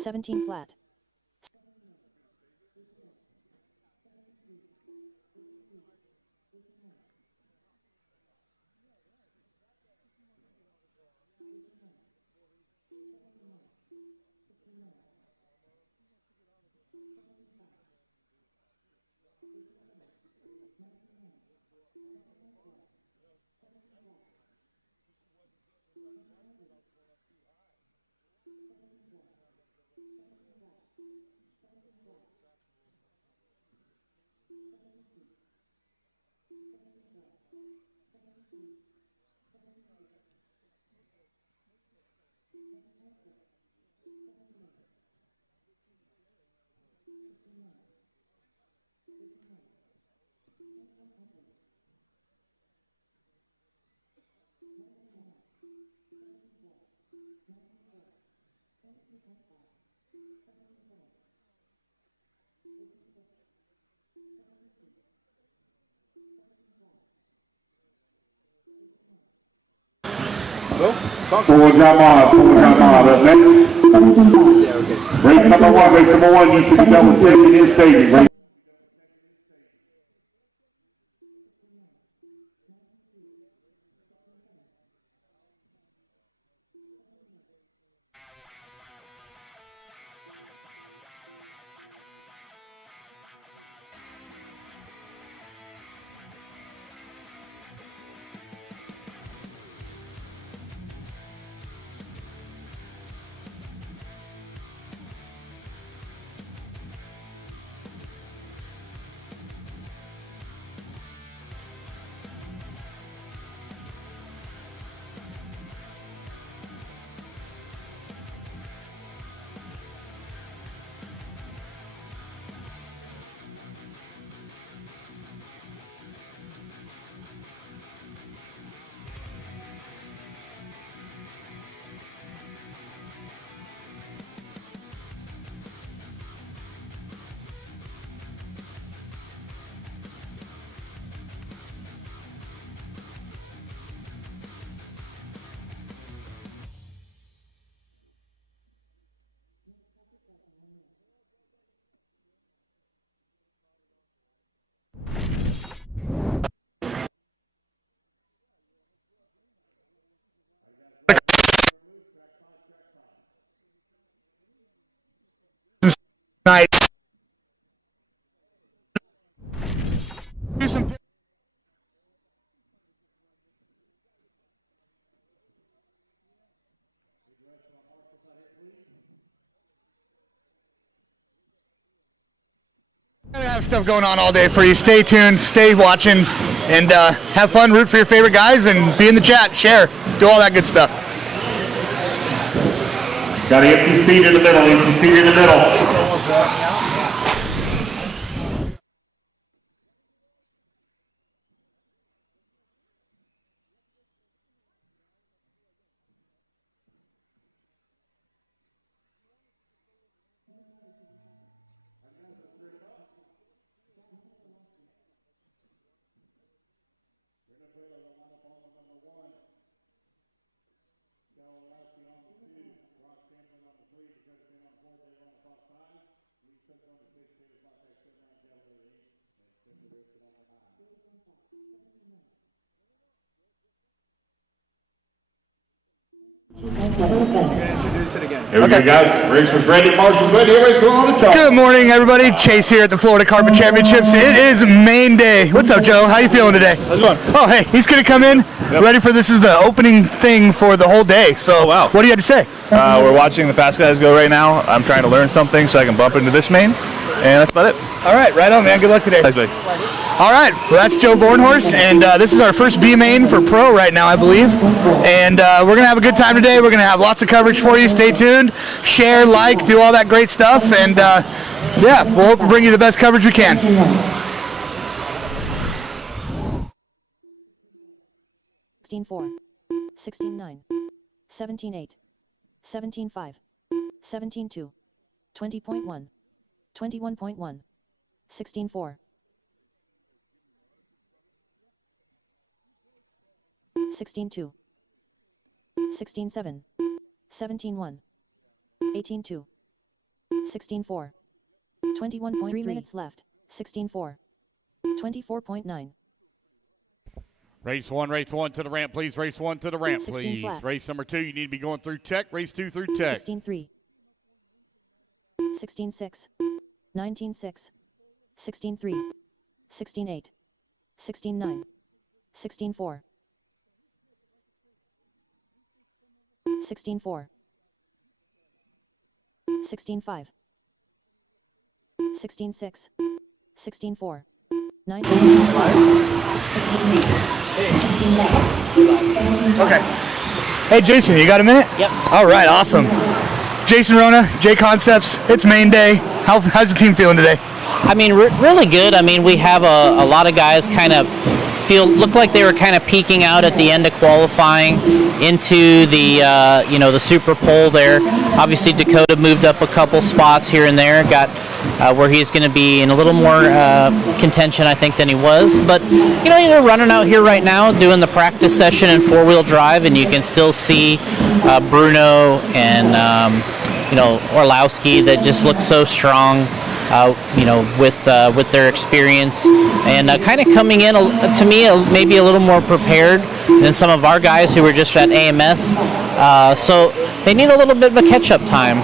17 flat. Full jump on, race number one needs to be double checking in staging. Night. I have stuff going on all day for you. Stay tuned, stay watching, and have fun, root for your favorite guys, and be in the chat, share, do all that good stuff. Got to get some speed in the middle, get some speed in the middle. Introduce it again. Here we go, guys. Race was ready. Marshall's ready. Everybody's going on the top. Good morning, everybody. Chase here at the Florida Carpet Championships. It is main day. What's up, Joe? How you feeling today? How's it going? Oh, hey, he's gonna come in ready for this. Is the opening thing for the whole day. So, wow. What do you have to say? We're watching the fast guys go right now. I'm trying to learn something so I can bump into this main, and that's about it. All right, right on, man. Good luck today. Thanks, buddy. All right, well, that's Joe Bornhorst, and this is our first B main for pro right now, I believe. And we're going to have a good time today. We're going to have lots of coverage for you. Stay tuned, share, like, do all that great stuff. And, yeah, we'll hope to bring you the best coverage we can. 16-4, 16-9, 17-8, 17-5, 17-2, 20.1, 21.1, 16-4. 16-2, 16-7, 17-1, 18-2, 16-4, 21.3 3 minutes left, 16-4, 24.9. Race one to the ramp, please. Race one to the ramp, 16 please. flat. Race number 2, you need to be going through tech. Race 2 through tech. 16-3, 16-6, 19-6, 16-3, 16-8, 16-9, 16-4, 16-4, 16-5, 16-6, 16-4, 9, 16-2, Okay. Hey, Jason, you got a minute? Yep. All right, awesome. Jason Rona, J Concepts, it's main day. How's the team feeling today? I mean, really good. I mean, we have a lot of guys kind of look like they were kind of peaking out at the end of qualifying into the the Super Pole there. Obviously, Dakota moved up a couple spots here and there, got where he's going to be in a little more contention, I think, than he was. But they're running out here right now doing the practice session in four-wheel drive, and you can still see Bruno and Orlowski that just look so strong. With their experience and kind of coming in to me maybe a little more prepared than some of our guys who were just at AMS. So they need a little bit of a catch-up time.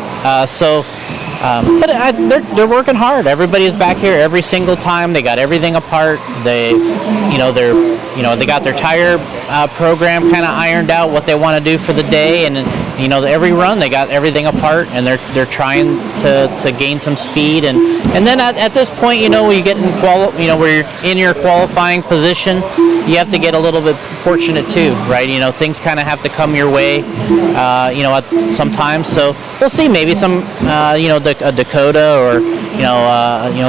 But they're working hard. Everybody's back here every single time. They got everything apart. They got their tire program kind of ironed out, what they want to do for the day, and every run they got everything apart, and they're trying to gain some speed, and then at this point, when you get in where you're in your qualifying position, you have to get a little bit fortunate too, right? Things kind of have to come your way, sometimes. So we'll see. Maybe some, a Dakota or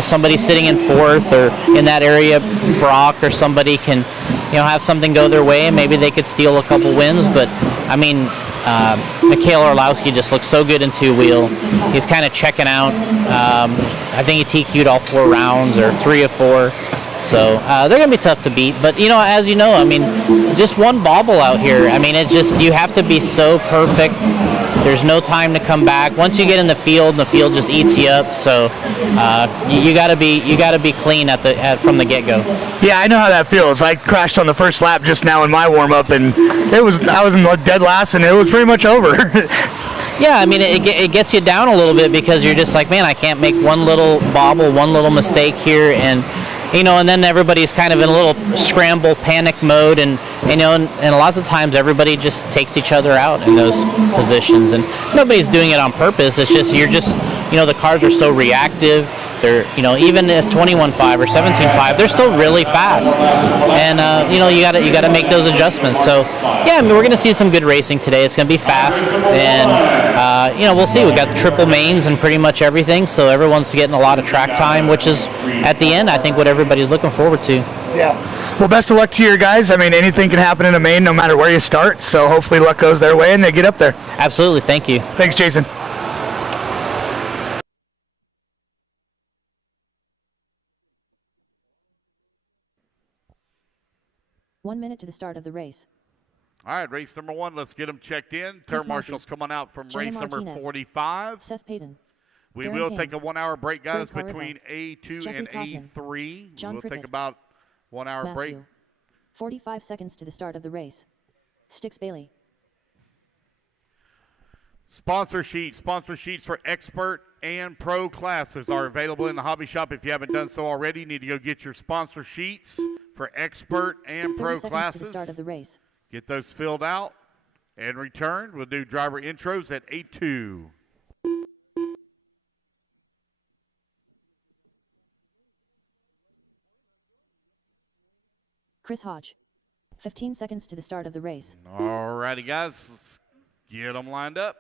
somebody sitting in fourth or in that area, Brock or somebody can, have something go their way, and maybe they could steal a couple wins. But I mean, Mikhail Orlowski just looks so good in two-wheel. He's kind of checking out. I think he TQ'd all 4 rounds or 3 of 4. So they're going to be tough to beat. But, as you know, I mean, just one bobble out here. I mean, you have to be so perfect. There's no time to come back. Once you get in the field just eats you up. So you got to be clean from the get-go. Yeah, I know how that feels. I crashed on the first lap just now in my warm-up, and I was in dead last, and it was pretty much over. Yeah, I mean, it gets you down a little bit because you're just like, man, I can't make one little bobble, one little mistake here, and then everybody's kind of in a little scramble, panic mode, and a lot of times everybody just takes each other out in those positions, and nobody's doing it on purpose. It's just the cars are so reactive. They're even at 21.5 or 17.5, they're still really fast, and you got to make those adjustments. So yeah, I mean, we're going to see some good racing today. It's going to be fast, and we'll see. We got the triple mains and pretty much everything, so everyone's getting a lot of track time, which is at the end I think what everybody's looking forward to. Yeah. Well, best of luck to your guys. I mean, anything can happen in a main no matter where you start, so hopefully luck goes their way and they get up there. Absolutely. Thank you. Thanks, Jason. One minute to the start of the race. All right, race number 1. Let's get them checked in. Chris Turn marshals Murphy. coming out from Jenna race number Martinez. 45. Seth Payton. We Darren will take a Haynes. 1 hour break, guys, Greg between A2 Jeffrey and Kaufman. A3. John We'll take Prickett. about 1 hour break. Matthew. 45 seconds to the start of the race. Styx Bailey. Sponsor sheets for expert and pro classes are available in the hobby shop. If you haven't done so already, you need to go get your sponsor sheets for expert and 30 pro seconds classes. to the start of the race. Get those filled out and returned. We'll do driver intros at 8-2. Chris Hodge. 15 seconds to the start of the race. All righty, guys. Let's get them lined up.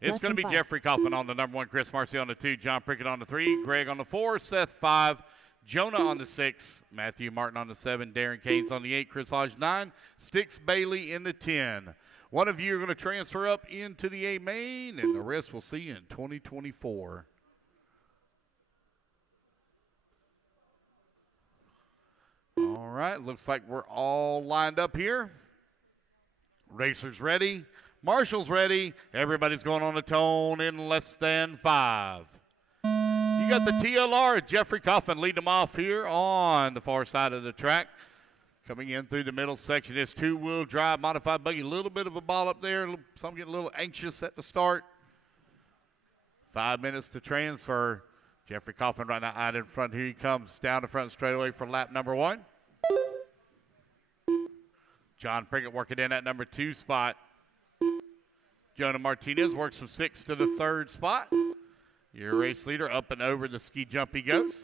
It's Less going to be than 5. Jeffrey Kaufman on the number 1, Chris Marcy on the 2, John Prickett on the 3, Greg on the 4, Seth 5, Jonah on the 6, Matthew Martin on the 7, Darren Keynes on the 8, Chris Hodge 9, Styx Bailey in the 10. One of you are going to transfer up into the A main, and the rest we'll see in 2024. All right, looks like we're all lined up here. Racers ready. Marshall's ready. Everybody's going on the tone in less than 5. You got the TLR, Jeffrey Kaufman leading them off here on the far side of the track. Coming in through the middle section is two-wheel drive modified buggy. A little bit of a ball up there. Some getting a little anxious at the start. 5 minutes to transfer. Jeffrey Kaufman right now out in front. Here he comes down the front straightaway for lap number 1. John Prickett working in at number 2 spot. Jonah Martinez works from 6th to the 3rd spot. Your race leader up and over the ski jump he goes.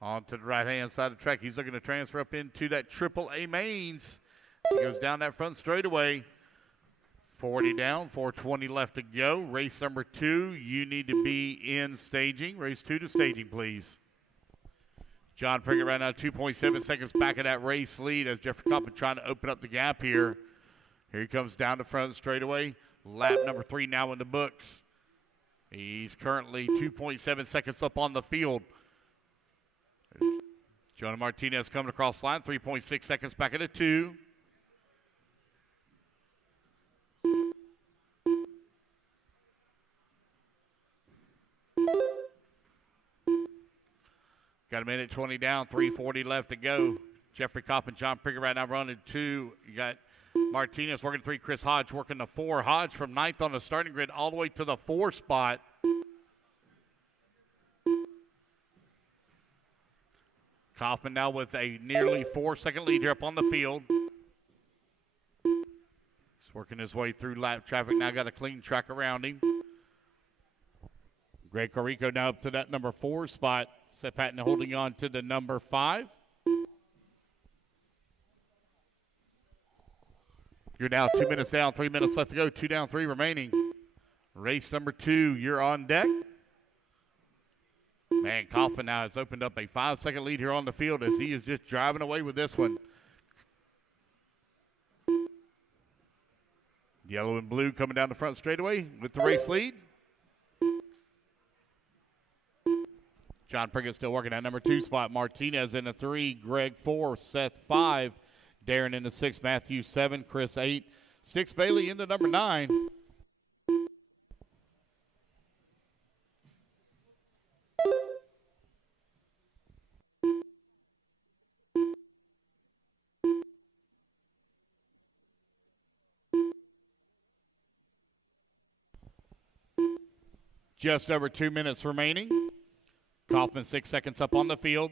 On to the right-hand side of the track. He's looking to transfer up into that AAA mains. He goes down that front straightaway. 40 down, 420 left to go. Race number 2, you need to be in staging. Race 2 to staging, please. John Prickett right now 2.7 seconds back of that race lead as Jeffrey Kaufman trying to open up the gap here. Here he comes down the front straightaway. Lap number 3 now in the books. He's currently 2.7 seconds up on the field. Jonah Martinez coming across the line, 3.6 seconds back at the 2. Got a minute 20 down, 3:40 left to go. Jeffrey Kaufman, John Prickett right now running 2. You got Martinez working 3, Chris Hodge working the 4. Hodge from 9th on the starting grid all the way to the 4 spot. Kaufman now with a nearly 4-second lead here up on the field. He's working his way through lap traffic. Now got a clean track around him. Greg Carico now up to that number 4 spot. Seth Patton holding on to the number 5. You're now 2 minutes down, 3 minutes left to go. 2 down, 3 remaining. Race number 2, you're on deck. Man, Kaufman now has opened up a 5-second lead here on the field as he is just driving away with this one. Yellow and blue coming down the front straightaway with the race lead. John Prickett still working at number 2 spot. Martinez in the 3, Greg 4, Seth 5, Darren in the 6, Matthew 7, Chris 8, Styx Bailey in the number 9. Just over 2 minutes remaining. Kaufman 6 seconds up on the field.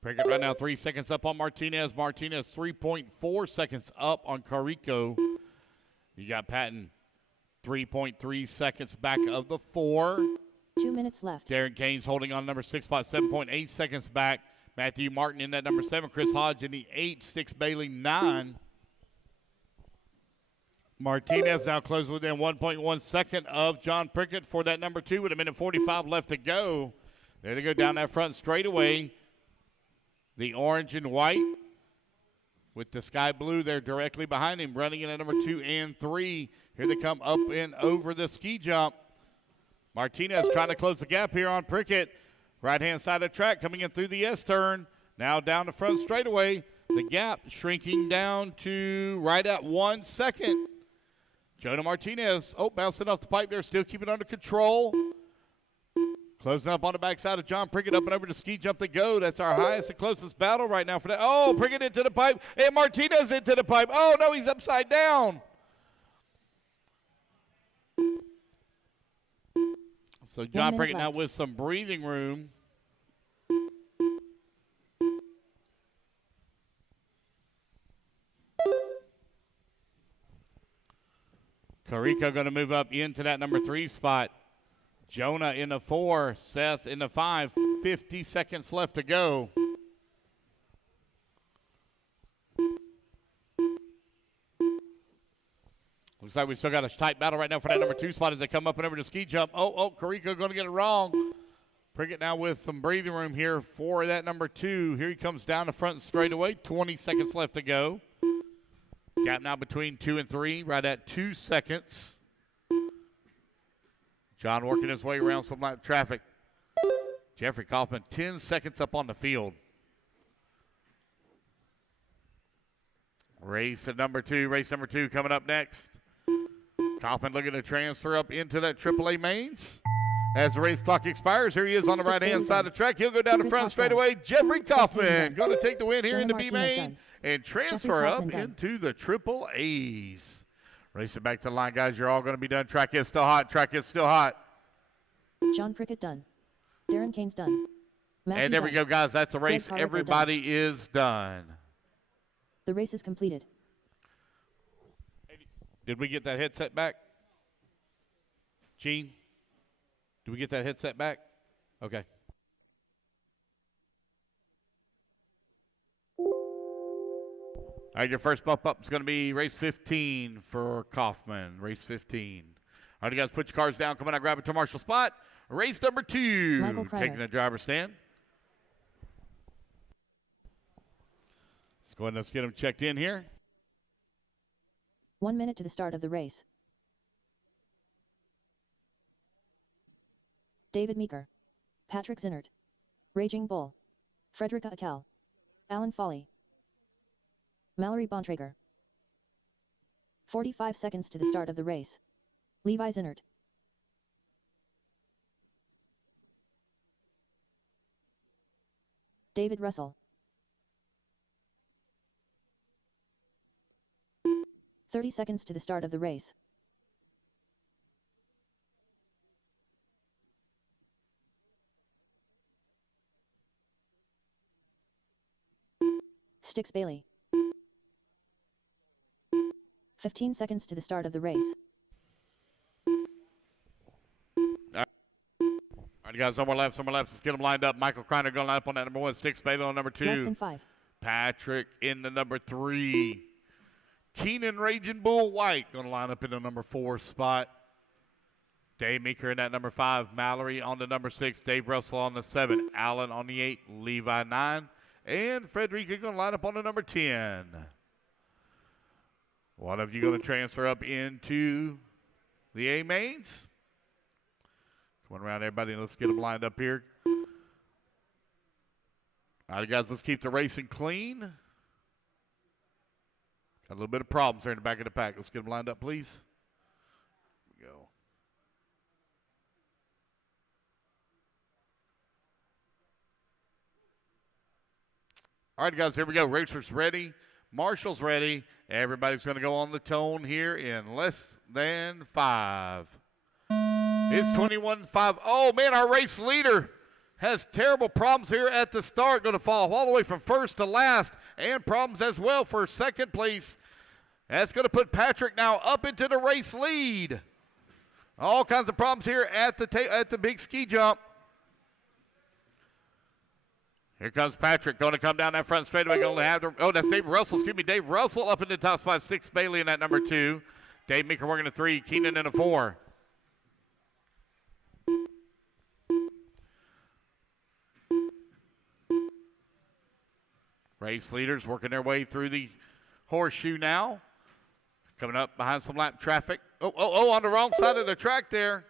Prickett right now 3 seconds up on Martinez. Martinez 3.4 seconds up on Carico. You got Patton 3.3 seconds back of the 4. 2 minutes left. Darren Keynes holding on number 6 spot, 7.8 seconds back. Matthew Martin in that number 7. Chris Hodge in the 8. Styx Bailey 9. Martinez now closed within 1.1 second of John Prickett for that number 2 with a minute 45 left to go. There they go down that front straightaway. The orange and white with the sky blue there directly behind him, running in at number 2 and 3. Here they come up and over the ski jump. Martinez trying to close the gap here on Prickett. Right-hand side of the track coming in through the S-turn. Now down the front straightaway. The gap shrinking down to right at 1 second. Jonah Martinez, bouncing off the pipe there, still keeping it under control. Closing up on the backside of John Prickett, up and over to ski jump to go. That's our highest and closest battle right now for that. Oh, Prickett into the pipe, and Martinez into the pipe. Oh, no, he's upside down. So John Prickett now with some breathing room. Carico going to move up into that number 3 spot. Jonah in the 4, Seth in the 5, 50 seconds left to go. Looks like we still got a tight battle right now for that number 2 spot as they come up and over to ski jump. Carico going to get it wrong. Prickett now with some breathing room here for that number 2. Here he comes down the front straightaway, 20 seconds left to go. Gap now between 2 and 3, right at 2 seconds. John working his way around some lap traffic. Jeffrey Kaufman, 10 seconds up on the field. Race number 2 coming up next. Kaufman looking to transfer up into that AAA mains. As the race clock expires, here he is on the right-hand side of the track. He'll go down the front straightaway. Jeffrey Kaufman going to take the win here in the B main and transfer up into the AAAs. Racing back to the line, guys. You're all going to be done. Track is still hot. John Prickett done. Darren Kane's done. Matthew And there we done. go, guys. That's the race. Everybody is done. The race is completed. Did we get that headset back? Gene? Did we get that headset back? Okay. All right, your first bump up is going to be race 15 for Kaufman. Race 15. All right, you guys, put your cars down. Come on out, grab it to Marshall spot. Race number 2, taking the driver's stand. Let's go ahead and let's get them checked in here. 1 minute to the start of the race. David Meeker. Patrick Zinnert. Raging Bull. Frederica Acal. Alan Foley. Mallory Bontrager. 45 seconds to the start of the race. Levi Zinnert. David Russell. 30 seconds to the start of the race. Stix Bailey. 15 seconds to the start of the race. All right, guys, no more laps. Let's get them lined up. Michael Kreiner going to line up on that number 1. Stix Bailey on number 2. Less than 5. Patrick in the number 3. Keenan Raging Bull White going to line up in the number 4 spot. Dave Meeker in that number 5. Mallory on the number 6. Dave Russell on the 7. Allen on the 8. Levi 9. And Frederica going to line up on the number 10. One of you going to transfer up into the A mains. Come on around, everybody, and let's get them lined up here. All right, guys, let's keep the racing clean. Got a little bit of problems here in the back of the pack. Let's get them lined up, please. Here we go. All right, guys, here we go. Racers ready. Marshall's ready. Everybody's going to go on the tone here in less than 5. It's 21-5. Oh, man, our race leader has terrible problems here at the start. Going to fall all the way from first to last. And problems as well for second place. That's going to put Patrick now up into the race lead. All kinds of problems here at the big ski jump. Here comes Patrick, going to come down that front straightaway. Going to have that's Dave Russell. Excuse me, Dave Russell up in the top spot. Stix Bailey in that number 2. Dave Meeker working a 3. Keenan in a 4. Race leaders working their way through the horseshoe now. Coming up behind some lap traffic. On the wrong side of the track there.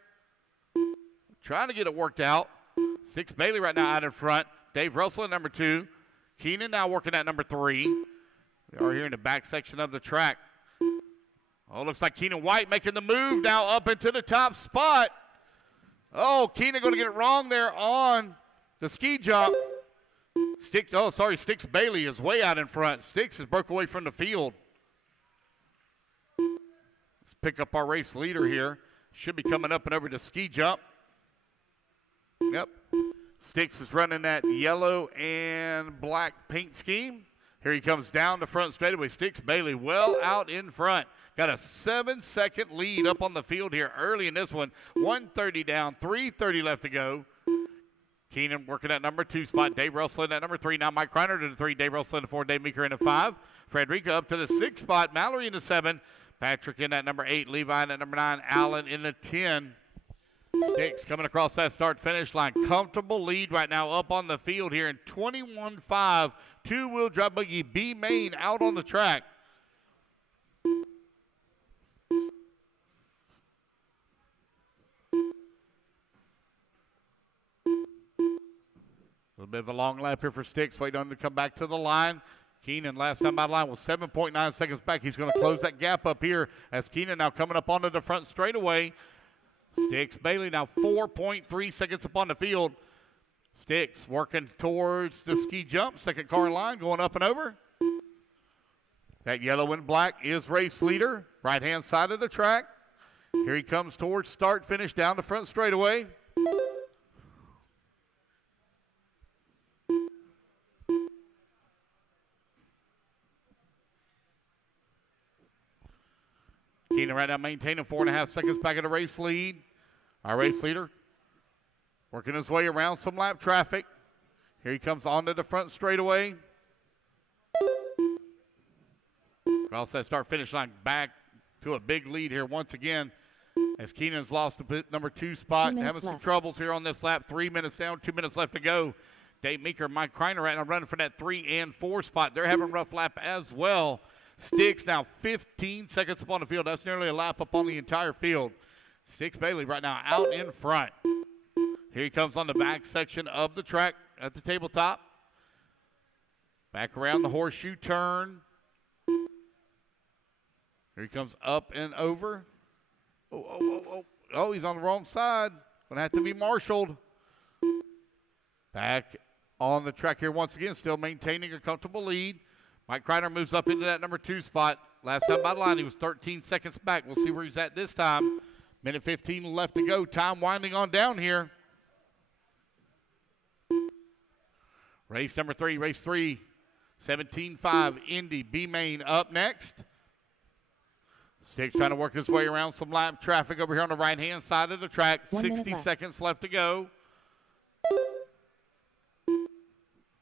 Trying to get it worked out. Stix Bailey right now out in front. Dave Russell at number 2. Keenan now working at number 3. We are here in the back section of the track. Oh, looks like Keenan White making the move now up into the top spot. Oh, Keenan going to get it wrong there on the ski jump. Sticks Bailey is way out in front. Sticks has broke away from the field. Let's pick up our race leader here. Should be coming up and over to ski jump. Yep. Sticks is running that yellow and black paint scheme. Here he comes down the front straightaway. Sticks Bailey well out in front. Got a 7-second lead up on the field here early in this one. 1:30 down, 3:30 left to go. Keenan working at number 2 spot. Dave Russell in at number 3. Now Mike Reiner to the 3. Dave Russell in the 4. Dave Meeker in the 5. Frederica up to the 6 spot. Mallory in the 7. Patrick in at number 8. Levi in at number 9. Allen in the 10. Sticks coming across that start-finish line. Comfortable lead right now up on the field here in 21.5. Two-wheel drive buggy B main out on the track. A little bit of a long lap here for Sticks, waiting on him to come back to the line. Keenan last time by the line was 7.9 seconds back. He's going to close that gap up here as Keenan now coming up onto the front straightaway. Sticks Bailey now 4.3 seconds up on the field. Sticks working towards the ski jump. Second car in line going up and over. That yellow and black is race leader. Right-hand side of the track. Here he comes towards start finish down the front straightaway. Keenan right now maintaining 4.5 seconds back of the race lead. Our race leader working his way around some lap traffic. Here he comes onto the front straightaway. Across that start finish line, back to a big lead here once again as Keenan's lost the number 2 spot. Having some troubles here on this lap. 3 minutes down, 2 minutes left to go. Dave Meeker, Mike Kreiner right now running for that 3 and 4 spot. They're having a rough lap as well. Sticks now 15 seconds up on the field. That's nearly a lap up on the entire field. Sticks Bailey right now out in front. Here he comes on the back section of the track at the tabletop. Back around the horseshoe turn. Here he comes up and over. Oh, he's on the wrong side. Gonna have to be marshaled. Back on the track here once again, still maintaining a comfortable lead. Mike Kreiner moves up into that number 2 spot. Last time by the line, he was 13 seconds back. We'll see where he's at this time. Minute 15 left to go. Time winding on down here. Race number 3, race 3. 17.5, Indy B main up next. Sticks trying to work his way around some lap traffic over here on the right-hand side of the track. 60 seconds left to go.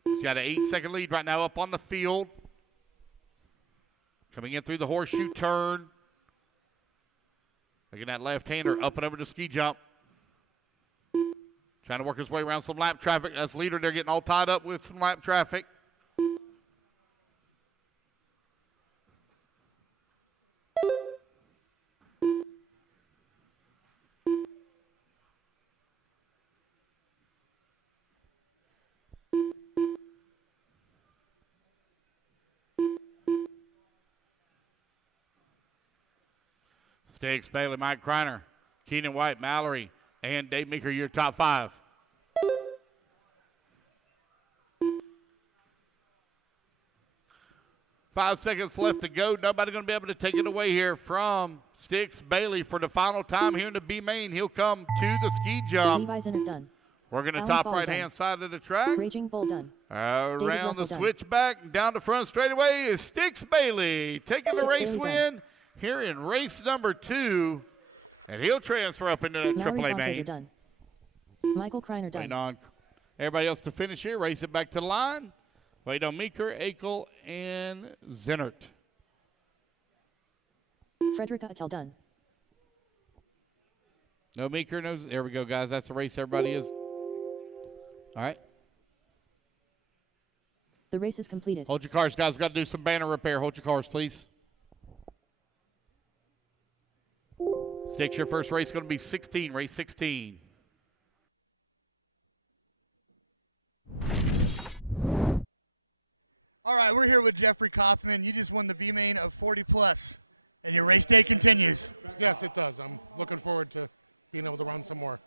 He's got an 8-second lead right now up on the field. Coming in through the horseshoe turn. Look at that left-hander up and over the ski jump. Trying to work his way around some lap traffic. As leader, they're getting all tied up with some lap traffic. Sticks, Bailey, Mike Kreiner, Keenan White, Mallory, and Dave Meeker, your top 5. Five seconds left to go. Nobody going to be able to take it away here from Sticks Bailey for the final time here in the B main. He'll come to the ski jump. Levi's Inner done. We're going to Allen top Ball right-hand side of the track. Raging Bull done. Around the done. switchback, down the front straightaway is Sticks Bailey taking the Sticks race Bailey win done. here in race number 2. And he'll transfer up into that Mallory AAA Bontrager main. done. Michael Kreiner done. Waiting on everybody else to finish here. Race it back to the line. Wait on Meeker, Akel, and Zinnert. Frederica Attell done. No Meeker, no. There we go, guys. That's the race everybody is. All right. The race is completed. Hold your cars, guys. We've got to do some banner repair. Hold your cars, please. Sticks, your first race is going to be 16, race 16. All right, we're here with Jeffrey Kaufman. You just won the B main of 40 plus, and your race day continues. Yes, it does. I'm looking forward to being able to run some more.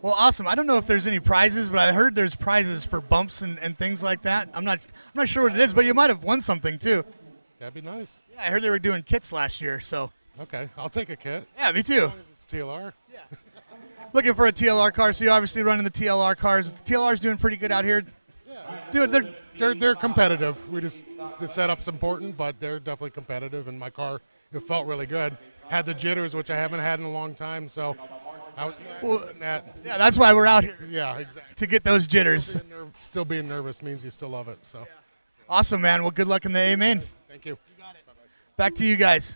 Well, awesome. I don't know if there's any prizes, but I heard there's prizes for bumps and things like that. I'm not sure what it is, but you might have won something too. That'd be nice. Yeah, I heard they were doing kits last year, so. Okay, I'll take a kit. Yeah, me too. It's TLR. Yeah. Looking for a TLR car, so you're obviously running the TLR cars. The TLR's doing pretty good out here. Yeah. They're competitive. The setup's important, but they're definitely competitive. And my car, it felt really good. Had the jitters, which I haven't had in a long time, so I was that. Yeah, that's why we're out here. Yeah, exactly. To get those jitters. Still being nervous means you still love it. So. Awesome, man. Well, good luck in the A main. Thank you. Back to you guys.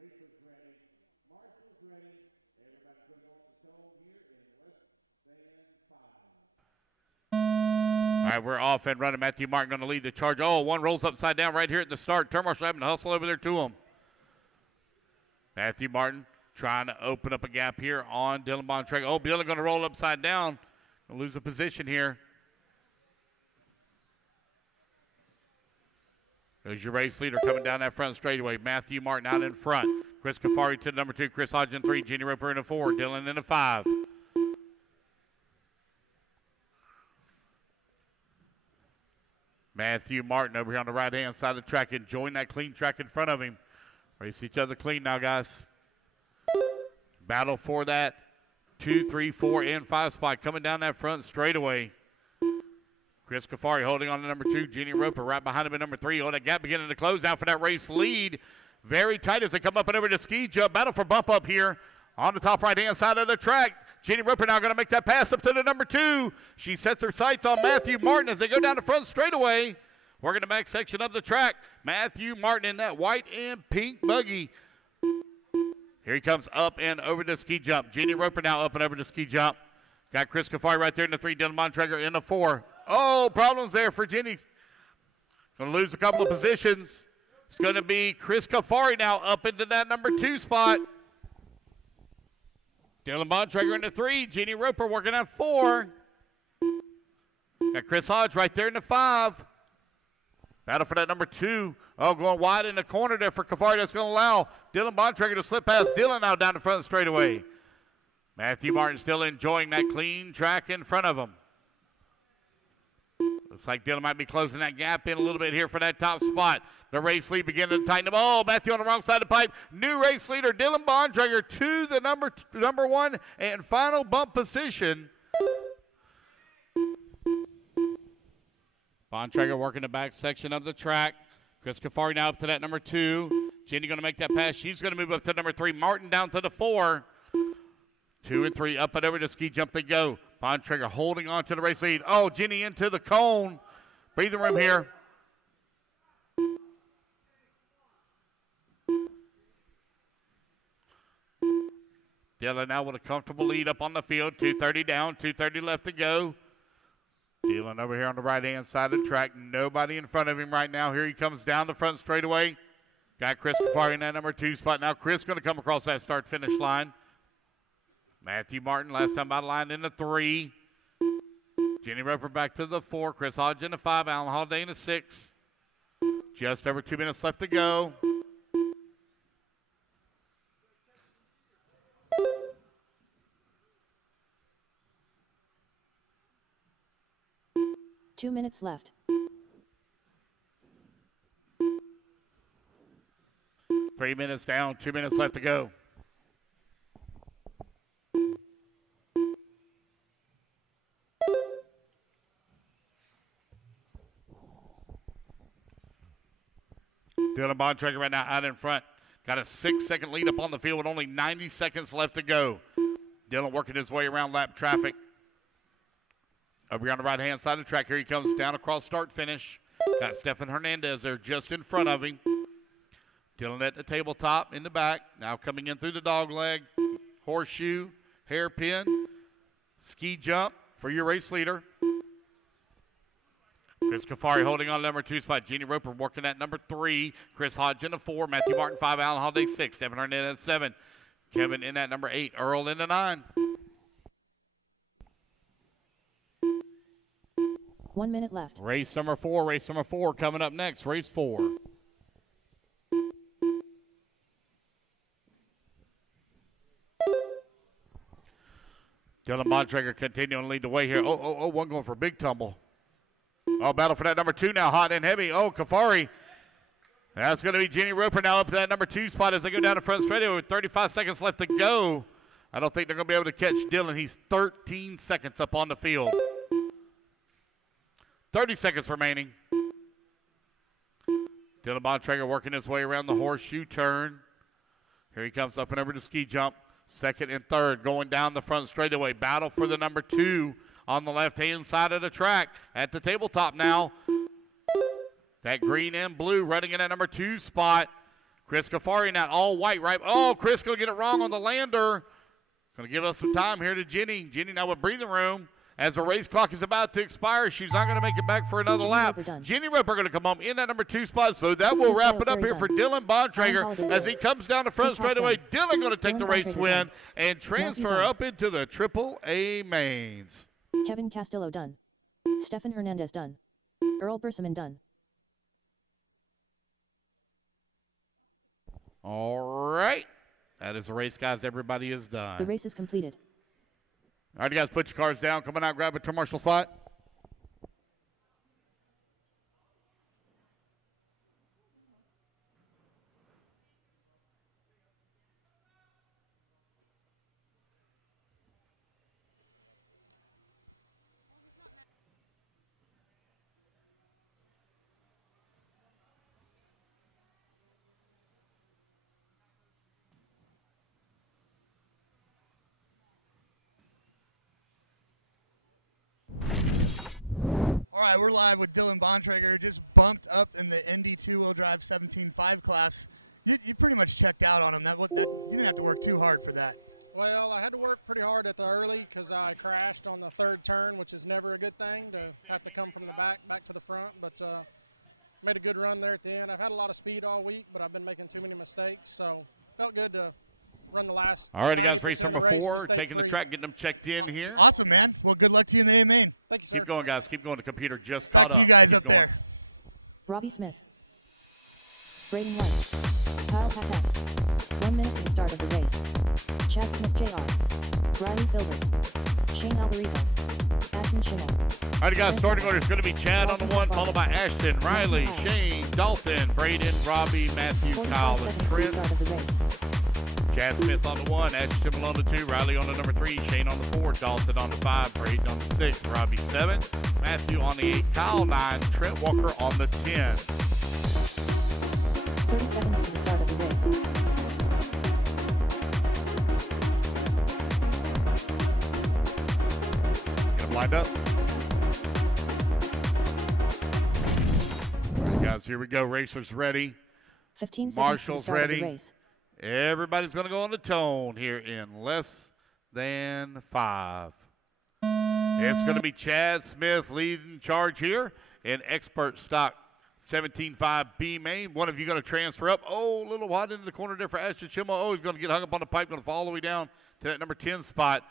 Racers ready, marshals ready. Everybody's going to go on the tone here in less than 5. All right, we're off and running. Matthew Martin going to lead the charge. Oh, one rolls upside down right here at the start. Turn marshal having to hustle over there to him. Matthew Martin trying to open up a gap here on Dylan Bontrager. Oh, Dylan going to roll upside down. Gonna lose a position here. There's your race leader coming down that front straightaway. Matthew Martin out in front. Chris Cafari to number 2. Chris Hodge in 3. Jenny Roper in a 4. Dylan in a 5. Matthew Martin over here on the right-hand side of the track, enjoying that clean track in front of him. Race each other clean now, guys. Battle for that 2, 3, 4, and 5 spot coming down that front straightaway. Chris Cafari holding on to number 2. Jenny Roper right behind him at number 3. Oh, that gap beginning to close now for that race lead. Very tight as they come up and over to ski jump. Battle for bump up here on the top right-hand side of the track. Jenny Roper now going to make that pass up to the number 2. She sets her sights on Matthew Martin as they go down the front straightaway. Working the back section of the track. Matthew Martin in that white and pink buggy. Here he comes up and over to ski jump. Jenny Roper now up and over to ski jump. Got Chris Cafari right there in the 3. Dylan Bontrager in the 4. Oh, problems there for Jenny. Going to lose a couple of positions. It's going to be Chris Cafari now up into that number 2 spot. Dylan Bontrager in the 3. Jenny Roper working on 4. Got Chris Hodge right there in the 5. Battle for that number 2. Oh, going wide in the corner there for Cafari. That's going to allow Dylan Bontrager to slip past Dylan now down the front straightaway. Matthew Martin still enjoying that clean track in front of him. Looks like Dylan might be closing that gap in a little bit here for that top spot. The race lead beginning to tighten up. Oh, Matthew on the wrong side of the pipe. New race leader, Dylan Bontrager, to the number 1 and final bump position. Bontrager working the back section of the track. Chris Cafari now up to that number 2. Jenny going to make that pass. She's going to move up to number 3. Martin down to the 4. 2 and 3 up and over to ski jump they go. Bontrager holding on to the race lead. Oh, Jenny into the cone. Breathing room here. Dylan now with a comfortable lead up on the field. 2:30 down, 2:30 left to go. Dylan over here on the right-hand side of the track. Nobody in front of him right now. Here he comes down the front straightaway. Got Chris Cafari in that number 2 spot. Now Chris going to come across that start-finish line. Matthew Martin last time out of line in the 3. Jenny Roper back to the 4. Chris Hodge in the 5. Alan Holiday in the 6. Just over 2 minutes left to go. Two minutes left. 3 minutes down, 2 minutes left to go. Dylan Bontrager right now out in front. Got a 6-second lead up on the field with only 90 seconds left to go. Dylan working his way around lap traffic. Over here on the right-hand side of the track. Here he comes down across start-finish. Got Stefan Hernandez there just in front of him. Dylan at the tabletop in the back. Now coming in through the dog leg. Horseshoe, hairpin, ski jump for your race leader. Chris Kafari holding on number 2 spot. Jeannie Roper working at number 3. Chris Hodgson at 4. Matthew Martin 5. Alan Holiday 6. Stephen Hernandez 7. Kevin in at number 8. Earl in the 9. 1 minute left. Race number 4 coming up next. Race 4. Dylan Bontrager continuing to lead the way here. One going for a big tumble. Oh, battle for that number 2 now, hot and heavy. Oh, Kafari. That's going to be Jeannie Roper now up to that number 2 spot as they go down the front straightaway with 35 seconds left to go. I don't think they're going to be able to catch Dylan. He's 13 seconds up on the field. 30 seconds remaining. Dylan Bontrager working his way around the horseshoe turn. Here he comes up and over to ski jump. Second and third going down the front straightaway. Battle for the number 2 on the left-hand side of the track. At the tabletop now. That green and blue running in that number 2 spot. Chris Kafari now all white, right? Oh, Chris going to get it wrong on the lander. Going to give us some time here to Jenny. Jenny now with breathing room. As the race clock is about to expire, she's not going to make it back for another lap. Jenny Roper going to come home in that number 2 spot, so that will wrap it up here for Dylan Bontrager as he comes down the front straightaway. Dylan going to take the race win and transfer up into the Triple-A mains. Kevin Castillo done. Stefan Hernandez done. Earl Berseman done. All right. That is the race, guys. Everybody is done. The race is completed. All right, you guys, put your cards down. Come on out, grab a turn marshal spot. All right, we're live with Dylan Bontrager. Just bumped up in the Indy two-wheel drive 17.5 class. You pretty much checked out on him. You didn't have to work too hard for that. Well, I had to work pretty hard at the early because I crashed on the 3rd turn, which is never a good thing to have to come from the back to the front. But made a good run there at the end. I've had a lot of speed all week, but I've been making too many mistakes. So felt good to run the last 90% of the race mistake-free. Getting them checked in here. Awesome, man. Well, good luck to you in the A main. Thank you, sir. Keep going, guys. Keep going. The computer just back to you guys up there. Robbie Smith. Braden White. Kyle Patak. 1 minute to the start of the race. Chad Smith Jr. Riley Philbin. Shane Alberico. Ashton Shimon. All right, guys, starting order is going to be Chad on the 1, followed by Ashton, Riley, Shane, Dalton, Braden, Robbie, Matthew, Kyle, and Trent. Chad Smith on the 1, Ashton on the 2, Riley on the number 3, Shane on the 4, Dalton on the 5, Braden on the 6, Robbie 7, Matthew on the 8, Kyle 9, Trent Walker on the 10. 30 seconds to the start of the race. Get them lined up. Guys, here we go. Racers ready. 15 seconds Marshall's to the start ready. of the race. Everybody's going to go on the tone here in less than 5. It's going to be Chad Smith leading charge here in expert stock 17.5 B main. One of you going to transfer up. Oh, a little wide into the corner there for Ashton Schimmel. Oh, he's going to get hung up on the pipe, going to fall all the way down to that number 10 spot.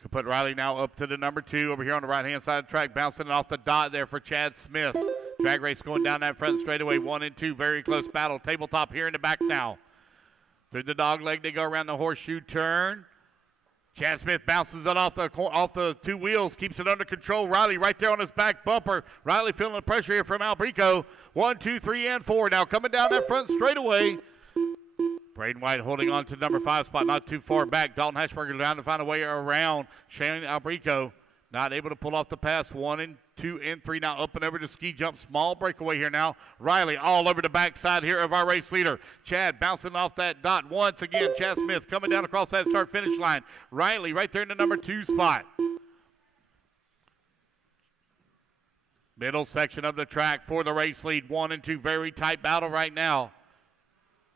Could put Riley now up to the number 2 over here on the right-hand side of the track, bouncing it off the dot there for Chad Smith. Drag race going down that front straightaway, 1 and 2, very close battle. Tabletop here in the back now. Through the dog leg, they go around the horseshoe turn. Chad Smith bounces it off the 2 wheels, keeps it under control. Riley right there on his back bumper. Riley feeling the pressure here from Alberico. 1, 2, 3, and 4. Now coming down that front straightaway. Braden White holding on to number 5 spot, not too far back. Dalton Hashberger down to find a way around Shane Alberico. Not able to pull off the pass. 1 and 2 and 3 now up and over to ski jump. Small breakaway here now. Riley all over the backside here of our race leader. Chad bouncing off that dot once again. Chad Smith coming down across that start finish line. Riley right there in the number 2 spot. Middle section of the track for the race lead. 1 and 2, very tight battle right now.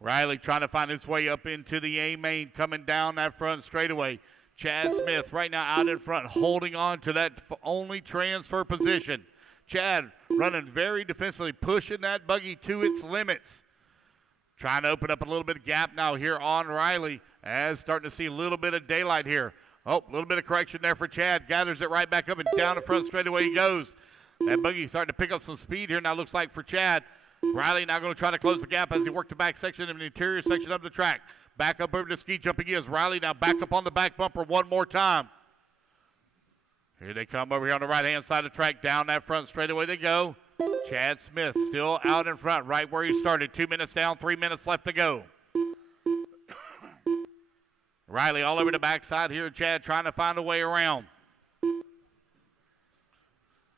Riley trying to find his way up into the A main, coming down that front straightaway. Chad Smith right now out in front, holding on to that only transfer position. Chad running very defensively, pushing that buggy to its limits. Trying to open up a little bit of gap now here on Riley, as starting to see a little bit of daylight here. Oh, a little bit of correction there for Chad. Gathers it right back up and down the front straightaway he goes. That buggy starting to pick up some speed here now, looks like, for Chad. Riley now going to try to close the gap as he worked the back section and the interior section of the track. Back up over to ski jumping is. Riley now back up on the back bumper one more time. Here they come over here on the right-hand side of the track. Down that front straightaway they go. Chad Smith still out in front, right where he started. 2 minutes down, 3 minutes left to go. Riley all over the backside here. Chad trying to find a way around.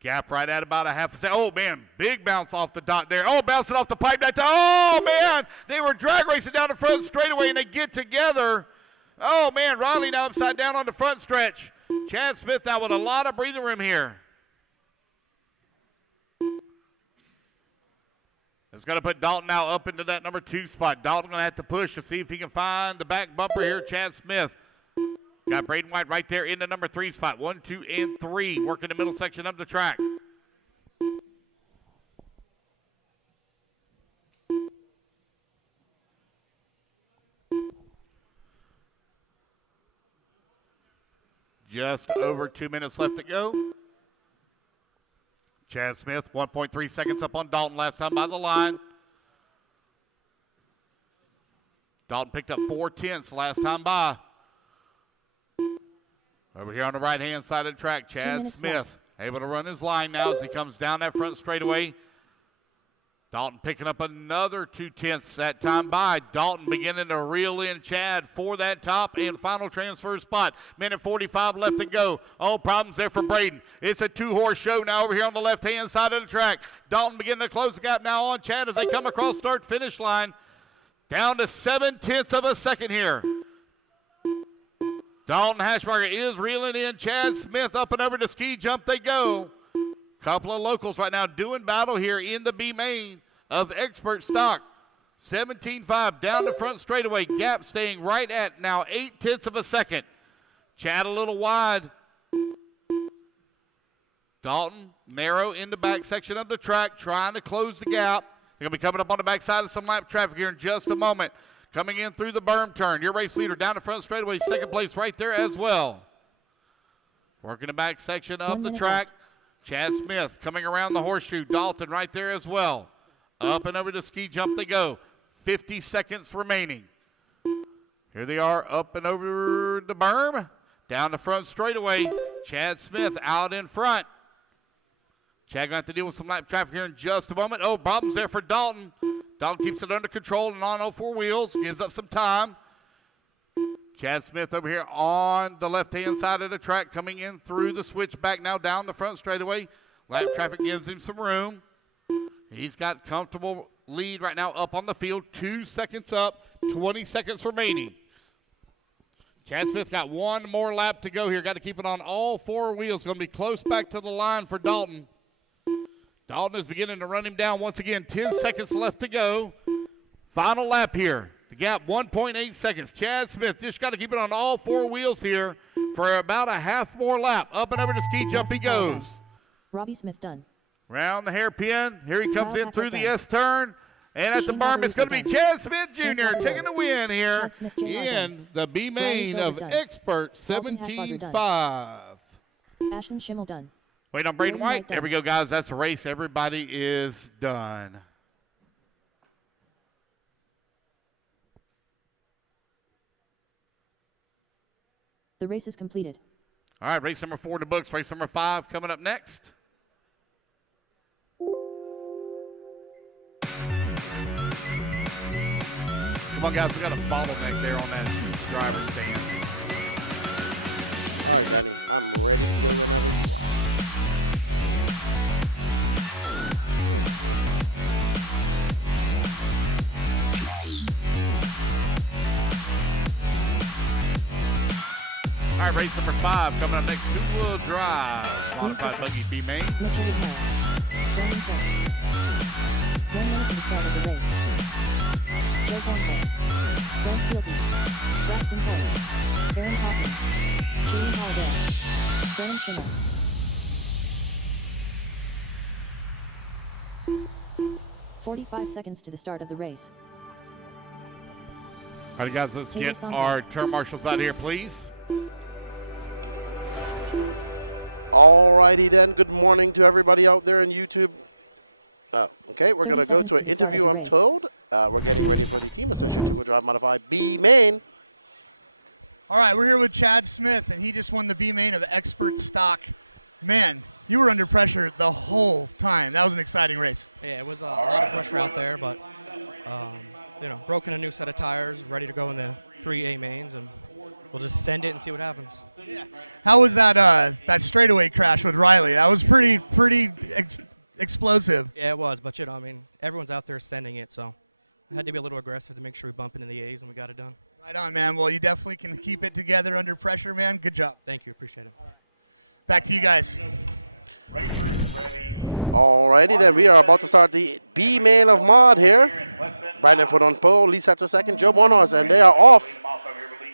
Gap right at about a half a second. Oh, man, big bounce off the dot there. Oh, bouncing off the pipe that time. Oh, man, they were drag racing down the front straightaway, and they get together. Oh, man, Riley now upside down on the front stretch. Chad Smith now with a lot of breathing room here. It's going to put Dalton now up into that number 2 spot. Dalton going to have to push to see if he can find the back bumper here. Chad Smith. Got Braden White right there in the number 3 spot. 1, 2, and 3 working the middle section of the track. Just over 2 minutes left to go. Chad Smith, 1.3 seconds up on Dalton last time by the line. Dalton picked up 4/10 last time by. Over here on the right-hand side of the track, Chad Smith able to run his line now as he comes down that front straightaway. Dalton picking up another 2/10 that time by. Dalton beginning to reel in Chad for that top and final transfer spot. 1:45 left to go. Oh, problems there for Braden. It's a 2-horse show now over here on the left-hand side of the track. Dalton beginning to close the gap now on Chad as they come across start-finish line. Down to 7/10 of a second here. Dalton Hashmarker is reeling in Chad Smith up and over to ski jump they go. Couple of locals right now doing battle here in the B main of expert stock. 17.5 down the front straightaway. Gap staying right at now 8/10 of a second. Chad a little wide. Dalton narrow in the back section of the track trying to close the gap. They're going to be coming up on the backside of some lap traffic here in just a moment. Coming in through the berm turn. Your race leader down the front straightaway, second place right there as well. Working the back section of the track. Chad Smith coming around the horseshoe. Dalton right there as well. Up and over the ski jump they go. 50 seconds remaining. Here they are up and over the berm. Down the front straightaway. Chad Smith out in front. Chad going to have to deal with some lap traffic here in just a moment. Oh, problems there for Dalton. Dalton keeps it under control and on all 4 wheels. Gives up some time. Chad Smith over here on the left-hand side of the track coming in through the switchback now down the front straightaway. Lap traffic gives him some room. He's got comfortable lead right now up on the field. 2 seconds up, 20 seconds remaining. Chad Smith's got 1 more lap to go here. Got to keep it on all 4 wheels. Going to be close back to the line for Dalton. Dalton is beginning to run him down once again. 10 seconds left to go. Final lap here. The gap 1.8 seconds. Chad Smith just got to keep it on all 4 wheels here for about a half more lap. Up and over to ski jump he goes. Robbie Smith done. Round the hairpin. Here he comes in through the S turn. And at the berm, it's going to be Chad Smith Jr. taking the win here in the B main of Expert 17.5. Ashton Schimmel done. Wait on Braden White. There we go, guys. That's the race. Everybody is done. The race is completed. All right, race number 4 in the books. Race number 5 coming up next. Come on, guys. We got a bottleneck there on that drive stand. All right, Danny, I'm ready to go whenever you are. All right, race number 5 coming up next. Two-wheel drive. Modified WP main. Turn 45 seconds to the start of the race. All right, guys, let's Taylor get Sonntag. our turn marshals out here, please. Alrighty then, good morning to everybody out there in YouTube. Oh, okay, we're going to go to an interview, I'm told. We're getting ready for the Team Associate Two-Wheel Drive Modified B main. All right, we're here with Chad Smith, and he just won the B main of Expert Stock. Man, you were under pressure the whole time. That was an exciting race. Yeah, it was a lot of pressure out there, but you know, broken a new set of tires, ready to go in the 3A mains, and we'll just send it and see what happens. How was that that straightaway crash with Riley? That was pretty explosive. Yeah, it was, but you know, I mean, everyone's out there sending it, so I had to be a little aggressive to make sure we bump into the A's, and we got it done. Right on, man. Well, you definitely can keep it together under pressure, man. Good job. Thank you, appreciate it. Back to you guys. Racers ready. Alrighty then, we are about to start the B main of Mod here. Brandon Foote on pole, Lee Setzer second, Joe Bornhorst, and they are off.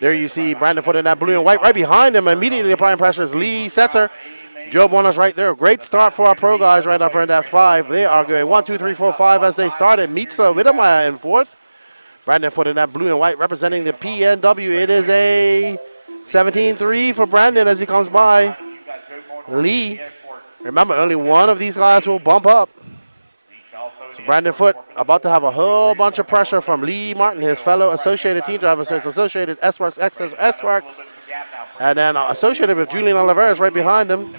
There you see Brandon Foote in that blue and white. Right behind him, immediately applying pressure is Lee Setzer. Joe Bornhorst right there. Great start for our pro guys right up in that 5. They are going 1, 2, 3, 4, 5 as they started. Mitza Widemeyer in 4th. Brandon Foote in that blue and white representing the PNW. It is a 17-3 for Brandon as he comes by. Lee, remember, only one of these guys will bump up. So Brandon Foote about to have a whole bunch of pressure from Lee Martin, his fellow Associated team driver. So it's Associated S-Works, S-Works, and then associated with Julian Oliveras right behind him.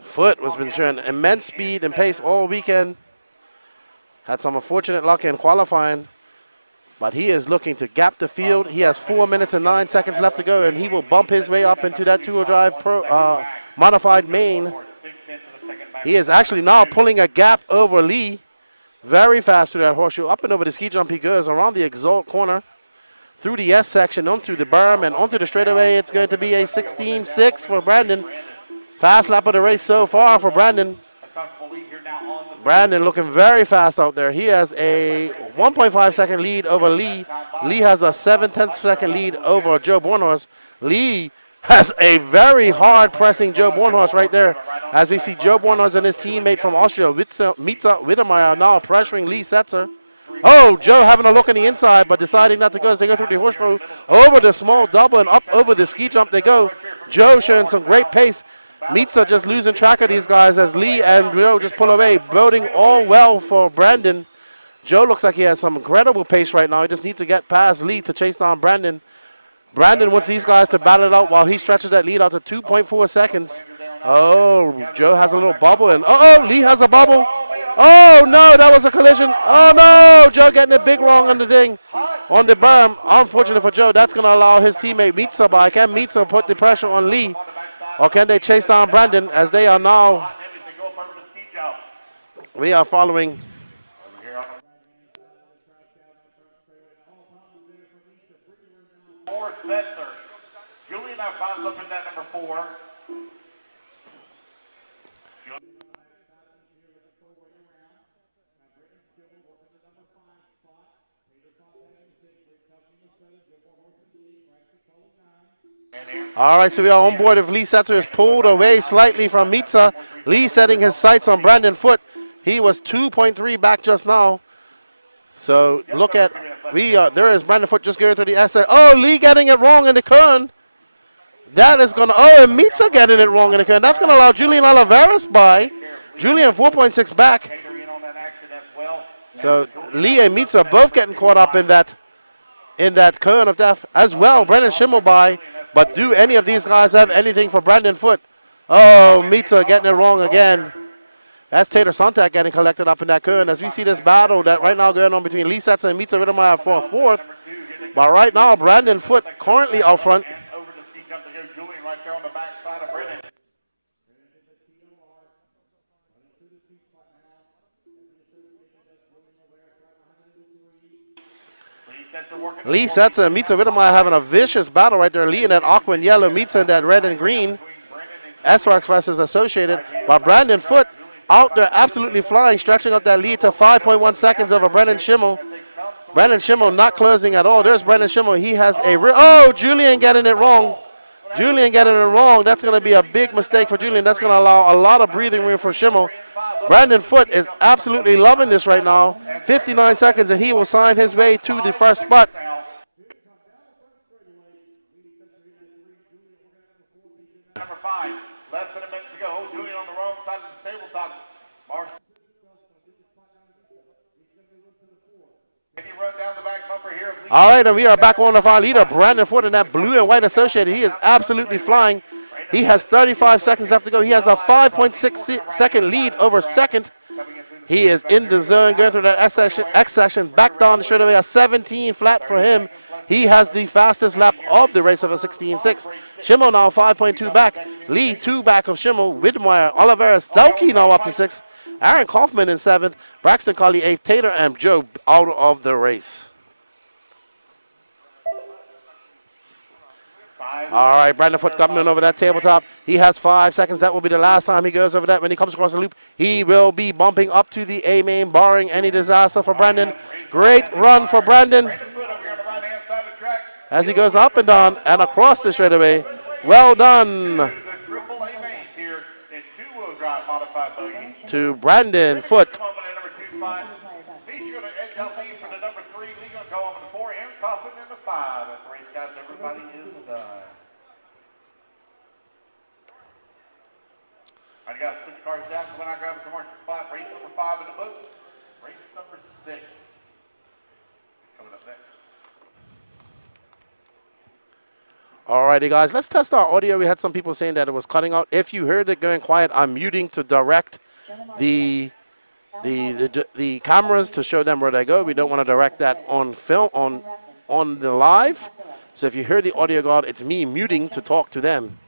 Foote has been showing immense speed and pace all weekend. Had some unfortunate luck in qualifying, but he is looking to gap the field. He has 4 minutes and 9 seconds left to go, and he will bump his way up into that two-wheel drive modified main. He is actually now pulling a gap over Lee. Very fast through that horseshoe. Up and over the ski jump he goes, around the exalt corner, through the S section, onto the berm, and onto the straightaway. It's going to be a 16-6 for Brandon. Fast lap of the race so far for Brandon. Brandon looking very fast out there. He has a 1.5 second lead over Lee. Lee has a 7/10 second lead over Joe Bornhorst. Lee has a very hard pressing Joe Bornhorst right there. As we see Joe Bornhorst and his teammate from Austria, Mitza Widemeyer, now pressuring Lee Setzer. Oh, Joe having a look on the inside, but deciding not to go as they go through the horseshoe over the small double and up over the ski jump they go. Joe showing some great pace. Mitza just losing track of these guys as Lee and Joe just pull away. Building all well for Brandon. Joe looks like he has some incredible pace right now. He just needs to get past Lee to chase down Brandon. Brandon wants these guys to battle it out while he stretches that lead out to 2.4 seconds. Oh, Joe has a little bubble. And Lee has a bubble. Oh, no, that was a collision. Oh, no, Joe getting it big wrong on the thing, on the berm. Unfortunate for Joe. That's going to allow his teammate Mitza by. Can Mitza put the pressure on Lee? Or can they chase down Brandon as they are now? We are following. Julian Alfonso up in that number 4. All right, so we are on board. If Lee Setzer is pulled away slightly from Mitza, Lee setting his sights on Brandon Foote. He was 2.3 back just now. So look at, there is Brandon Foote just going through the essay. Oh, Lee getting it wrong in the cone. That is going to, and Mitza getting it wrong in the cone. That's going to allow Julian Oliveras by. Julian 4.6 back. So Lee and Mitza both getting caught up in that cone of death as well. Brendan Schimmel by. But do any of these guys have anything for Brandon Foote? Oh, Mitza getting it wrong again. That's Taylor Sonntag getting collected up in that cone. As we see this battle that right now going on between Lee Setzer and Mitza Widemeyer for 4th. But right now, Brandon Foote currently out front. Lee Setzer and Mitza Wittemeyer having a vicious battle right there. Lee in that aqua and yellow, Mitza in that red and green. WRCE versus Associated. But Brandon Foote out there absolutely flying, stretching up that lead to 5.1 seconds over Brendan Schimmel. Brendan Schimmel not closing at all. There's Brendan Schimmel. He has a oh, Julian getting it wrong. Julian getting it wrong. That's going to be a big mistake for Julian. That's going to allow a lot of breathing room for Schimmel. Brandon Foote is absolutely loving this right now. 59 seconds, and he will sign his way to the first spot. Number 5, less than a minute to go. Julian on the wrong side of the tabletop. All right, and we are back on with our leader, Brandon Foote, in that blue and white Associated. He is absolutely flying. He has 35 seconds left to go. He has a 5.6 second lead over second. He is in the zone, going through that X section, back down the straightaway, a 17 flat for him. He has the fastest lap of the race of a 16.6. Schimmel now 5.2 back. Lee 2 back of Schimmel. Widmeyer, Oliveira, Stokey now up to 6. Aaron Kaufman in 7th. Braxton Colley 8th. Taylor and Joe out of the race. All right, Brandon Foote coming over that tabletop. He has 5 seconds. That will be the last time he goes over that. When he comes across the loop, he will be bumping up to the A main, barring any disaster for Brandon. Great run for Brandon as he goes up and down and across the straightaway. Well done to Brandon Foote. I got to switch cars down when I grab a commercial spot. Race number 5 in the book. Race number 6 coming up next. All righty, guys. Let's test our audio. We had some people saying that it was cutting out. If you heard it going quiet, I'm muting to direct the cameras to show them where they go. We don't want to direct that on film on the live. So if you hear the audio go out, it's me muting to talk to them.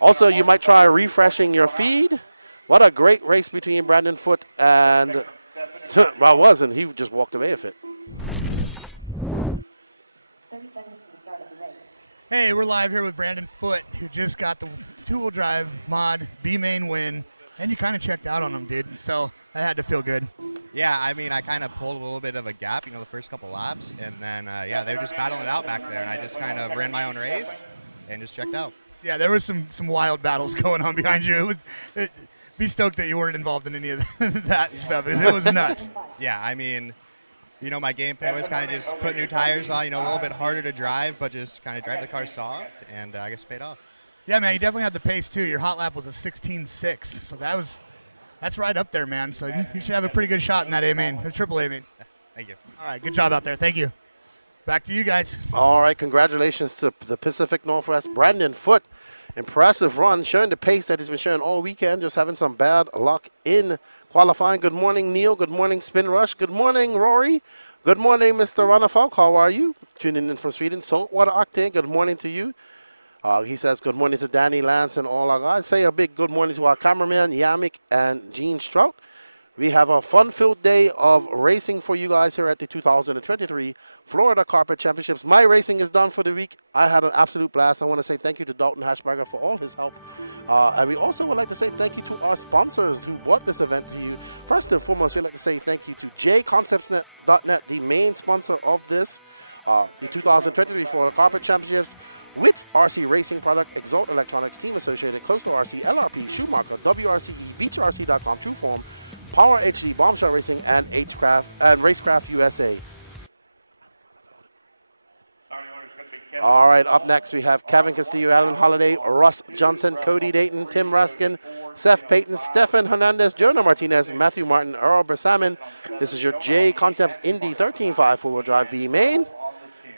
Also, you might try refreshing your feed. What a great race between Brandon Foote and well, wasn't he just walked away with it. 30 seconds to the start of the race. Hey, we're live here with Brandon Foote, who just got the two-wheel drive mod B main win, and you kind of checked out on him, dude. So that had to feel good. Yeah, I mean, I kind of pulled a little bit of a gap, the first couple laps, and then yeah, they were just battling it out back there, and I just kind of ran my own race and just checked out. Yeah, there was some wild battles going on behind you. Be stoked that you weren't involved in any of that stuff. It was nuts. Yeah, I mean, my game plan was kind of just put new tires on, a little bit harder to drive, but just kind of drive the car soft, and I guess it paid off. Yeah, man, you definitely had the pace, too. Your hot lap was a 16.6, so that's right up there, man. So you should have a pretty good shot in that A main, the triple A main. Thank you. All right, good job out there. Thank you. Back to you guys. All right, congratulations to the Pacific Northwest. Brandon Foote, impressive run, showing the pace that he's been showing all weekend, just having some bad luck in qualifying. Good morning, Neil. Good morning, Spin Rush. Good morning, Rory. Good morning, Mr. Ronnefalk. How are you? Tuning in from Sweden. Saltwater Octane, good morning to you. He says good morning to Danny, Lance, and all our guys. Say a big good morning to our cameraman, Yamik and Gene Strout. We have a fun-filled day of racing for you guys here at the 2023 Florida Carpet Championships. My racing is done for the week. I had an absolute blast. I want to say thank you to Dalton Hashberger for all his help. And we also would like to say thank you to our sponsors who brought this event to you. First and foremost, we'd like to say thank you to jconcepts.net, the main sponsor of this, the 2023 Florida Carpet Championships. WRCE RC Racing Product, Exalt Electronics, Team Associated, Coastal RC, LRP, Schumacher, WRCE, BeachRC.com, Trueform, Power HD, Bombshell Racing, and Racecraft USA. All right, up next we have Kevin Castillo, Alan Holliday, Russ Johnson, Cody Dayton, Tim Raskin, Seth Payton, Stefan Hernandez, Jonah Martinez, Matthew Martin, Earl Bersamin. This is your J Concepts Indy 13.5 four-wheel drive B main.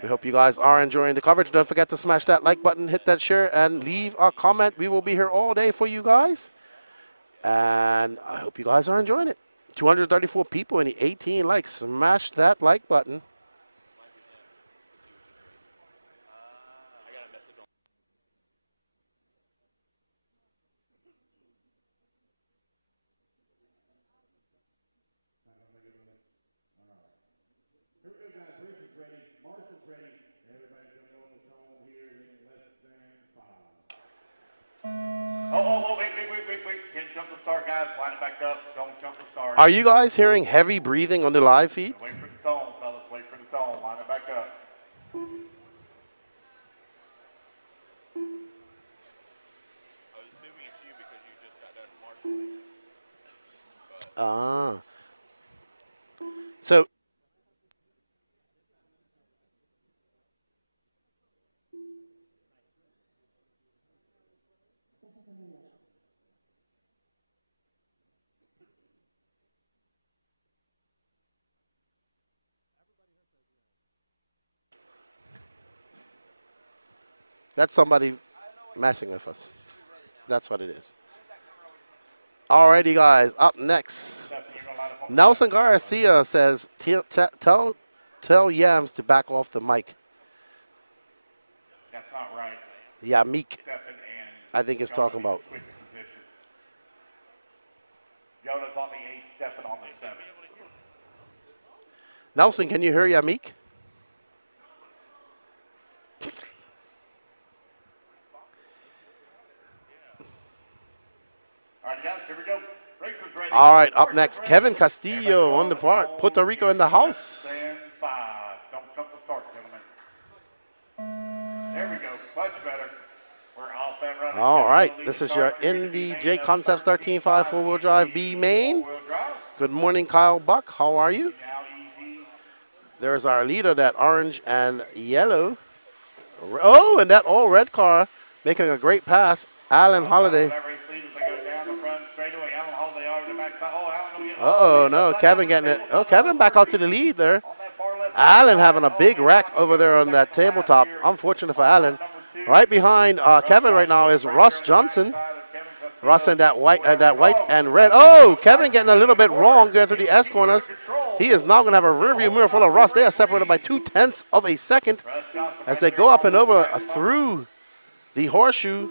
We hope you guys are enjoying the coverage. Don't forget to smash that like button, hit that share, and leave a comment. We will be here all day for you guys. And I hope you guys are enjoying it. 234 people and 18 likes. Smash that like button. Wait. Can't jump the start, guys. Line it back up. Don't jump the start. Are you guys hearing heavy breathing on the live feed? Wait for the tone, fellas. Wait for the tone. Line it back up. I was assuming it's you because you just got done marshalling. So that's somebody messing with us. That's what it is. Alrighty, guys. Up next, Nelson Garcia says, "Tell Yams to back off the mic." That's not right. Yeah, Meek. I think it's talking about. Jonah's on the 8, Stephen on the 7. Nelson, can you hear Yamik? All right, guys, here we go. Racers ready. All right, up next, Kevin Castillo on the part. Puerto Rico in the house. Stand 5. Don't jump the start, gentlemen. There we go. Much better. We're off and running. All right, this is your Indy J Concepts 13.5 4-wheel drive B main. Good morning, Kyle Buck. How are you? There's our leader, that orange and yellow. Oh, and that all red car making a great pass, Alan Holiday. Uh-oh, no, Kevin getting it. Oh, Kevin back out to the lead there. Alan having a big wreck over there on that tabletop. Unfortunate for Alan. Right behind Kevin right now is Russ Johnson. Russ in that white and red. Oh, Kevin getting a little bit wrong going through the S corners. He is now going to have a rearview mirror full of Russ. They are separated by 0.2 of a second as they go up and over through the horseshoe.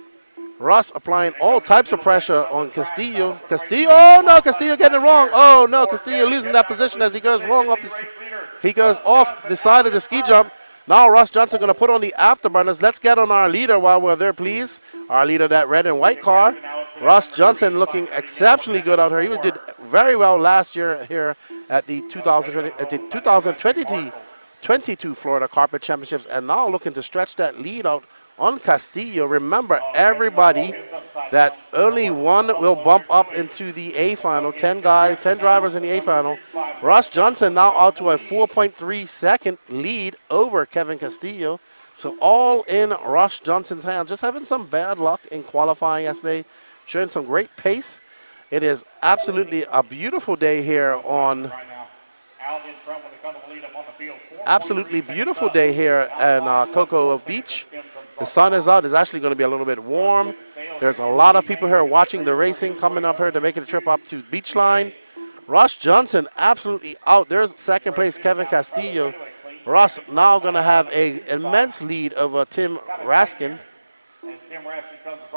Russ applying all types of pressure on Castillo. Oh no, Castillo getting it wrong. Oh no, Castillo losing that position as he goes wrong off the side of the ski jump. Now Russ Johnson going to put on the afterburners. Let's get on our leader while we're there, please. Our leader, that red and white car. Russ Johnson looking exceptionally good out here. He did very well last year here at the 2022 Florida Carpet Championships, and now looking to stretch that lead out on Castillo. Remember, everybody, that only one will bump up into the A final. 10 drivers in the A final. Russ Johnson now out to a 4.3 second lead over Kevin Castillo. So all in Russ Johnson's hands. Just having some bad luck in qualifying yesterday, showing some great pace. It is absolutely a beautiful day here on. Absolutely beautiful day here in Cocoa Beach. The sun is out. It's actually going to be a little bit warm. There's a lot of people here watching the racing, coming up here to make it a trip up to Beachline. Russ Johnson absolutely out. There's second place Kevin Castillo. Russ now going to have an immense lead over Tim Raskin.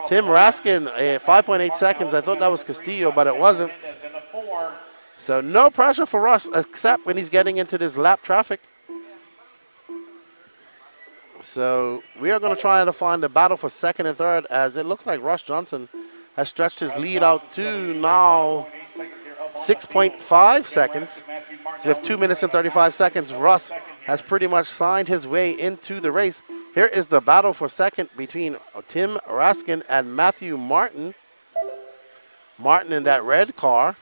Tim Raskin, 5.8 seconds. I thought that was Castillo, but it wasn't. So no pressure for Russ except when he's getting into this lap traffic. So we are going to try to find the battle for second and third, as it looks like Russ Johnson has stretched his lead out to now 6.5 seconds. So we have 2 minutes and 35 seconds. Russ has pretty much signed his way into the race. Here is the battle for second between Tim Raskin and Matthew Martin. Martin in that red car.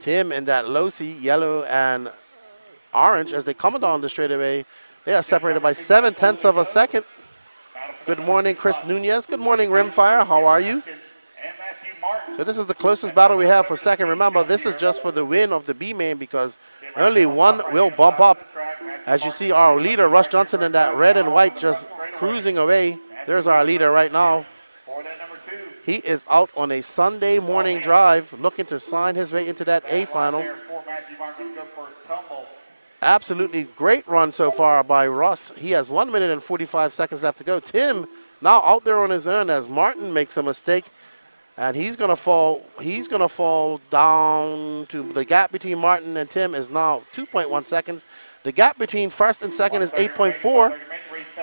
Tim in that low-C, yellow and orange. As they come down the straightaway, they are separated by 0.7 of a second. Good morning, Chris Nunez. Good morning, Rimfire. How are you? So this is the closest battle we have for second. Remember, this is just for the win of the B main because only one will bump up. As you see our leader, Russ Johnson, in that red and white just cruising away. There's our leader right now. He is out on a Sunday morning drive looking to sign his way into that A final. Absolutely great run so far by Russ. He has 1 minute and 45 seconds left to go. Tim now out there on his own as Martin makes a mistake. And he's gonna fall down to the gap between Martin and Tim is now 2.1 seconds. The gap between first and second is 8.4.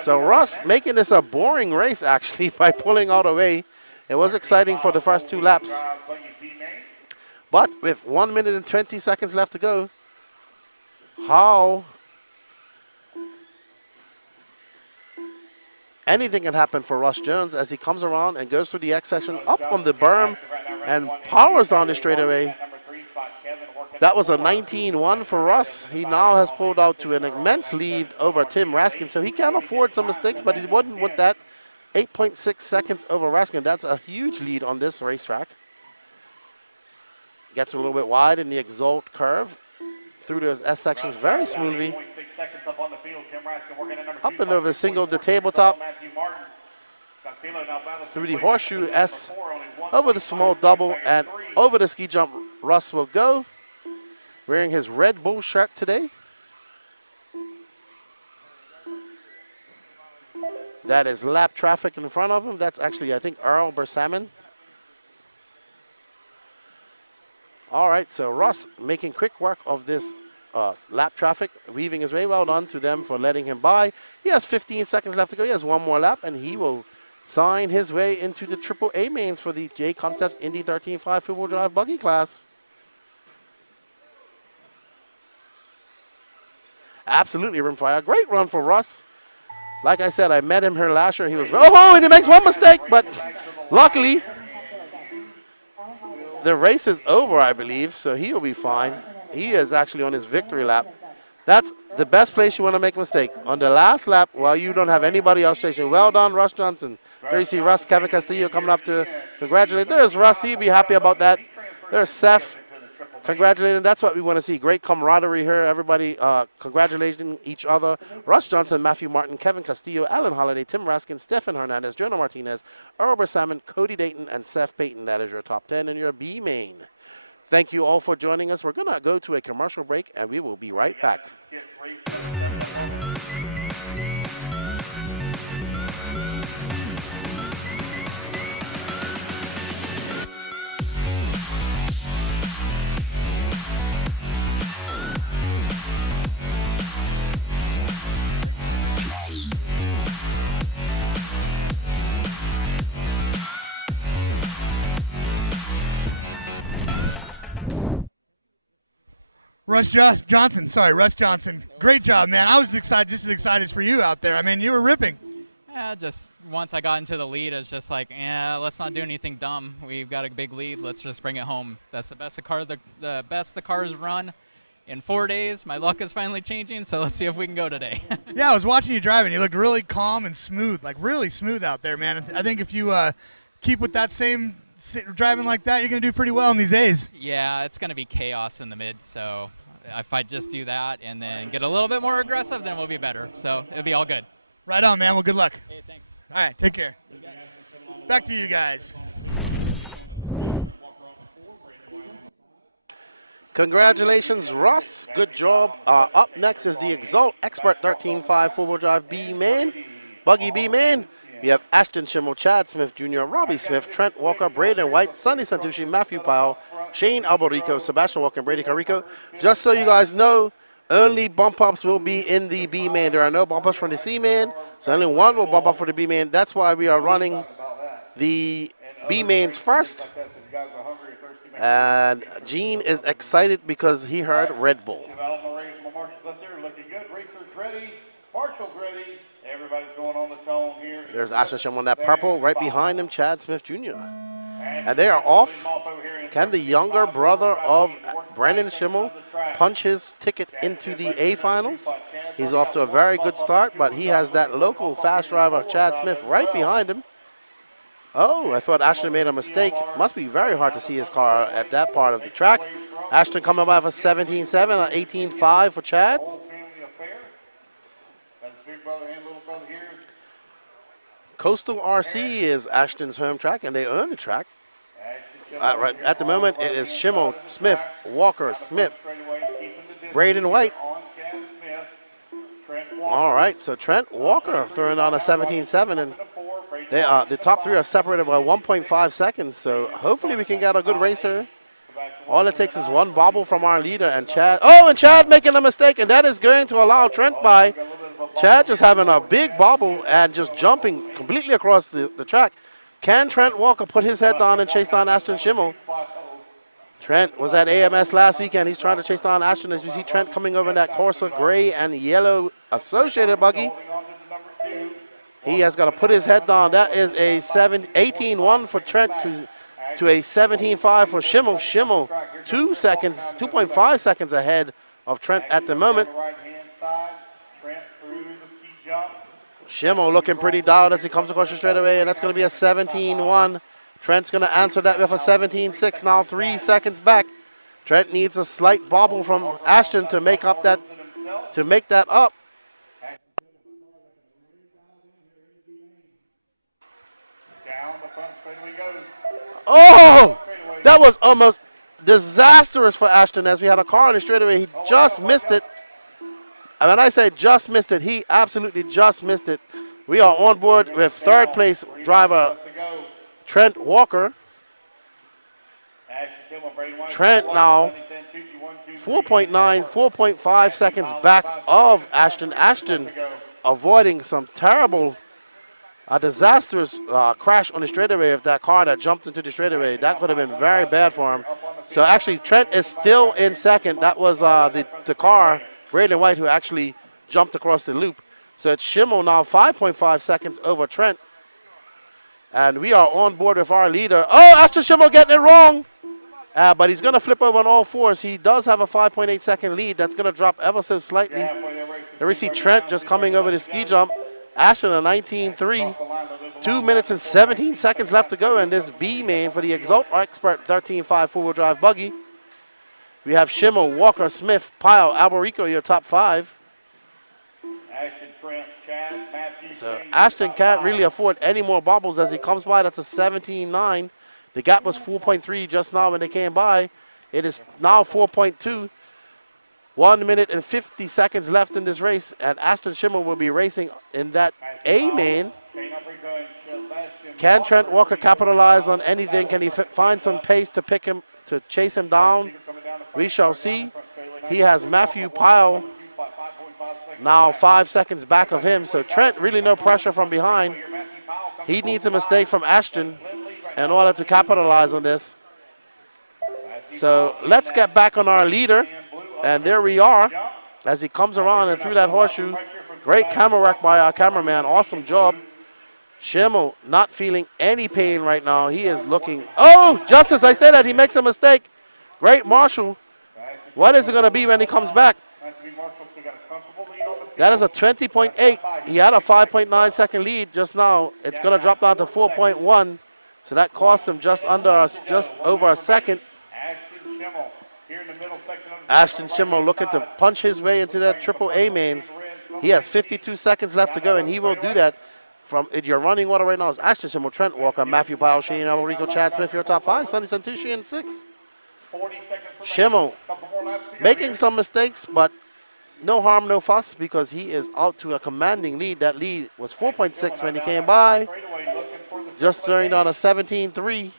So Russ making this a boring race actually by pulling out away. It was exciting for the first 2 laps. But with 1 minute and 20 seconds left to go, how anything can happen for Russ Jones as he comes around and goes through the X section up on the berm and powers down the straightaway. That was a 19-1 for Russ. He now has pulled out to an immense lead over Tim Raskin, so he can afford some mistakes, but he wouldn't with that 8.6 seconds over Raskin. That's a huge lead on this racetrack. Gets a little bit wide in the exalt curve through those S sections very smoothly. Up and over the single, the tabletop, through the horseshoe S, over the small double, and over the ski jump. Russ will go, wearing his Red Bull shirt today. That is lap traffic in front of him. That's actually, I think, Earl Bersamin. All right, so Russ making quick work of this lap traffic, weaving his way. Well done to them for letting him by. He has 15 seconds left to go. He has 1 more lap, and he will sign his way into the AAA mains for the J Concepts Indy 13.5 four-wheel drive buggy class. Absolutely rimfire. Great run for Russ. Like I said, I met him here last year. He was, oh, and he makes 1 mistake, but luckily the race is over, I believe, so he'll be fine. He is actually on his victory lap. That's the best place you want to make a mistake. On the last lap, while you don't have anybody else chasing. Well done, Russ Johnson. There you see Russ, Kevin Castillo coming up to congratulate. There's Russ. He'd be happy about that. There's Seth. Congratulating. That's what we want to see. Great camaraderie here. Everybody congratulating each other. Russ Johnson, Matthew Martin, Kevin Castillo, Alan Holliday, Tim Raskin, Stefan Hernandez, Jonah Martinez, Earl Bersamin, Cody Dayton, and Seth Payton. That is your top 10 in your B main. Thank you all for joining us. We're going to go to a commercial break, and we will be right back. Russ Johnson. Great job, man. I was excited, just as excited as for you out there. I mean, you were ripping. Yeah, just once I got into the lead, it's just like, let's not do anything dumb. We've got a big lead. Let's just bring it home. That's the best the best the car's run in 4 days. My luck is finally changing, so let's see if we can go today. Yeah, I was watching you driving. You looked really calm and smooth, like really smooth out there, man. I think if you keep with that same driving like that, you're going to do pretty well in these A's. Yeah, it's going to be chaos in the mid, so if I just do that and then get a little bit more aggressive, then we'll be better. So it'll be all good. Right on, man. Well, good luck. Hey, thanks. All right, take care. Back to you guys. Congratulations, Russ. Good job. Up next is the Exalt Expert 13.5 four-wheel drive B-Man, Buggy B-Man. We have Ashton Schimmel, Chad Smith Jr., Robbie Smith, Trent Walker, Braden White, Sonny Santucci, Matthew Powell, Shane Alberico, Sebastian Walker, and Brady Carico. Just so you guys know, only bump ups will be in the B-Man. There are no bump ups from the C-Man, so only one will bump up for the B-Man. That's why we are running the B-Mans first. And Gene is excited because he heard Red Bull. Marshall's ready. Everybody's going on the tone here. There's Ashton Schimmel on that purple. Right behind them, Chad Smith Jr. And they are off. Can the younger brother of Brandon Schimmel punch his ticket into the A finals? He's off to a very good start, but he has that local fast driver, Chad Smith, right behind him. Oh, I thought Ashton made a mistake. Must be very hard to see his car at that part of the track. Ashton coming by for 17.7, 18.5 for Chad. Coastal RC is Ashton's home track, and they own the track. Right at the moment, it is Schimmel, Smith, Walker, Smith, Braden White. All right, so Trent Walker throwing on a 17.7, and the top three are separated by 1.5 seconds, so hopefully we can get a good racer. All it takes is one bobble from our leader, and Chad. Oh, and Chad making a mistake, and that is going to allow Trent by. Chad just having a big bobble and just jumping completely across the track. Can Trent Walker put his head down and chase down Ashton Schimmel? Trent was at AMS last weekend. He's trying to chase down Ashton as we see Trent coming over in that Corsa gray and yellow associated buggy. He has got to put his head down. That is a 18.1 for Trent to a 17.5 for Schimmel. Schimmel 2.5 seconds ahead of Trent at the moment. Schimmel looking pretty dialed as he comes across the straightaway, and that's going to be a 17.1. Trent's going to answer that with a 17.6, now 3 seconds back. Trent needs a slight bobble from Ashton to make that up. Oh, that was almost disastrous for Ashton as we had a car on the straightaway. He just missed it. And when I say just missed it, he absolutely just missed it. We are on board with third place driver Trent Walker. Trent now 4.5 seconds back of Ashton. Ashton avoiding some terrible, disastrous crash on the straightaway of that car that jumped into the straightaway. That could have been very bad for him. So actually Trent is still in second. That was the car, Braden White, who actually jumped across the loop. So it's Schimmel now 5.5 seconds over Trent. And we are on board with our leader. Oh, Ashton Schimmel getting it wrong. But he's going to flip over on all fours. He does have a 5.8 second lead. That's going to drop ever so slightly. There we see Trent just coming over the ski jump. Ashton a 19.3. 2 minutes and 17 seconds left to go in this B main for the Exalt Expert 13.5 four-wheel drive buggy. We have Schimmel, Walker, Smith, Pyle, Alberico, your top five. So Ashton can't really afford any more bobbles as he comes by. That's a 17.9. The gap was 4.3 just now when they came by. It is now 4.2. 1 minute and 50 seconds left in this race, and Ashton Schimmel will be racing in that A main. Can Trent Walker capitalize on anything? Can he find some pace to pick him, to chase him down? We shall see. He has Matthew Pyle now 5 seconds back of him. So Trent, really no pressure from behind. He needs a mistake from Ashton in order to capitalize on this. So let's get back on our leader. And there we are as he comes around and through that horseshoe. Great camera work by our cameraman. Awesome job. Schimmel not feeling any pain right now. He is looking. Oh, just as I said that, he makes a mistake. Great Marshall. What is it going to be when he comes back? That is a 20.8. He had a 5.9 second lead just now. It's going to drop down to 4.1. So that cost him just over a second. Ashton Schimmel looking to punch his way into that triple A mains. He has 52 seconds left to go, and he will do that. From your running order right now is Ashton Schimmel, Trent Walker, Matthew Pyle, Shane Alberico, Chad Smith, your top five. Sonny Santucci in 6. Schimmel making some mistakes, but no harm, no fuss, because he is out to a commanding lead. That lead was 4.6 when he came by. Just throwing down a 17.3.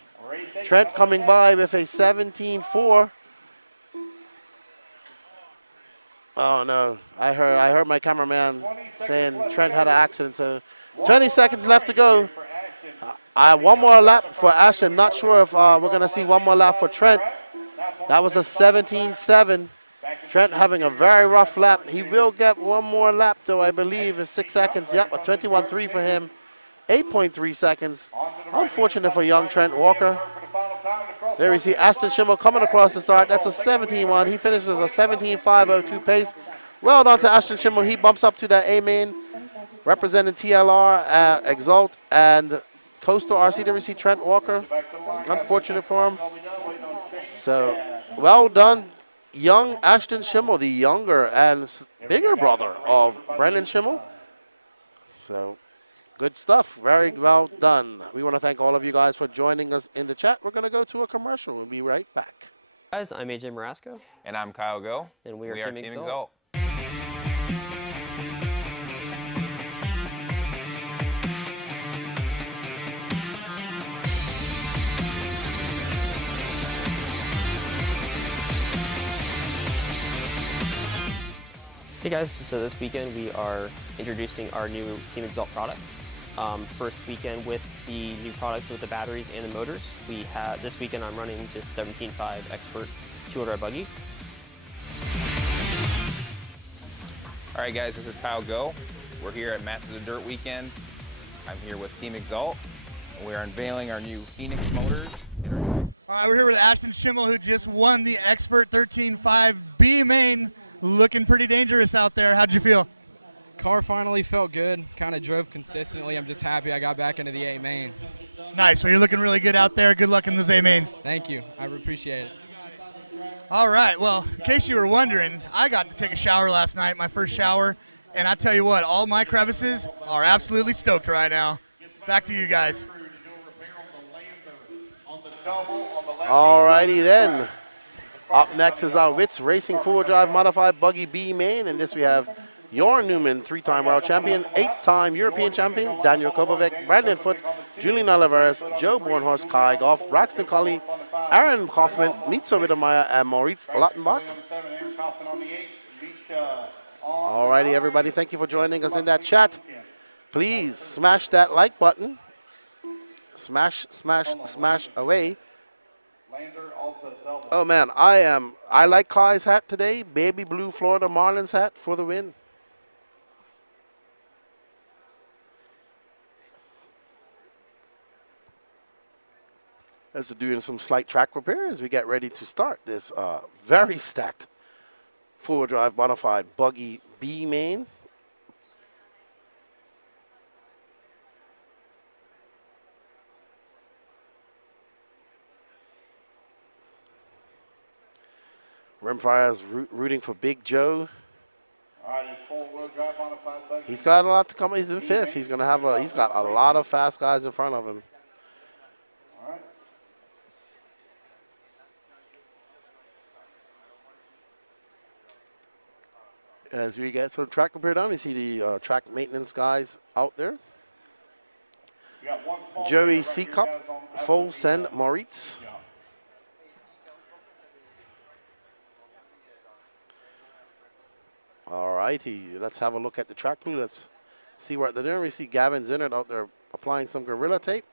Trent coming by with a 17.4. Oh no! I heard my cameraman saying Trent had an accident. So 20 seconds left to go. One more lap for Ashton. Not sure if we're going to see one more lap for Trent. That was a 17.7. Trent having a very rough lap. He will get one more lap though, I believe, in 6 seconds. Yep, a 21.3 for him. 8.3 seconds. Unfortunate for young Trent Walker. There we see Ashton Schimmel coming across the start. That's a 17.1. He finishes with a 17.502 pace. Well done to Ashton Schimmel. He bumps up to that A main, representing TLR, Exalt, and Coastal RC. There we see Trent Walker. Unfortunate for him. So, well done, young Ashton Schimmel, the younger and bigger brother of Brendan Schimmel. So, Good stuff. Very well done. We want to thank all of you guys for joining us in the chat. We're going to go to a commercial. We'll be right back. Guys, I'm AJ Marasco. And I'm Kyle Go. And we are Team Exalt. Exalt. Hey guys, so this weekend we are introducing our new Team Exalt products. First weekend with the new products with the batteries and the motors. This weekend I'm running this 17.5 Expert 200R buggy. All right, guys, this is Kyle Go. We're here at Masters of Dirt Weekend. I'm here with Team Exalt, and we are unveiling our new Phoenix motors. All right, we're here with Ashton Schimmel, who just won the Expert 13.5 B main. Looking pretty dangerous out there. How'd you feel? Car finally felt good. Kind of drove consistently. I'm just happy I got back into the A main. Nice. Well, you're looking really good out there. Good luck in those A mains. Thank you. I appreciate it. All right. Well, in case you were wondering, I got to take a shower last night, my first shower, and I tell you what, all my crevices are absolutely stoked right now. Back to you guys. All righty then. Up next is our WRCE Racing 4-wheel-drive modified buggy B main, and this we have Jorn Newman, 3-time world champion, 8-time European champion, Daniel Kobovic, Brandon Foote, Julian Oliveras, Joe Bornhorst, Kai Goff, Braxton Colley, Aaron Kaufman, Mitzo Wiedermeyer, and Moritz Lottenbach. All righty, everybody, thank you for joining us in that chat. Please smash that like button. Smash, smash, smash away. Oh man, I like Kai's hat today. Baby blue Florida Marlins hat for the win. As we're doing some slight track repair as we get ready to start this very stacked 4-wheel drive modified buggy B main. Rimfire's rooting for Big Joe. He's got a lot to come. He's in 5th. He's gonna have he's got a lot of fast guys in front of him. As we get some track repair done, we see the track maintenance guys out there. Joey Seacup, Full Send Moritz. All righty, let's have a look at the track crew. Let's see what they're doing. We see Gavin Zinnert out there applying some Gorilla Tape.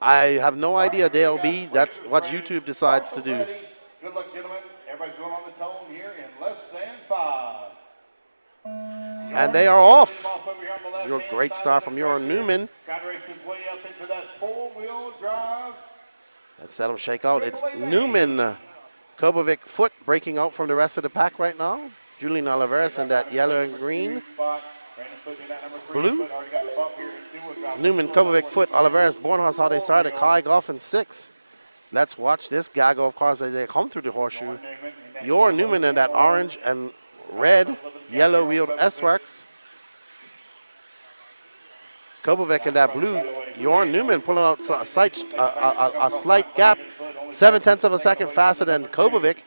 I have no idea, Dale B. That's what YouTube decides to do. Good luck, gentlemen. Everybody's going on the tone here in less than 5. And they are off. Real great start from Jorn Newman. Let's let him shake out. It's Newman, Kobovic, Foote breaking out from the rest of the pack right now. Julian Oliveras in that yellow and green. Blue. It's Newman, Kobovic, Foote, Oliveras, Bornhorst, how they started. Kai Goff in 6. Let's watch this gaggle of cars as they come through the horseshoe. Jorn Newman in that orange and red, yellow wheeled S-Works. Kobovic in that blue. Jorn Newman pulling out a slight gap, 0.7 of a second faster than Kobovic.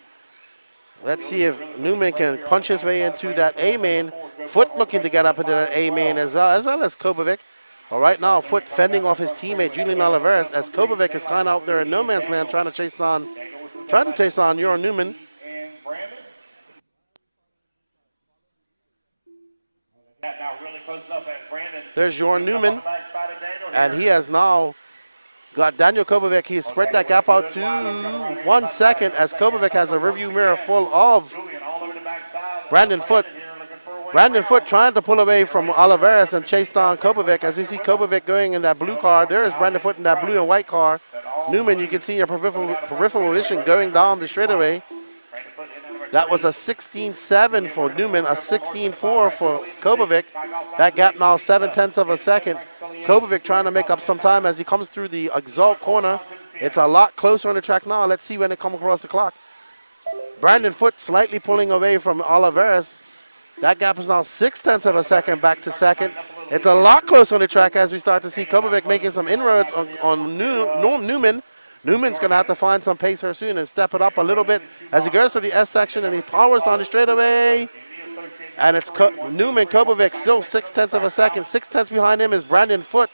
Let's see if Newman can punch his way into that A main. Foote looking to get up into that A main as well as Kobovic. Well, right now, Foote fending off his teammate Julian Oliveras as Kobovic is kind of out there in no man's land trying to chase down Jorn Newman. There's Jorn Newman, and he has now got Daniel Kobovic. He has spread that gap out to 1 second as Kobovic has a rearview mirror full of Brandon Foote. Brandon Foote trying to pull away from Oliveras and chase down Kobovic. As you see Kobovic going in that blue car, there is Brandon Foote in that blue and white car. Newman, you can see in your peripheral vision going down the straightaway. That was a 16.7 for Newman, a 16.4 for Kobovic. That gap now 0.7 of a second. Kobovic trying to make up some time as he comes through the Exalt corner. It's a lot closer on the track now. Let's see when they come across the clock. Brandon Foote slightly pulling away from Oliveras. That gap is now 0.6 of a second back to second. It's a lot closer on the track as we start to see Kobovic making some inroads on Newman. Newman's going to have to find some pace here soon and step it up a little bit as he goes through the S section and he powers down the straightaway. And it's Newman Kobovic still 0.6 of a second. 0.6 behind him is Brandon Foote.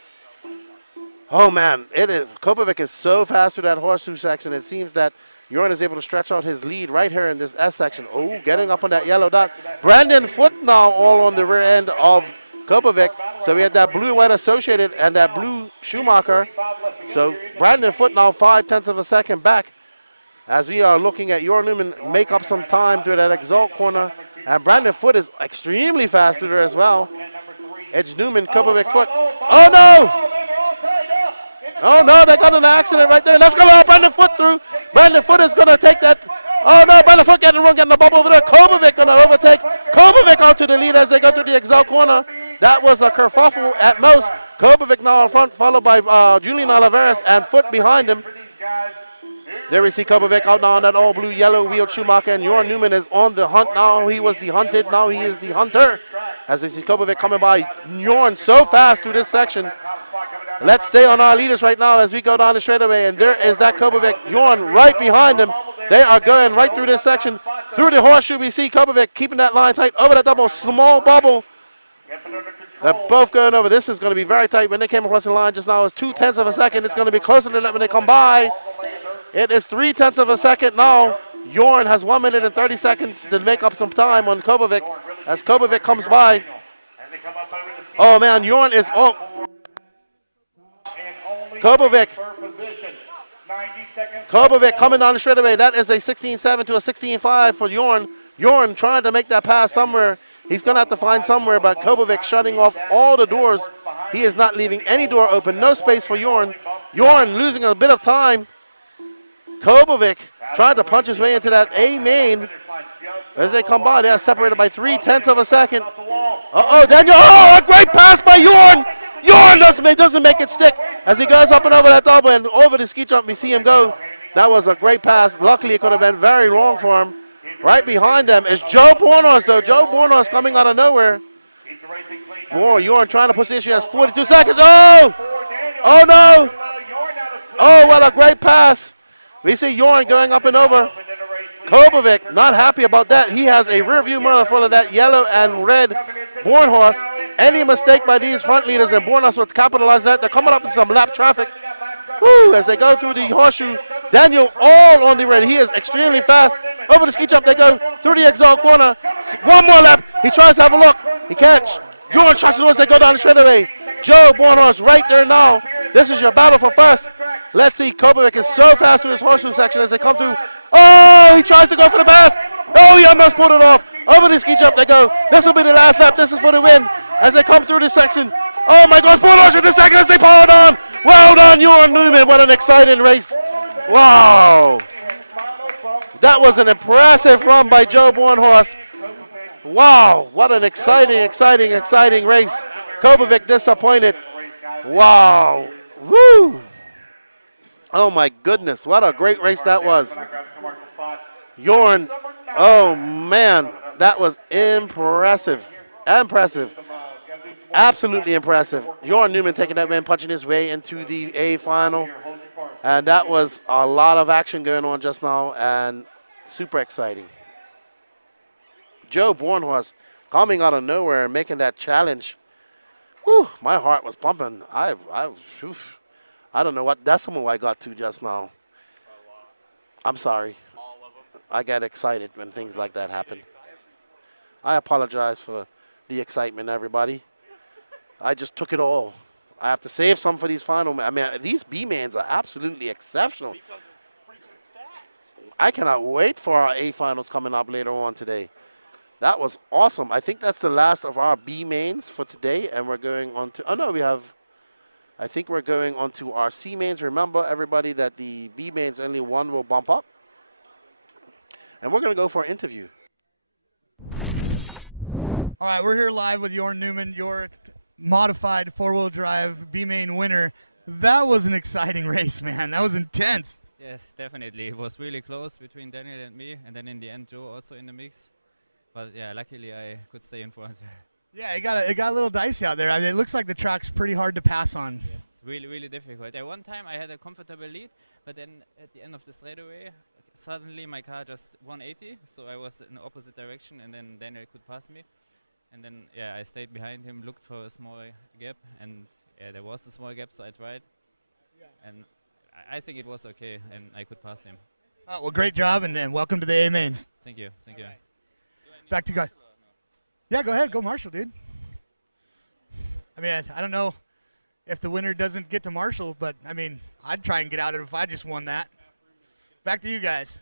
Oh man, Kobovic is so fast through that horseshoe section. It seems that Jorn is able to stretch out his lead right here in this S section. Oh, getting up on that yellow dot. Brandon Foote now all on the rear end of Kobovic. So we had that blue-white associated and that blue Schumacher. So Brandon Foote now 0.5 of a second back as we are looking at Jorn Newman make up some time through that exalt corner. And Brandon Foote is extremely fast through there as well. It's Newman, Kobovic, Foote. Oh no! Oh no, they got an accident right there. Let's go allow Brandon Foote through. Brandon Foote is going to take that. Oh no, Brandon Foote getting the bubble over there. Kobovic going to overtake. Kobovic out to the lead as they go through the exalt corner. That was a kerfuffle at most. Kobovic now in front, followed by Julian Oliveras and Foote behind him. There we see Kobovic out now on that all blue yellow wheeled Schumacher, and Jorn Newman is on the hunt now. He was the hunted, now he is the hunter. As we see Kobovic coming by Jorn so fast through this section. Let's stay on our leaders right now as we go down the straightaway, and there is that Kobovic. Jorn right behind him. They are going right through this section. Through the horseshoe, we see Kobovic keeping that line tight over that double, small bubble. They're both going over. This is going to be very tight. When they came across the line just now, it's 0.2 of a second. It's going to be closer to that when they come by. It is 0.3 of a second now. Jorn has 1 minute and 30 seconds to make up some time on Kobovic as Kobovic comes by. Oh man, Jorn is on. Kobovic coming down the straightaway. That is a 16.7 to a 16.5 for Jorn. Jorn trying to make that pass somewhere. He's going to have to find somewhere, but Kobovic shutting off all the doors. He is not leaving any door open. No space for Jorn. Jorn losing a bit of time. Kobovic trying to punch his way into that A main. As they come by, they are separated by 0.3 of a second. Uh-oh, Daniel. Oh, a great pass by Jorn. Jorn doesn't make it stick as he goes up and over that double and over the ski jump. We see him go. That was a great pass. Luckily, it could have been very long for him. Right behind them is Joe Bornhorst, though. Joe Bornhorst coming out of nowhere. Boy, Jorn trying to push the issue. Has 42 seconds. Oh! Oh, no! Oh, what a great pass. We see Jorn going up and over. Kobovic not happy about that. He has a rear view mirror full of that yellow and red Bornhorst. Any mistake by these front leaders, and Bornhorst would capitalize that. They're coming up in some lap traffic. Woo, as they go through the horseshoe. Daniel all on the red. He is extremely fast. Over the ski jump, they go through the exalt corner. One more lap. He tries to have a look. He can't. Jorn tries to as they go down the straightaway. Joe Bornhorst right there now. This is your battle for first. Let's see. Kobovic is so fast through this horseshoe section as they come through. Oh, he tries to go for the pass. Oh, he almost pulled it off. Over the ski jump they go. This will be the last lap. This is for the win as they come through this section. Oh my gosh, Bornhorst in the second as they power on. Well done, Jorn Newman. What an exciting race. Wow. That was an impressive run by Joe Bornhorst. Wow, what an exciting race. Kobovic disappointed. Wow. Woo. Oh my goodness, what a great race that was. Jorn, oh man, that was impressive. Absolutely impressive. Jorn Newman taking that win, punching his way into the A final. And that was a lot of action going on just now and super exciting. Joe Bornhorst coming out of nowhere and making that challenge. Whew, my heart was pumping. I don't know what decimal I got to just now. I'm sorry. I get excited when things like that happen. I apologize for the excitement, everybody. I just took it all. I have to save some for these final. I mean, these B-mains are absolutely exceptional. I cannot wait for our A finals coming up later on today. That was awesome. I think that's the last of our B-mains for today, and we're going on to, oh no, we have, I think we're going on to our C mains. Remember, everybody, that the B mains, only one will bump up. And we're going to go for an interview. All right, we're here live with Jorn Newman, your modified four-wheel drive B main winner. That was an exciting race, man. That was intense. Yes, definitely. It was really close between Daniel and me, and then in the end, Joe also in the mix. But yeah, luckily I could stay in front. Yeah, it got a little dicey out there. I mean, it looks like the track's pretty hard to pass on. Yes, really, really difficult. At one time I had a comfortable lead, but then at the end of the straightaway, suddenly my car just 180, so I was in the opposite direction, and then Daniel could pass me. And then, yeah, I stayed behind him, looked for a small gap, and yeah, there was a small gap, so I tried. Yeah. And I think it was okay, and I could pass him. Well, great job, and welcome to the A mains. Thank you, thank you. Back to you guys. Yeah, go ahead, go Marshall, dude. I mean, I don't know if the winner doesn't get to Marshall, but I mean, I'd try and get out of it if I just won that. Back to you guys.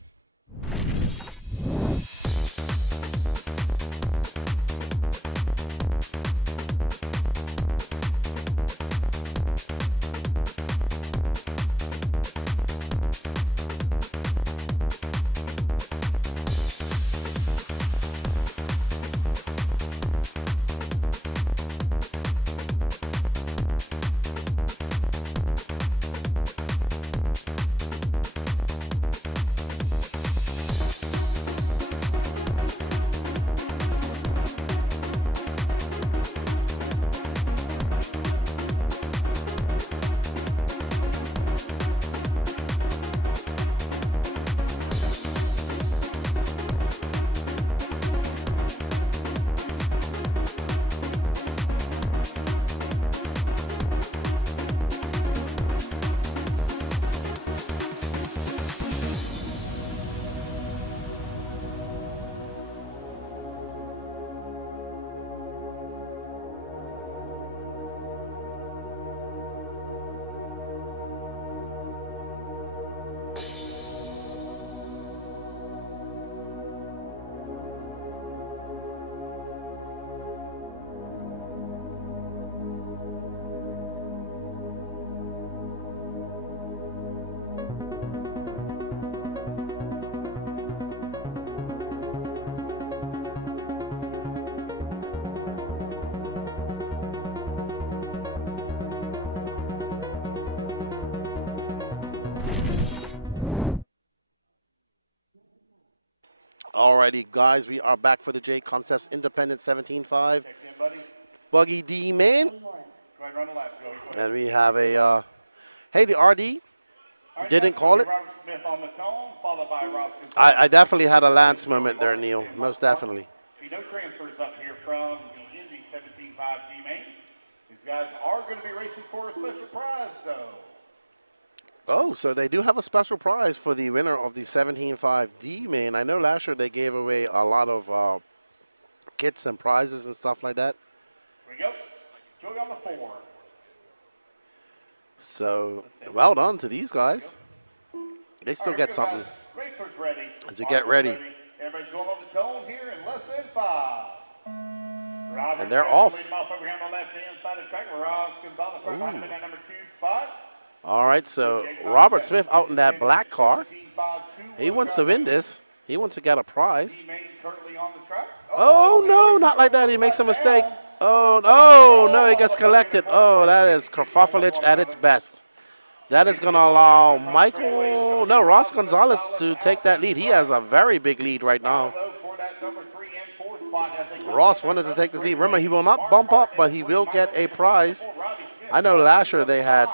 Alrighty, guys, we are back for the J Concepts Independent 17.5 Buggy D main. And we have a, hey, the RD didn't call it. I definitely had a Lance moment there, Neil, most definitely. No transfers up here from the Indy 17.5 D main. These guys are going to be racing for a special prize, though. Oh, so they do have a special prize for the winner of the 17.5 D main. I know last year they gave away a lot of kits and prizes and stuff like that. Here we go. Joey on the 4. So, well done to these guys. They still get something Racers ready. as we get ready. Everybody's going on the tone here in less than 5. And they're off. Leading off over here on the left-hand side of the track. Ross Gonzalez right behind him in that number 2 spot. All right, so Robert Smith out in that black car. He wants to win this. He wants to get a prize. Oh, no, not like that. He makes a mistake. Oh, no, he gets collected. Oh, that is kerfuffleage at its best. That is going to allow Ross Gonzalez to take that lead. He has a very big lead right now. Ross wanted to take this lead. Remember, he will not bump up, but he will get a prize. I know last year they had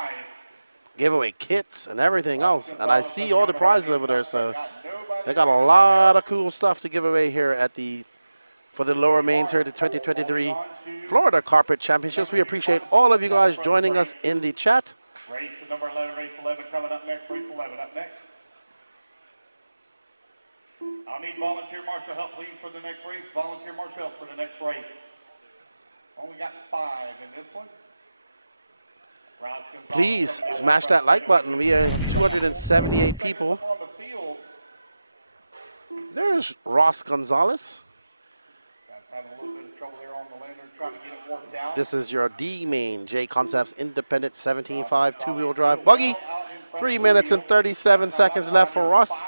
giveaway kits and everything else, and I see all the prizes over there, so they got a lot of cool stuff to give away here at for the lower mains here at the 2023 Florida Carpet Championships. We appreciate all of you guys joining us in the chat. Race number 11, race 11 coming up next. Race 11 up next. I'll need volunteer marshal help, please, for the next race. Volunteer marshal help for the next race. Only got 5 in this one. Please smash that like button. We have 278 people. There's Ross Gonzalez. This is your D main J Concepts Independent 17.5 two-wheel drive buggy. 3 minutes and 37 seconds left for Russ.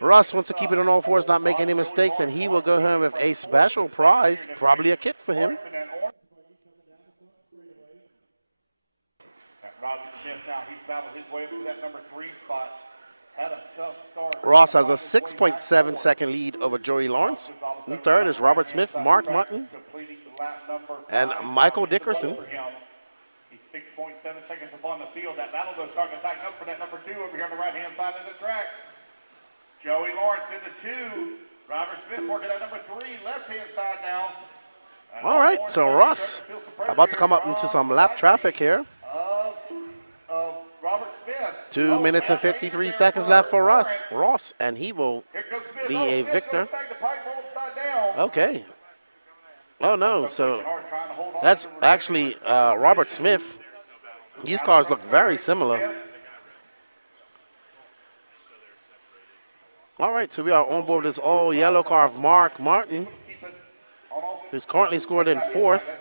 Russ wants to keep it on all fours, not make any mistakes, and he will go home with a special prize, probably a kit for him. Robbie Smith now, he's battled his way up to that number 3 spot. Ross has a 6.7 second lead over Joey Lawrence. In third is Robert Smith, Mark Mutton, and Michael Dickerson. He's 6.7 seconds upon the field. That battle though starting to tighten up for that number 2 over here on the right-hand side of the track. Joey Lawrence into 2. Robert Smith working at number 3, left-hand side now. All right, so Ross about to come up into some lap traffic here. Robert Smith. 2 minutes and 53 seconds left for Ross, and he will be a victor. Okay. Oh, no, so that's actually Robert Smith. These cars look very similar. All right, so we are on board this all-yellow car of Mark Martin, who's currently scored in 4th.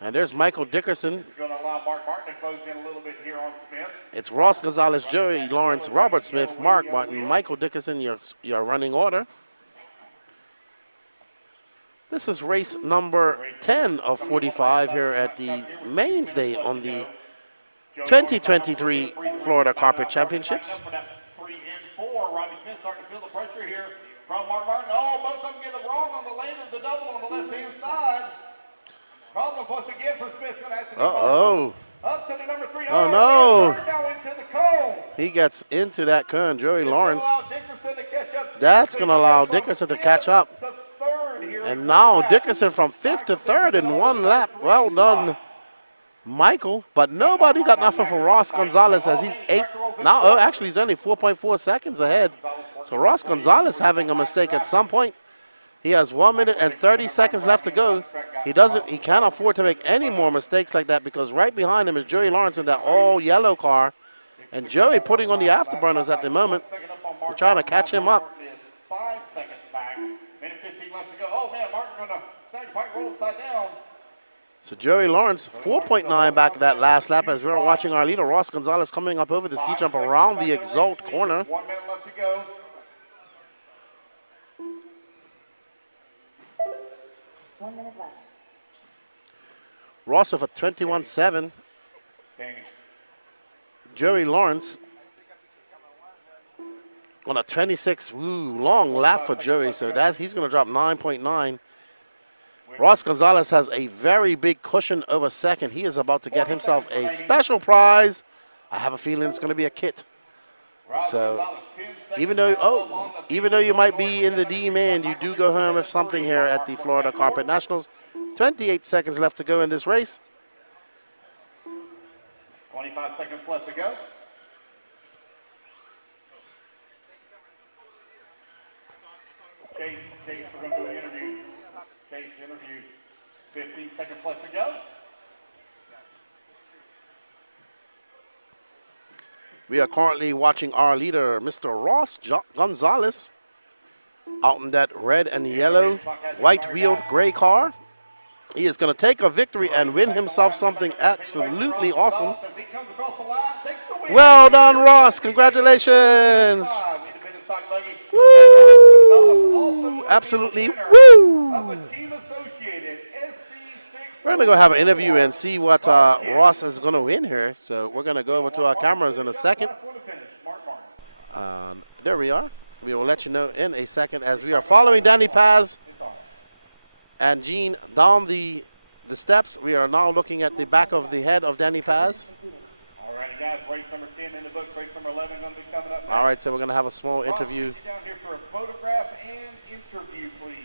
And there's Michael Dickerson. It's Ross Gonzalez, Joey Lawrence, Robert Smith, Mark Martin, Michael Dickerson, your running order. This is race number 10 of 45 here at the Mainstay on the 2023 Florida Carpet Championships. 3 and 4. Robbie Smith starting to feel the pressure here from Mark Martin. Oh, both of them get it wrong on the lane of the double on the left-hand side. Problems once again for Smith. Going to have to Uh-oh. Up to the number 3. Oh, no. Now into the cone. He gets into that cone, Joey Lawrence. That's going to allow Dickerson to catch up. And now Dickerson from 5th to 3rd in 1 lap. Well done, Michael. But nobody got nothing for Ross Gonzalez as he's 8th. Now, oh, actually, he's only 4.4 seconds ahead. So Ross Gonzalez having a mistake at some point. He has 1 minute and 30 seconds left to go. He can't afford to make any more mistakes like that because right behind him is Joey Lawrence in that all-yellow car. And Joey putting on the afterburners at the moment. We're trying to catch him up. 5 seconds back. Minute 15 left to go. Oh, man, Martin's going to snag the bike, roll upside down. So Joey Lawrence, 4.9 back that last lap as we're watching our leader, Ross Gonzalez, coming up over the ski jump around the Exalt corner. 1 minute left to go. Ross with a 21.7. Joey Lawrence on a 26. Long lap for Joey, so that he's going to drop 9.9. Ross Gonzalez has a very big cushion over second. He is about to get himself a special prize. I have a feeling it's going to be a kit. So even though you might be in the D-man, you do go home with something here at the Florida Carpet Nationals. 28 seconds left to go in this race. 25 seconds left to go. Chase, we're going to do an interview. Chase, interview. 15 seconds left to go. We are currently watching our leader, Mr. Ross Gonzalez, out in that red and yellow, white-wheeled gray car. He is going to take a victory and win himself something absolutely awesome. Well done, Ross. Congratulations. Woo! Absolutely woo! We're going to go have an interview and see what Ross is going to win here. So we're going to go over to our cameras in a second. There we are. We will let you know in a second as we are following Danny Paz and Gene down the steps. We are now looking at the back of the head of Danny Paz. All right, guys, race number 10 in the books. Race number 11 going to be coming up next. All right, so we're going to have a small interview. Ross, down here for a photograph and interview, please.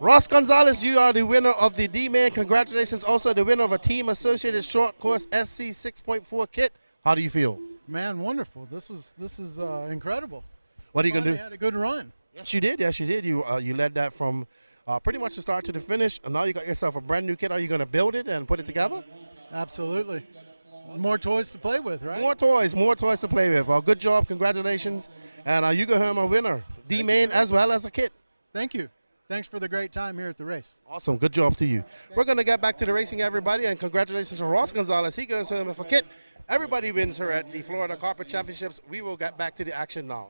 Ross Gonzalez, you are the winner of the D-Man. Congratulations. Also the winner of a Team Associated Short Course SC 6.4 kit. How do you feel? Man, wonderful. This is incredible. What are you going to do? You had a good run. Yes, you did. Yes, you did. You led that from pretty much the start to the finish. And now you got yourself a brand new kit. Are you going to build it and put it together? Absolutely. More toys to play with, right? More toys to play with. Well, good job. Congratulations. And you go home a winner. D-Man as well as a kit. Thank you. Thanks for the great time here at the race. Awesome. Good job to you. We're going to get back to the racing, everybody, and congratulations to Ross Gonzalez. He goes home with a kit. Everybody wins here at the Florida Carpet Championships. We will get back to the action now.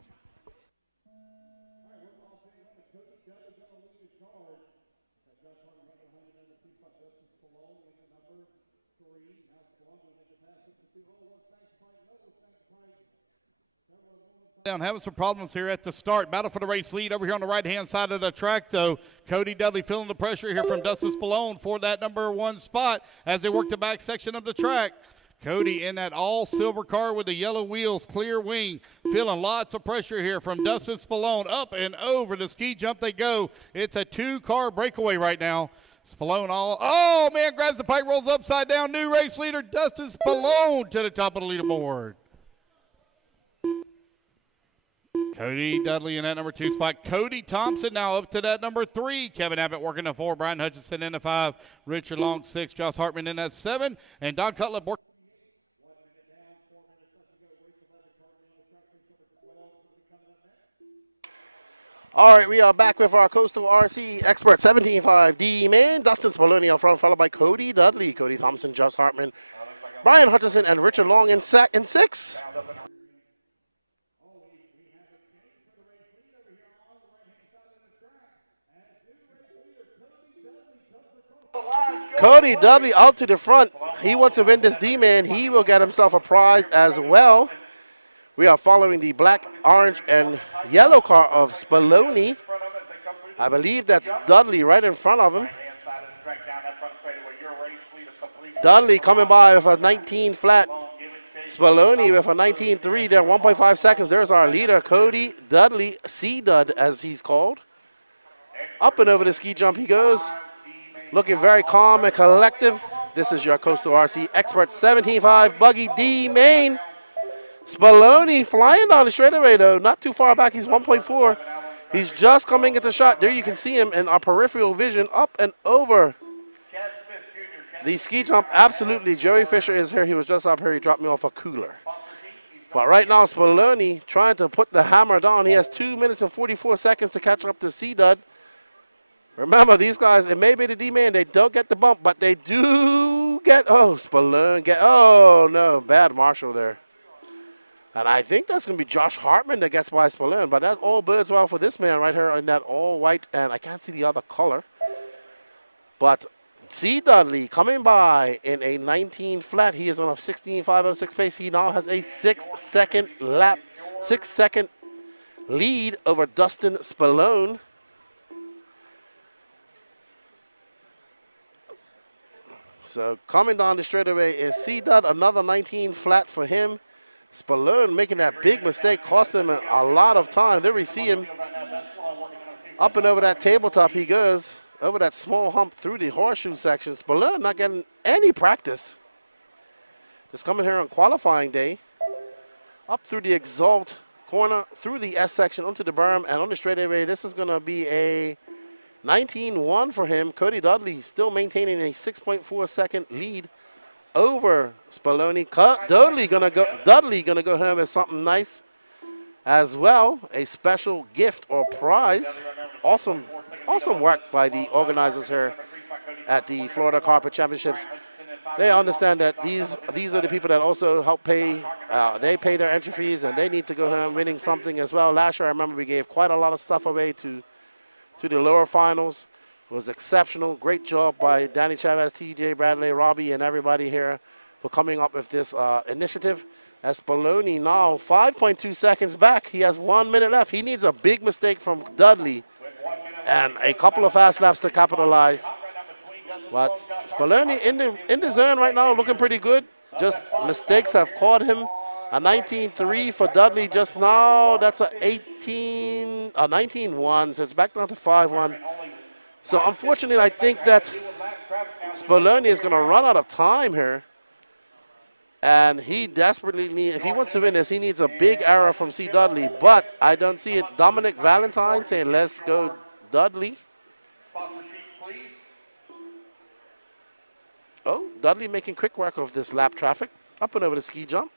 Down having some problems here at the start. Battle for the race lead over here on the right-hand side of the track, though. Cody Dudley feeling the pressure here from Dustin Spallone for that number 1 spot as they work the back section of the track. Cody in that all-silver car with the yellow wheels, clear wing, feeling lots of pressure here from Dustin Spallone. Up and over the ski jump they go. It's a 2-car breakaway right now. Spallone oh, man, grabs the pipe, rolls upside down. New race leader, Dustin Spallone to the top of the leaderboard. Cody Dudley in that number 2 spot. Cody Thompson now up to that number 3. Kevin Abbott working the 4. Brian Hutchinson in the 5. Richard Long 6. Josh Hartman in that 7. And Don Cutlip working. All right, we are back with our Coastal RC expert, 17.5 D-Man. Dustin Spallone up front, followed by Cody Dudley, Cody Thompson, Josh Hartman, Brian Hutchinson, and Richard Long in 6. Cody Dudley out to the front. He wants to win this D-Man. He will get himself a prize as well. We are following the black, orange, and yellow car of Spallone. I believe that's Dudley right in front of him. Dudley coming by with a 19 flat. Spallone with a 19.3 there, 1.5 seconds. There's our leader, Cody Dudley, C-Dud as he's called. Up and over the ski jump he goes. Looking very calm and collective. This is your Coastal RC expert, 17.5 Buggy D-Main. Spallone flying down the straightaway, though. Not too far back. He's 1.4. He's just coming at the shot. There you can see him in our peripheral vision up and over the ski jump. Absolutely. Joey Fisher is here. He was just up here. He dropped me off a cooler. But right now, Spallone trying to put the hammer down. He has 2 minutes and 44 seconds to catch up to C-Dud. Remember, these guys, it may be the D-Man, they don't get the bump, but they do get, Spallone no, bad marshal there. And I think that's going to be Josh Hartman that gets by Spallone, but that all bodes well for this man right here in that all white, and I can't see the other color. But C. Dudley coming by in a 19 flat. He is on a 16.506 pace. He now has a 6-second lead over Dustin Spallone. So coming down the straightaway is C-Dud, another 19 flat for him. Spallone making that big mistake, cost him a lot of time. There we see him up and over that tabletop he goes, over that small hump through the horseshoe section. Spallone not getting any practice. Just coming here on qualifying day, up through the exalt corner, through the S section, onto the berm, and on the straightaway. This is going to be a 19-1 for him. Cody Dudley still maintaining a 6.4 second lead over Spallone. Dudley gonna go home with something nice as well, a special gift or prize. Awesome work by the organizers here at the Florida Carpet Championships. They understand that these are the people that also help pay. They pay their entry fees, and they need to go home winning something as well. Last year, I remember we gave quite a lot of stuff away to the lower finals. It was exceptional. Great job by Danny Chavez, TJ Bradley, Robbie, and everybody here for coming up with this initiative. As Spallone now 5.2 seconds back. He has 1 minute left. He needs a big mistake from Dudley and a couple of fast laps to capitalize. But Spallone in the zone right now, looking pretty good. Just mistakes have caught him A 19.3 for Dudley just now. That's a 19.1, so it's back down to 5.1. So unfortunately, I think that Spallone is going to run out of time here. And he desperately needs, if he wants to win this, he needs a big arrow from C. Dudley. But I don't see it. Dominic Valentine saying, let's go Dudley. Oh, Dudley making quick work of this lap traffic. Up and over the ski jump.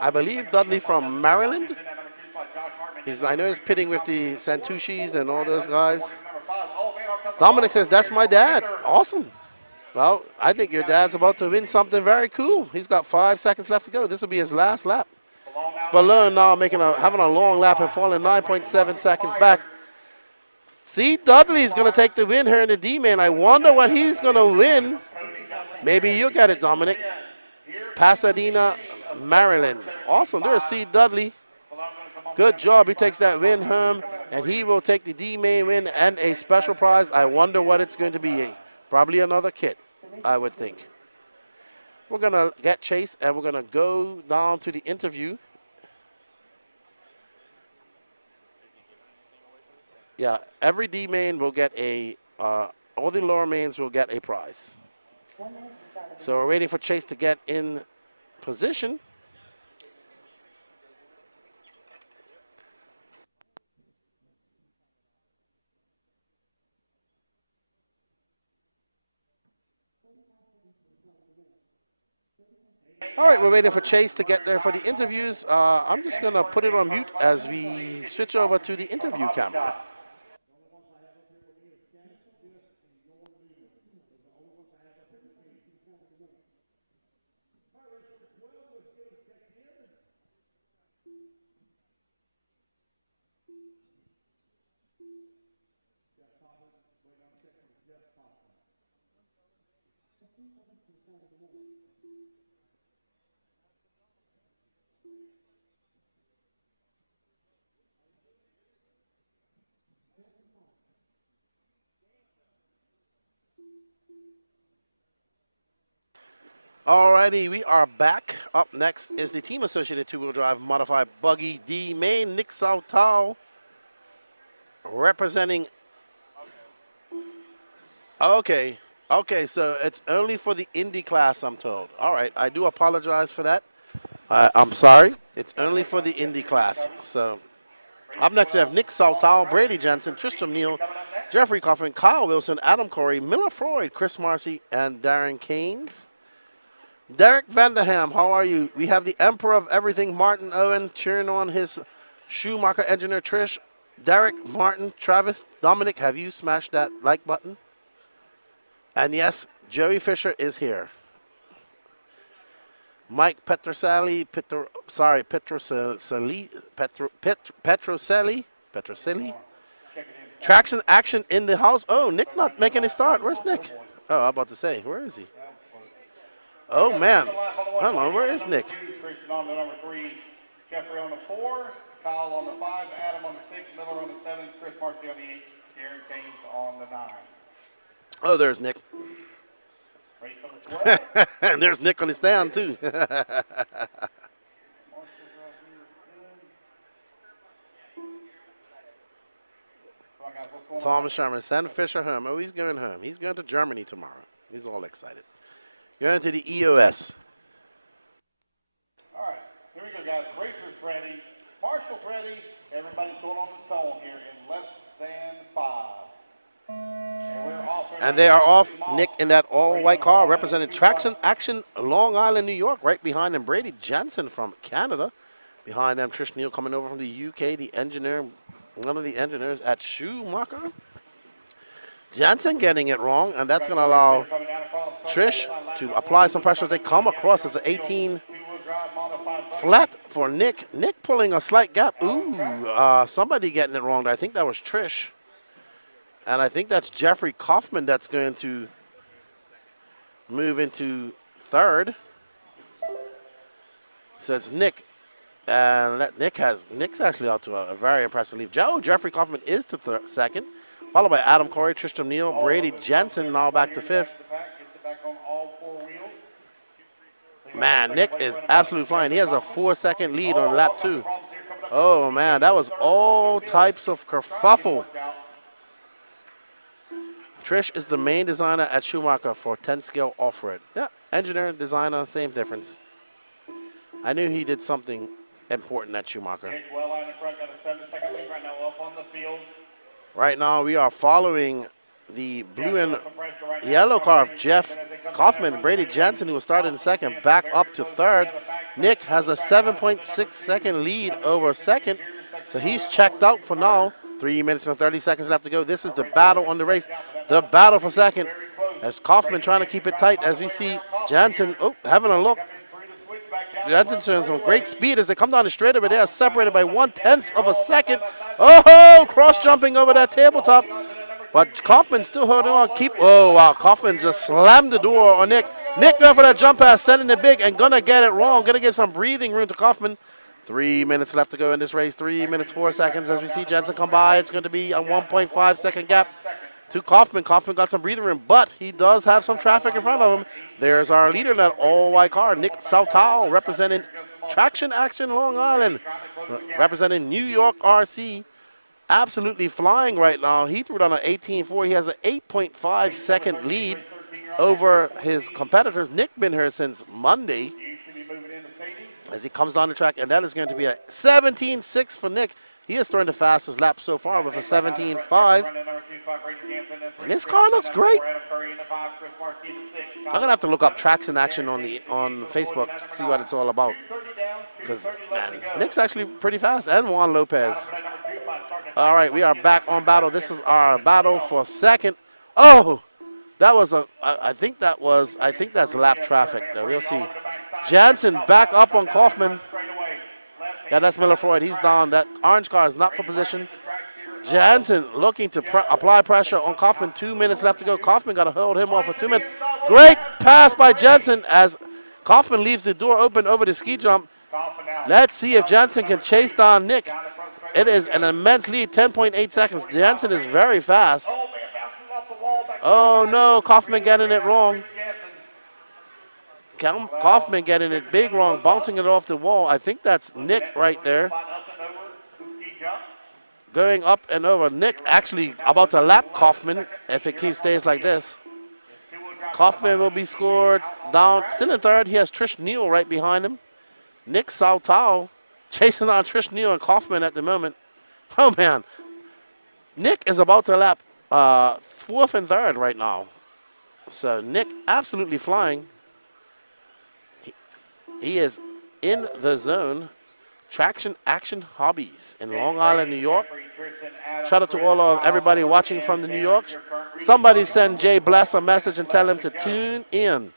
I believe Dudley from Maryland. I know he's pitting with the Santucci's and all those guys. Dominic says, that's my dad. Awesome. Well, I think your dad's about to win something very cool. He's got 5 seconds left to go. This will be his last lap. Spallone now having a long lap and falling 9.7 seconds back. See, Dudley's going to take the win here in the D-Main. I wonder what he's going to win. Maybe you'll get it, Dominic. Pasadena, Maryland. Awesome. There's C. Dudley. Good job. He takes that win home, and he will take the D-Main win and a special prize. I wonder what it's going to be. Probably another kit, I would think. We're going to get Chase, and we're going to go down to the interview. Yeah, every D-Main will get all the lower mains will get a prize. So we're waiting for Chase to get in position. All right, we're waiting for Chase to get there for the interviews. I'm just going to put it on mute as we switch over to the interview camera. Alrighty, we are back. Up next is the Team Associated Two-Wheel Drive Modified Buggy D-Main. Nick Sautau representing. Okay, so it's only for the Indy class, I'm told. All right, I do apologize for that. I'm sorry. It's only for the Indy class. So up next we have Nick Sautau, Brady Jensen, Tristram Neal, Jeffrey Kaufman, Kyle Wilson, Adam Corey, Miller Freud, Chris Marcy, and Darren Keynes. Derek Vanderham, how are you? We have the Emperor of Everything, Martin Owen, cheering on his Schumacher engineer, Trish. Derek, Martin, Travis, Dominic, have you smashed that like button? And yes, Joey Fisher is here. Mike Petroselli, Traction action in the house. Oh, Nick not making a start. Where's Nick? Oh, I'm about to say, where is he? Oh, man. Hold on, where is Nick? Tristan on the number 3, Jeffrey on the 4, Kyle on the 5, Adam on the 6, Miller on the 7, Chris Marcy on the 8, Darren Keynes on the 9. Oh, there's Nick. Race number 12. And there's Nick on the stand, too. Thomas Sherman, send Fisher home. Oh, he's going home. He's going to Germany tomorrow. He's all excited. Going to the EOS. All right, here we go, guys. Racers ready. Marshall's ready. Everybody's going on the tone here in less than 5. And they are off. Nick in that all-white car representing Traction Action, Long Island, New York. Right behind them, Brady Jensen from Canada. Behind them, Trish Neal coming over from the UK, the engineer, one of the engineers at Schumacher. Jensen getting it wrong, and that's going to allow Trish to apply some pressure as they come across as an 18 flat for Nick. Nick pulling a slight gap. Ooh, somebody getting it wrong. I think that was Trish. And I think that's Jeffrey Kaufman that's going to move into third. So it's Nick. And Nick's actually out to a very impressive lead. Jeffrey Kaufman is to second. Followed by Adam Corey, Tristram Neal, Brady Jensen now back to 5th. Man, Nick is absolutely flying. He has a 4-second lead on lap 2. Oh, man, that was all types of kerfuffle. Trish is the main designer at Schumacher for 10-scale off-road. Yeah, engineer, designer, same difference. I knew he did something important at Schumacher. Right now, we are following the blue and yellow car of Jeff Kaufman. Brady Jensen, who was started in second, back up to third. Nick has a 7.6-second lead over second, so he's checked out for now. 3 minutes and 30 seconds left to go. This is the battle on the race. The battle for second, as Kaufman trying to keep it tight, as we see Jensen, having a look. Jensen showing some great speed as they come down the straightaway, but they are separated by 1/10 of a second. Oh, cross-jumping over that tabletop. But Kaufman still holding on. Oh, wow. Kaufman just slammed the door on Nick. Nick going for that jump pass, setting it big, and going to get it wrong. Going to give some breathing room to Kaufman. 3 minutes left to go in this race. 3 minutes, 4 seconds. As we see Jensen come by, it's going to be a 1.5-second gap to Kaufman. Kaufman got some breathing room, but he does have some traffic in front of him. There's our leader in that all-white car, Nick Sautau, representing Traction Action Long Island, representing New York RC. Absolutely flying right now. He threw it on an 18.4. He has an 8.5-second lead over his competitors. Nick been here since Monday as he comes down the track, and that is going to be a 17.6 for Nick. He is throwing the fastest lap so far with a 17.5. And this car looks great. I'm going to have to look up Traction Action on Facebook to see what it's all about. Because, man, Nick's actually pretty fast, and Juan Lopez. All right, we are back on battle. This is our battle for second. Oh, that was I think that's lap traffic. We'll see. Jansen back up on Kaufman. Yeah, that's Miller Freud. He's down. That orange car is not for position. Jansen looking to apply pressure on Kaufman. 2 minutes left to go. Kaufman got to hold him off for 2 minutes. Great pass by Jansen as Kaufman leaves the door open over the ski jump. Let's see if Jansen can chase down Nick. It is an immense lead, 10.8 seconds. Jansen is very fast. Oh, no, Kaufman getting it wrong. Kaufman getting it big wrong, bouncing it off the wall. I think that's Nick right there. Going up and over. Nick actually about to lap Kaufman if it stays like this. Kaufman will be scored down. Still in third, he has Trish Neal right behind him. Nick Sautau chasing down Trish Neal and Kaufman at the moment. Oh, man. Nick is about to lap fourth and third right now. So Nick absolutely flying. He is in the zone. Traction Action Hobbies in Long Island, New York. Shout out to everybody watching from the New York. Somebody send Jay Bless a message and tell him to tune in.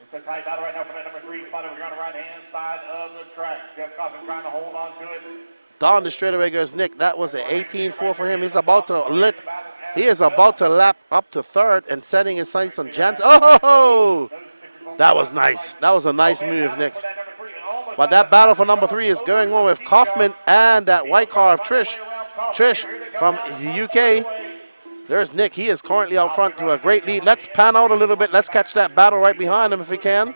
It's a tight battle right now for that number 3 spot over here on the right-hand side of the track. Jeff Kaufman trying to hold on to it. Down the straightaway goes Nick. That was an 18.4 for him. He is about to lap up to third and setting his sights on Jansen. Oh, that was nice. That was a nice move, Nick. But that battle for number 3 is going on with Kaufman and that white car of Trish. Trish from the UK. There's Nick. He is currently out front to a great lead. Let's pan out a little bit. Let's catch that battle right behind him if we can.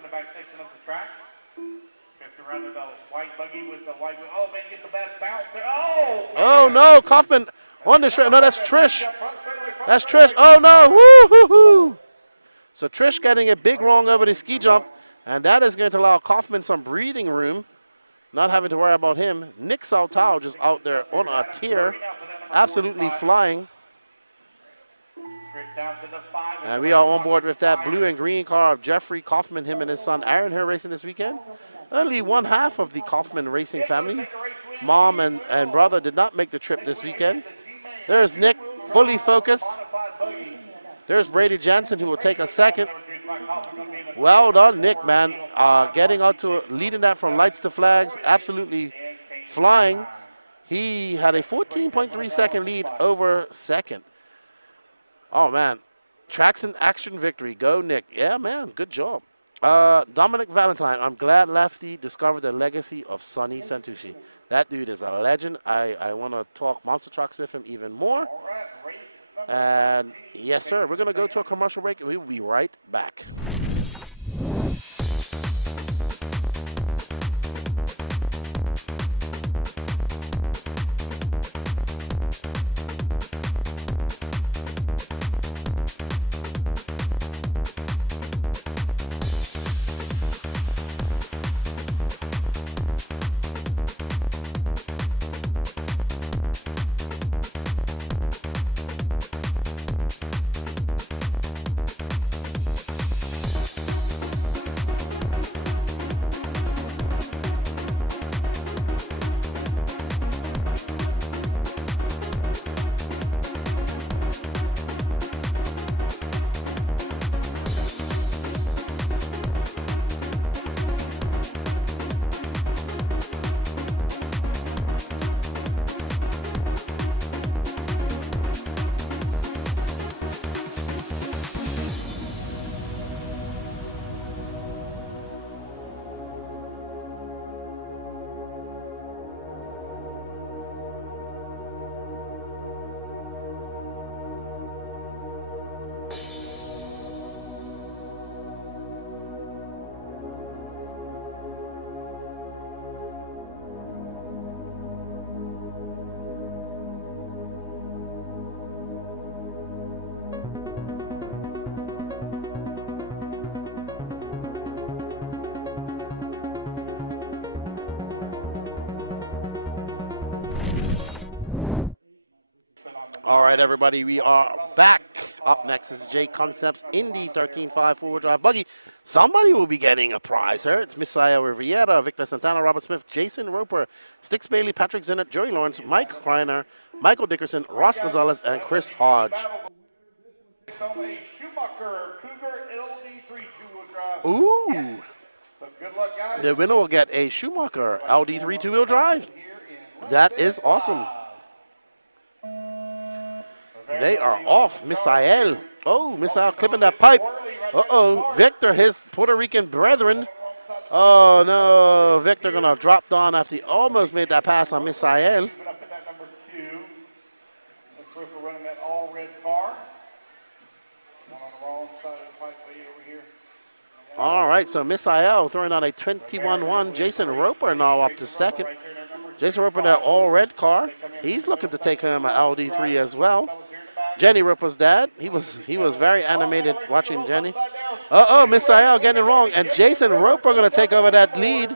Oh, no. Kaufman on the straight. No, that's Trish. That's Trish. Oh, no. Woo-hoo-hoo. So Trish getting a big wrong over the ski jump. And that is going to allow Kaufman some breathing room, not having to worry about him. Nick Sautau just out there on a tear, absolutely flying. And we are on board with that blue and green car of Jeffrey Kaufman, him and his son Aaron here racing this weekend. Only one half of the Kaufman racing family. Mom and brother did not make the trip this weekend. There's Nick, fully focused. There's Brady Jensen, who will take a second. Well done, Nick, man. Getting out to leading that from lights to flags, absolutely flying. He had a 14.3-second lead over second. Oh, man. Traction Action victory. Go, Nick. Yeah, man. Good job. Dominic Valentine. I'm glad Lefty discovered the legacy of Sonny Santucci. That dude is a legend. I want to talk monster trucks with him even more. And yes, sir. We're going to go to a commercial break, and we will be right back. All right, everybody, we are back. Up next is the J Concepts Indy 13.5 four-wheel drive buggy. Somebody will be getting a prize here. It's Misael Riviera, Victor Santana, Robert Smith, Jason Roper, Stix Bailey, Patrick Zinnert, Joey Lawrence, Mike Kreiner, Michael Dickerson, Ross Gonzalez, and Chris Hodge. Ooh. The winner will get a Schumacher LD3 two-wheel drive. That is awesome. They are off, Misael. Oh, Misael clipping that pipe. Uh-oh, Victor, his Puerto Rican brethren. Oh, no, Victor going to drop down after he almost made that pass on Misael. All right, so Misael throwing on a 21-1. Jason Roper now up to second. Jason Roper in that all-red car. He's looking to take home an LD3 as well. Jenny Roper's dad, he was very animated watching Jenny. Uh-oh, Misael getting it wrong, and Jason Roper going to take over that lead.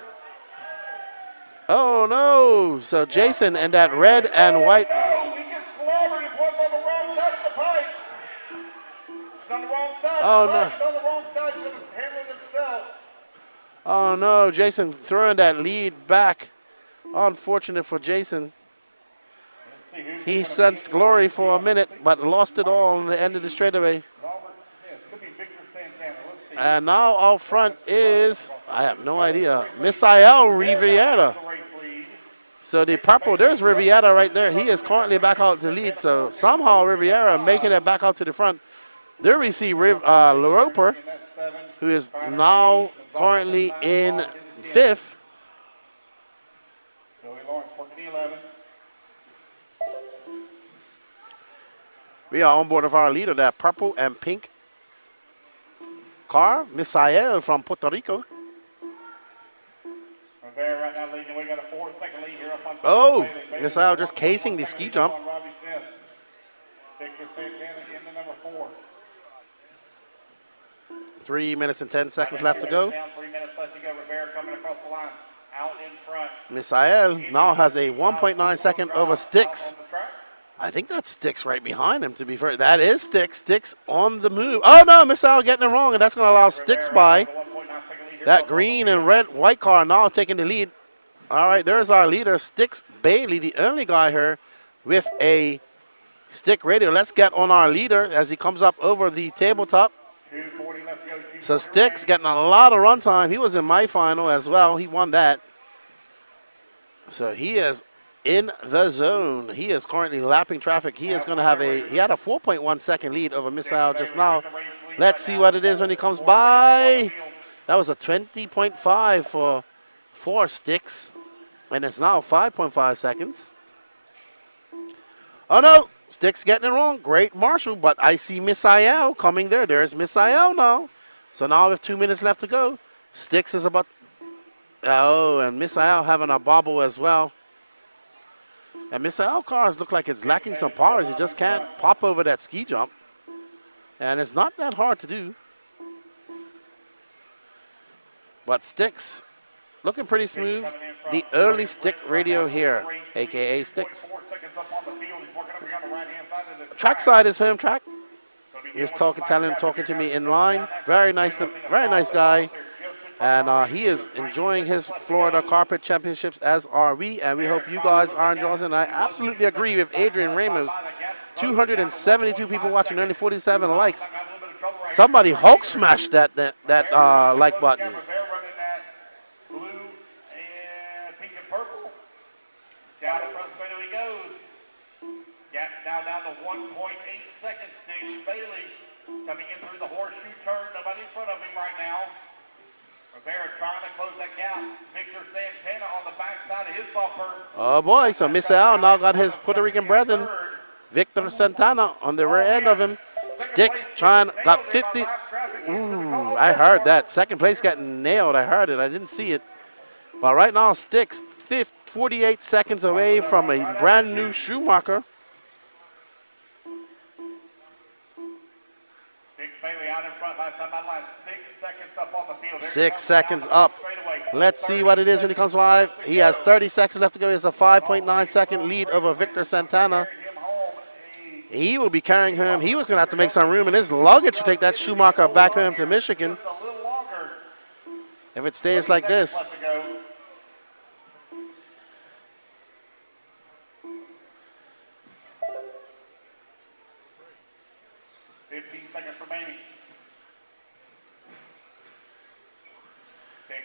Oh, no. So Jason and that red and white. Oh, no. Oh, no. Jason throwing that lead back. Unfortunate for Jason. He sensed glory for a minute, but lost it all in the end of the straightaway. And now out front is, I have no idea, Misael Riviera. So the purple, there's Riviera right there. He is currently back out to the lead. So somehow Riviera making it back out to the front. There we see Roper, who is now currently in fifth. We are on board of our leader, that purple and pink car, Misael from Puerto Rico. Oh, Misael just casing the ski jump. 3 minutes and 10 seconds left to go. Misael now has a 1.9 second over Stix. I think that's Stix right behind him, to be fair. That is Stix. Stix on the move. Oh, no, Misael getting it wrong, and that's going to allow Stix by. That green and red, white car now taking the lead. All right, there's our leader, Stix Bailey, the only guy here with a stick radio. Let's get on our leader as he comes up over the tabletop. So Stix getting a lot of run time. He was in my final as well. He won that. So he is in the zone. He is currently lapping traffic. He is going to have he had a 4.1 second lead over Misael just now. Let's see what it is when he comes by. That was a 20.5 for Stix. And it's now 5.5 seconds. Oh, no. Stix getting it wrong. Great Marshall. But I see Misael coming there. There's Misael now. So now with 2 minutes left to go, Stix is about. Oh, and Misael having a bobble as well. And Misael cars look like it's lacking some powers. You just can't pop over that ski jump. And it's not that hard to do. But Stix looking pretty smooth. The early stick radio here, a.k.a. Stix. Trackside is home track. He's talking to me in line. Very nice guy. And he is enjoying his Florida Carpet Championships, as are we. And we hope you guys are enjoying it. And I absolutely agree with Adrian Ramos. 272 people watching, only 47 likes. Somebody Hulk smashed that like button. Down the front straight he goes. Gap now down to 1.8 seconds. Stix Bailey coming in through the horseshoe turn. Nobody in front of him right now. Rivera trying to close that gap. Victor Santana on the backside of his bumper. Oh boy, so Misael now got his Puerto Rican brethren, Victor Santana, on the rear end of him. Stix got 50. Ooh, I heard that. Second place got nailed. I heard it. I didn't see it. But right now, Stix 48 seconds away from a brand new Schumacher. Bailey out in front, last time on line, 6 seconds up on the field. 6 seconds up. Let's see what it is when he comes by. He has 30 seconds left to go. He has a 5.9 second lead over Victor Santana. He will be carrying him. He was going to have to make some room in his luggage to take that Schumacher back home to Michigan. If it stays like this. 15 seconds remaining.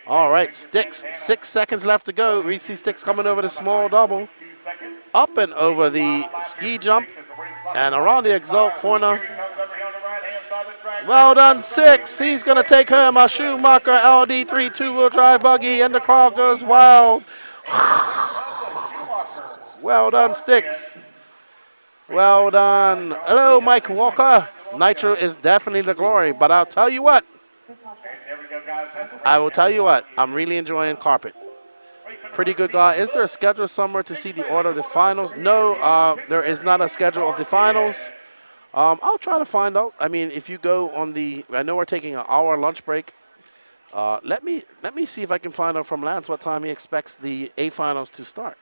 All right, Sticks, 6 seconds left to go. RC Sticks coming over the small double. Up and over the ski jump and around the Exalt corner. Well done, Six. He's going to take home a Schumacher LD3 two-wheel drive buggy, and the crowd goes wild. Well done, Sticks. Well done. Hello, Mike Walker. Nitro is definitely the glory, but I'll tell you what. I will tell you what. I'm really enjoying Carpet. Pretty good guy. Is there a schedule somewhere to see the order of the finals? No, there is not a schedule of the finals. I'll try to find out. I mean, if you go on the, I know we're taking an hour lunch break. Let me see if I can find out from Lance what time he expects the A finals to start.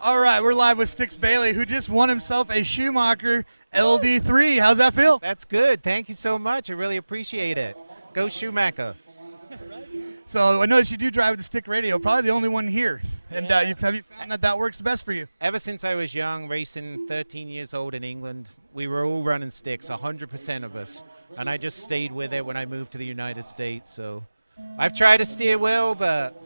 All right, we're live with Sticks Bailey, who just won himself a Schumacher LD3. How's that feel? That's good. Thank you so much. I really appreciate it. Go Schumacher. So I noticed you do drive the stick radio, probably the only one here. And have you found that that works best for you? Ever since I was young, racing 13 years old in England, we were all running sticks, 100% of us. And I just stayed with it when I moved to the United States. So I've tried to steer well, but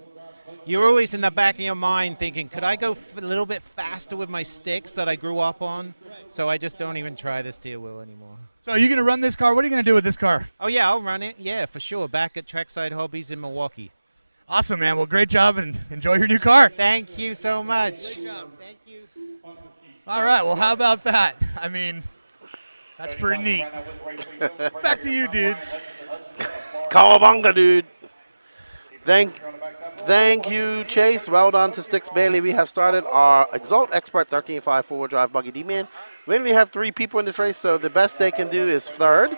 you're always in the back of your mind thinking, could I go a little bit faster with my sticks that I grew up on? So I just don't even try the steer wheel anymore. So are you going to run this car? What are you going to do with this car? Oh, yeah, I'll run it. Yeah, for sure. Back at Trackside Hobbies in Milwaukee. Awesome, man. Well, great job, and enjoy your new car. Thank you so much. Great job. Thank you. All right, well, how about that? I mean, that's pretty neat. Back to you, dudes. Kawabunga, dude. Thank you, Chase. Well done to Sticks Bailey. We have started our Exalt Expert 13.5 four-wheel drive buggy D-Man. We only have 3 people in this race, so the best they can do is third.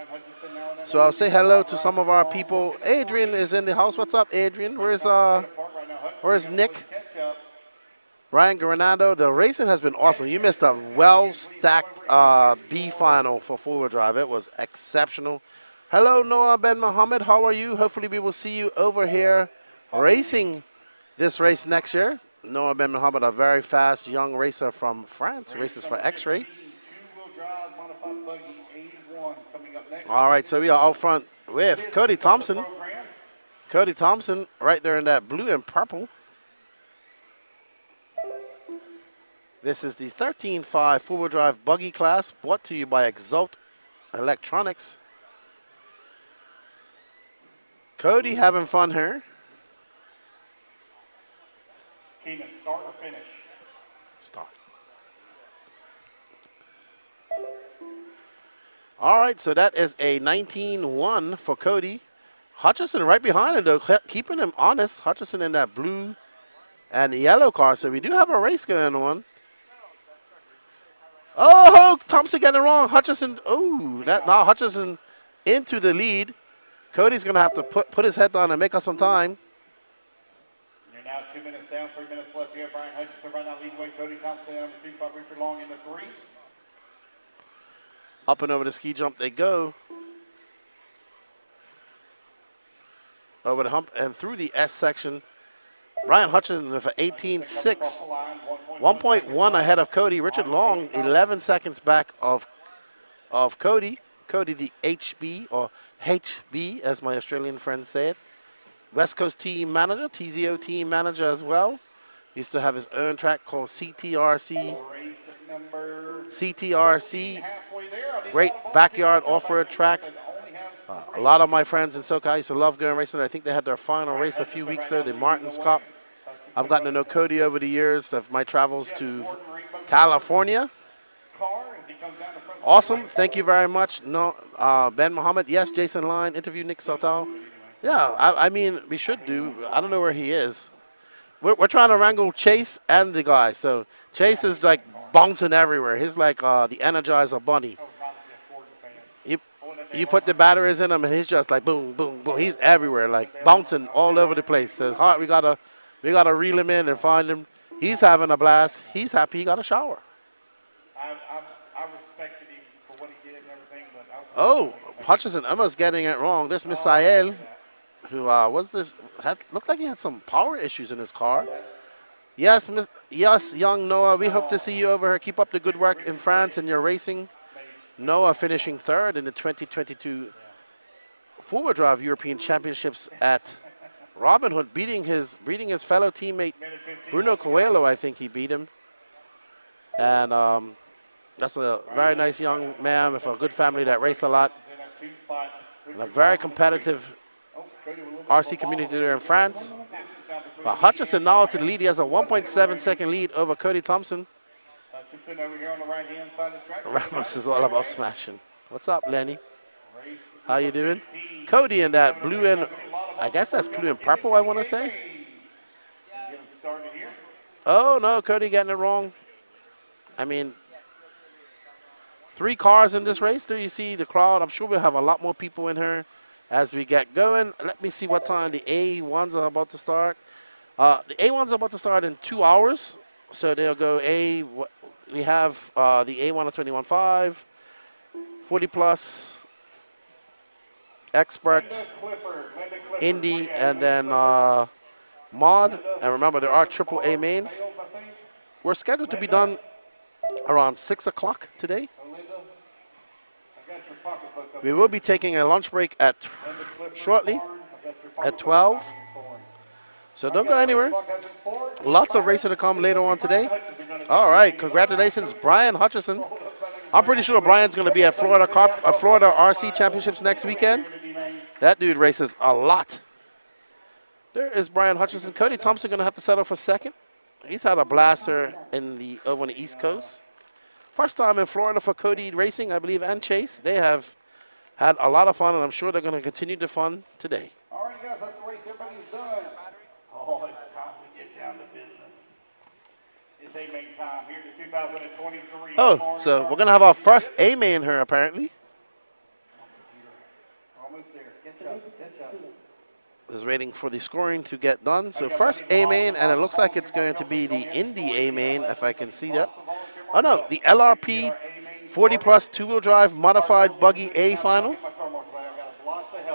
So I'll say hello to some of our people. Adrian is in the house. What's up, Adrian? Where's Nick? Ryan Granado. The racing has been awesome. You missed a well-stacked B final for four-wheel drive. It was exceptional. Hello, Noah Ben Mohammed. How are you? Hopefully we will see you over here racing this race next year. Noah Ben Mohammed, a very fast young racer from France, races for X-Ray. All right, so we are out front with Cody Thompson. Cody Thompson right there in that blue and purple. This is the 13.5 four-wheel drive buggy class brought to you by Exalt Electronics. Cody having fun here. Keenan, start or finish? Start. All right, so that is a 19-1 for Cody. Hutchison right behind him, though, keeping him honest. Hutchison in that blue and yellow car, so we do have a race going on. Oh, Thompson getting it wrong. Hutchison, now Hutchison into the lead. Cody's going to have to put his head down and make us some time. You're now 2 minutes down, 3 minutes left here. Brian Hutchison right now leading way. Cody Thompson, number 2 spot. Richard Long in the 3. Up and over the ski jump they go. over the hump and through the S section. Brian Hutchinson with an 18.6, 1.1 ahead of Cody. Richard Long, 11 seconds back of Cody. Cody, the HB, or HB, as my Australian friends say it. West Coast team manager, TZO team manager as well. Used to have his own track called CTRC. CTRC, great backyard off-road track. A lot of my friends in SoCal used to love going racing there. I think they had their final race a few weeks there, the Martin's Cup. I've gotten to know Cody over the years of my travels to California. Awesome. Thank you very much. No, Ben Muhammad. Yes, Jason Line. Interview Nick Sotal. Yeah, I mean, we should do. I don't know where he is. We're trying to wrangle Chase and the guy. So Chase is like bouncing everywhere. He's like the Energizer Bunny. You put the batteries in him, and he's just like boom, boom, boom. He's everywhere, like bouncing all over the place. So hard. We gotta reel him in and find him. He's having a blast. He's happy he got a shower. I respected him for what he did and everything, but Oh, Hutchinson almost getting it wrong. There's Misael, who was this? Looked like he had some power issues in his car. Yes, yes, young Noah. We hope to see you over here. Keep up the good work in France and your racing. Noah finishing third in the 2022 four-wheel drive European Championships at Robin Hood, beating his fellow teammate Bruno Coelho. I think he beat him. And that's a very nice young man with a good family that race a lot. And a very competitive RC community there in France. But Hutchinson now to the lead. He has a 1.7 second lead over Cody Thompson. Over here on the right-hand side of the track. Ramos is all about smashing. What's up, Lenny? How you doing? Cody in that blue and, I guess that's blue and purple, I want to say. Oh, no, Cody getting it wrong. I mean, 3 cars in this race. There you see the crowd. I'm sure we'll have a lot more people in here as we get going. Let me see what time the A1s are about to start. The A1s are about to start in 2 hours. So they'll go we have the A1 of 21.5, 40 plus, expert, Indy, and then mod. And remember, there are AAA mains. We're scheduled to be done around 6 o'clock today. We will be taking a lunch break shortly at 12. So don't go anywhere. Lots of racing to come later on today. All right, congratulations, Brian Hutchinson. I'm pretty sure Brian's going to be at Florida RC Championships next weekend. That dude races a lot. There is Brian Hutchinson. Cody Thompson going to have to settle for second. He's had a blaster over on the East Coast. First time in Florida for Cody Racing, I believe, and Chase. They have had a lot of fun, and I'm sure they're going to continue the fun today. All right, guys, that's the race everybody's done. Oh, it's time to get down to business. It's A-main time here to 2023. Oh, so we're going to have our first A-main here, apparently. Almost there. Catch up. This is waiting for the scoring to get done. So first A-main, and it looks like it's going to be the Indy A-main, if I can see that. Oh, no, the LRP 40 plus two-wheel drive modified buggy A final.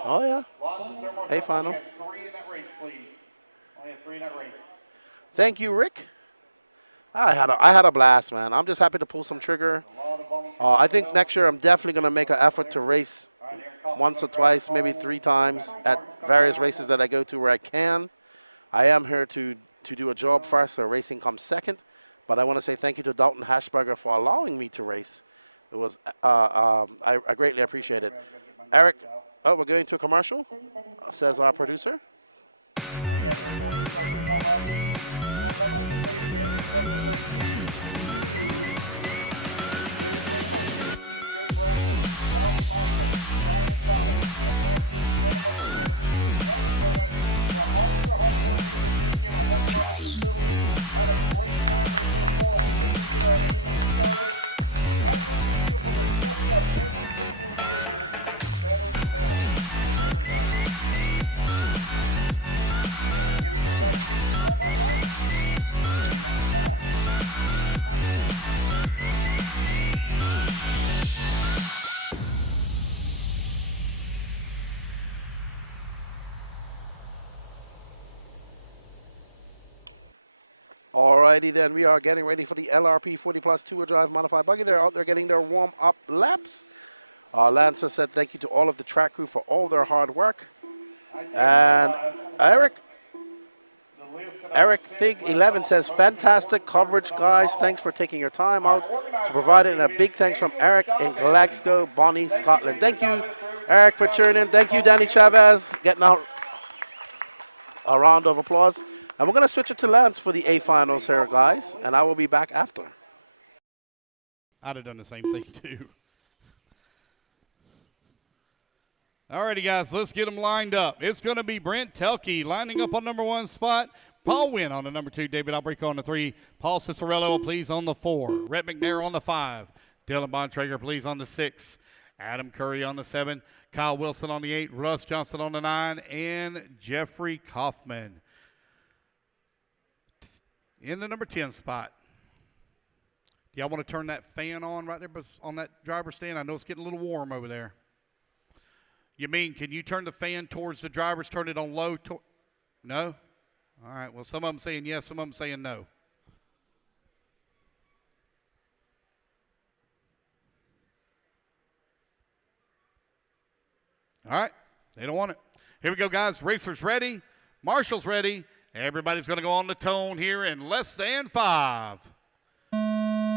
Oh, yeah. A final. Thank you, Rick. I had a blast, man. I'm just happy to pull some trigger. I think next year I'm definitely going to make an effort to race once or twice, maybe 3 times at various races that I go to where I can. I am here to do a job first, so racing comes second. But I want to say thank you to Dalton Hashberger for allowing me to race. It was I greatly appreciate it. Eric, we're going to a commercial, says our producer. Had a great time with the ball. Started. Absolutely beautiful. They stepped up every single year here. Better and better. Here we go back to one more lap. Alrighty then, we are getting ready for the LRP 40 Plus two-wheel drive modified buggy. They're out there getting their warm-up laps. Lancer said thank you to all of the track crew for all their hard work. And Eric Fig 11 says, fantastic coverage, guys. Thanks for taking your time out to provide it. And a big thanks from Eric in Glasgow, Bonnie, Scotland. Thank you, Eric, for tuning in. Thank you, Danny Chavez, getting out a round of applause. And we're going to switch it to Lance for the A finals here, guys. And I will be back after. I'd have done the same thing, too. Alrighty, guys, let's get them lined up. It's going to be Brent Telke lining up on number 1 spot. Paul Wynn on the number 2. David Albrico on the 3. Paul Cicerello, please, on the 4. Rhett McNair on the 5. Dylan Bontrager, please, on the 6. Adam Curry on the 7. Kyle Wilson on the 8. Russ Johnson on the 9. And Jeffrey Kaufman in the number 10 spot. Do y'all want to turn that fan on right there on that driver's stand? I know it's getting a little warm over there. You mean, can you turn the fan towards the drivers, turn it on low? No? All right, well, some of them saying yes, some of them saying no. All right, they don't want it. Here we go, guys. Racers ready. Marshall's ready. Everybody's going to go on the tone here in less than 5.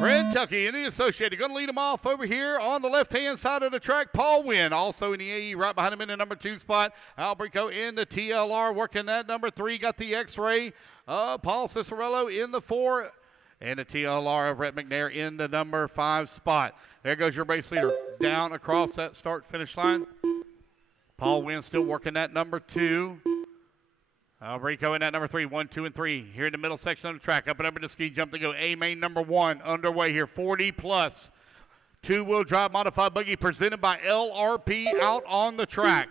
Brent Tuckey and the Associated going to lead them off over here on the left-hand side of the track. Paul Wynn also in the AE right behind him in the number 2 spot. Albrico in the TLR working that number 3. Got the X-Ray. Paul Cicerello in the 4. And the TLR of Rhett McNair in the number 5 spot. There goes your race leader down across that start-finish line. Paul Wynn still working that number 2. Albrico in that number 3, 1, 2, and 3. Here in the middle section of the track, up and over the ski jump to go. A main number 1 underway here. 40 plus. Two-wheel drive modified buggy presented by LRP out on the track.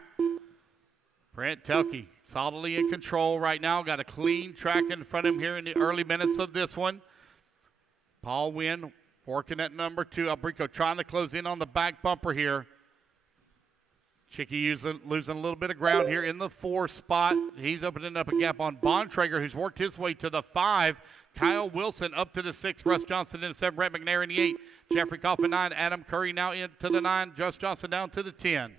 Brent Telke solidly in control right now. Got a clean track in front of him here in the early minutes of this one. Paul Wynn working at number 2. Albrico trying to close in on the back bumper here. Chicky losing a little bit of ground here in the 4 spot. He's opening up a gap on Bontrager, who's worked his way to the 5. Kyle Wilson up to the 6. Russ Johnson in the 7. Rhett McNair in the 8. Jeffrey Kaufman 9. Adam Curry now into the 9. Russ Johnson down to the 10.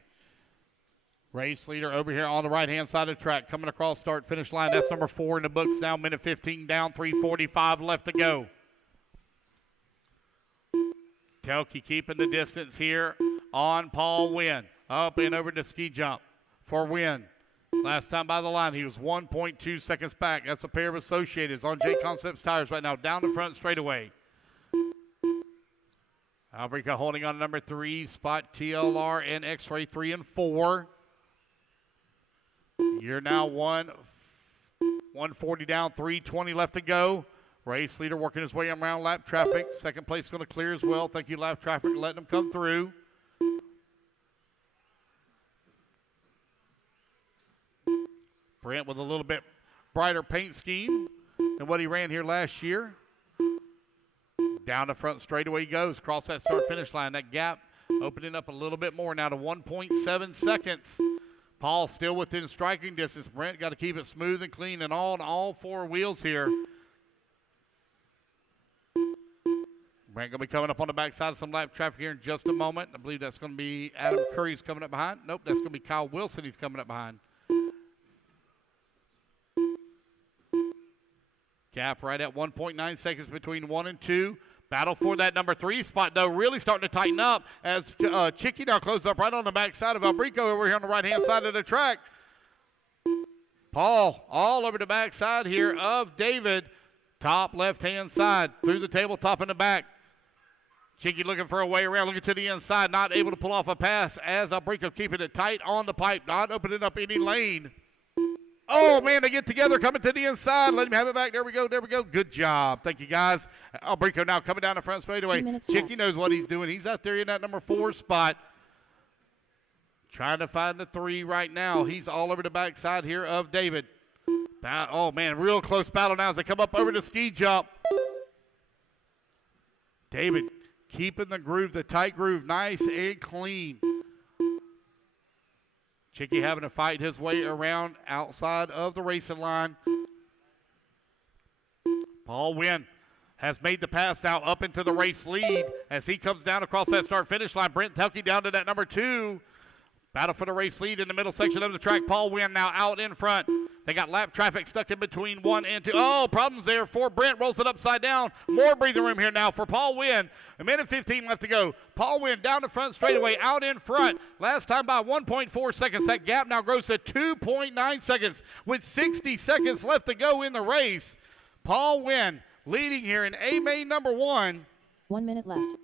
Race leader over here on the right-hand side of the track. Coming across start-finish line. That's number 4 in the books now. Minute 15 down. 3:45 left to go. Telke keeping the distance here on Paul Wynn. Up and over to ski jump for Wynn. Last time by the line, he was 1.2 seconds back. That's a pair of Associateds on J Concepts tires right now. Down the front straightaway. Albrico holding on to number 3 spot. TLR and X-Ray 3 and 4. You're now 140 down, 320 left to go. Race leader working his way around lap traffic. Second place going to clear as well. Thank you, lap traffic, for letting them come through. Brent with a little bit brighter paint scheme than what he ran here last year. Down the front straightaway he goes. Across that start-finish line. That gap opening up a little bit more now to 1.7 seconds. Paul still within striking distance. Brent got to keep it smooth and clean and all 4 wheels here. Brent going to be coming up on the backside of some lap traffic here in just a moment. I believe that's going to be Adam Curry's coming up behind. Nope, that's going to be Kyle Wilson he's coming up behind. Gap right at 1.9 seconds between 1 and 2. Battle for that number 3 spot, though, really starting to tighten up as Chicky now closes up right on the backside of Albrico over here on the right-hand side of the track. Paul all over the backside here of David. Top left-hand side through the tabletop in the back. Chicky looking for a way around, looking to the inside, not able to pull off a pass as Albrico keeping it tight on the pipe, not opening up any lane. Oh, man, they get together, coming to the inside. Let him have it back. There we go. There we go. Good job. Thank you, guys. Albrico now coming down the front straightaway. Chicky knows what he's doing. He's out there in that number 4 spot. Trying to find the 3 right now. He's all over the backside here of David. Oh, man, real close battle now as they come up over the ski jump. David keeping the groove, the tight groove, nice and clean. Chicky having to fight his way around outside of the racing line. Paul Paul Wynn has made the pass now up into the race lead as he comes down across that start-finish line. Brent Telke down to that number 2. Battle for the race lead in the middle section of the track. Paul Wynn now out in front. They got lap traffic stuck in between 1 and 2. Oh, problems there for Brent. Rolls it upside down. More breathing room here now for Paul Wynn. A minute 15 left to go. Paul Wynn down the front straightaway, out in front. Last time by 1.4 seconds. That gap now grows to 2.9 seconds with 60 seconds left to go in the race. Paul Wynn leading here in A main number 1. 1 minute left.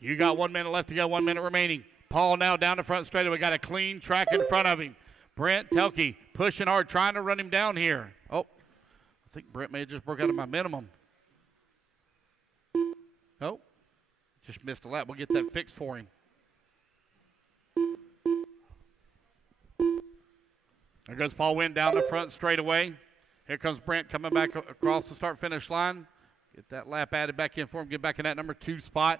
You got 1 minute left to go, 1 minute remaining. Paul now down the front straightaway. Got a clean track in front of him. Brent Telke pushing hard, trying to run him down here. Oh, I think Brent may have just broke out of my minimum. Oh, just missed a lap. We'll get that fixed for him. There goes Paul Wynn down the front straightaway. Here comes Brent coming back across the start-finish line. Get that lap added back in for him. Get back in that number 2 spot.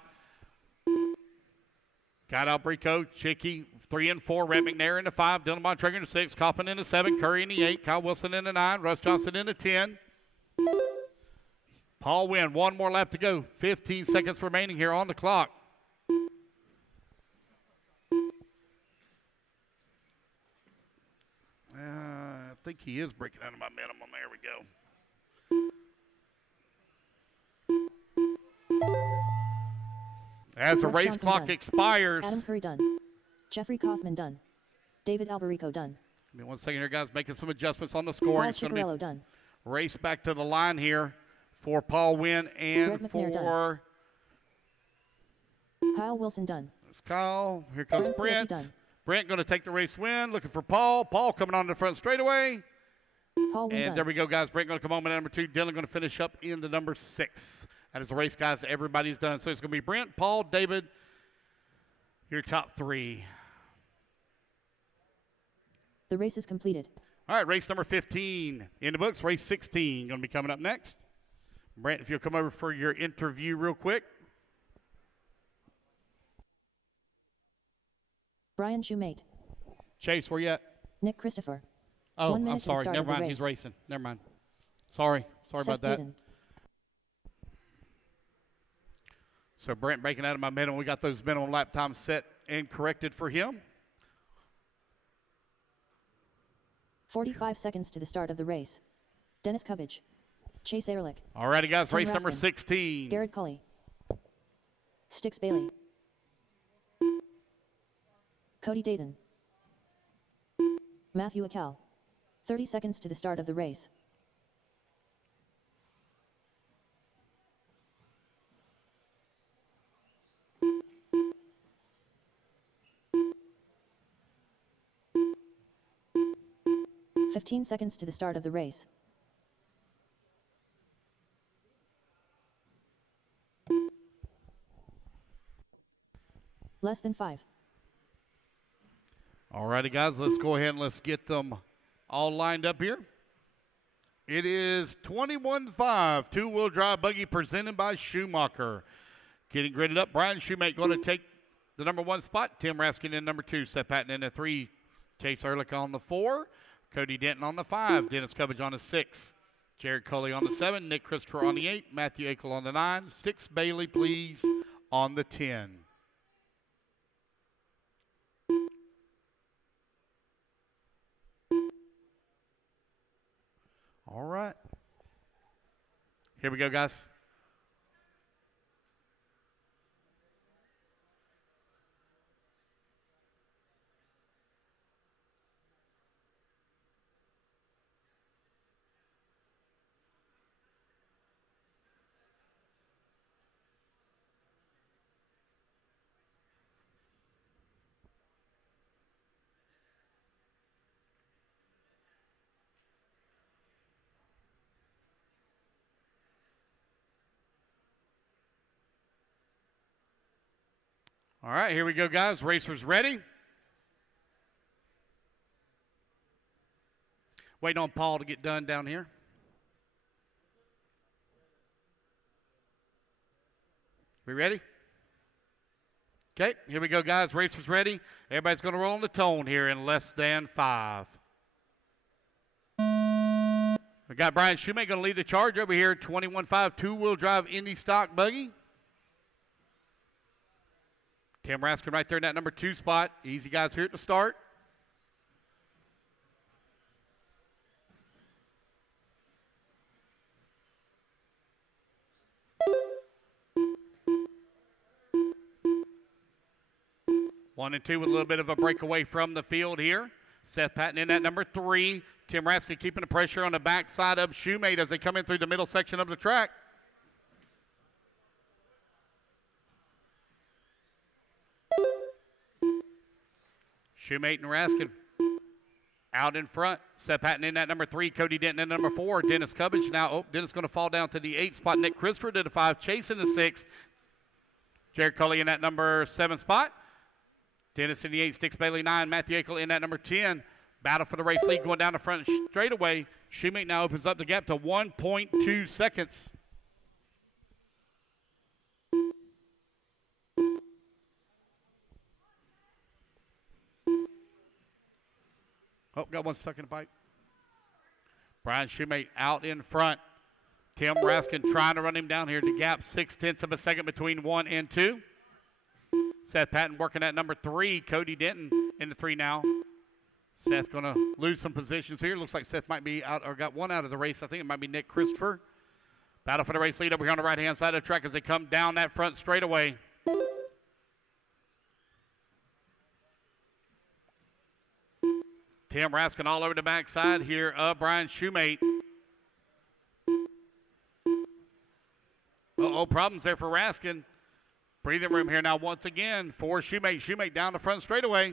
Got Albrico, Chicky, 3 and 4, Rhett McNair into 5, Dylan Bontrager into 6, Coppin into 7, Curry into 8, Kyle Wilson into 9, Russ Johnson into 10. Paul Wynn, 1 more lap to go. 15 seconds remaining here on the clock. I think he is breaking out of my minimum. There we go. As the Russ race Johnson clock done. expires. Adam Curry done. Jeffrey Kaufman done. David Alberico done. Give me 1 second here, guys. Making some adjustments on the scoring. Paul It's going to be Ciccarello done. race back to the line here for Paul Wynn and Brett McNair for Kyle Wilson done. there's Kyle. Here comes Brent Brent. Done. Brent going to take the race win. Looking for Paul. Paul coming on the front straightaway. Paul Wynn And done. there we go, guys. Brent going to come home in number 2. Dylan going to finish up in the number 6. That is the race, guys. Everybody's done. So it's going to be Brent, Paul, David, your top 3. The race is completed. All right, race number 15 in the books. Race 16 going to be coming up next. Brent, if you'll come over for your interview real quick. Brian Shoemate. Chase, where you at? Nick Christopher. Oh, 1 minute I'm to the sorry. start Never of the mind. He's race. racing. Never mind. Sorry Seth about that. Glidden. So Brent breaking out of my minimum. We got those minimum lap times set and corrected for him. 45 seconds to the start of the race. Dennis Cubbage. Chase Ehrlich. All righty, guys. Tom Race number Raskin. 16. Garrett Cully. Styx Bailey. Cody Dayton. Matthew Acal. 30 seconds to the start of the race. "15 seconds to the start of the race. Less than 5. All righty, guys. Let's go ahead and let's get them all lined up here. It is 21-5, two-wheel drive buggy presented by Schumacher. Getting gridded up, Brian Shoemate going to take the number 1 spot. Tim Raskin in number 2, Seth Patton in the 3, Chase Ehrlich on the 4, Cody Denton on the 5, Dennis Cubbage on the 6, Jared Cully on the 7, Nick Christopher on the 8, Matthew Akel on the 9, Styx Bailey, please, on the 10. All right. Here we go, guys. All right, here we go, guys. Racers ready? Waiting on Paul to get done down here. We ready? Okay, here we go, guys. Racers ready. Everybody's going to roll on the tone here in less than 5. We got Brian Shoemate going to lead the charge over here. 21.5 two-wheel drive Indy stock buggy. Tim Raskin right there in that number 2 spot. Easy guys here at the start. One and two with a little bit of a breakaway from the field here. Seth Patton in that number 3. Tim Raskin keeping the pressure on the backside of Shoemate as they come in through the middle section of the track. Shoemate and Raskin out in front. Seth Patton in that number 3. Cody Denton in number 4. Dennis Cubbage now. Dennis going to fall down to the 8 spot. Nick Christopher to the 5. Chase in the 6. Jared Cully in that number 7 spot. Dennis in the 8. Sticks Bailey 9. Matthew Akel in that number 10. Battle for the race lead going down the front straightaway. Shoemate now opens up the gap to 1.2 seconds. Oh, got one stuck in the pipe. Brian Shoemate out in front. Tim Raskin trying to run him down here. The gap 0.6 of a second between 1 and 2. Seth Patton working at number 3. Cody Denton in the 3 now. Seth's going to lose some positions here. Looks like Seth might be out or got one out of the race. I think it might be Nick Christopher. Battle for the race lead over here on the right-hand side of the track as they come down that front straightaway. Tim Raskin all over the backside here of Brian Shoemate. Uh-oh, problems there for Raskin. Breathing room here now once again for Shoemate. Shoemate down the front straightaway.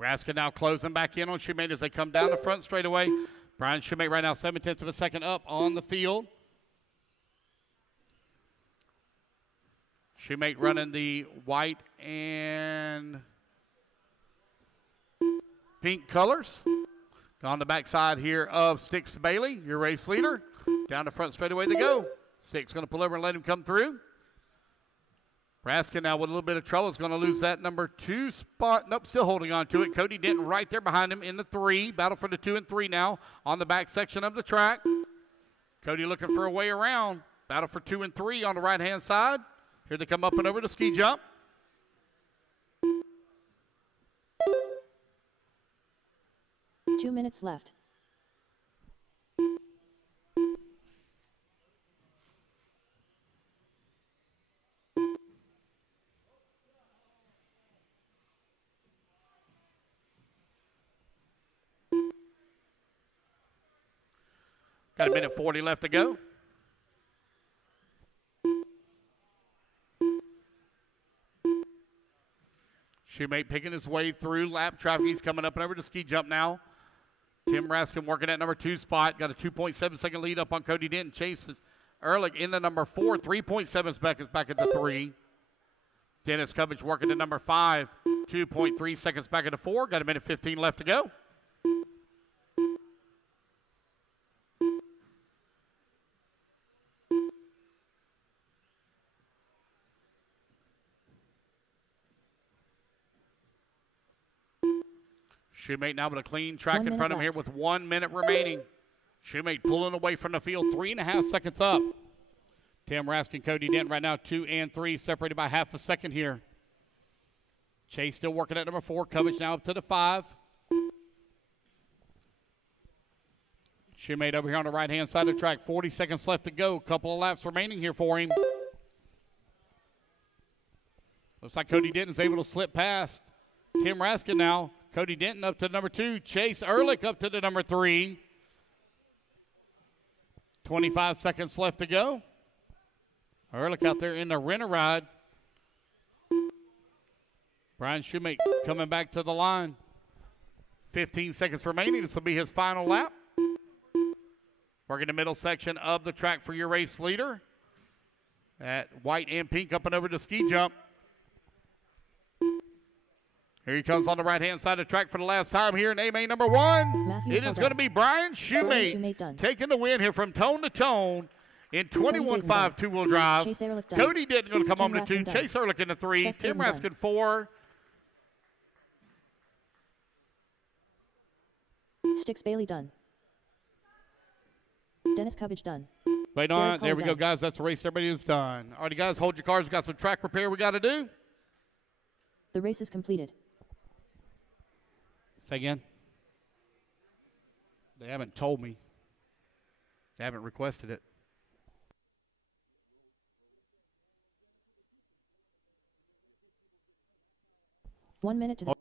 Raskin now closing back in on Shoemate as they come down the front straightaway. Brian Shoemate right now 0.7 of a second up on the field. Shoemate running the white and pink colors. On the backside here of Sticks Bailey, your race leader. Down the front straightaway they go. Sticks going to pull over and let him come through. Raskin now with a little bit of trouble is going to lose that number 2 spot. Nope, still holding on to it. Cody Denton right there behind him in the 3. Battle for the 2 and 3 now on the back section of the track. Cody looking for a way around. Battle for 2 and 3 on the right-hand side. Here they come up and over the ski jump. Two minutes left. Got a minute 40 left to go. Shoemate picking his way through lap traffic. He's coming up and over to ski jump now. Tim Raskin working at number 2 spot. Got a 2.7 second lead up on Cody Denton. Chase Ehrlich in the number 4. 3.7 seconds back at the 3. Dennis Cubbage working at number 5. 2.3 seconds back at the 4. Got a minute 15 left to go. Shoemate now with a clean track in front of him here with 1 minute remaining. Shoemate pulling away from the field, 3.5 seconds up. Tim Raskin, Cody Denton right now 2 and 3, separated by half a second here. Chase still working at number 4. Cubbage now up to the 5. Shoemate over here on the right-hand side of the track, 40 seconds left to go. Couple of laps remaining here for him. Looks like Cody Denton's able to slip past Tim Raskin now. Cody Denton up to number 2. Chase Ehrlich up to the number 3. 25 seconds left to go. Ehrlich out there in the renter ride. Brian Shoemate coming back to the line. 15 seconds remaining. This will be his final lap. Working the middle section of the track for your race leader. At white and pink up and over the ski jump. Here he comes on the right-hand side of the track for the last time here in A-Main number 1. It is going to be Brian Shoemate taking the win here from tone to tone in 21.5 two-wheel drive. Cody Denton going to come home to 2. Chase Ehrlich in the 3. Tim Raskin 4. Sticks Bailey done. Dennis Covage done. Wait on. There we go, guys. That's the race. Everybody is done. All right, guys, hold your cars. We've got some track repair we got to do. The race is completed. Say again. They haven't told me. They haven't requested it. One minute to the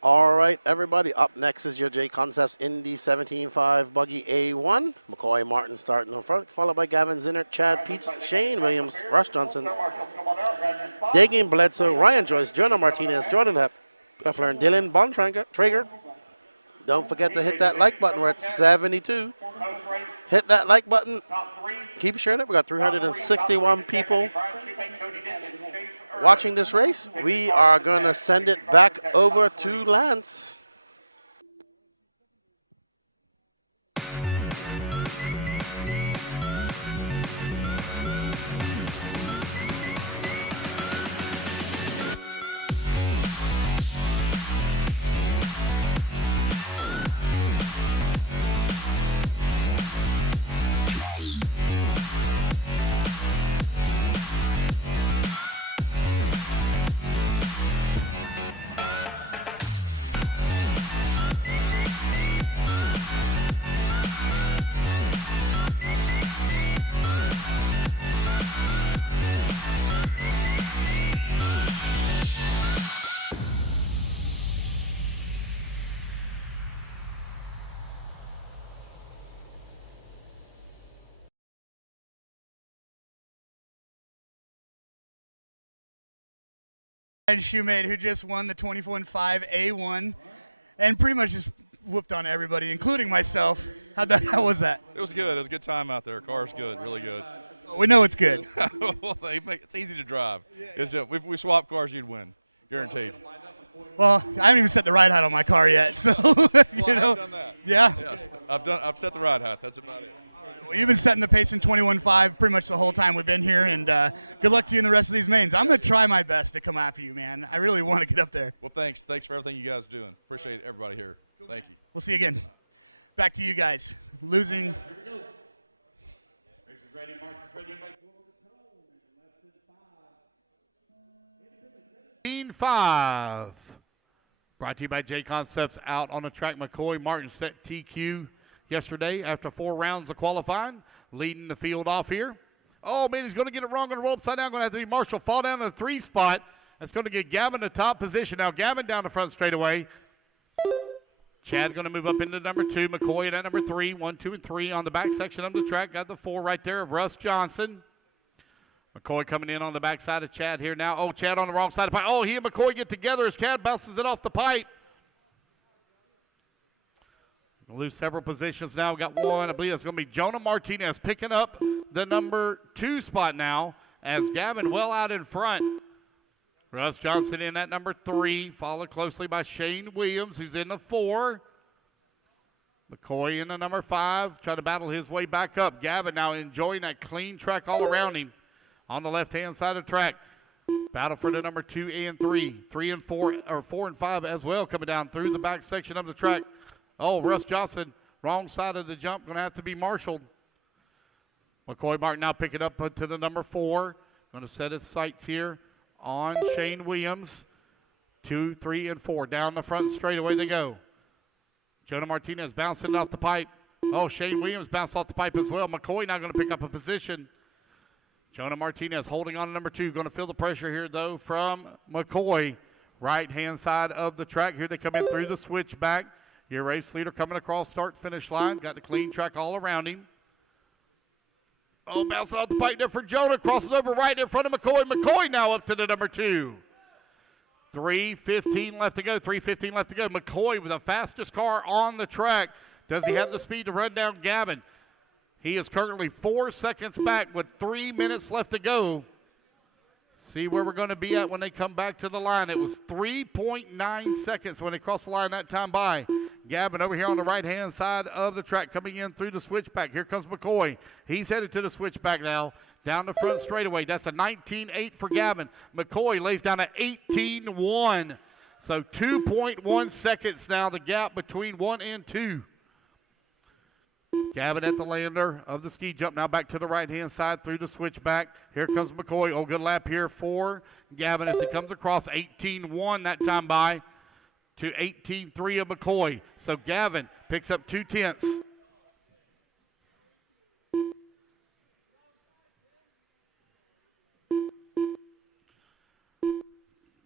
All right, everybody. Up next is your J Concepts Indy 17.5 Buggy A1. McCoy Martin starting in front, followed by Gavin Zinner, Chad Peach, Shane Williams, Russ Johnson, Dagan Bledsoe, Ryan Joyce, Jonah Martinez, Jordan Heffler, and Dylan Bontrager. Don't forget to hit that like button. We're at 72. Hit that like button. Keep sharing it. We got 361 people watching this race. We are going to send it back over to Lance. Shoemate, who just won the 24.5 A1 and pretty much just whooped on everybody, including myself. How was that? It was good. It was a good time out there. Car's good, really good. We know it's good. Well, it's easy to drive. It's just, if we swap cars, you'd win, guaranteed. Well, I haven't even set the ride height on my car yet, so you know. I've done that. Yeah. Yes, I've set the ride height. That's about it. Well, you've been setting the pace in 21.5 pretty much the whole time we've been here, and good luck to you in the rest of these mains. I'm going to try my best to come after you, man. I really want to get up there. Well, thanks. Thanks for everything you guys are doing. Appreciate everybody here. Thank you. We'll see you again. Back to you guys. Losing. 5. Brought to you by J Concepts out on the track. McCoy Martin set TQ yesterday after 4 rounds of qualifying, leading the field off here. Oh, man, he's going to get it wrong on the roll upside down. Going to have to be Marshall fall down to the 3 spot. That's going to get Gavin the top position. Now Gavin down the front straightaway. Chad's going to move up into number 2. McCoy at number 3. 1, 2, and 3 on the back section of the track. Got the 4 right there of Russ Johnson. McCoy coming in on the backside of Chad here now. Oh, Chad on the wrong side of the pipe. Oh, he and McCoy get together as Chad bounces it off the pipe. Lose several positions now. We got 1. I believe it's going to be Jonah Martinez picking up the number 2 spot now as Gavin well out in front. Russ Johnson in at number 3, followed closely by Shane Williams, who's in the 4. McCoy in the number 5, trying to battle his way back up. Gavin now enjoying that clean track all around him on the left-hand side of the track. Battle for the number 2 and 3. 3 and 4, or 4 and 5 as well, coming down through the back section of the track. Oh, Russ Johnson, wrong side of the jump, going to have to be marshaled. McCoy Martin now picking up to the number 4. Going to set his sights here on Shane Williams. 2, 3, and 4. Down the front straightaway they go. Jonah Martinez bouncing off the pipe. Oh, Shane Williams bounced off the pipe as well. McCoy now going to pick up a position. Jonah Martinez holding on to number 2. Going to feel the pressure here, though, from McCoy. Right-hand side of the track. Here they come in through the switchback. Your race leader coming across start-finish line. Got the clean track all around him. Oh, bouncing off the pipe there for Jonah. Crosses over right in front of McCoy. McCoy now up to the number 2. 3:15 left to go. 3:15 left to go. McCoy with the fastest car on the track. Does he have the speed to run down Gavin? He is currently 4 seconds back with 3 minutes left to go. see where we're going to be at when they come back to the line. It was 3.9 seconds when they crossed the line that time by. Gavin over here on the right-hand side of the track coming in through the switchback. Here comes McCoy. He's headed to the switchback now. Down the front straightaway. That's a 19.8 for Gavin. McCoy lays down an 18.1. So 2.1 seconds now, the gap between 1 and 2. Gavin at the lander of the ski jump. Now back to the right-hand side through the switchback. Here comes McCoy. Oh, good lap here for Gavin as he comes across. 18.1 that time by to 18.3 of McCoy. So Gavin picks up 2/10.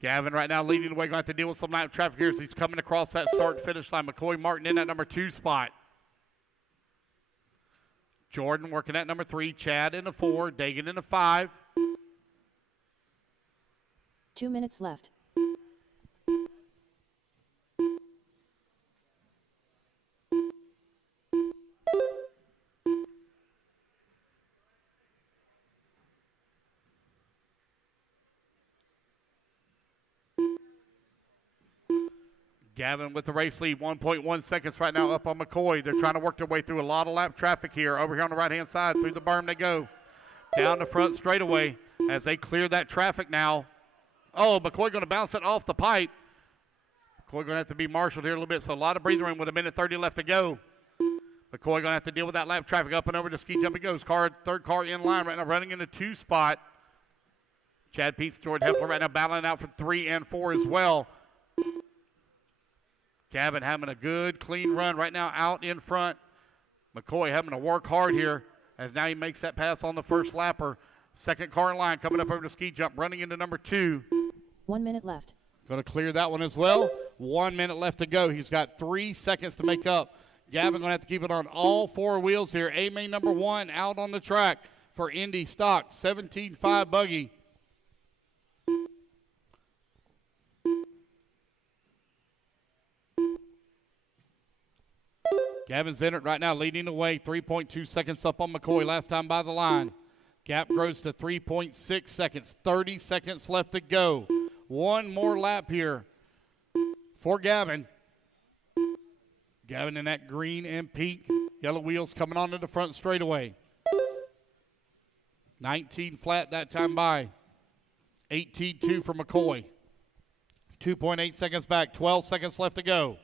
Gavin right now leading the way. Going to have to deal with some lap traffic here as he's coming across that start-finish line. McCoy Martin in that number 2 spot. Jordan working at number 3. Chad in the 4. Dagan in the 5. 2 minutes left. Gavin with the race lead, 1.1 seconds right now up on McCoy. They're trying to work their way through a lot of lap traffic here. Over here on the right-hand side, through the berm they go. Down the front straightaway as they clear that traffic now. Oh, McCoy going to bounce it off the pipe. McCoy going to have to be marshaled here a little bit, so a lot of breathing room with 1:30 left to go. McCoy going to have to deal with that lap traffic. Up and over to ski jump he goes. Third car in line right now, running in the 2 spot. Chad Peets, Jordan Heffler right now battling out for 3 and 4 as well. Gavin having a good, clean run right now out in front. McCoy having to work hard here as now he makes that pass on the first lapper. Second car in line coming up over the ski jump, running into number 2. 1 minute left. Going to clear that one as well. 1 minute left to go. He's got 3 seconds to make up. Gavin going to have to keep it on all 4 wheels here. A-main number 1 out on the track for Indy Stock, 17.5 buggy. Gavin Zinnert right now leading the way, 3.2 seconds up on McCoy last time by the line. Gap grows to 3.6 seconds, 30 seconds left to go. One more lap here for Gavin. Gavin in that green and pink, yellow wheels coming onto the front straightaway. 19 flat that time by. 18.2 for McCoy. 2.8 seconds back, 12 seconds left to go.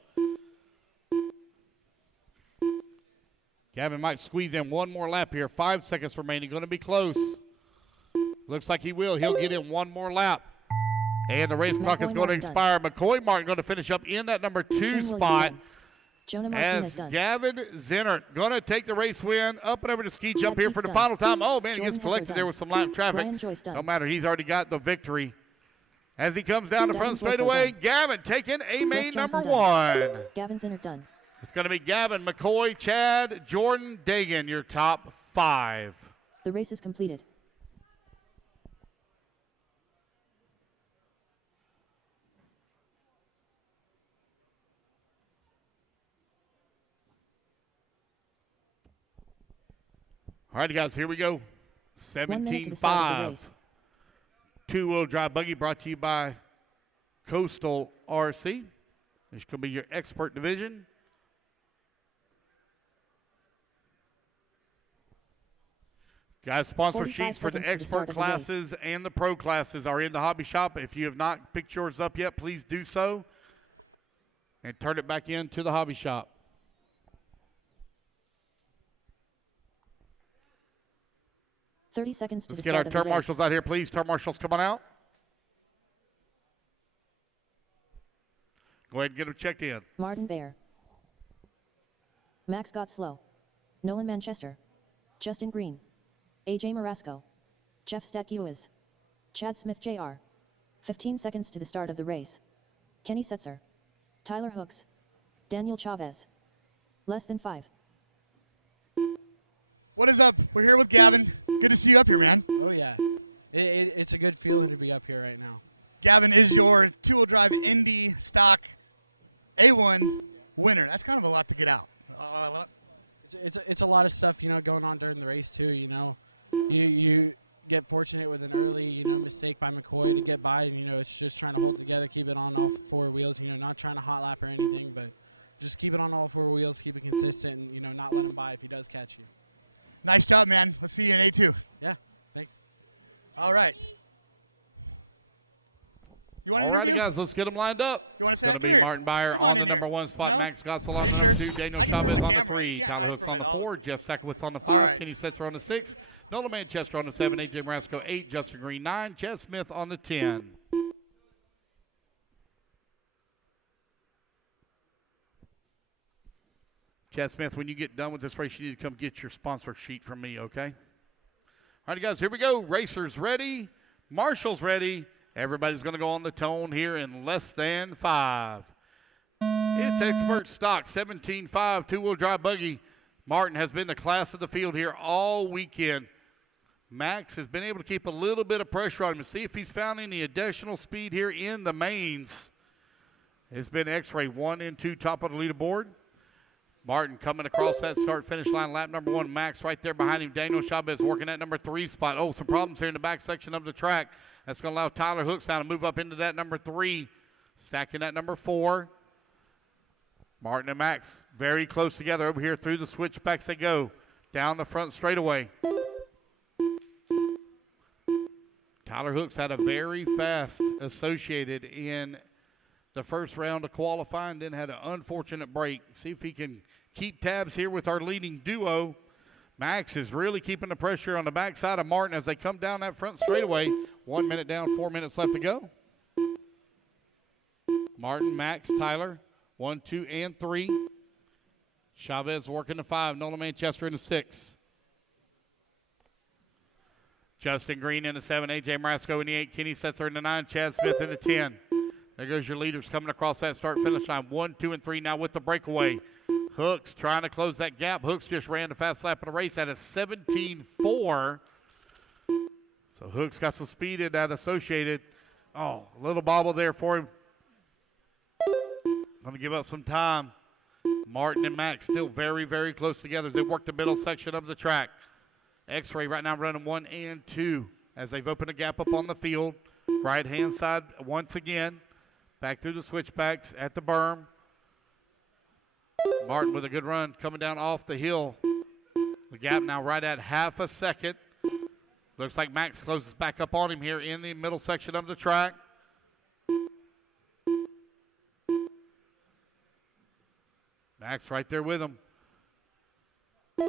Gavin might squeeze in one more lap here. 5 seconds remaining. Going to be close. Looks like he will. He'll get in one more lap. And the race clock is going to expire. McCoy Martin going to finish up in that number 2 spot. As Gavin Zinnert going to take the race win. Up and over to ski jump here for the final time. Oh, man, he gets collected there with some lap traffic. No matter, he's already got the victory. As he comes down the front straightaway, Gavin taking A-main number 1. Gavin Zinnert done. It's going to be Gavin, McCoy, Chad, Jordan, Dagan, your top 5. The race is completed. All right, guys, here we go. 17.5. 2-wheel drive buggy brought to you by Coastal RC. This could be your expert division. Guys, sponsor sheets for the expert classes and the pro classes are in the hobby shop. If you have not picked yours up yet, please do so and turn it back into the hobby shop. Let's get our turn marshals out here, please. Turn marshals, come on out. Go ahead and get them checked in. Martin Baer. Max Gottslow. Nolan Manchester. Justin Green. AJ Marasco. Jeff Statkiewicz. Chad Smith Jr. 15 seconds to the start of the race. Kenny Setzer. Tyler Hooks. Daniel Chavez. Less than 5. What is up? We're here with Gavin. Good to see you up here, man. Oh, yeah. It's a good feeling to be up here right now. Gavin is your two-wheel drive Indy Stock A1 winner. That's kind of a lot to get out. It's a lot of stuff, you know, going on during the race too. You know, you get fortunate with an early, mistake by McCoy to get by. And, it's just trying to hold it together, keep it on all 4 wheels, not trying to hot lap or anything, but just keep it on all 4 wheels, keep it consistent, and, not let him by if he does catch you. Nice job, man. Let's see you in A2. Yeah, thanks. All right. You want an interview? Guys, let's get them lined up. You want to say it? Come here. Come on in here. No? Are you sure? I can turn the camera. You can't hide from it. Jeff Stackwitz on the 4. All right. Kenny Setzer on the 6. Nolan Manchester on the 7. AJ Marasco 8. Justin Green 9. Chad Smith on the 10. Chad Smith, when you get done with this race, you need to come get your sponsor sheet from me, okay? All right, guys, here we go. Racers ready. Marshall's ready. Everybody's going to go on the tone here in less than 5. It's expert stock, 17.5, two-wheel drive buggy. Martin has been the class of the field here all weekend. Max has been able to keep a little bit of pressure on him and see if he's found any additional speed here in the mains. It's been X-Ray 1 and 2, top of the leaderboard. Martin coming across that start-finish line, lap number 1. Max right there behind him. Daniel Chavez working at number 3 spot. Oh, some problems here in the back section of the track. That's going to allow Tyler Hooks now to move up into that number 3, stacking that number 4. Martin and Max very close together over here through the switchbacks they go. Down the front straightaway. Tyler Hooks had a very fast Associated in the first round of qualifying, then had an unfortunate break. See if he can keep tabs here with our leading duo. Max is really keeping the pressure on the backside of Martin as they come down that front straightaway. 1 minute down, 4 minutes left to go. Martin, Max, Tyler, 1, 2, and 3. Chavez working the 5. Nolan Manchester in the 6. Justin Green in the 7. AJ Marasco in the 8. Kenny Setzer in the 9. Chad Smith in the 10. There goes your leaders coming across that start-finish line. 1, 2, and 3 now with the breakaway. Hooks trying to close that gap. Hooks just ran the fast lap of the race at a 17.4. So Hooks got some speed in that Associated. Oh, a little bobble there for him. Going to give up some time. Martin and Max still very, very close together as they work the middle section of the track. X-Ray right now running 1 and 2 as they've opened a gap up on the field. Right-hand side once again. Back through the switchbacks at the berm. Martin with a good run coming down off the hill. The gap now right at half a second. Looks like Max closes back up on him here in the middle section of the track. Max right there with him.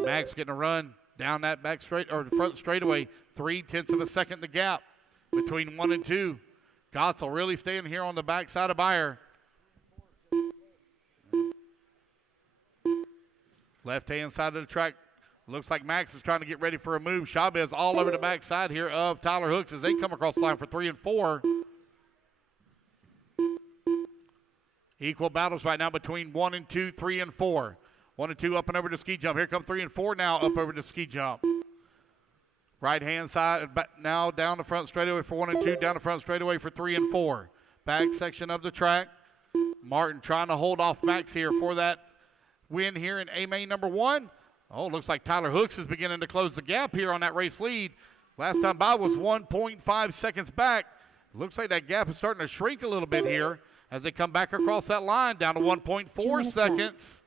Max getting a run down that back straight or the front straightaway. 0.3 of a second the gap between 1 and 2. Gotzel really staying here on the backside of Beyer. Left-hand side of the track. Looks like Max is trying to get ready for a move. Chavez all over the backside here of Tyler Hooks as they come across the line for 3 and 4. Equal battles right now between 1 and 2, 3 and 4. 1 and 2 up and over the ski jump. Here come 3 and 4 now up over the ski jump. Right-hand side now down the front straightaway for 1 and 2. Down the front straightaway for 3 and 4. Back section of the track. Martin trying to hold off Max here for that win here in A-Main number 1. Oh, looks like Tyler Hooks is beginning to close the gap here on that race lead. Last time by was 1.5 seconds back. Looks like that gap is starting to shrink a little bit here as they come back across that line down to 1.4 seconds.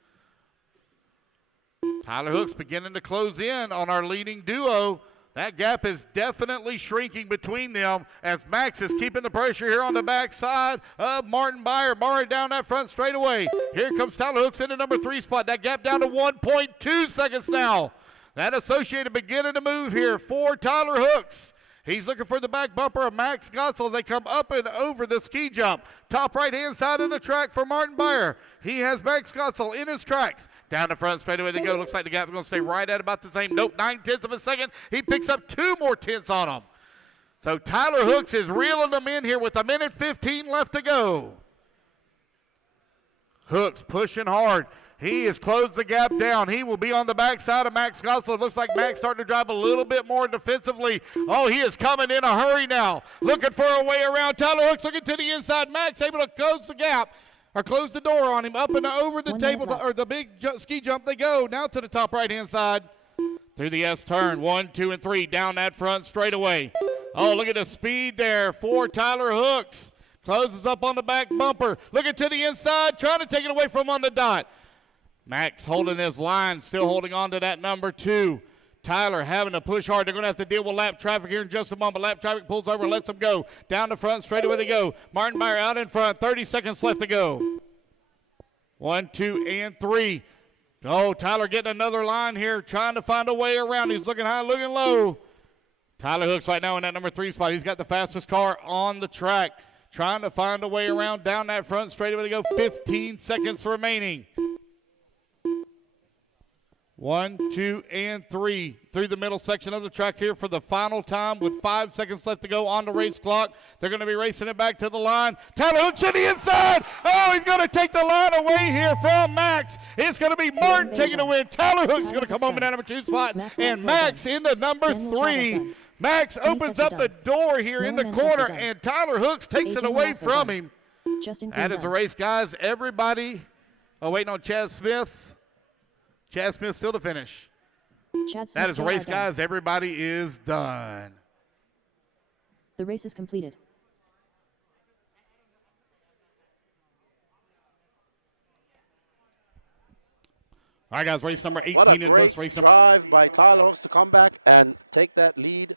Tyler Hooks beginning to close in on our leading duo. That gap is definitely shrinking between them as Max is keeping the pressure here on the backside of Martin Beyer. Beyer down that front straightaway. Here comes Tyler Hooks into number 3 spot. That gap down to 1.2 seconds now. That Associated beginning to move here for Tyler Hooks. He's looking for the back bumper of Max Gotzel. They come up and over the ski jump. Top right-hand side of the track for Martin Beyer. He has Max Gotzel in his tracks. Down the front straightaway they go. Looks like the gap is going to stay right at about the same. Nope, 0.9 of a second. He picks up 2 more tenths on him. So Tyler Hooks is reeling them in here with 1:15 left to go. Hooks pushing hard. He has closed the gap down. He will be on the backside of Max Gotzel. It looks like Max starting to drive a little bit more defensively. Oh, he is coming in a hurry now. Looking for a way around. Tyler Hooks looking to the inside. Max able to close the gap. Or close the door on him. Up and over the table, or the big ski jump they go. Now to the top right-hand side. through the S turn. 1, 2, and 3 down that front straightaway. Oh, look at the speed there for Tyler Hooks. Closes up on the back bumper. Looking to the inside, trying to take it away from on the dot. Max holding his line, still holding on to that number 2. Tyler having to push hard. They're going to have to deal with lap traffic here in just a moment. Lap traffic pulls over and lets them go. Down the front, straight away they go. Martin Meyer out in front. 30 seconds left to go. 1, 2, and 3. Oh, Tyler getting another line here, trying to find a way around. He's looking high, looking low. Tyler Hooks right now in that number 3 spot. He's got the fastest car on the track. Trying to find a way around down that front straight away they go. 15 seconds remaining. 1, 2, and 3 through the middle section of the track here for the final time with 5 seconds left to go on the race clock. They're going to be racing it back to the line. Tyler Hooks to the inside. Oh, he's going to take the line away here from Max. It's going to be Martin taking the win. Tyler Hooks is going to come home in that number 2 spot. And Max into number 3. Max opens up the door here in the corner, and Tyler Hooks takes it away from him. That is a race, guys. Everybody waiting on Chad Smith. Chad Smith still to finish. That is a race, guys. Everybody is done. The race is completed. All right, guys, race number 18. What a great drive by Tyler Hooks to come back and take that lead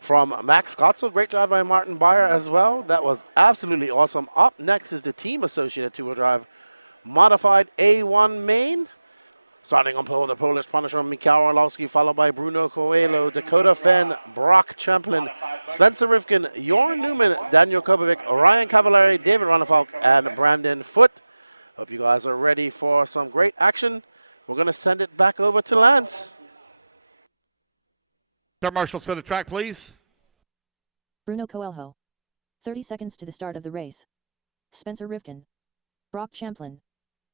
from Max Gotzel. Great drive by Martin Beyer as well. That was absolutely awesome. Up next is the Team Associated two-wheel drive modified A1 main. Starting on pole, the Polish Punisher, Mikhail Orlowski, followed by Bruno Coelho, Dakota Fenn, Brock Champlin, Spencer Rifkin, Jorn Newman, Daniel Kobovic, Ryan Cavallari, David Ronnefalk, and Brandon Foote. Hope you guys are ready for some great action. We're going to send it back over to Lance. Start marshals to the track, please. Bruno Coelho. 30 seconds to the start of the race. Spencer Rifkin. Brock Champlin.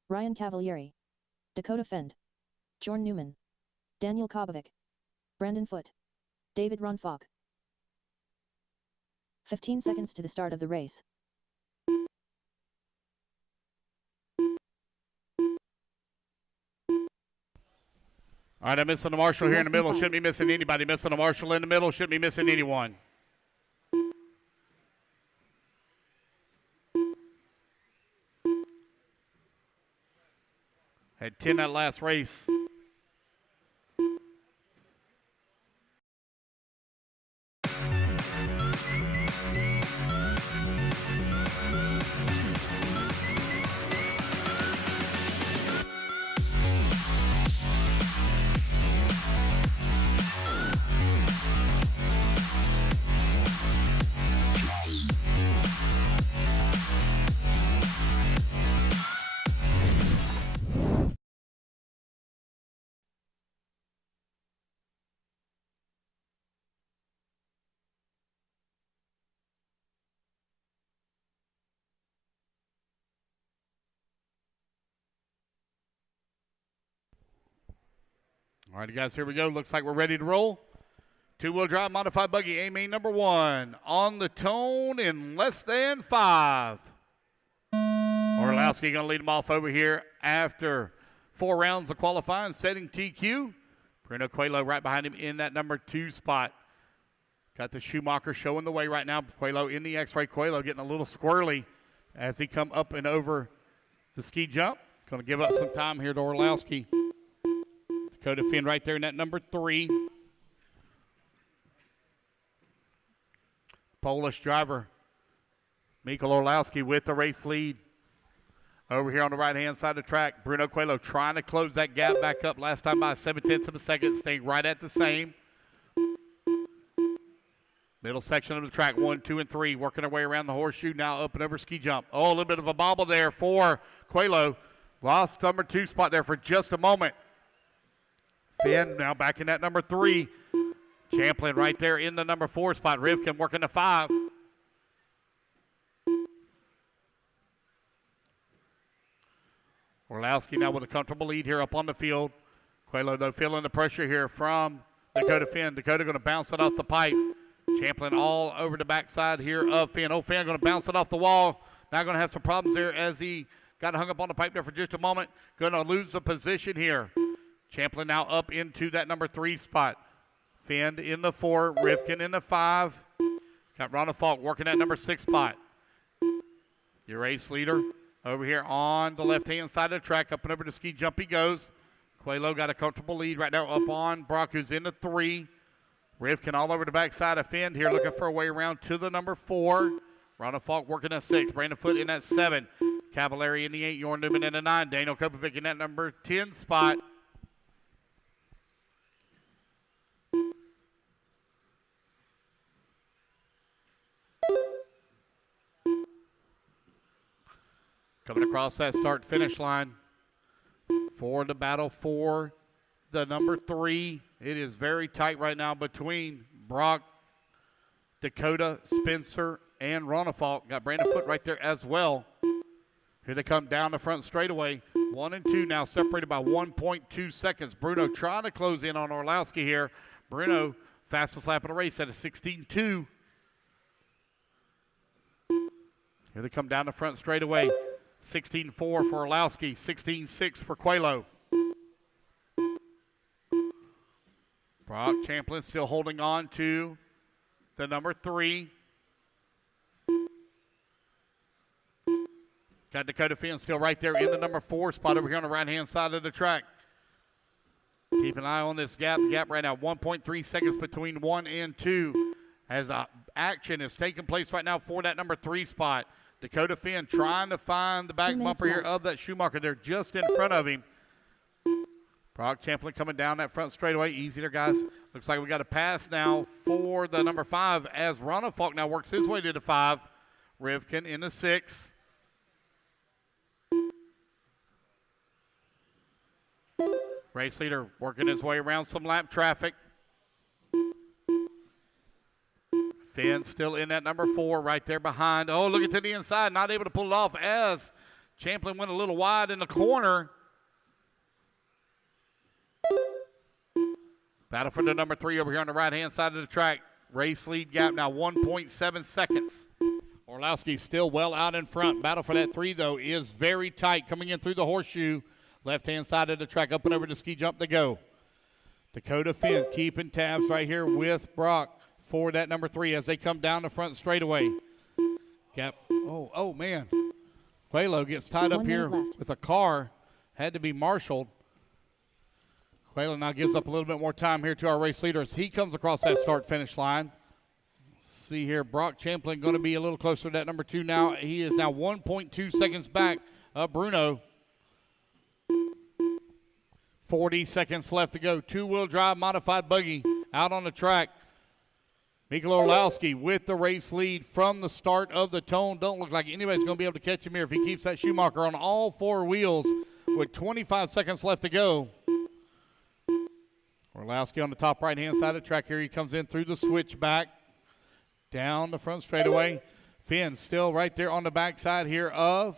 Ryan Cavalieri. Dakota Fend. Jorn Newman. Daniel Kobovic. Brandon Foote. David Ronnefalk. 15 seconds to the start of the race. All right, I'm missing the marshal here in the middle. Shouldn't be missing anybody. Missing the marshal in the middle. Shouldn't be missing anyone. Had 10 that last race. All right, guys, here we go. Looks like we're ready to roll. Two-wheel drive modified buggy, A-main number 1. On the tone in less than 5. Orlowski going to lead them off over here after 4 rounds of qualifying, setting TQ. Bruno Coelho right behind him in that number 2 spot. Got the Schumacher showing the way right now. Coelho in the X-ray. Coelho getting a little squirrely as he come up and over the ski jump. Going to give up some time here to Orlowski. Dakota Finn right there in that number 3. Polish driver, Mikhail Orlowski with the race lead. Over here on the right-hand side of the track, Bruno Coelho trying to close that gap back up. Last time by 0.7 of a second, staying right at the same. Middle section of the track, 1, 2, and 3, working their way around the horseshoe, now up and over ski jump. Oh, a little bit of a bobble there for Coelho. Lost number 2 spot there for just a moment. Finn now back in that number 3. Champlin right there in the number 4 spot. Rivkin working the 5. Orlowski now with a comfortable lead here up on the field. Coelho, though, feeling the pressure here from Dakota Finn. Dakota going to bounce it off the pipe. Champlin all over the backside here of Finn. Oh, Finn going to bounce it off the wall. Now going to have some problems there as he got hung up on the pipe there for just a moment. Going to lose the position here. Champlin now up into that number 3 spot. Finn in the 4, Rivkin in the 5. Got Ronald Falk working that number 6 spot. Your race leader over here on the left-hand side of the track. Up and over to ski jump he goes. Quelo got a comfortable lead right now up on Brock, who's in the 3. Rivkin all over the backside of Finn here, looking for a way around to the number 4. Ronald Falk working that 6. Brandon Foote in that 7. Cavallari in the 8. Jorn Newman in the 9. Daniel Kopovic in that number 10 spot. Coming across that start-finish line for the battle for the number 3. It is very tight right now between Brock, Dakota, Spencer, and Ronald Falk. Got Brandon Foote right there as well. Here they come down the front straightaway. 1 and 2 now separated by 1.2 seconds. Bruno trying to close in on Orlowski here. Bruno, fastest lap of the race at a 16.2. Here they come down the front straightaway. 16.4 for Orlowski, 16.6 for Quelo. Brock Champlin still holding on to the number 3. Got Dakota Finn still right there in the number 4 spot over here on the right-hand side of the track. Keep an eye on this gap. The gap right now, 1.3 seconds between 1 and 2. As action is taking place right now for that number 3 spot. Dakota Finn trying to find the back bumper here of that Schumacher. They're just in front of him. Brock Champlin coming down that front straightaway. Easy there, guys. Looks like we got a pass now for the number 5 as Ronald Falk now works his way to the 5. Rivkin in the 6. Race leader working his way around some lap traffic. Finn still in that number 4 right there behind. Oh, look at to the inside. Not able to pull it off as Champlin went a little wide in the corner. Battle for the number 3 over here on the right-hand side of the track. Race lead gap now 1.7 seconds. Orlowski still well out in front. Battle for that 3, though, is very tight. Coming in through the horseshoe. Left-hand side of the track. Up and over to ski jump to go. Dakota Finn keeping tabs right here with Brock for that number 3 as they come down the front straightaway. Gap. Oh, man. Quelo gets tied up here with a car. Had to be marshaled. Quelo now gives up a little bit more time here to our race leader as he comes across that start-finish line. See here, Brock Champlin going to be a little closer to that number 2 now. He is now 1.2 seconds back of Bruno. 40 seconds left to go. 2-wheel drive modified buggy out on the track. Mikhail Orlowski with the race lead from the start of the tone. Don't look like anybody's going to be able to catch him here if he keeps that Schumacher on all 4 wheels with 25 seconds left to go. Orlowski on the top right-hand side of the track here. He comes in through the switchback down the front straightaway. Finn still right there on the backside here of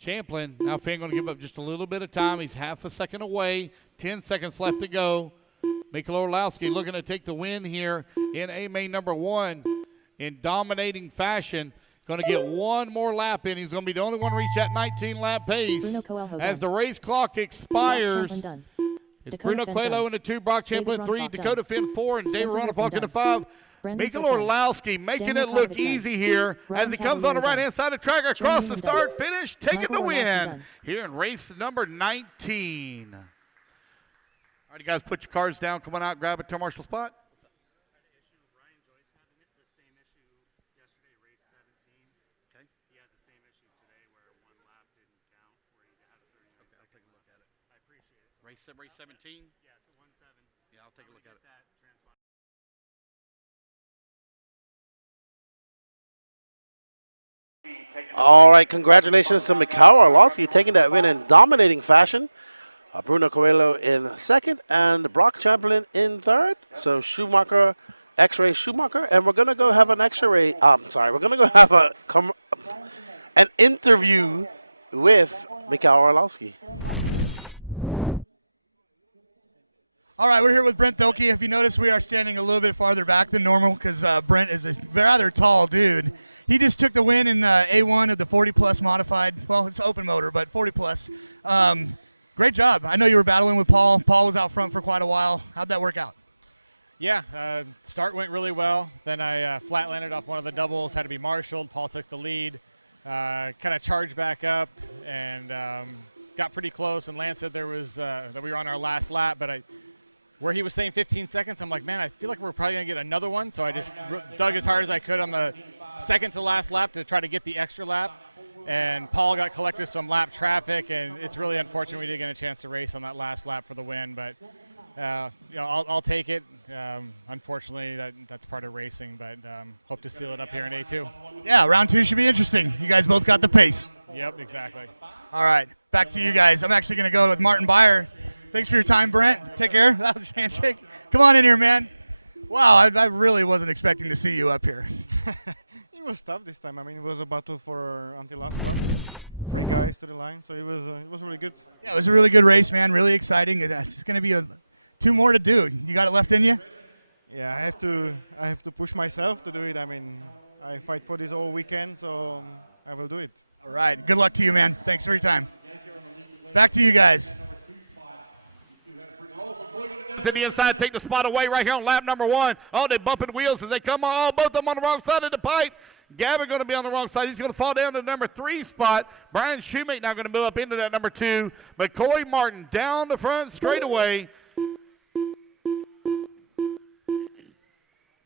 Champlin. Now Finn going to give up just a little bit of time. He's half a second away. 10 seconds left to go. Mikhail Orlowski looking to take the win here in A-Main number 1 in dominating fashion. Going to get one more lap in. He's going to be the only one to reach that 19-lap pace. As the race clock expires, it's Bruno Quelo in the 2, Brock Champlin in 3, Dakota Finn 4, and David Ronald Falk in the 5. Mikhail Orlowski making it look easy here as he comes on the right-hand side of the track across the start finish, taking the win here in race number 19. All right, you guys put your cards down. Come on out, grab a turn marshal spot. Race 17? Yes, 1-7. Yeah, I'll take a look at it. All right, congratulations to Mikhail Orlowski taking that win in dominating fashion. Bruno Coelho in 2nd and Brock Champlin in 3rd. So Schumacher, X-Ray Schumacher, and we're going to go have an X-Ray. We're going to go have an interview with Mikhail Orlowski. All right, we're here with Brent Thielke. If you notice, we are standing a little bit farther back than normal because Brent is a rather tall dude. He just took the win in A1 of the 40-plus modified. Well, it's open motor, but 40-plus. Great job. I know you were battling with Paul. Paul was out front for quite a while. How'd that work out? Yeah, start went really well. Then I flat landed off one of the doubles, had to be marshaled. Paul took the lead, kind of charged back up and got pretty close. And Lance said there was that we were on our last lap, but where he was saying 15 seconds, I'm like, man, I feel like we're probably gonna get another one. So I just dug as hard as I could on the second to last lap to try to get the extra lap. And Paul got collected some lap traffic, and it's really unfortunate we didn't get a chance to race on that last lap for the win. But you know, I'll take it. Unfortunately, that's part of racing, but hope to seal it up here in A2. Yeah, round 2 should be interesting. You guys both got the pace. Yep, exactly. All right, back to you guys. I'm actually going to go with Martin Beyer. Thanks for your time, Brent. Take care. That was a handshake. Come on in here, man. Wow, I really wasn't expecting to see you up here. It was tough this time. I mean, it was a battle for until last lap. 3 guys to the line, so it was really good. Yeah, it was a really good race, man. Really exciting. It's going to be 2 more to do. You got it left in you? Yeah, I have to push myself to do it. I mean, I fight for this all weekend, so I will do it. All right. Good luck to you, man. Thanks for your time. Back to you guys. To the inside, take the spot away right here on lap number 1. Oh, they bumping wheels as they come on. Oh, both of them on the wrong side of the pipe. Gavin going to be on the wrong side. He's going to fall down to the number 3 spot. Brian Shoemate now going to move up into that number 2. McCoy Martin down the front straightaway.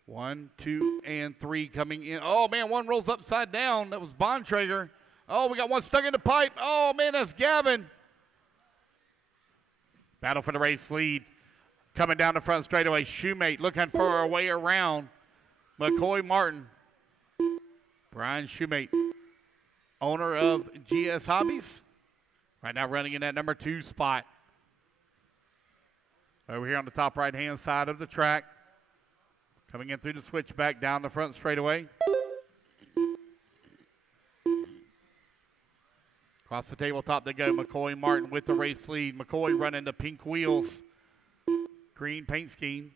1, 2, and 3 coming in. Oh, man, one rolls upside down. That was Bontrager. Oh, we got one stuck in the pipe. Oh, man, that's Gavin. Battle for the race lead. Coming down the front straightaway. Shoemate looking for a way around McCoy Martin. Brian Shoemate, owner of GS Hobbies. Right now running in that number 2 spot. Over here on the top right-hand side of the track. Coming in through the switchback down the front straightaway. Across the tabletop they go. McCoy Martin with the race lead. McCoy running the pink wheels. Green paint scheme.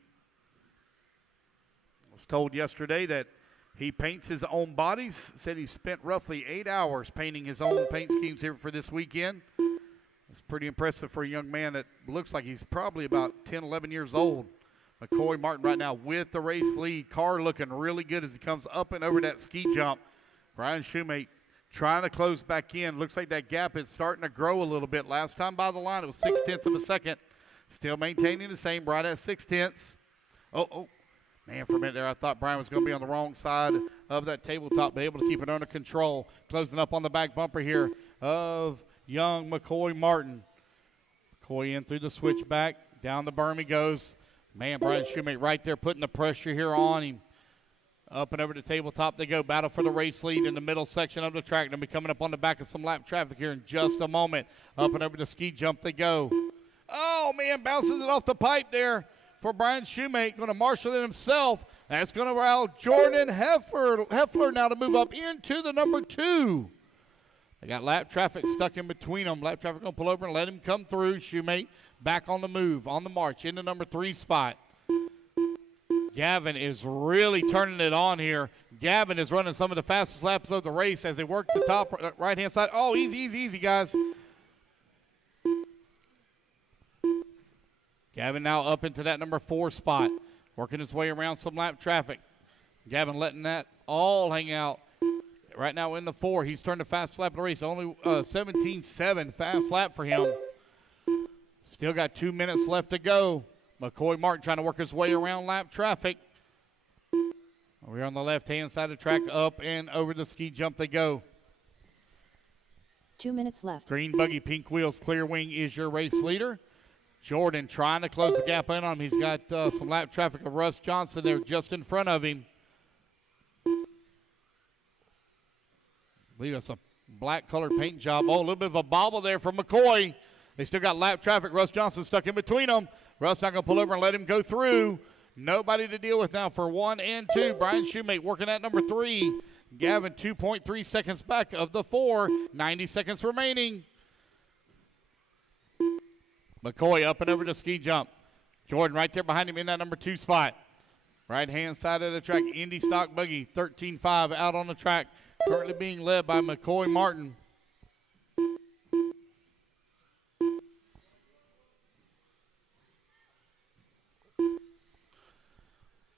I was told yesterday that he paints his own bodies. Said he spent roughly 8 hours painting his own paint schemes here for this weekend. It's pretty impressive for a young man that looks like he's probably about 10, 11 years old. McCoy Martin right now with the race lead. Car looking really good as he comes up and over that ski jump. Brian Shoemate trying to close back in. Looks like that gap is starting to grow a little bit. Last time by the line it was 0.6 of a second. Still maintaining the same, right at 0.6. Oh, man, for a minute there I thought Brian was going to be on the wrong side of that tabletop, but able to keep it under control. Closing up on the back bumper here of young McCoy Martin. McCoy in through the switchback. Down the berm he goes. Man, Brian Shoemate right there putting the pressure here on him. Up and over the tabletop they go. Battle for the race lead in the middle section of the track. They'll be coming up on the back of some lap traffic here in just a moment. Up and over the ski jump they go. Oh, man, bounces it off the pipe there for Brian Shoemate. Going to marshal it himself. That's going to allow Jordan Heffler now to move up into the number 2. They got lap traffic stuck in between them. Lap traffic going to pull over and let him come through. Shoemate back on the move, on the march, in the number 3 spot. Gavin is really turning it on here. Gavin is running some of the fastest laps of the race as they work the top right-hand side. Oh, easy, guys. Gavin now up into that number 4 spot, working his way around some lap traffic. Gavin letting that all hang out. Right now in the 4, he's turned the fastest lap of the race. Only 17.7 fast lap for him. Still got 2 minutes left to go. McCoy Martin trying to work his way around lap traffic. We're on the left-hand side of the track, up and over the ski jump they go. 2 minutes left. Green buggy, pink wheels, clear wing is your race leader. Jordan trying to close the gap in on him. He's got some lap traffic of Russ Johnson there just in front of him. I believe that's a black-colored paint job. Oh, a little bit of a bobble there from McCoy. They still got lap traffic. Russ Johnson stuck in between them. Russ not going to pull over and let him go through. Nobody to deal with now for 1 and 2. Brian Shoemate working at number 3. Gavin 2.3 seconds back of the 4. 90 seconds remaining. McCoy up and over the ski jump. Jordan right there behind him in that number 2 spot. Right-hand side of the track, Indy Stock Buggy, 13.5 out on the track. Currently being led by McCoy Martin.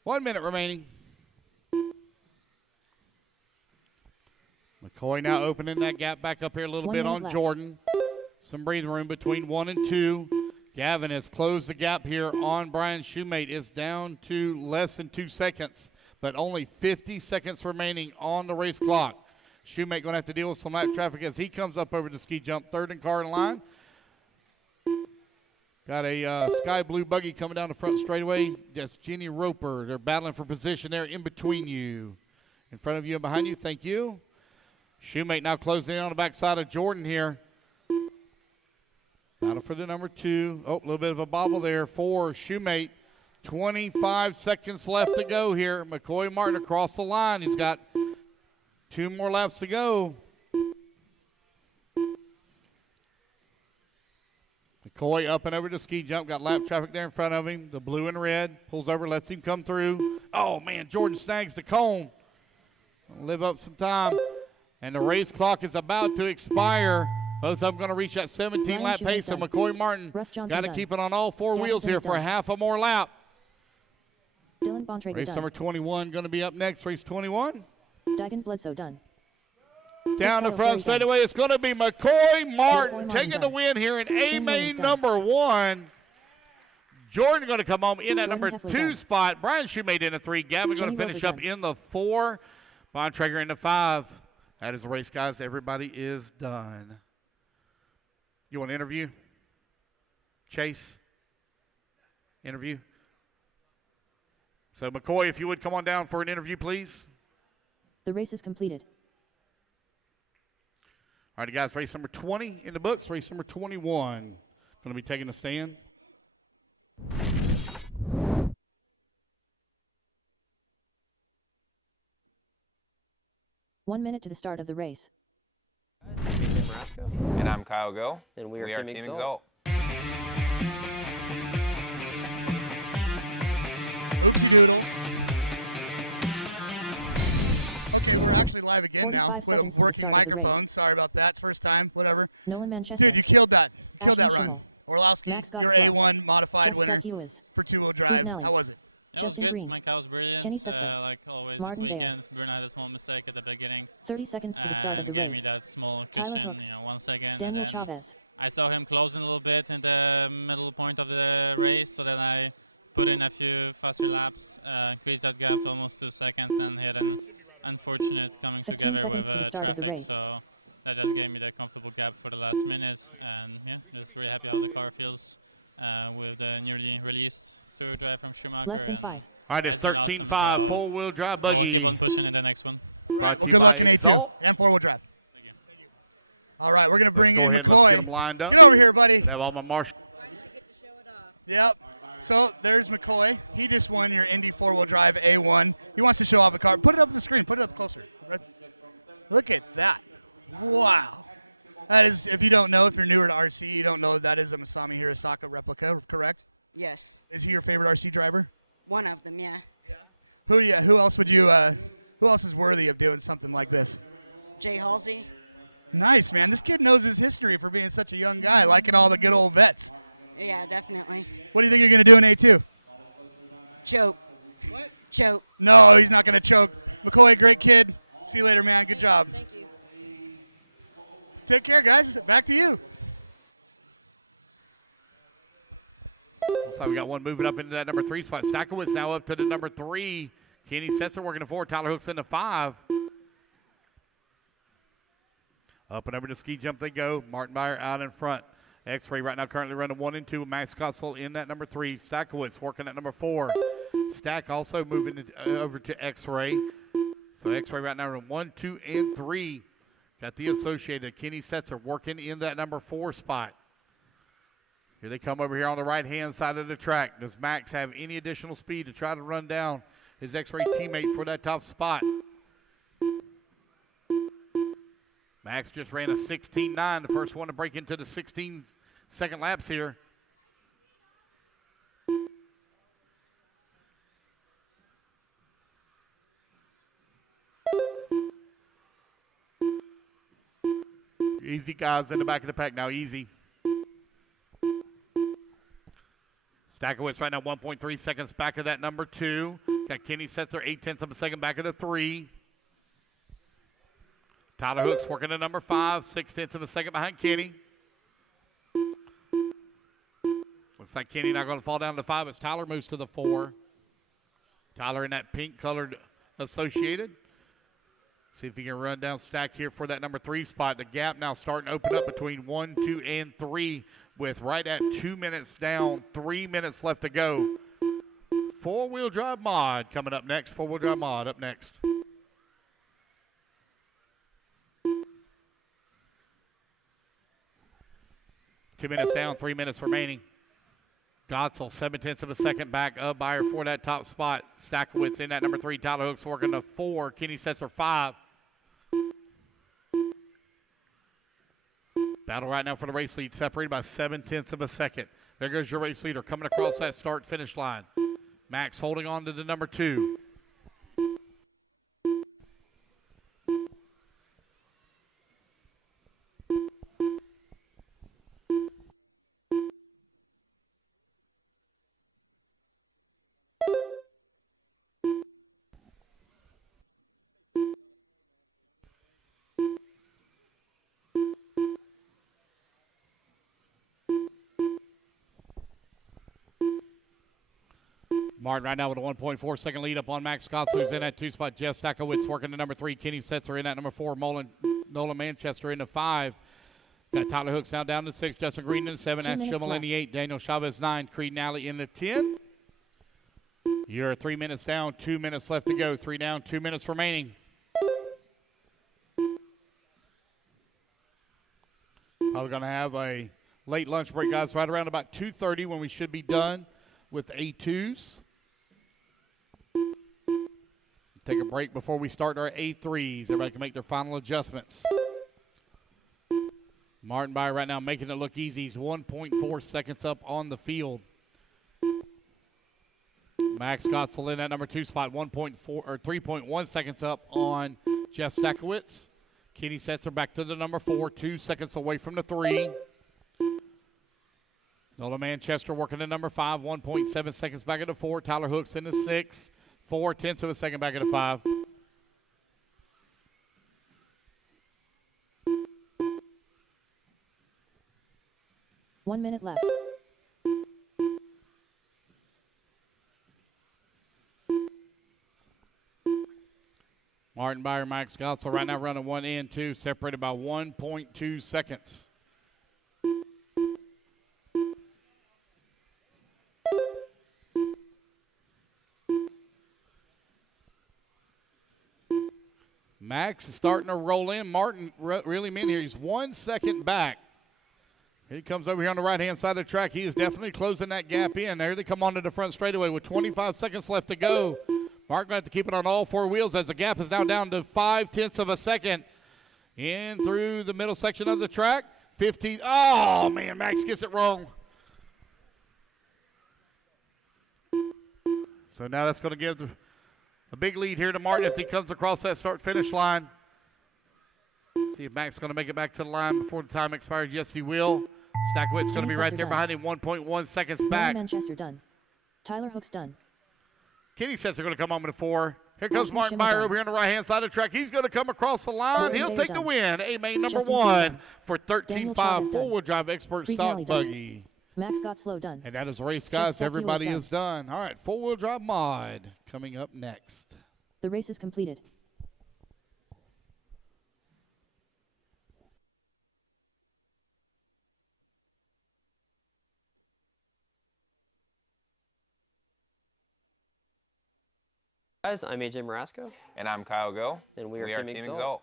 1 minute remaining. McCoy now opening that gap back up here a little 1 bit minute on left. Jordan. Some breathing room between 1 and 2. Gavin has closed the gap here on Brian Shoemate. It's down to less than 2 seconds, but only 50 seconds remaining on the race clock. Shoemate going to have to deal with some lap traffic as he comes up over the ski jump. Third and car in line. Got a sky blue buggy coming down the front straightaway. That's Jenny Roper. They're battling for position there in between you. In front of you and behind you, thank you. Shoemate now closing in on the backside of Jordan here. Battle for the number 2. Oh, a little bit of a bobble there for Shoemate. 25 seconds left to go here. McCoy Martin across the line. He's got 2 more laps to go. McCoy up and over the ski jump. Got lap traffic there in front of him. The blue and red. Pulls over, lets him come through. Oh, man, Jordan snags the cone. Live up some time. And the race clock is about to expire. Both of them going to reach that 17-lap pace. So McCoy Martin got to keep it on all 4 wheels here for half a more lap. Dylan Bontrager Race done. number 21 going to be up next. Race 21. Dagan Bledsoe done. Down the front straightaway, it's going to be McCoy Martin taking the win here in A-Main number 1. Jordan going to come home in at number 2 spot. Brian Shoemate in the 3. Gavin going to finish up in the 4. Bontrager in the 5. That is the race, guys. Everybody is done. You want to interview? Chase? Interview? So, McCoy, if you would come on down for an interview, please. The race is completed. All right, guys, race number 20 in the books. Race number 21 going to be taking a stand. One minute to the start of the race. And I'm Kyle Go. And we are Team Team Exalt. Oopsie doodles. Okay, we're actually live again now with a working microphone. Sorry about that. It's first time. Whatever. Dude, you killed that. You killed that run. Orlowski, your A1 modified winner for two-wheel drive. How was it? Yeah, it was good. My car was brilliant. Like always this weekend, Bruno had a small mistake at the beginning and gave me that small cushion, 1 second. And then I saw him closing a little bit in the middle point of the race, so then I put in a few faster laps, increased that gap to almost 2 seconds, and hit an unfortunate coming together with traffic. So that just gave me the comfortable gap for the last minute. And yeah, just really happy how the car feels with the newly released Tour drive from Schumacher, and it's been awesome. So we'll keep on pushing in the next one. All right. Well, good luck in A2 and four-wheel drive. Thank you. All right, we're going to bring in McCoy. Get over here, buddy. Yep. So there's McCoy. He just won your Indy four-wheel drive A1. He wants to show off a car. Put it up on the screen. Put it up closer. Look at that. Wow. That is, if you don't know, if you're newer to RC, you don't know that is a Masami Hirosaka replica, correct? Yes. Is he your favorite RC driver? One of them, yeah. Who else would you, who else is worthy of doing something like this? Jay Halsey. Nice, man. This kid knows his history for being such a young guy, liking all the good old vets. Yeah, definitely. What do you think you're going to do in A2? Choke. What? Choke. No, he's not going to choke. McCoy, great kid. See you later, man. Good job. Thank you. Take care, guys. Back to you. So we got one moving up into that number 3 spot. Stackowitz now up to the number 3. Kenny Setzer working to 4. Tyler Hooks in the 5. Up and over to ski jump they go. Martin Meyer out in front. X-Ray right now currently running 1 and 2. Max Kotzel in that number 3. Stackowitz working at number 4. Stack also moving over to X-Ray. So X-Ray right now running 1, 2, and 3. Got the Associated. Kenny Setzer working in that number 4 spot. Here they come over here on the right-hand side of the track. Does Max have any additional speed to try to run down his X-Ray teammate for that top spot? Max just ran a 16.9, the first one to break into the 16-second laps here. Easy guys in the back of the pack now, easy. Stackowitz right now 1.3 seconds back of that number 2. Got Kenny Setzer 0.8 of a second back of the 3. Tyler Hooks working to number 5, 0.6 of a second behind Kenny. Looks like Kenny not going to fall down to 5 as Tyler moves to the 4. Tyler in that pink colored Associated. See if he can run down stack here for that number 3 spot. The gap now starting to open up between 1, 2, and 3 with right at 2 minutes down, 3 minutes left to go. Four-wheel drive mod coming up next. Four-wheel drive mod up next. Two minutes down, 3 minutes remaining. Gotzel, 0.7 of a second back of Byer for that top spot. Stackowitz in that number 3. Tyler Hooks working to 4. Kenny Setzer 5. Battle right now for the race lead, separated by 0.7 of a second. There goes your race leader coming across that start-finish line. Max holding on to the number 2. Martin right now with a 1.4 second lead up on Max Gotzel, who's in that 2 spot. Jeff Stackowitz working to number 3. Kenny Setzer in at number 4. Nolan Manchester in the 5. Got Tyler Hooks now down to 6. Justin Green in the 7. That's Schimmel in the 8. Daniel Chavez 9. Creed Nally in the 10. You're 3 minutes down, 2 minutes left to go. 3 down, 2 minutes remaining. Probably going to have a late lunch break, guys, right around about 2:30 when we should be done with A2s. Take a break before we start our A3s. Everybody can make their final adjustments. Martin Byer right now making it look easy. He's 1.4 seconds up on the field. Max Gotzel in that number 2 spot, 1.4 or 3.1 seconds up on Jeff Stackowitz. Kenny Setzer back to the number 4, 2 seconds away from the 3. Nolan Manchester working the number 5, 1.7 seconds back at the 4. Tyler Hooks in the 6, 0.4 of a second back at the 5. One minute left. Martin Byer, Max Gotzel right now running 1 and 2, separated by 1.2 seconds. Max is starting to roll in. Martin really in here. He's 1 second back. He comes over here on the right-hand side of the track. He is definitely closing that gap in. There they come onto the front straightaway with 25 seconds left to go. Martin going to have to keep it on all 4 wheels as the gap is now down to 0.5 of a second. In through the middle section of the track. 15. Oh, man, Max gets it wrong. So now that's going to give a big lead here to Martin as he comes across that start-finish line. See if Max is going to make it back to the line before the time expires. Yes, he will. Stackowitz going to be right there behind him, 1.1 seconds back. Manchester done. Tyler Hooks done. Kenny says they're going to come on to 4. Here comes Martin Byer over here on the right-hand side of the track. He's going to come across the line. He'll take the win. A-main number 1 for 13.5 four-wheel drive expert stock buggy. Max got slow done. And that is the race, guys. Everybody is done. All right, four-wheel drive mod coming up next. The race is completed. Guys, I'm AJ Marasco. And I'm Kyle Go. And we are Team Team Exalt. Exalt.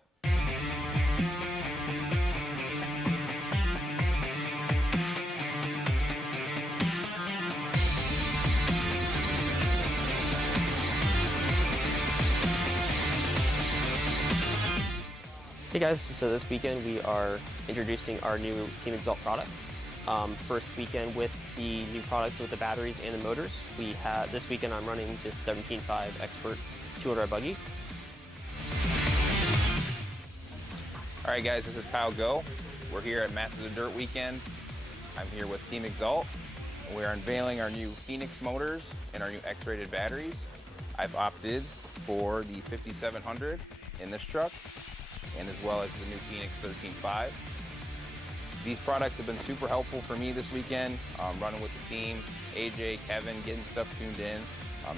Hey guys, so this weekend we are introducing our new Team Exalt products. First weekend with the new products with the batteries and the motors. This weekend I'm running this 17.5 Expert 200R buggy. All right, guys, this is Kyle Go. We're here at Masters of Dirt weekend. I'm here with Team Exalt. And we're unveiling our new Phoenix motors and our new X-rated batteries. I've opted for the 5700 in this truck, and as well as the new Phoenix 13.5. These products have been super helpful for me this weekend, running with the team, AJ, Kevin, getting stuff tuned in.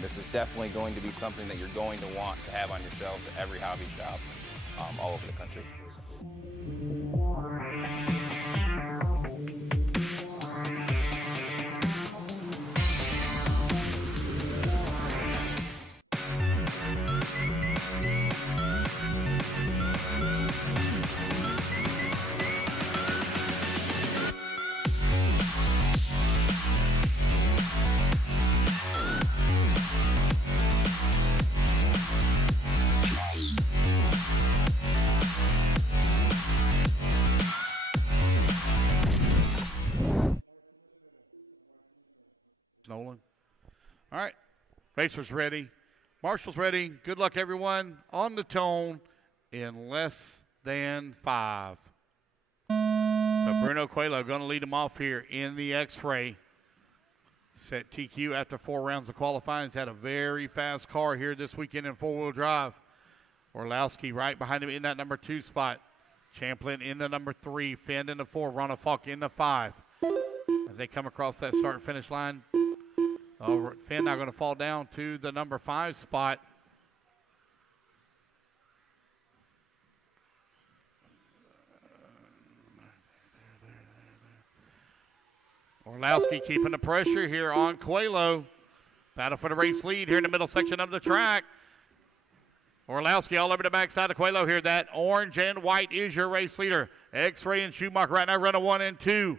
This is definitely going to be something that you're going to want to have on your shelves at every hobby shop all over the country. Nolan. All right, racers ready. Marshall's ready. Good luck, everyone. On the tone in less than 5. So Bruno Coelho going to lead them off here in the X-Ray. Set TQ after 4 rounds of qualifying. He's had a very fast car here this weekend in 4-wheel drive. Orlowski right behind him in that number 2 spot. Champlin in the number 3. Finn in the 4. Ronald Falk in the 5. As they come across that start and finish line, Finn now going to fall down to the number 5 spot. Orlowski keeping the pressure here on Coelho. Battle for the race lead here in the middle section of the track. Orlowski all over the backside of Coelho here. That orange and white is your race leader. X-Ray and Schumacher right now running 1 and 2.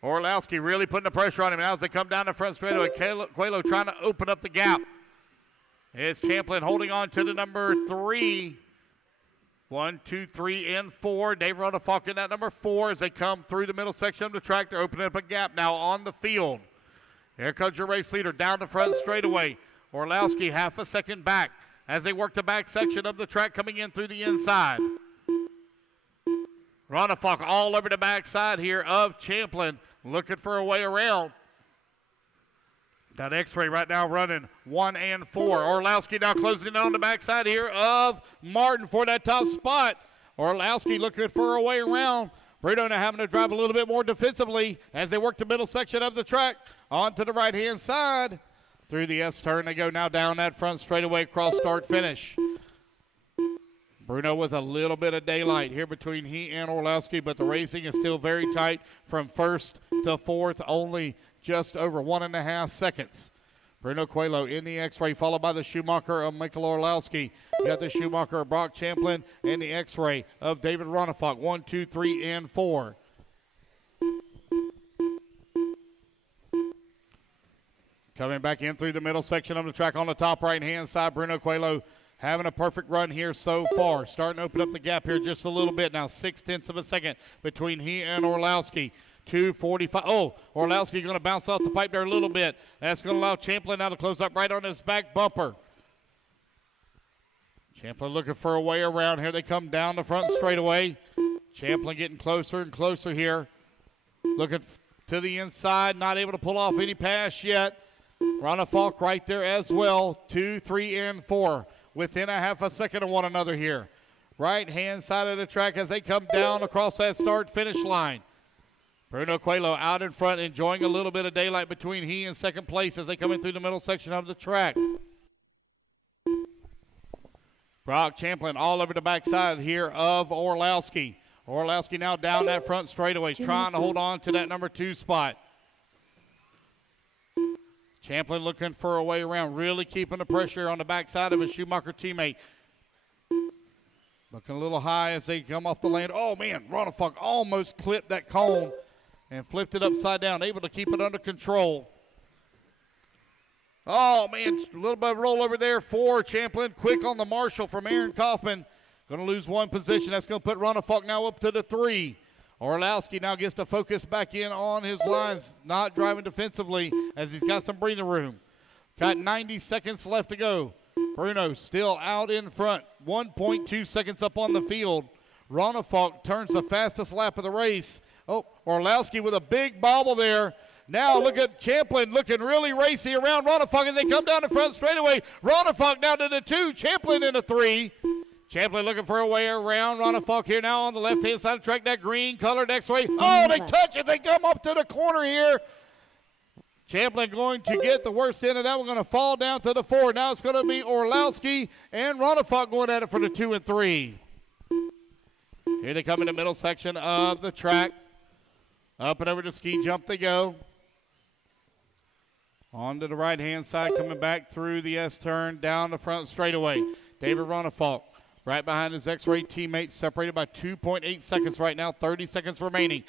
Orlowski really putting the pressure on him now as they come down the front straightaway. Coelho trying to open up the gap. It's Champlin holding on to the number 3. 1, 2, 3, and 4. Dave Ronafalk in that number 4 as they come through the middle section of the track. They're opening up a gap now on the field. Here comes your race leader down the front straightaway. Orlowski half a second back as they work the back section of the track coming in through the inside. Ronafalk all over the backside here of Champlin, looking for a way around. That X-Ray right now running 1 and 4. Orlowski now closing in on the backside here of Martin for that top spot. Orlowski looking for a way around. Bruno now having to drive a little bit more defensively as they work the middle section of the track onto the right-hand side. Through the S-turn, they go now down that front straightaway, cross start finish. Bruno with a little bit of daylight here between he and Orlowski, but the racing is still very tight from first to fourth, only just over 1.5 seconds. Bruno Coelho in the X-Ray, followed by the Schumacher of Michael Orlowski. You got the Schumacher of Brock Champlin and the X-Ray of David Ronafalk, 1, 2, 3, and 4. Coming back in through the middle section of the track on the top right-hand side, Bruno Coelho having a perfect run here so far. Starting to open up the gap here just a little bit now. 0.6 of a second between he and Orlowski. 2:45. Oh, Orlowski going to bounce off the pipe there a little bit. That's going to allow Champlin now to close up right on his back bumper. Champlin looking for a way around here. They come down the front straightaway. Champlin getting closer and closer here. Looking to the inside, not able to pull off any pass yet. Ronafalk right there as well. 2, 3, and 4. Within 0.5 second of one another here. Right-hand side of the track as they come down across that start-finish line. Bruno Coelho out in front, enjoying a little bit of daylight between he and second place as they come in through the middle section of the track. Brock Champlin all over the backside here of Orlowski. Orlowski now down that front straightaway, trying to hold on to that number 2 spot. Champlin looking for a way around, really keeping the pressure on the backside of his Schumacher teammate. Looking a little high as they come off the lane. Oh, man, Ronafalk almost clipped that cone and flipped it upside down, able to keep it under control. Oh, man, a little bit of roll over there for Champlin. Quick on the Marshall from Aaron Kaufman. Going to lose 1 position. That's going to put Ronafalk now up to the 3. Orlowski now gets to focus back in on his lines, not driving defensively as he's got some breathing room. Got 90 seconds left to go. Bruno still out in front, 1.2 seconds up on the field. Ronafalk turns the fastest lap of the race. Oh, Orlowski with a big bobble there Now look at Champlin looking really racy around Ronafog as they come down the front straightaway. Ronafog down to the 2, Champlin in the 3. Champlin looking for a way around. Ronafog here now on the left-hand side of the track, that green colored X-Ray. Oh, they touch it. They come up to the corner here. Champlin going to get the worst end of that. We're going to fall down to the 4. Now it's going to be Orlowski and Ronafog going at it for the 2 and 3. Here they come in the middle section of the track. Up and over the ski jump they go. On to the right-hand side, coming back through the S-turn, down the front straightaway. David Ronafog right behind his X-Ray teammates, separated by 2.8 seconds right now, 30 seconds remaining.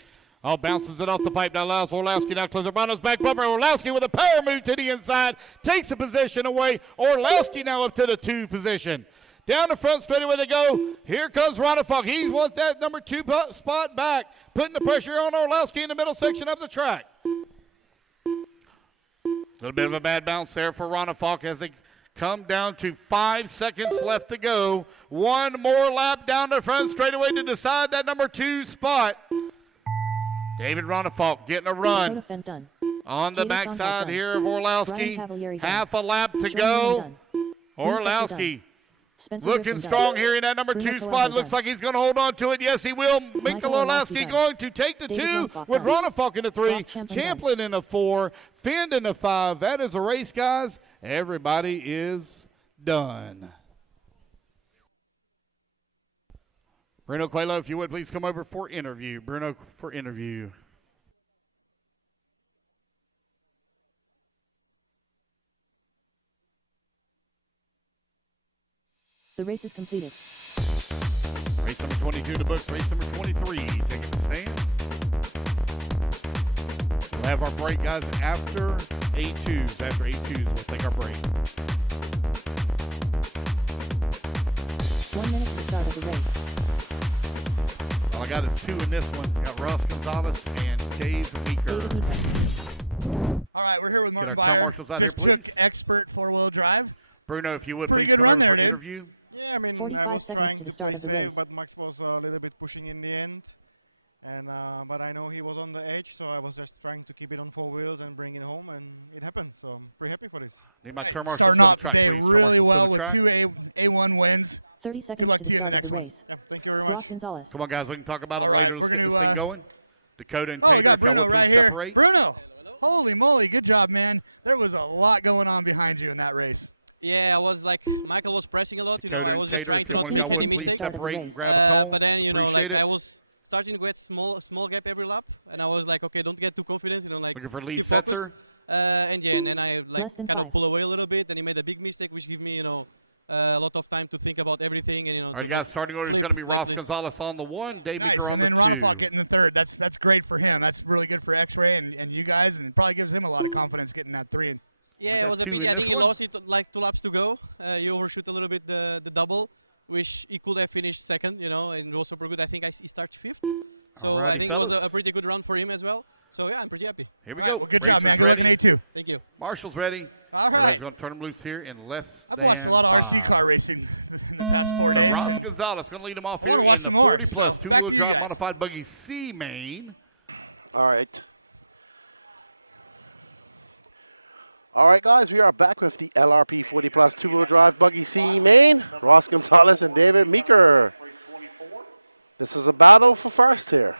Oh, bounces it off the pipe, now allows Orlowski now closer on his back bumper. Orlowski with a power move to the inside, takes the position away. Orlowski now up to the 2 position. Down the front straightaway they go. Here comes Ronafog. He wants that number 2 spot back, putting the pressure on Orlowski in the middle section of the track. A little bit of a bad bounce there for Ronafog as they come down to 5 seconds left to go. One more lap down the front straightaway to decide that number 2 spot. David Ronafog getting a run on the backside here of Orlowski. Half a lap to go. Orlowski looking strong here in that number 2 spot. Looks like he's going to hold on to it. Yes, he will. Michael Orlowski going to take the 2 with Ronafog in the 3, Champlin in the 4, Finn in the 5. That is a race, guys. Everybody is done. Bruno Coelho, if you would please come over for interview. Bruno for interview. The race is completed. Race number 22 to books, race number 23. Take a stand. We'll have our break, guys, after A2s. After A2s, we'll take our break. 1 minute to start of the race. All I got is 2 in this one. We got Ross Gonzalez and Dave Meeker. All right, we're here with Martin Beyer. Just took expert 4-wheel drive. Bruno, if you would. Pretty good run there, dude. Yeah, I mean, I was trying to play safe, but Max was a little bit pushing in the end. And but I know he was on the edge, so I was just trying to keep it on 4 wheels and bring it home, and it happened. So I'm pretty happy for this. Right, starting off the day really well with 2 A1 wins. Good luck to you in the next one. Yeah, thank you very much. Come on, guys, we can talk about it. All right, we're going to Dakota. Oh, we got Bruno right here. Bruno, holy moly, good job, man. There was a lot going on behind you in that race. Yeah, I was like, Michael was pressing a lot, you know, I was just trying to not make any mistake. But then, you know, like I was starting to get small gap every lap, and I was like, okay, don't get too confident, you know, like keep focus. And yeah, and then I like kind of pull away a little bit, and he made a big mistake, which gave me, you know, a lot of time to think about everything and, you know, to not flip at least. Nice, and then Ronafog getting the 3rd. That's great for him. That's really good for X-Ray and you guys, and it probably gives him a lot of confidence getting that 3 in. Yeah, it was a pity. I think he lost it like 2 laps to go. He overshoot a little bit the double, which he could have finished 2nd, you know, and it was super good. I think he started 5th. So I think it was a pretty good run for him as well. So yeah, I'm pretty happy. All right, well, good job, man. Good luck in A2. Thank you. Marshall's ready. All right. We're going to turn him loose here in less. I've watched a lot of RC car racing in the past 4 days, and I want to watch some more. So back to you guys. Buggy C main. All right. All right, guys, we are back with the LRP 40 Plus 2-wheel drive Buggy C main. Ross Gonzalez and David Meeker. This is a battle for first here.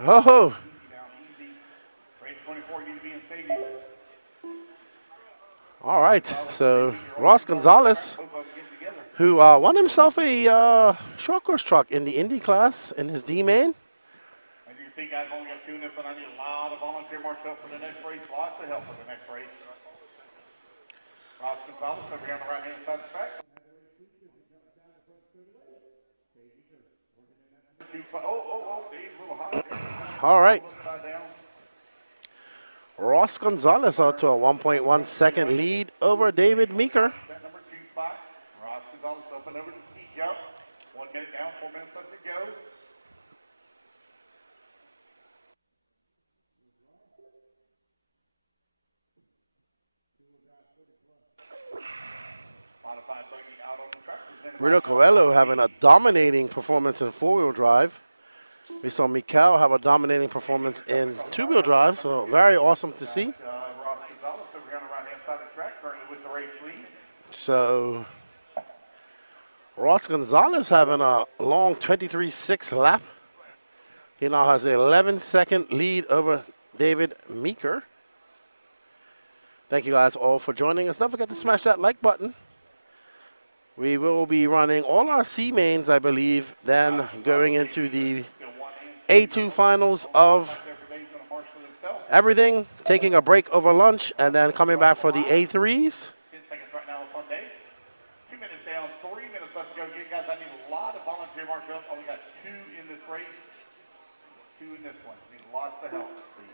Oh. All right, so Ross Gonzalez, who won himself a short course truck in the Indy class in his D main. As you can see, guys, only got 2 in this one. I need a lot of volunteer marks up for the next race. Lots of help for the next race. Ross Gonzalez over here on the right-hand side of the track. Dave's a little high. All right. Ross Gonzalez out to a 1.1 second lead over David Meeker. That number 2 spot. Ross Gonzalez open over the ski jump. 1 minute down, 4 minutes left to go. Modified buggy out on the track. Bruno Coelho having a dominating performance in 4-wheel drive. We saw Mikal have a dominating performance in two-wheel drive, so very awesome to see. Ross Gonzalez over here on the right-hand side of the track, currently with the race lead. So Ross Gonzalez having a long 23.6 lap. He now has an 11-second lead over David Meeker. Thank you guys all for joining us. Don't forget to smash that like button. We will be running all our C mains, I believe, then going into the A2 finals of everything, taking a break over lunch, and then coming back for the A3s. 10 seconds right now on day. 2 minutes down, 3 minutes left to go. Guys, I need a lot of volunteer marshal help. Only got 2 in this race, 2 in this one. Need lots of help, please.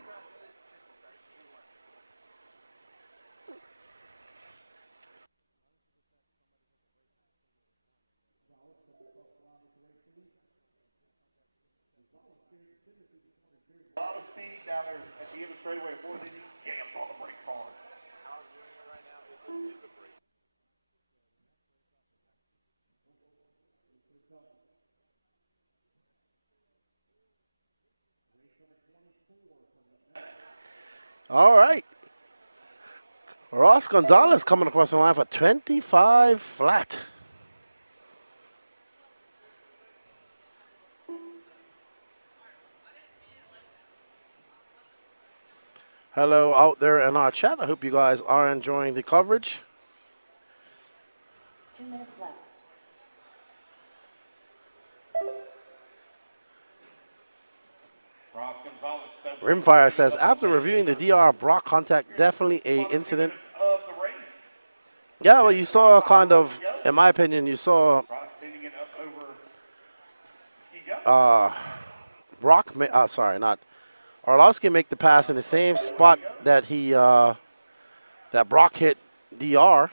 A lot of speed down there at the end of the straightaway. Boy, they jammed on the brakes hard. All right. Ross Gonzalez coming across the line for 25 flat. Hello out there in our chat. I hope you guys are enjoying the coverage. 2 minutes left. Ross Gonzalez says Rimfire says, after reviewing the DR, Brock contact definitely a incident. of the race. Yeah, well, you saw kind of, in my opinion, you saw Ross sending it up over. Brock, sorry, not Orlowski make the pass in the same spot that that Brock hit DR,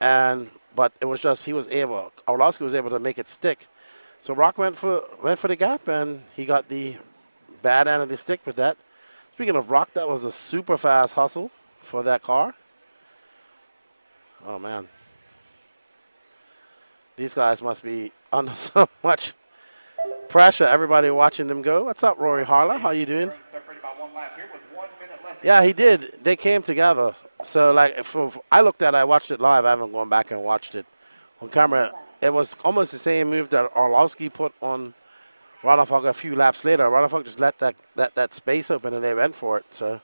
but it was just Orlowski was able to make it stick. So Brock went for the gap, and he got the bad end of the stick with that. Speaking of Brock, that was a super fast hustle for that car. Oh man, these guys must be under so much pressure. Everybody watching them go. What's up, Rory Harler? How you doing? Yeah, he did. They came together. So, like, I watched it live. I haven't gone back and watched it on camera. It was almost the same move that Orlowski put on Ronafog a few laps later. Ronafog just let that space open, and they went for it. So,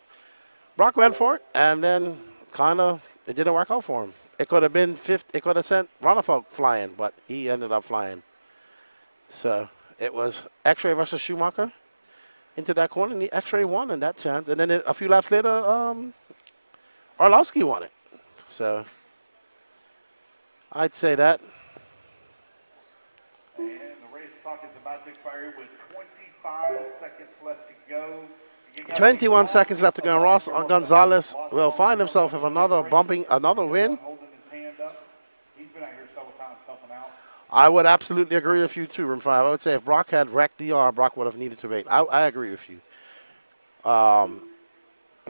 Brock went for it, and then kind of it didn't work out for him. It could have been fifth. It could have sent Ronafog flying, but he ended up flying. So, it was X-Ray versus Schumacher into that corner, and the X-Ray won in that chance. And then a few laps later, Orlowski won it. So I'd say that. And the race clock is about to expire with 25 seconds left to go. 21 seconds left to go. Ross Gonzalez will find himself with another win. Holding his hand up. He's been out here several times helping out. I would absolutely agree with you too, Rim5. I would say if Brock had wrecked DR, Brock would have needed to wait. I agree with you.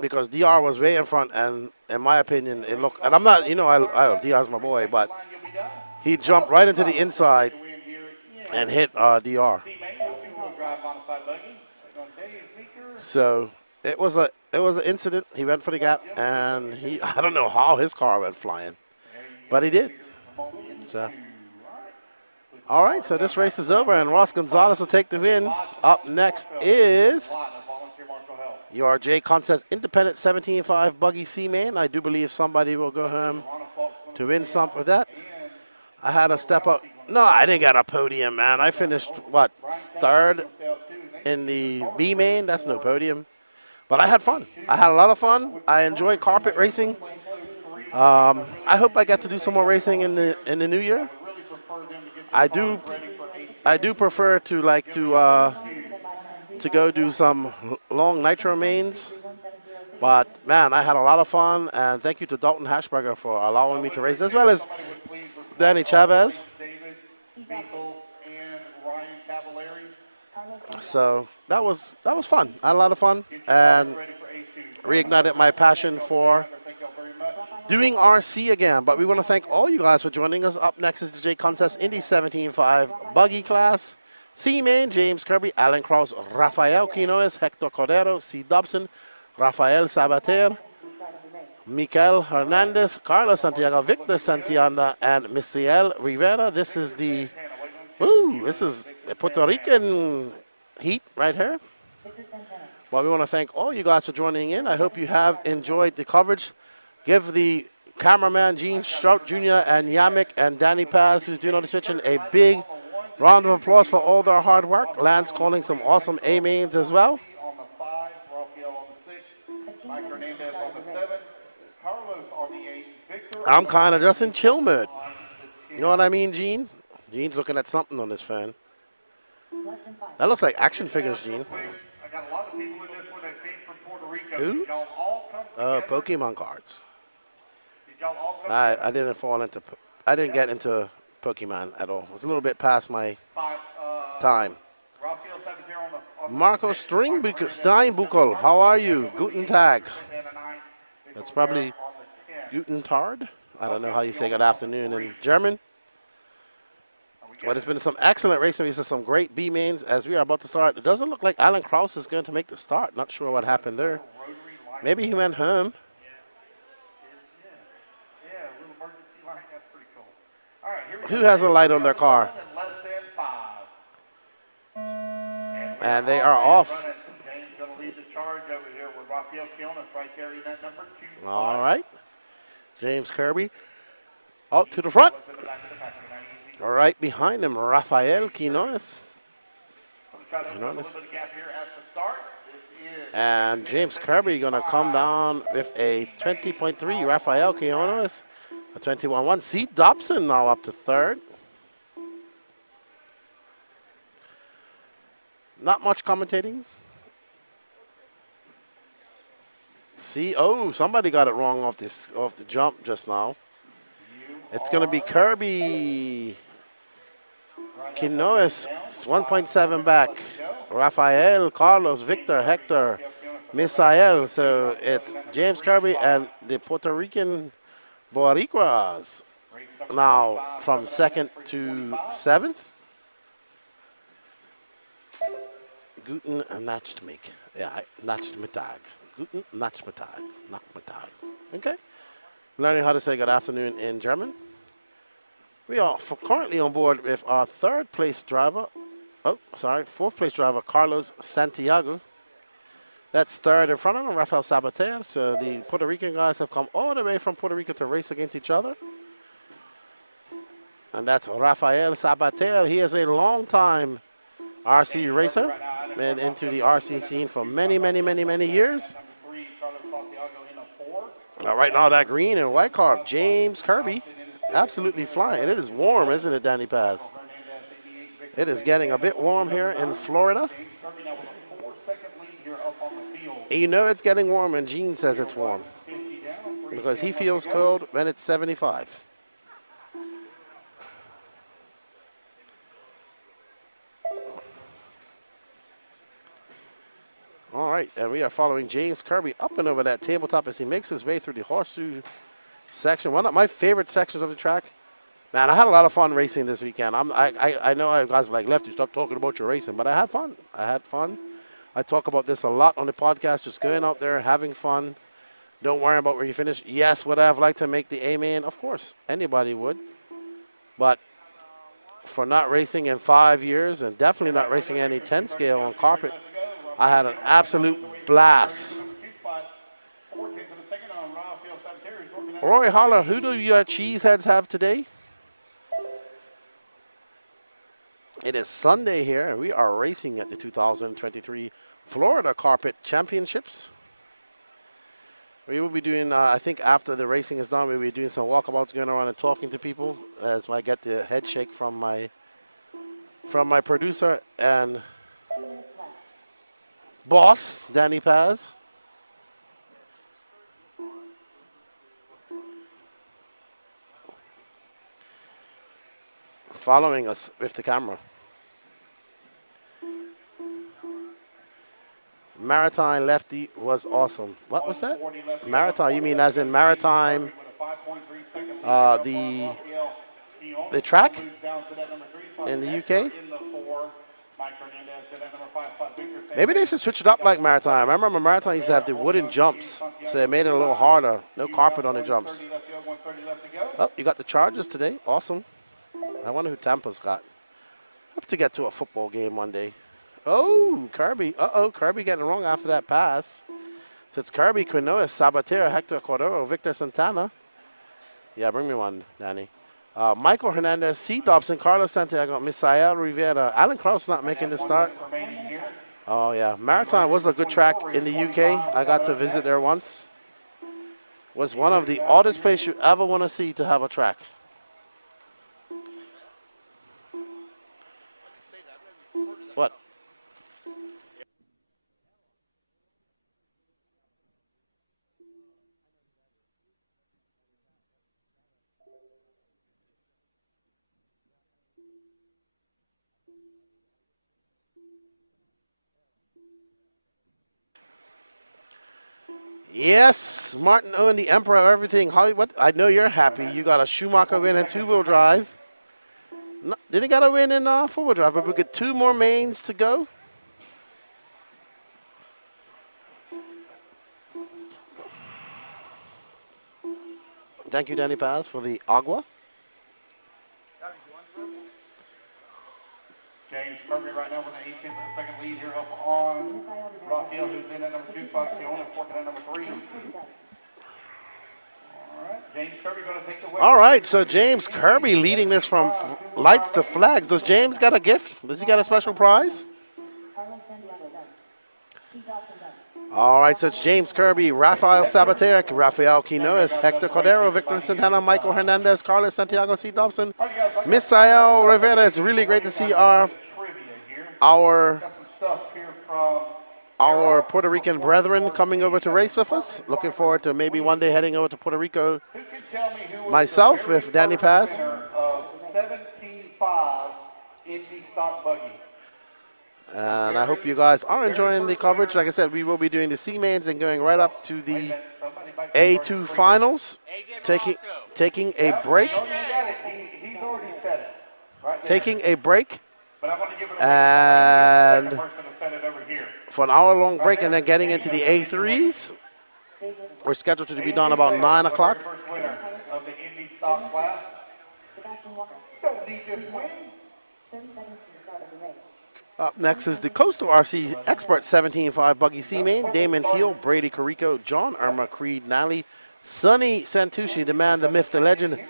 Because DR was way in front, and in my opinion, it looked, and I'm not, I DR's my boy, but he jumped right into the inside and hit DR. So it was an incident. He went for the gap, and I don't know how his car went flying, but he did. So. All right, so this race is over, and Ross Gonzalez will take the win. Up next is your J Concepts Independent 17.5 Buggy C-Main. I do believe somebody will go home to win something with that. I had to step up. No, I didn't get a podium, man. I finished, third in the B-Main. That's no podium. But I had fun. I had a lot of fun. I enjoy carpet racing. I hope I get to do some more racing in the new year. I do prefer to go do some long nitro mains, but man, I had a lot of fun, and thank you to Dalton Hashberger for allowing me to race, as well as Danny Chavez. So that was fun. I had a lot of fun, and reignited my passion for doing RC again. But we want to thank all you guys for joining us. Up next is the J Concepts Indy 17.5 Buggy class. C main, James Kirby, Alan Krause, Rafael Quinones, Hector Cordero, C. Dobson, Rafael Sabater, Mikel Hernandez, Carlos Santiago, Victor Santiana, and Misael Rivera. This is the Puerto Rican heat right here. Well, we want to thank all you guys for joining in. I hope you have enjoyed the coverage. Give the cameraman, Gene Strout Jr. and Yamik and Danny Paz, who's doing all the switching, a big round of applause for all their hard work. Lance calling some awesome A-mains as well. On the 5, Rafael on the 6, Mike Hernandez on the 7, Carlos on the 8, Victor. I'm kind of just in chill mode. You know what I mean, Gene? Gene's looking at something on his phone. That looks like action figures, Gene. I got a lot of people in this one that came from Puerto Rico. Who? Did y'all all come together? Pokemon cards. Did y'all all come I didn't fall into. I didn't get into Pokemon at all. It was a little bit past my time. Rafael Sabater on the Marco Steinbuckel, how are you? Guten Tag. That's probably Guten Tag. I don't know how you say good afternoon in German. But it's been some excellent racing. We've seen some great B-mains as we are about to start. It doesn't look like Alan Krause is going to make the start. Not sure what happened there. Maybe he went home. Who has a light on their car? And they are off. James going to lead the charge over here with Rafael Quinones right there in that number 2. All right. James Kirby out to the front. Right behind him, Rafael Quinones. And James Kirby going to come down with a 20.3. Rafael Quinones, a 21.1. C. Dobson now up to third. Not much commentating. See, oh, somebody got it wrong off the jump just now. It's going to be Kirby. Quinones, 1.7 back. Rafael, Carlos, Victor, Hector, Misael. So it's James Kirby and the Puerto Rican Boricuas now from 2nd to 7th. Guten Nachtmittag. Yeah, Nachtmittag. Guten Nachtmittag. Nachtmittag. Okay. Learning how to say good afternoon in German. We are currently on board with our fourth place driver, Carlos Santiago. That's third in front of him, Rafael Sabater. So the Puerto Rican guys have come all the way from Puerto Rico to race against each other. And that's Rafael Sabater. He is a long-time RC racer, been into the RC scene for many, many, many, many years. Right now, that green and white car of James Kirby, absolutely flying. And it is warm, isn't it, Danny Paz? It is getting a bit warm here in Florida. You know it's getting warm, and Gene says it's warm because he feels cold when it's 75. All right, and we are following James Kirby up and over that tabletop as he makes his way through the horseshoe section. One of my favorite sections of the track. Man, I had a lot of fun racing this weekend. I know guys like, Lefty, stop talking about your racing, but I had fun. I talk about this a lot on the podcast, just going out there, having fun. Don't worry about where you finish. Yes, would I have liked to make the A-main? Of course, anybody would. But for not racing in 5 years and definitely not racing any 10 scale on carpet, I had an absolute blast. Roy Holler, who do your cheeseheads have today? It is Sunday here, and we are racing at the 2023 Florida Carpet Championships. We will be doing, I think after the racing is done, we'll be doing some walkabouts, going around and talking to people as I get the head shake from my producer and boss, Danny Paz. Following us with the camera. Maritime Lefty was awesome. What was that? Maritime, you mean as in Maritime, the track in the UK? Maybe they should switch it up like Marathon. I remember Marathon used to have the wooden jumps, so it made it a little harder. No carpet on the jumps. Oh, you got the Chargers today. Awesome. I wonder who Tampa's got. Hope to get to a football game one day. Oh, Kirby. Uh-oh, Kirby getting it wrong after that pass. So it's Kirby, Quinoa, Sabatera, Hector Cordero, Victor Santana. Yeah, bring me one, Danny. Michael Hernandez, C. Dobson, Carlos Santiago, Misael Rivera. Alan Krause not making the start. Oh, yeah. Marathon was a good track in the UK. I got to visit there once. Was one of the oddest places you ever want to see to have a track. What? Yes, Martin Owen, the Emperor of everything. Hollywood. I know you're happy. You got a Schumacher win in two-wheel drive. No, didn't get a win in four-wheel drive, but we got 2 more mains to go. Thank you, Danny Paz, for the agua. James Kirby right now with an 18-second lead here up on Raphael, who's in at number 2 spot. Keon is working at number 3. All right, James Kirby going to take the way. All right, so James Kirby leading this from lights to flags. Does James got a gift? Does he got a special prize? All right, so it's James Kirby, Rafael Sabatera, Rafael Quinoa, Hector Cordero, Victor Santana, Michael Hernandez, Carlos Santiago, C. Dobson, Misael Rivera. It's really great to see our Puerto Rican brethren coming over to race with us. Looking forward to maybe one day heading over to Puerto Rico myself if Danny Paz. 17.5 Indy stock buggy. And I hope you guys are enjoying the coverage. Like I said, we will be doing the C-mains and going right up to the A2 finals. Taking a break. He's already said it. Right taking a break. And for an hour-long break and then getting into the A3s. We're scheduled to be done about 9 o'clock. First winner of the Indy stock class. Don't need this win. 30 seconds to the start of the race. Up next is the Coastal RC Expert 17.5 Buggy C-Main. Damon Teal, Brady Carico, John Irma, Creed Nally, Sonny Santucci, the man, the myth, the legend,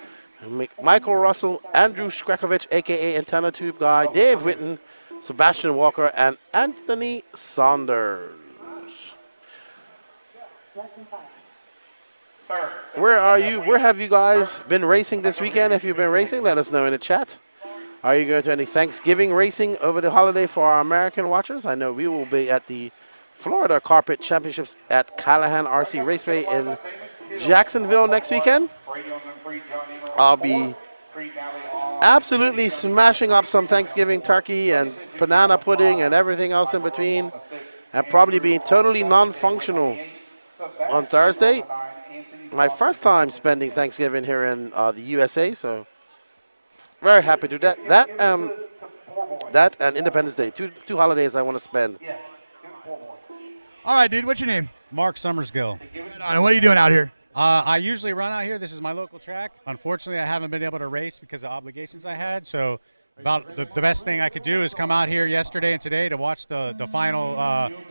Michael Russell, Andrew Skrekovich, a.k.a. Antenna Tube Guy, Dave Whitten, Sebastian Walker, and Anthony Saunders. Where are you? Where have you guys been racing this weekend? If you've been racing, let us know in the chat. Are you going to any Thanksgiving racing over the holiday for our American watchers? I know we will be at the Florida Carpet Championships at Callahan RC Raceway in Jacksonville next weekend. I'll be absolutely smashing up some Thanksgiving turkey and banana pudding and everything else in between, and probably being totally non-functional on Thursday. My first time spending Thanksgiving here in the USA, so very happy to do that. That and Independence Day, two holidays I want to spend. All right, dude, what's your name? Mark Summersgill. And what are you doing out here? I usually run out here. This is my local track. Unfortunately, I haven't been able to race because of obligations I had. So about the best thing I could do is come out here yesterday and today to watch the final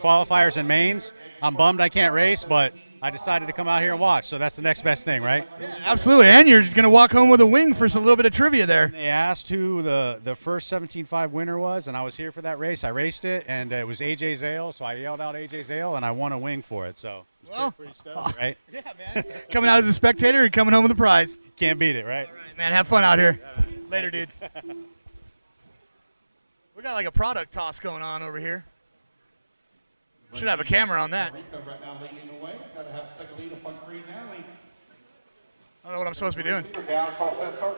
qualifiers and mains. I'm bummed I can't race, but I decided to come out here and watch. So that's the next best thing, right? Yeah, absolutely. And you're going to walk home with a wing for a little bit of trivia there. They asked who the first 17.5 winner was, and I was here for that race. I raced it, and it was AJ Zale. So I yelled out AJ Zale, and I won a wing for it. So pretty stoked, right? Yeah, man. Coming out as a spectator and coming home with a prize. Can't beat it, right? All right, man. Have fun out here. Yeah, later, dude. We got like a product toss going on over here. Should have a camera on that. I don't know what I'm supposed to be doing.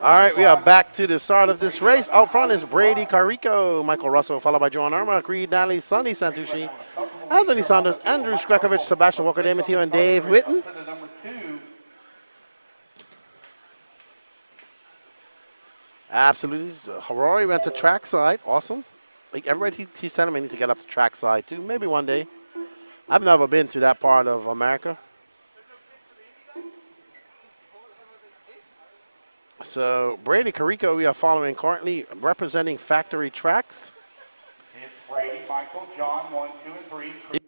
All right, we are back to the start of this race. Out front is Brady Carico, Michael Russell, followed by John Irma, Creed Nally, Sonny Santucci, Anthony Saunders, Andrew Skrekovich, Sebastian Walker, Damon Teal, and Dave Whitten. Absolutely. Harari went to trackside. Awesome. like everybody he's telling me I need to get up the track side too. Maybe one day. I've never been to that part of America. So Brady Carico, we are following currently, representing Factory Tracks. It's Brady, Michael, John, 1, 2, and 3.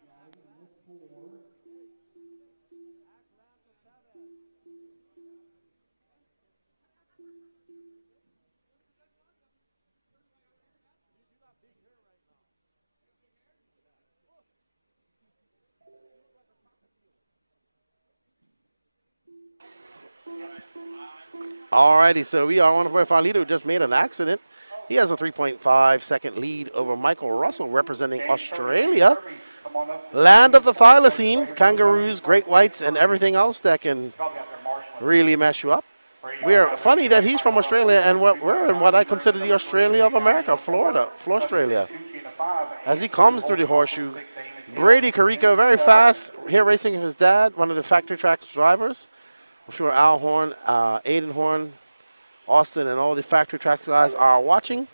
Alrighty, so we are on the way. Farlito just made an accident. He has a 3.5 second lead over Michael Russell, representing Australia. Land of the thylacine, kangaroos, great whites, and everything else that can really mess you up. We are funny that he's from Australia, and we're in what I consider the Australia of America, Florida, Australia. As he comes through the horseshoe, Brady Carico, very fast, here racing with his dad, one of the Factory Tracks drivers. I'm sure Al Horn, Aiden Horn, Austin, and all the Factory Tracks guys are watching.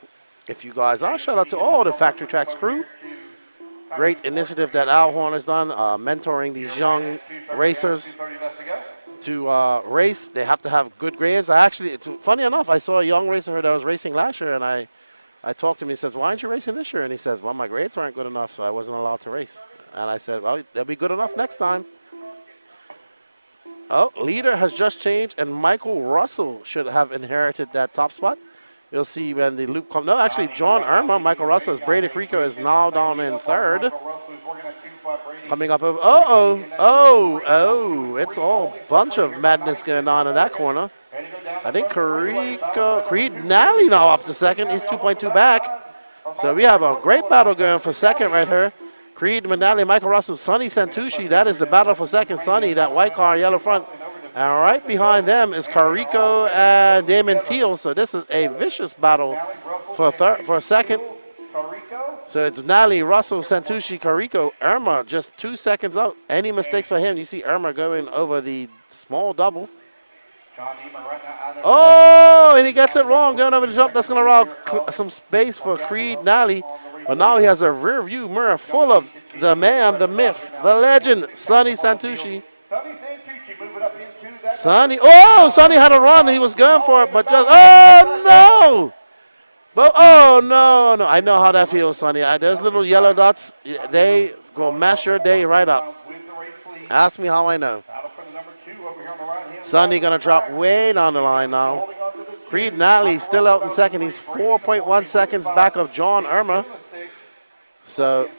If you guys are, shout out to all the Factory Tracks crew. Great initiative that Al Horn has done, mentoring these young racers to race. They have to have good grades. Funny enough, I saw a young racer that was racing last year, and I talked to him. He says, "Why aren't you racing this year?" And he says, "Well, my grades weren't good enough, so I wasn't allowed to race." And I said, "Well, they'll be good enough next time." Oh, leader has just changed, and Michael Russell should have inherited that top spot. You'll see when the loop comes. No, actually, John Irma, Michael Russell's Brady Carico is now down in third. Coming up over. It's all bunch of madness going on in that corner. I think Creed Nally now up to second. He's 2.2 back. So we have a great battle going for second right here. Creed Manali, Michael Russell, Sonny Santucci. That is the battle for second. Sonny, that white car, yellow front. And right behind them is Carico and Damon Teal. So this is a vicious battle for second. So it's Nally, Russell, Santucci, Carico, Irma just 2 seconds out. Any mistakes by him, you see Irma going over the small double. Oh, and he gets it wrong. Going over the jump. That's going to allow some space for Creed Nally. But now he has a rear view mirror full of the man, the myth, the legend, Sonny Santucci. Sonny had a run. He was going for it, but just, no. But, no. I know how that feels, Sonny. Those little yellow dots, they go mess your day right up. Ask me how I know. Sonny going to drop way down the line now. Creed Nally still out in second. He's 4.1 seconds back of John Irma. So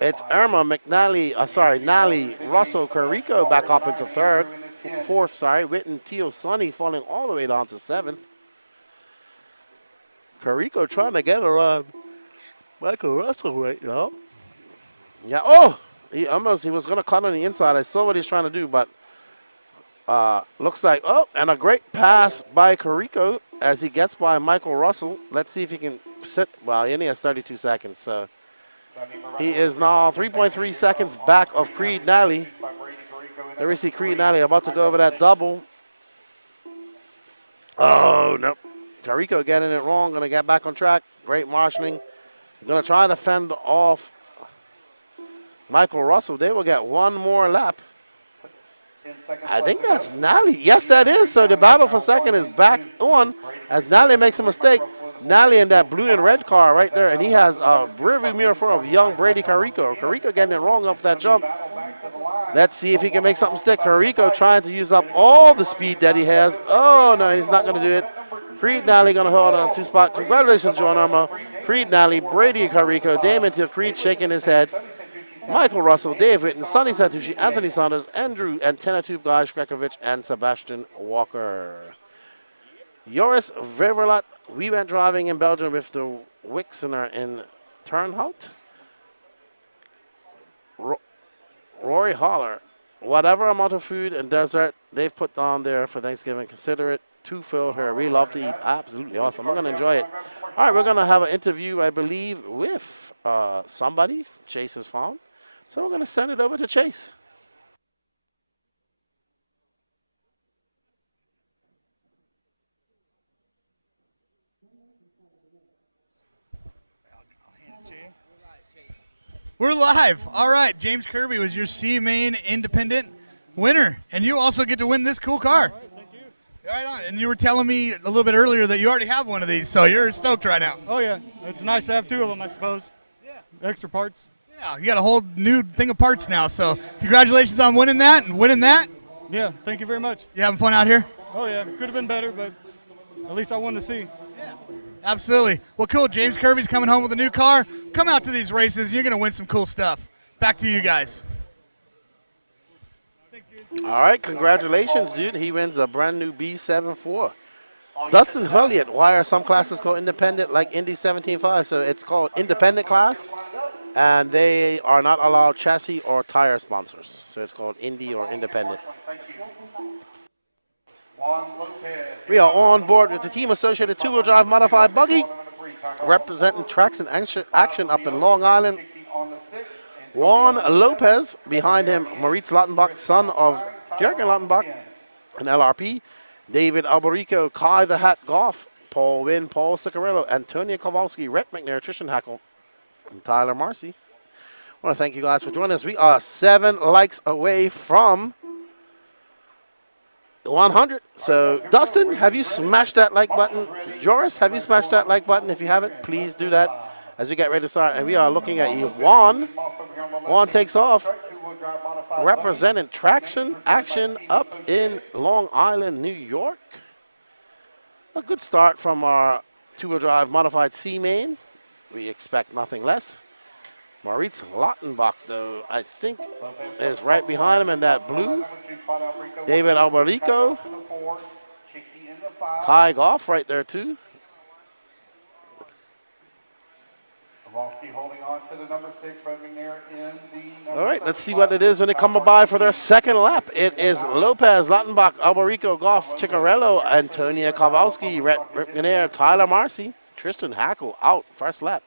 it's Irma, Nally, Russell, Carico back up into fourth, Witten, Teal, Sonny falling all the way down to seventh. Carico trying to get around Michael Russell right now. Yeah, he was going to cut on the inside. I saw what he's trying to do, but looks like, and a great pass by Carico as he gets by Michael Russell. Let's see if he can sit. Well, he only has 32 seconds, so he is now 3.3 seconds back of Creed Nally. There we see Creed Nally about to go over that double. Oh, nope. Carico getting it wrong. Going to get back on track. Great marshalling. Going to try to fend off Michael Russell. They will get one more lap. I think that's Nally. Yes, that is. So the battle for second is back on as Nally makes a mistake. Nally in that blue and red car right there, and he has a rearview mirror full of young Brady Carico. Carico getting it wrong off that jump. Let's see if he can make something stick. Carico trying to use up all the speed that he has. Oh, no, he's not going to do it. Creed Nally going to hold on to spot. Congratulations, John Irma. Creed Nally, Brady Carico, Damon Till, Creed shaking his head. Michael Russell, Dave Witten, Sonny Santucci, Anthony Saunders, Andrew Antenatube, Guy Shkrekovich, and Sebastian Walker. Joris Vervelat, we went driving in Belgium with the Wixener in Turnhout. Rory Holler, whatever amount of food and dessert they've put down there for Thanksgiving, consider it too filled here. We love to eat. Absolutely awesome. We're going to enjoy it. All right, we're going to have an interview, I believe, with somebody Chase has found. So we're going to send it over to Chase. We're live. All right, James Kirby was your C-Main Independent winner, and you also get to win this cool car. All right, thank you. Right on. And you were telling me a little bit earlier that you already have one of these, so you're stoked right now. Oh, yeah. It's nice to have two of them, I suppose. Yeah. Extra parts. Yeah, you got a whole new thing of parts now, so congratulations on winning that and winning that. Yeah, thank you very much. You having fun out here? Oh, yeah. Could have been better, but at least I won to see. Yeah. Absolutely. Well, cool. James Kirby's coming home with a new car. Come out to these races. You're going to win some cool stuff. Back to you guys. All right, congratulations, dude. He wins a brand new B74. Dustin Hulliott, why are some classes called independent like Indy 17.5? So it's called independent class, and they are not allowed chassis or tire sponsors. So it's called Indy or independent. We are on board with the Team Associated two-wheel drive modified buggy, representing tracks and action up in Long Island. Juan Lopez, behind him, Moritz Lautenbach, son of Jürgen Lautenbach, an LRP. David Alberico, Kai the Hat Goff, Paul Wynn, Paul Ciccarello, Antonia Kowalski, Rhett McNair, Tristan Hackle, and Tyler Marcy. I want to thank you guys for joining us. We are 7 likes away from 100. So, Dustin, have you smashed that like button? Joris, have you smashed that like button? If you haven't, please do that as we get ready to start. And we are looking at Juan. Juan takes off, representing traction action up in Long Island, New York. A good start from our two-wheel drive modified C-Main. We expect nothing less. Moritz Lautenbach, though, I think is right behind him in that blue. David Alberico. Kai Goff right there, too. Holding on to the number 6, running there in the all right, let's see what it is when they come by for their second lap. It is Lopez, Lautenbach, Alberico, Goff, Ciccarello, Antonia Kowalski, Rhett McNair, Tyler Marcy, Tristan Hackle out first lap.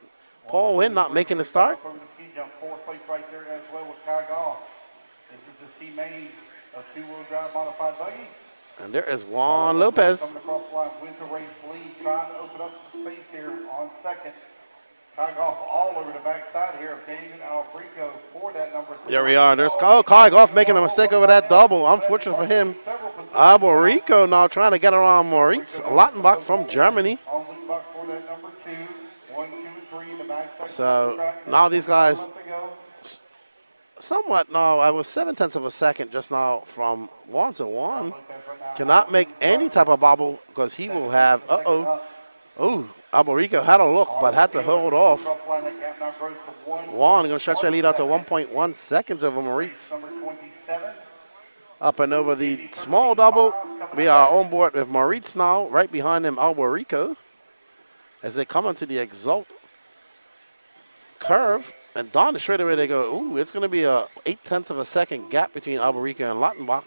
Paul Wynn not making the start. Ski jump 4th place right there as well with Kai Goff. This is the C-Main of two-wheel drive modified buggy. And there is Juan Lopez. Coming across the line with the race lead, trying to open up some space here on second. Kai Goff all over the backside here of David Alberico for that number 3. There we are. There's Kai Goff making a mistake over that double. Unfortunate for him. Alberico now trying to get around Moritz Lautenbach from Germany. So now these guys somewhat now, I was 7/10 of a second just now from Juan. So Juan cannot make any type of bobble because he will have, Alberico had a look but had to hold off. Juan going to stretch that lead out to 1.1 seconds over Moritz. Up and over the small double, we are on board with Moritz now, right behind him Alberico. As they come into the Exalt curve, and Don straight away they go, ooh, it's going to be a 0.8 of a second gap between Alberico and Lautenbach.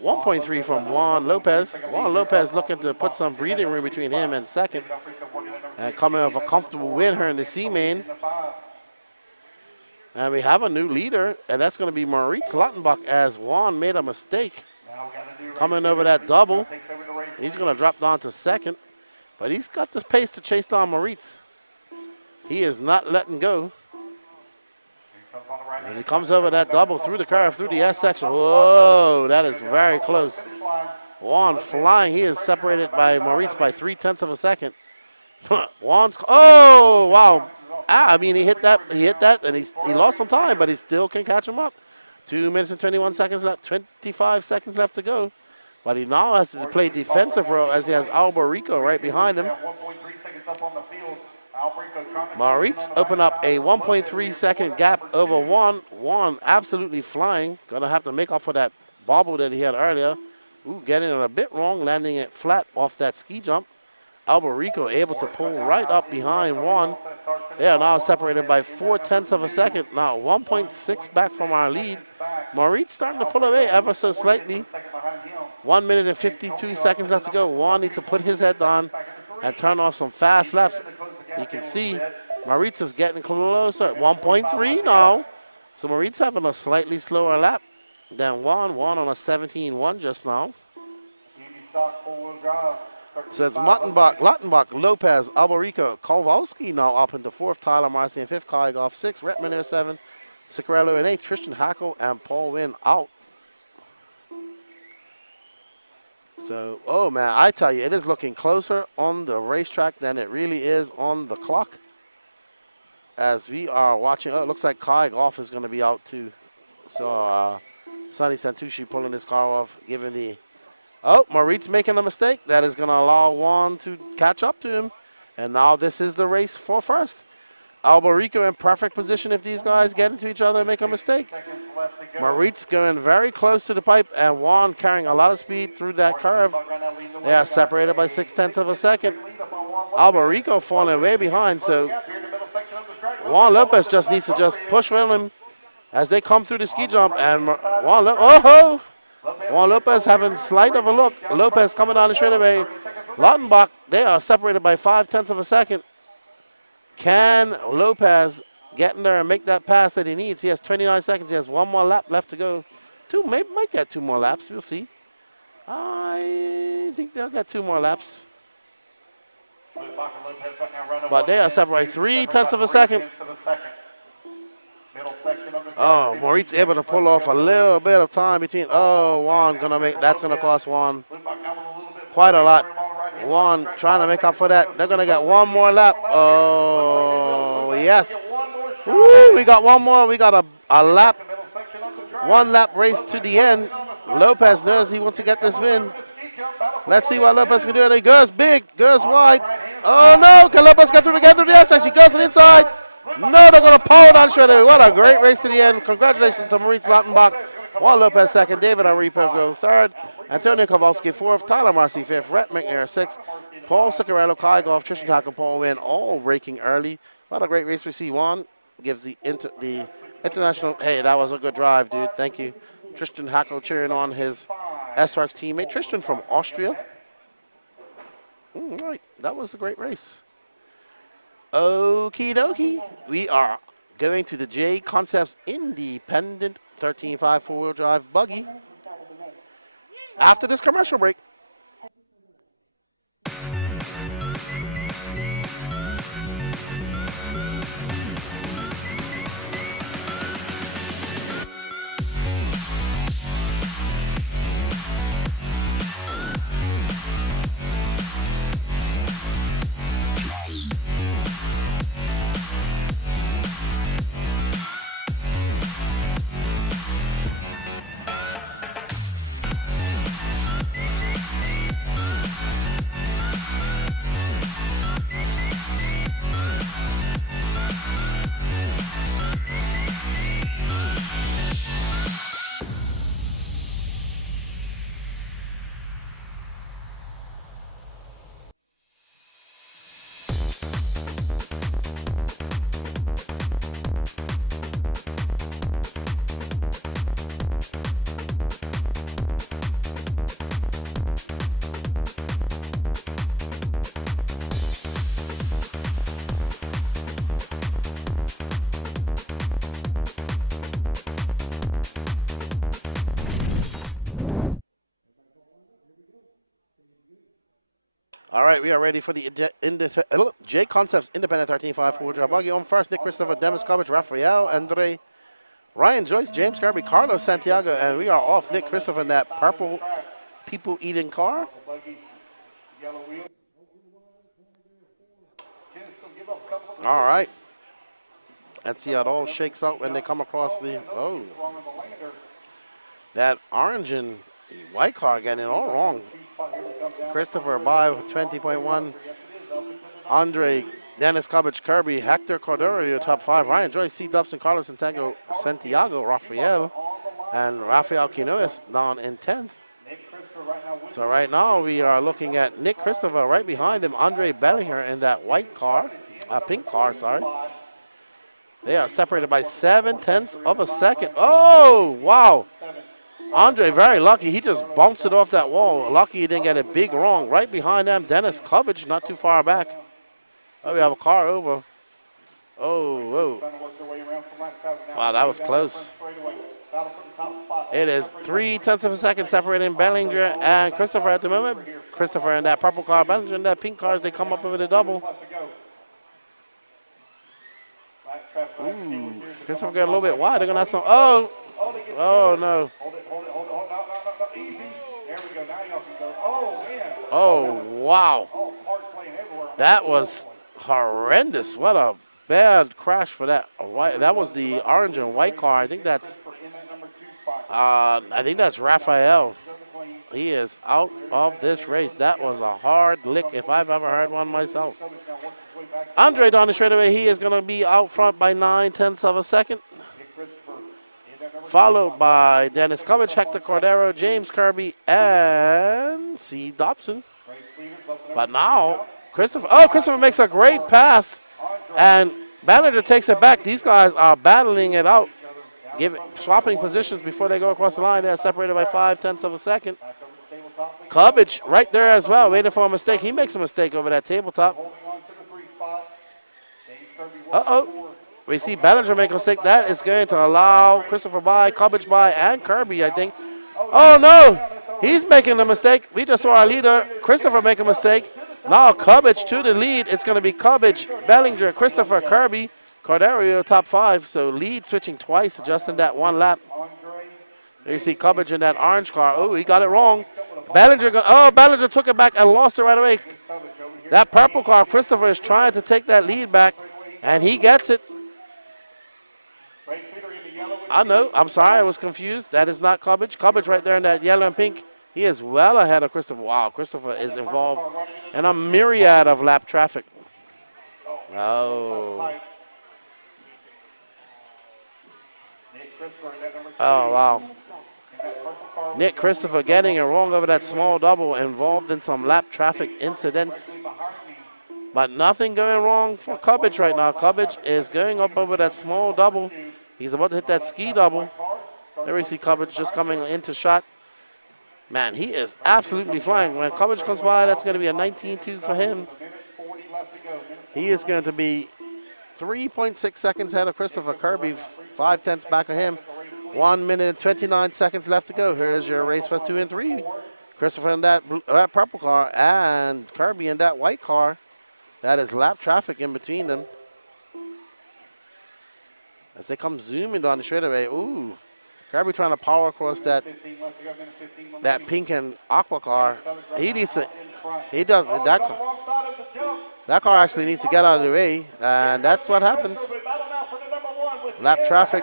1.3 from Juan Lopez. Juan Lopez looking to put some breathing room between him and second. And coming with a comfortable win here in the C-Main. And we have a new leader, and that's going to be Moritz Lautenbach as Juan made a mistake. Coming over that double. He's going to drop down to second. But he's got the pace to chase down Moritz. He is not letting go. As he comes over that double through the curve, through the S section. Whoa, that is very close. Juan flying. He is separated by Moritz by 0.3 of a second. Juan's, oh, wow. I mean, he hit that, and he lost some time, but he still can catch him up. 2 minutes and 21 seconds left, 25 seconds left to go. But he now has to play defensive role as he has Alberico right behind him. Moritz open up a 1.3 second gap over Juan. Juan absolutely flying. Gonna have to make up for that bobble that he had earlier. Ooh, getting it a bit wrong, landing it flat off that ski jump. Alberico able to pull right up behind Juan. They are now separated by 0.4 of a second. Now 1.6 back from our lead. Moritz starting to pull away ever so slightly. 1 minute and 52 seconds left to go. Juan needs to put his head on and turn off some fast laps. You can see Moritz is getting closer. 1.3 now. So Moritz having a slightly slower lap than Juan. Juan on a 17.1 just now. So it's Luttenbach, Lopez, Albarico, Kowalski now up into 4th, Tyler Marcy in 5th, Kai Goff 6th, Redmond in 7th, Ciccarello in 8th, Tristan Hackle, and Paul Wynn out. So, oh man, I tell you, it is looking closer on the racetrack than it really is on the clock. As we are watching, oh, it looks like Kai Goff is going to be out too. So, Sonny Santucci pulling his car off, giving the... Oh, Moritz making a mistake. That is going to allow Juan to catch up to him. And now this is the race for first. Albarico in perfect position if these guys get into each other and make a mistake. Moritz going very close to the pipe, and Juan carrying a lot of speed through that curve. They are separated by 0.6 of a second. Albarico falling way behind, so Juan Lopez just needs to just push with him as they come through the ski jump. And Juan Lopez having slight of a look. Lopez coming down the straightaway. Luttenbach, they are separated by 0.5 of a second. Can Lopez get in there and make that pass that he needs? He has 29 seconds. He has 1 more lap left to go. Might get 2 more laps. We'll see. I think they'll get 2 more laps. But they are separated 0.3 of a second. Oh, Moritz able to pull off a little bit of time between. Oh, Juan that's gonna cost Juan quite a lot. Juan trying to make up for that. They're gonna get 1 more lap. Oh yes. Woo, we got 1 more. We got a lap. 1 lap race to the end. Lopez knows he wants to get this win. Let's see what Lopez can do. He goes big, goes wide. Oh no, can Lopez get through the yes, actually goes to the inside. No, they're going to power down straight away. What a great race to the end. Congratulations to Moritz Luttenbach. Juan Lopez 2nd, David Aripo 3rd, Antonio Kowalski 4th, Tyler Marcy 5th, Rhett McNair 6th, Paul Ciccarello, Kai Goff, Tristan Hack, and Paul Wynn all breaking early. What a great race we see. Juan gives the international, hey, that was a good drive, dude. Thank you. Tristan Hackle cheering on his SRX teammate. Tristan from Austria. Right, that was a great race. Okie dokie. We are going to the J Concepts Independent 13.5 4-wheel drive buggy after this commercial break. All right, we are ready for the J Concepts Independent 13.5 4-wheel drive buggy. On first, Nick Christopher, Demis Kovic, Rafael, Andre, Ryan Joyce, James Kirby, Carlos Santiago, and we are off Nick Christopher in that purple people-eating car. All right. Let's see how it all shakes out when they come across the, that orange and white car getting it all wrong. Christopher by 20.1. Andre, Dennis Kovic, Kirby, Hector Cordero, top 5. Ryan Joyce, C. Dubson, Carlos Santiago, Rafael, and Rafael Quinones down in 10th. So right now we are looking at Nick Christopher right behind him, Andre Bellinger in that white car, pink car, sorry. They are separated by 0.7 of a second. Oh, wow. Andre very lucky. He just bounced it off that wall. Lucky he didn't get it big wrong. Right behind them, Dennis Kovic, not too far back. Oh, we have a car over. Oh, whoa. Wow, that was close. It is 0.3 of a second separating Bellinger and Christopher at the moment. Christopher in that purple car, Bellinger in that pink car as they come up with a double. Ooh, Christopher got a little bit wide. They're going to have some. Oh, oh no. Oh, wow. That was horrendous. What a bad crash for that. That was the orange and white car. I think that's Raphael. He is out of this race. That was a hard lick if I've ever heard one myself. Andre down the straightaway, he is going to be out front by 9/10 of a second. Followed by Dennis Cummich, Hector Cordero, James Kirby, and C. Dobson. But now, Christopher makes a great pass, and Ballinger takes it back. These guys are battling it out, swapping positions before they go across the line. They're separated by 5/10 of a second. Cubbage right there as well, waiting for a mistake. He makes a mistake over that tabletop. Uh-oh. We see Ballinger make a mistake. That is going to allow Christopher by, Cubbage by, and Kirby, I think. Oh, no. He's making a mistake. We just saw our leader, Christopher, make a mistake. Now Cubbage to the lead. It's going to be Cubbage, Bellinger, Christopher, Kirby, Cordero, top 5. So lead switching twice just in that one lap. There you see Cubbage in that orange car. Oh, he got it wrong. Bellinger took it back and lost it right away. That purple car, Christopher, is trying to take that lead back, and he gets it. I know. I'm sorry. I was confused. That is not Cubbage. Cubbage right there in that yellow and pink. He is well ahead of Christopher. Wow, Christopher is involved in a myriad of lap traffic. Oh. Oh, wow. Nick Christopher getting it wrong over that small double, involved in some lap traffic incidents. But nothing going wrong for Cubbage right now. Cubbage is going up over that small double. He's about to hit that ski double. There we see Cubbage just coming into shot. Man, he is absolutely flying. When Cubbage comes by, that's going to be a 19-2 for him. He is going to be 3.6 seconds ahead of Christopher. Kirby, 5/10 back of him. 1 minute and 29 seconds left to go. Here's your race for 2 and 3. Christopher in that purple car and Kirby in that white car. That is lap traffic in between them. As they come zooming down the straightaway. Ooh, Kirby trying to power across that pink and aqua car. He needs to. He does that car actually needs to get out of the way, and that's what happens. Lap traffic.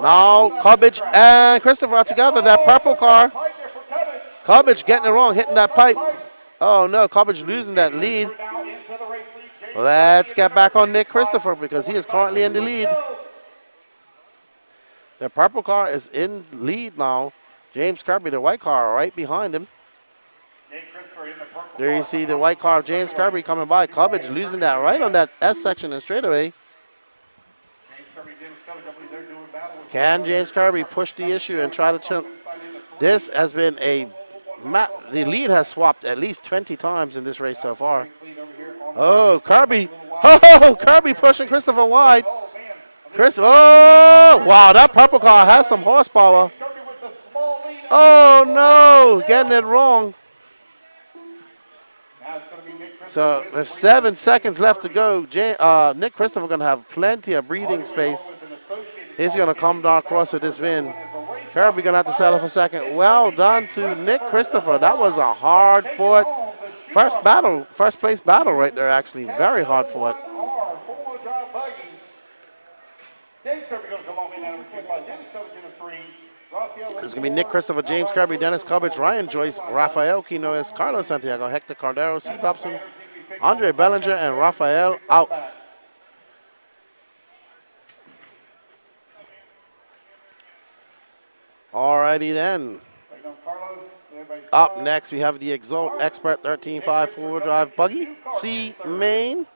Now Cubbage and Christopher are together. That purple car. Cubbage getting it wrong, hitting that pipe. Oh no, Cubbage losing that lead. Let's get back on Nick Christopher because he is currently in the lead. The purple car is in lead now. James Kirby, the white car, right behind him. There you see the white car of James Kirby coming by. Cubbage losing that right on that S section and straightaway. Can James Kirby push the issue and try to chunk? This has been the lead has swapped at least 20 times in this race so far. Oh, Kirby. Oh, Kirby pushing Christopher wide. Oh, wow, that purple car has some horsepower. Oh, no, getting it wrong. So with 7 seconds left to go, Nick Christopher going to have plenty of breathing space. He's going to come down across with this win. Kirby going to have to settle for second. Well done to Nick Christopher. That was a hard-fought first place battle right there, actually. Very hard-fought. It's going to be Nick Christopher, James Kirby, Dennis Cubbage, Ryan Joyce, Rafael Quinones, Carlos Santiago, Hector Cordero, C. Dobson, Andre Bellinger, and Rafael out. Alrighty then. Up next, we have the Exalt Expert 13.5 four-wheel drive buggy, C main.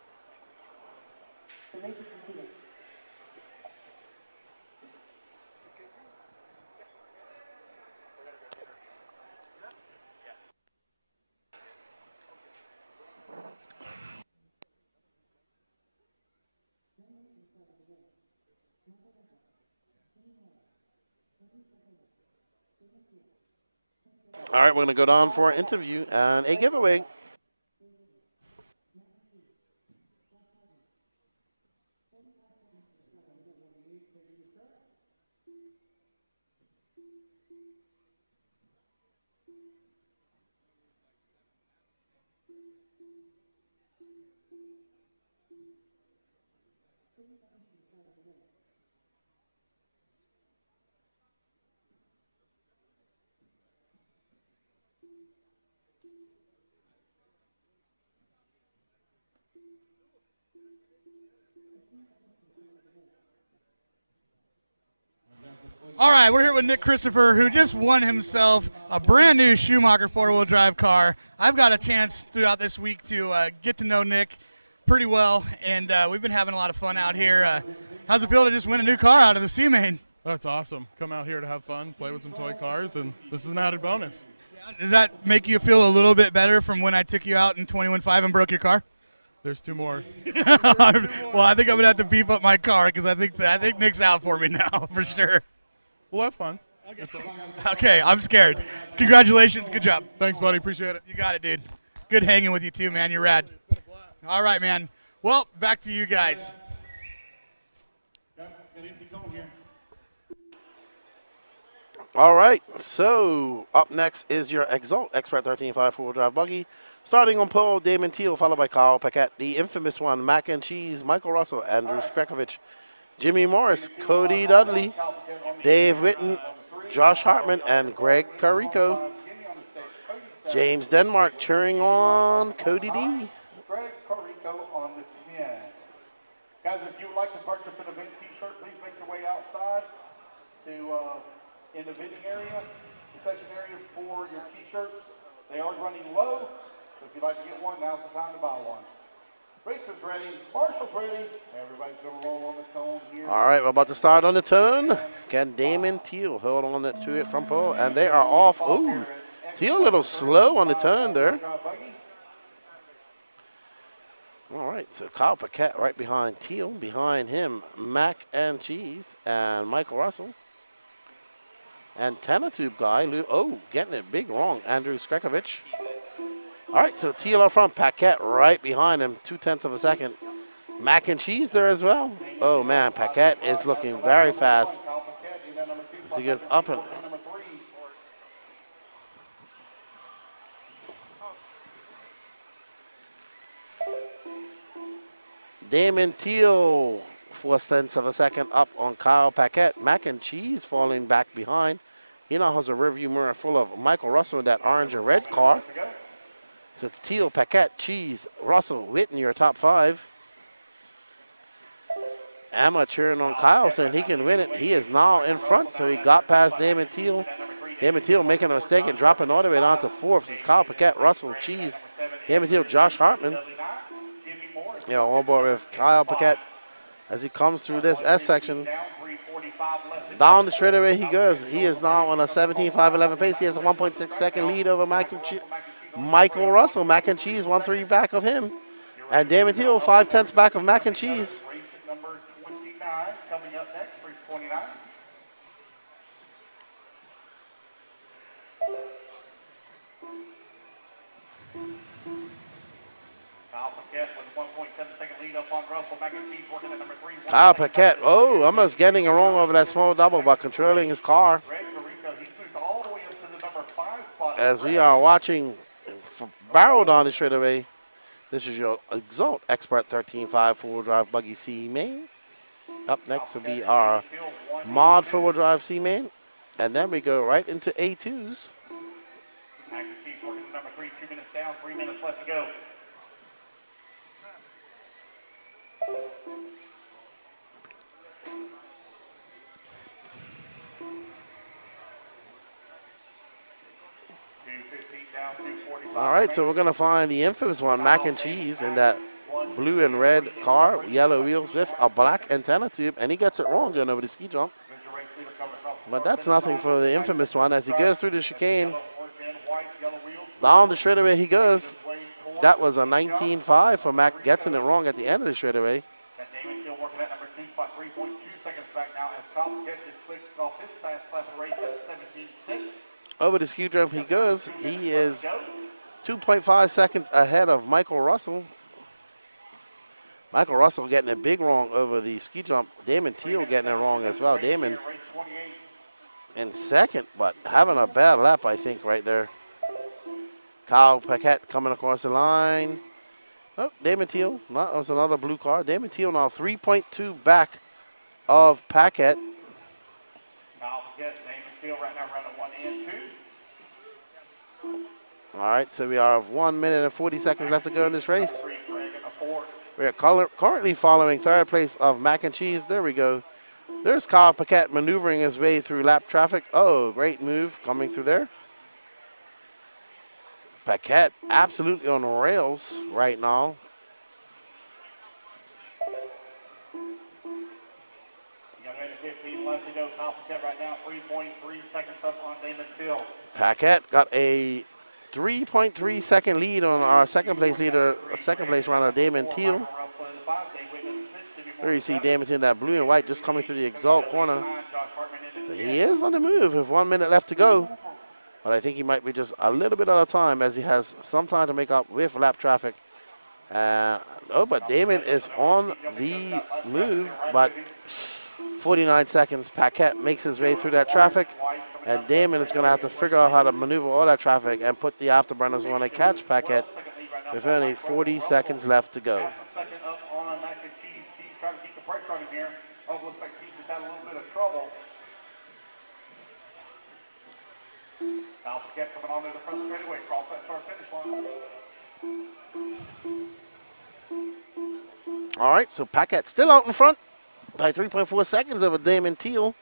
All right, we're going to go down for an interview and a giveaway. All right, we're here with Nick Christopher, who just won himself a brand new Schumacher four-wheel drive car. I've got a chance throughout this week to get to know Nick pretty well, and we've been having a lot of fun out here. How's it feel to just win a new car out of the C-Main? That's awesome. Come out here to have fun, play with some toy cars, and this is an added bonus. Does that make you feel a little bit better from when I took you out in 21.5 and broke your car? There's two more. Well, I think I'm gonna have to beef up my car because I think Nick's out for me now for sure. We'll have fun. Okay, I'm scared. Congratulations, good job. Thanks, buddy. Appreciate it. You got it, dude. Good hanging with you too, man. You're rad. All right, man. Well, back to you guys. All right, so up next is your Exalt Expert 13.5 four-wheel drive buggy. Starting on pole, Damon Teal, followed by Kyle Paquette. The infamous one, Mac and Cheese, Michael Russell, Andrew Skrekovich, Jimmy Morris, Cody Dudley, Dave Witten, Josh Hartman, and Greg Carico. James Denmark cheering on Cody D. Greg Carico on the 10. Guys, if you would like to purchase an event t-shirt, please make your way outside to in the vending area, the section area for your t-shirts. They are running low, so if you'd like to get one, now's the time to buy one. Racers ready, Marshall's ready. Everybody's going to roll on the cone here. All right, we're about to start on the turn. Can Damon Teal hold on to it from pole? And they are off. Ooh, Teal a little slow on the turn there. All right, so Kyle Paquette right behind Teal. Behind him, Mac and Cheese and Michael Russell. And Tube guy, getting it big wrong, Andrew Skrekovich. All right, so Teal up front, Paquette right behind him, 0.2 of a second. Mac and Cheese there as well. Oh, man, Paquette is looking very fast. As he goes up and... Damon Teal, 0.4 of a second up on Kyle Paquette. Mac and Cheese falling back behind. He now has a rearview mirror full of Michael Russell in that orange and red car. So it's Teal, Paquette, Cheese, Russell, Witten, your top five. Emma cheering on Kyle, saying he can win it. He is now in front, so he got past Damon Teal. Damon Teal making a mistake and dropping all the way down to fourth. It's Kyle Paquette, Russell, Cheese, Damon Teal, Josh Hartman. On board with Kyle Paquette as he comes through this S section. Down the straightaway he goes. He is now on a 17.511 pace. He has a 1.6 second lead over Michael Russell. Mac and Cheese 1-3 back of him. And Damon Teal 0.5 back of Mac and Cheese. Number 29 coming up next, race 29. Kyle Paquette with 1.7 second lead up on Russell. Mac and Cheese working at number 3. Kyle Paquette, almost getting it wrong over that small double by controlling his car. Greg Carico, he's moved all the way up to the number 5 spot. As we are watching barrel down the straightaway, this is your Exalt Expert 13.5 four-wheel drive buggy C-Main. Up next will be our mod four-wheel drive C-Main. And then we go right into A2s. Mac and Cheese working at number 3, 2 minutes down, 3 minutes left to go. All right, so we're going to find the infamous one, Mac and Cheese, in that blue and red car, yellow wheels with a black antenna tube, and he gets it wrong going over the ski jump. But that's nothing for the infamous one as he goes through the chicane. Down the straightaway he goes. That was a 19.5 for Mac, getting it wrong at the end of the straightaway. Damon Hill working at number 2 spot, 3.2 seconds back now as Kyle Paquette just clicked off his fast lap race at 17.6. Over the ski jump he goes. He is 2.5 seconds ahead of Michael Russell. Michael Russell getting it big wrong over the ski jump. Damon Teal getting it wrong as well. Damon in second, but having a bad lap, I think, right there. Kyle Paquette coming across the line. Oh, Damon Teal. That was another blue car. Damon Teal now 3.2 back of Paquette. Kyle Paquette, Damon Teal right now running 1 and 2. All right, so we are 1 minute and 40 seconds left to go in this race. We are currently following third place of Mac and Cheese. There we go. There's Kyle Paquette maneuvering his way through lap traffic. Oh, great move coming through there. Paquette absolutely on the rails right now. You got 15 left to go. Kyle Paquette right now 3.3 seconds up on Damon Teal. Paquette got a 3.3 second lead on our second place runner, Damon Teal. There you see Damon Teal, that blue and white just coming through the exalt corner. But he is on the move with 1 minute left to go. But I think he might be just a little bit out of time as he has some time to make up with lap traffic. But Damon is on the move, but 49 seconds. Paquette makes his way through that traffic. And Damon is going to have to figure out how to maneuver all that traffic and put the afterburners on and catch Paquette with only 40 seconds left to go. Second up on Mac and Cheese. Cheese trying to keep the pressure on him here. Oh, looks like Cheese has had a little bit of trouble. Kyle Paquette coming onto the front straightaway. Cross that start finish line. All right, so Paquette still out in front by 3.4 seconds over Damon Teal.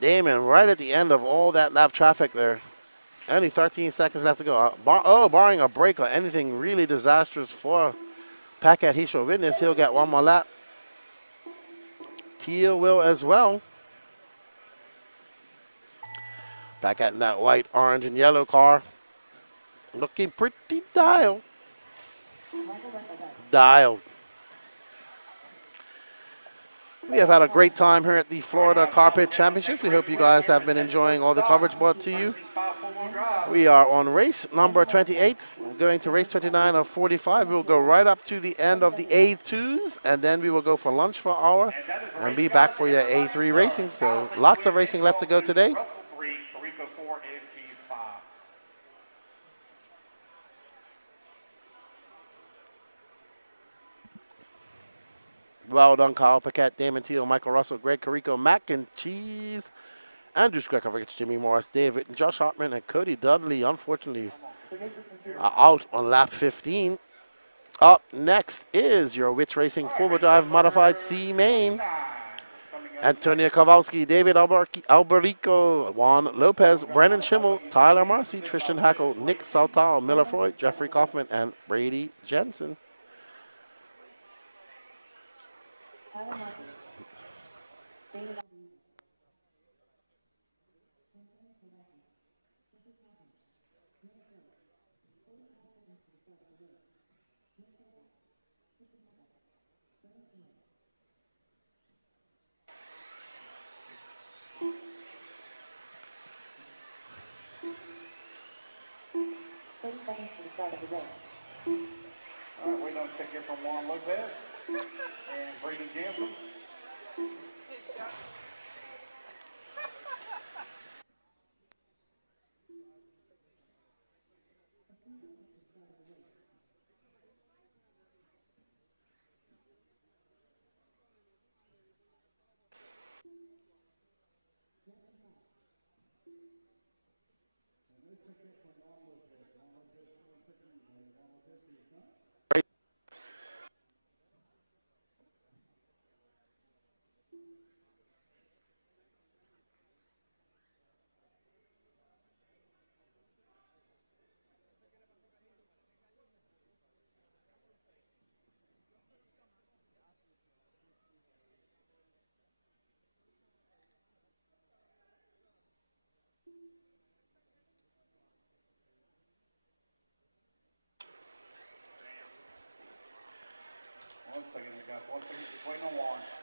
Damon right at the end of all that lap traffic there. Only 13 seconds left to go. Barring a break or anything really disastrous for Paquette, he shall win this. He'll get one more lap. Teal will as well. Paquette in that white, orange, and yellow car. Looking pretty dialed. We have had a great time here at the Florida Carpet Championships. We hope you guys have been enjoying all the coverage brought to you. We are on race number 28. We're going to race 29 of 45. We'll go right up to the end of the A2s, and then we will go for lunch for an hour and be back for your A3 racing. So lots of racing left to go today. Well done, Kyle Paquette, Damon Teal, Michael Russell, Greg Carrico, Mac and Cheese, Andrew Skrekovic, Jimmy Morris, David, and Josh Hartman, and Cody Dudley, unfortunately, are out on lap 15. Up next is your WRCE Racing 4-wheel drive modified C main. Antonio Kowalski, David Alberico, Juan Lopez, Brandon Schimmel, Tyler Marcy, Tristan Hackle, Nick Sautal, Miller Freud, Jeffrey Kaufman, and Brady Jensen. Tyler Marcy. David. Seconds to the start of the race. All right, waiting on a check here from Juan Lopez and Brady Jansen.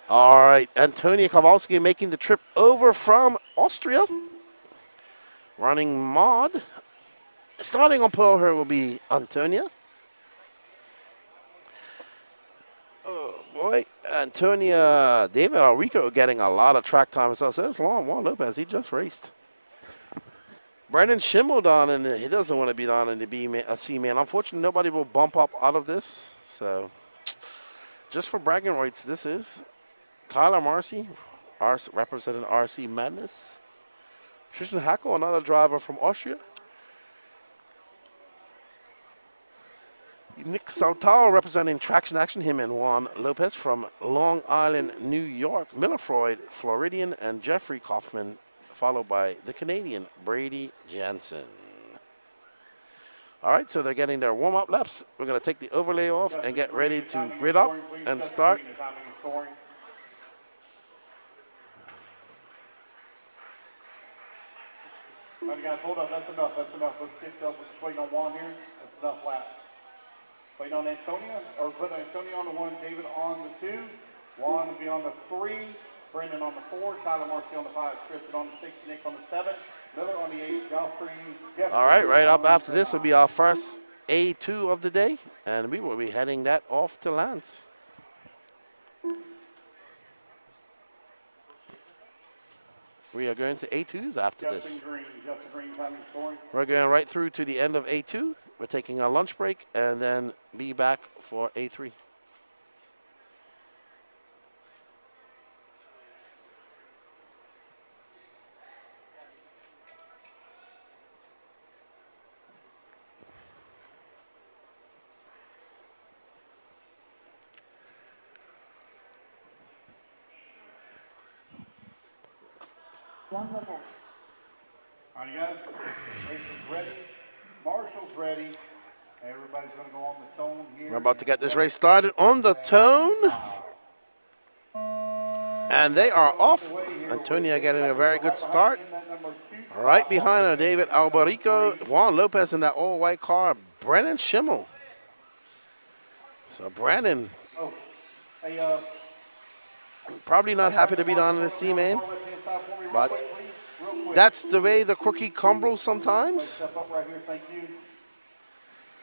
All right, Antonio Kowalski making the trip over from Austria. running mod. Starting on pole here will be Antonia. Oh boy, Antonia, David Alrico getting a lot of track time. So says Juan Lopez, he just raced. Brendan Schimmel down in he doesn't want to be down in the C man. Unfortunately, nobody will bump up out of this. So just for bragging rights, this is Tyler Marcy, representing RC Madness. Tristan Hackel, another driver from Austria. Nick Sautao representing Traction Action, him and Juan Lopez from Long Island, New York. Miller Freud, Floridian, and Jeffrey Kaufman, followed by the Canadian Brady Jansen. All right, so they're getting their warm-up laps. We're going to take the overlay off and get ready to grid up and start. All right, guys, hold up. That's enough. That's enough. Let's get up. We're just waiting on Juan here. That's enough laps. Waiting on Antonia, or put Antonia on the 1, David on the 2. Juan will be on the 3. Brendan on the 4. Tyler Marcy on the 5. Tristan on the 6. Nick on the 7. Miller on the 8. Jeffrey. All right, right up after this will be our first A2 of the day, and we will be heading that off to Lance. We are going to A2s after this. Justin Green coming scoring. We're going right through to the end of A2. We're taking a lunch break and then be back for A3. All right, guys, race is ready. Marshall's ready. Everybody's going to go on the tone here. We're about to get this race started on the tone. And they are off. Antonia getting a very good start. Right behind her, David Albarico. Juan Lopez in that all-white car. Brennan Schimmel. So Brandon, probably not happy to be down in the C-main. But that's the way the cookie crumbles sometimes.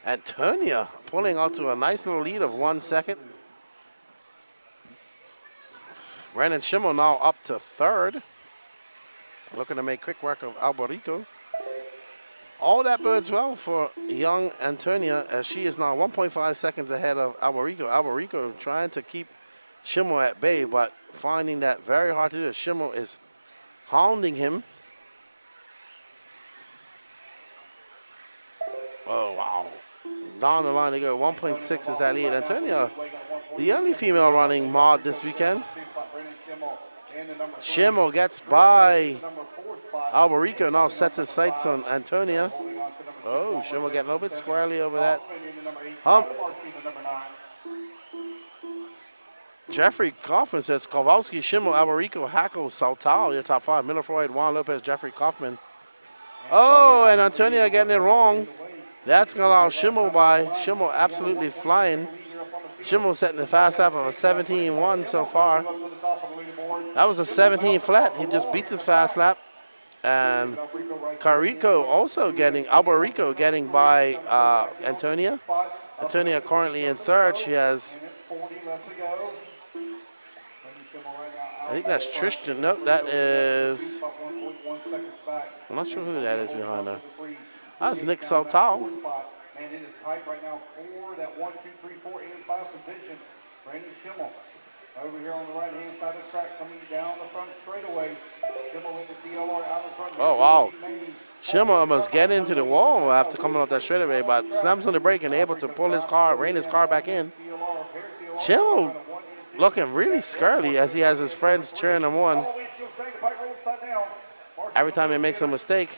Antonia pulling out to a nice little lead of 1 second. Brandon Schimmel now up to 3rd. Looking to make quick work of Albarico. All that bodes well for young Antonia, as she is now 1.5 seconds ahead of Albarico. Albarico trying to keep Schimmel at bay, but finding that very hard to do. Schimmel is hounding him. Oh, wow. Down the line they go. 1.6 is that lead. Antonia, the only female running mod this weekend. Schimmel gets by Albarico, now sets his sights on Antonia. Oh, Schimmel getting a little bit squarely over that hump. Jeffrey Kaufman says Kowalski, Schimmel, Albarico, Hackel, Sautao, your top 5. Miller Freud, Juan Lopez, Jeffrey Kaufman. Oh, and Antonia getting it wrong. That's going to allow Schimmel by. Schimmel absolutely flying. Schimmel setting the fast lap of a 17-1 so far. That was a 17 flat. He just beats his fast lap. And Albarico also getting by Antonia. Antonia currently in 3rd. She has, I think that's Tristan. Nope, that is, I'm not sure who that is behind her. That's Nick Sautao. Man, it is tight right now for that 1, 2, 3, 4, and 5 position. Brandon Schimmel over here on the right-hand side of the track, coming down the front straightaway. Schimmel in the DLR out in front. Oh, wow. Schimmel almost get into the wall after coming off that straightaway, but slams on the brake and able to pull his car, rein his car back in. Schimmel looking really scurry as he has his friends cheering him on. Every time he makes a mistake.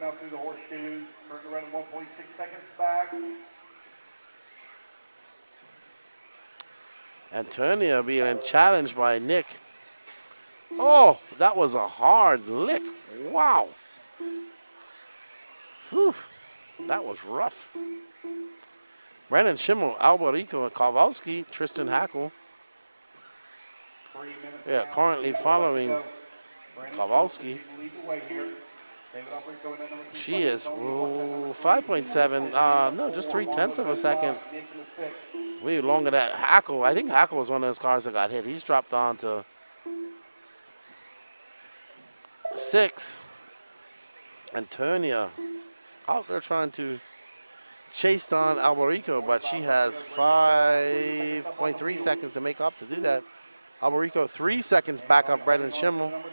Now through the horseshoe, currently running 1.6 seconds back. Antonia being challenged by Nick. Oh, that was a hard lick. Wow. Whew. That was rough. Brandon Schimmel, Alberico, and Kowalski, Tristan Hackle. Yeah, currently following Kowalski. She is 5.7, no, just 0.3 of a second. Way longer than Hackle. I think Hackle was one of those cars that got hit. He's dropped down to 6. Antonia out there trying to chase down Alberico, but she has 5.3 seconds to make up to do that. Alberico 3 seconds back up Brendan Schimmel. Brandon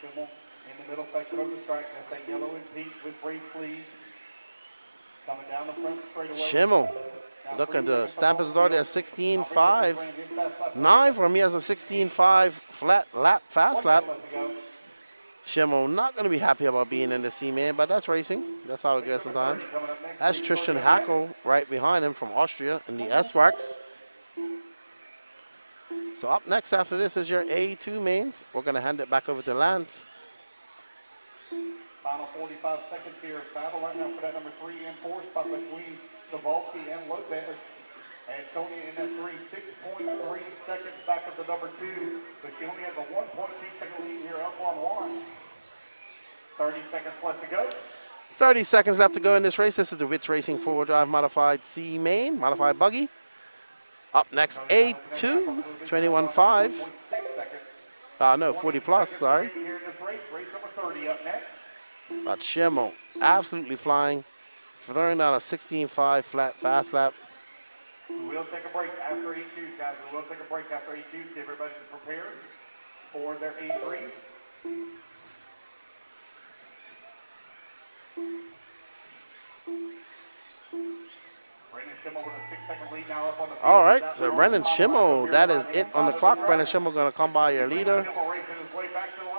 Schimmel in the middle section of the track. That's that yellow and pink with race sleeves. Coming down the front straightaway. Schimmel looking to stamp his authority at 16.5. 9 for me as a 16.5 flat lap, fast lap. Schimmel not going to be happy about being in the C-man, but that's racing. That's how it goes sometimes. That's Tristan Hackle right behind him from Austria in the S-WRCE. So up next after this is your A2 mains. We're going to hand it back over to Lance. Final 45 seconds here. Battle right now for that number 3 and 4 spot between Kowalski and Lopez. Antonia in that 6.3 seconds back of the number 2, but she only has a 1.2 second lead here up on 1. 30 seconds left to go. 30 seconds left to go in this race. This is the WRCE Racing 4-wheel drive modified C main, modified buggy. Up next, A2, 21.5. No, 40 plus, sorry. But Schimmel absolutely flying, throwing down a 16.5 flat fast lap. We will take a break after A2, guys. We will take a break after A2. Get everybody prepared for their A3. Brandon Schimmel with a 6-second lead now up on the field. All right, so Brendan Schimmel, that is it on the clock. Brendan Schimmel going to come by your leader.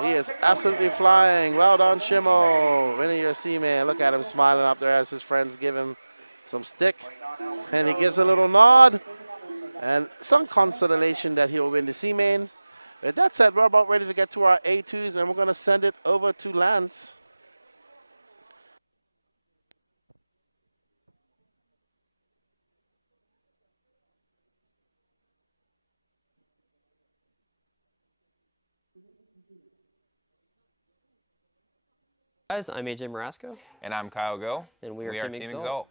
He is absolutely flying. Well done, Schimmel. Winning your C-man. Look at him smiling up there as his friends give him some stick. And he gives a little nod and some consolation that he'll win the C-main. With that said, we're about ready to get to our A2s, and we're going to send it over to Lance. Guys, I'm AJ Marasco. And I'm Kyle Go. And we are Team Exalt. Exalt.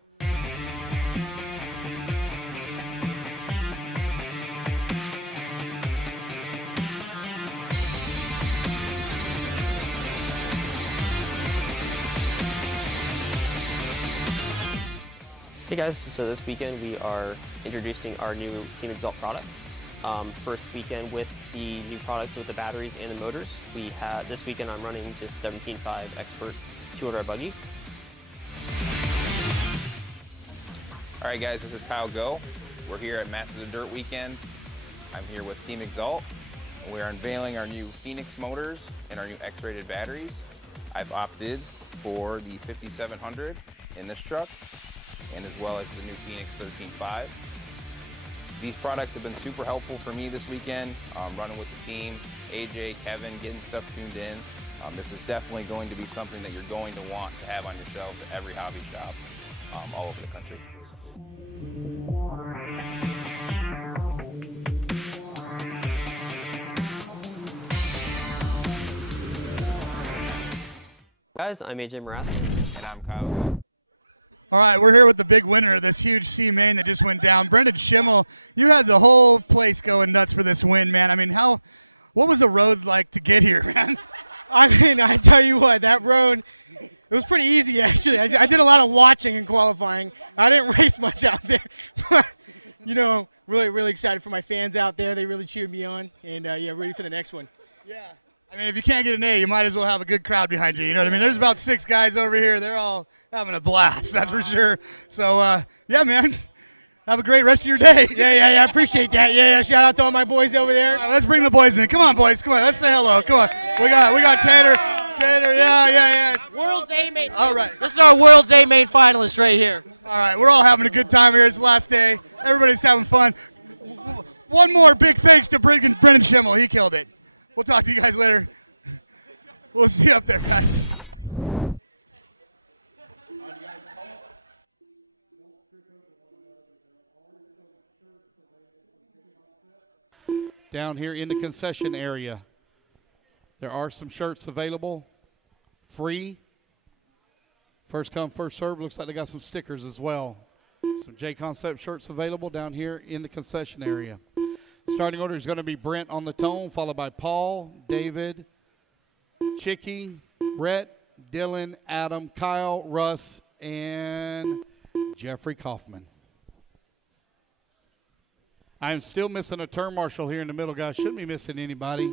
Hey guys, so this weekend we are introducing our new Team Exalt products. First weekend with the new products with the batteries and the motors. This weekend I'm running this 17.5 Expert 200R buggy. All right guys, this is Kyle Go. We're here at Masters of Dirt weekend. I'm here with Team Exalt. We're unveiling our new Phoenix motors and our new X-rated batteries. I've opted for the 5700 in this truck, and as well as the new Phoenix 13.5. These products have been super helpful for me this weekend, running with the team, AJ, Kevin, getting stuff tuned in. This is definitely going to be something that you're going to want to have on your shelves at every hobby shop all over the country. Guys, I'm AJ Marasco. And I'm Kyle. All right, we're here with the big winner of this huge C-main that just went down. Brendan Schimmel, you had the whole place going nuts for this win, man. I mean, what was the road like to get here, man? I mean, I tell you what, that road, it was pretty easy, actually. I did a lot of watching and qualifying. I didn't race much out there. But, you know, really, really excited for my fans out there. They really cheered me on. And, yeah, ready for the next one. Yeah. I mean, if you can't get an A, you might as well have a good crowd behind you. You know what I mean? There's about 6 guys over here. They're all having a blast, that's for sure. So, yeah, man, have a great rest of your day. Yeah, appreciate that. Yeah, shout out to all my boys over there. All right, let's bring the boys in. Come on, boys, come on. Let's say hello. Come on. We got Tater, yeah. World's A-main. All right. This is our World's A-main finalist right here. All right, we're all having a good time here. It's the last day. Everybody's having fun. one more big thanks to Brendan Schimmel. He killed it. We'll talk to you guys later. We'll see you up there, guys. Down here in the concession area, there are some shirts available, free. First come, first serve. Looks like they got some stickers as well. Some J Concept shirts available down here in the concession area. Starting order is going to be Brent on the tone, followed by Paul, David, Chicky, Rhett, Dylan, Adam, Kyle, Russ, and Jeffrey Kaufman. I'm still missing a turn marshal here in the middle, guys. Shouldn't be missing anybody.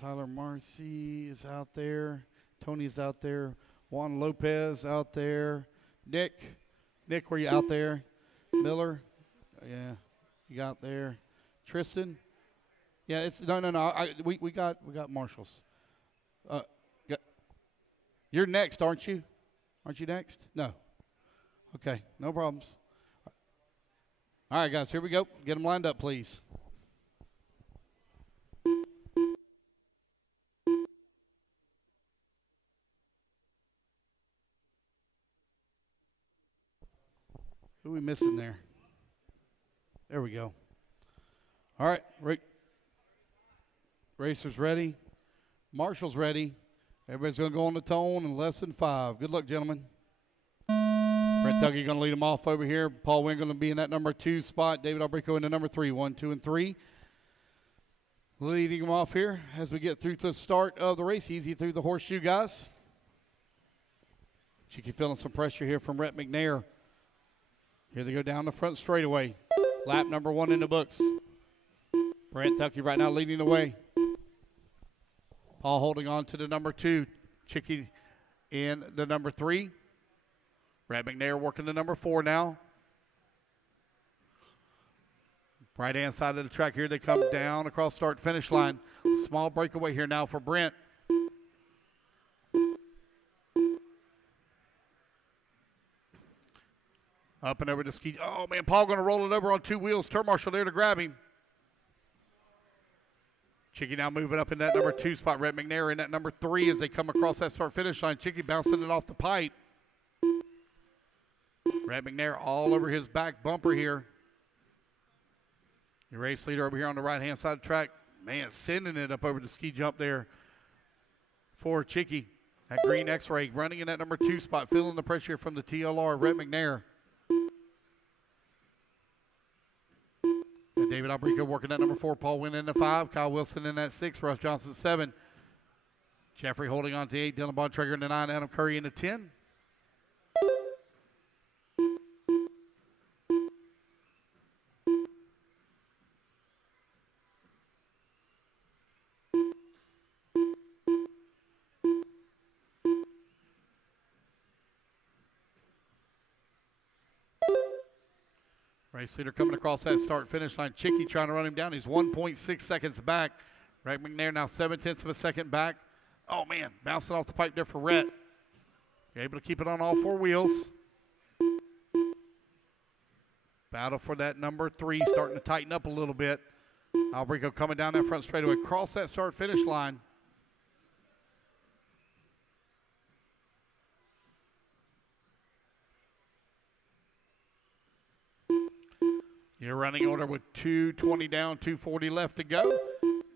Tyler Marcy is out there. Tony is out there. Juan Lopez out there. Nick, were you out there? Miller, yeah, you got there. Tristan, yeah, it's no. We got marshals. You're next, aren't you? Aren't you next? No. Okay, no problems. All right, guys, here we go. Get them lined up, please. Who are we missing there? There we go. All right, racers ready. Marshall's ready. Everybody's going to go on the tone in less than 5. Good luck, gentlemen. Brett Tucky going to lead them off over here. Paul Wynn going to be in that number 2 spot. David Albrico in the number 3. 1, 2, and 3. Leading them off here as we get through to the start of the race. Easy through the horseshoe, guys. Cheeky feeling some pressure here from Rhett McNair. Here they go down the front straightaway. Lap number 1 in the books. Brent Tucky right now leading the way. Paul holding on to the number 2. Chicky in the number 3. Brad McNair working the number 4 now. Right-hand side of the track here. They come down across start-finish line. Small breakaway here now for Brent. Up and over to ski. Oh, man, Paul going to roll it over on 2 wheels. Turn marshal there to grab him. Chicky now moving up in that number 2 spot. Rhett McNair in that number 3 as they come across that start-finish line. Chicky bouncing it off the pipe. Rhett McNair all over his back bumper here. Your race leader over here on the right-hand side of the track. Man, sending it up over the ski jump there for Chicky. That green X-ray running in that number 2 spot. Feeling the pressure from the TLR, Rhett McNair. David Albrico working that number 4. Paul Wynn in the 5. Kyle Wilson in that 6. Russ Johnson 7. Jeffrey holding on to 8. Dylan Bontrager in the 9. Adam Curry in the 10. Race leader coming across that start-finish line. Chicky trying to run him down. He's 1.6 seconds back. Rhett McNair now 0.7 of a second back. Oh, man, bouncing off the pipe there for Rhett. You're able to keep it on all 4 wheels. Battle for that number 3, starting to tighten up a little bit. Albrico coming down that front straightaway, across that start-finish line. Your running order with 2:20 down, 2:40 left to go.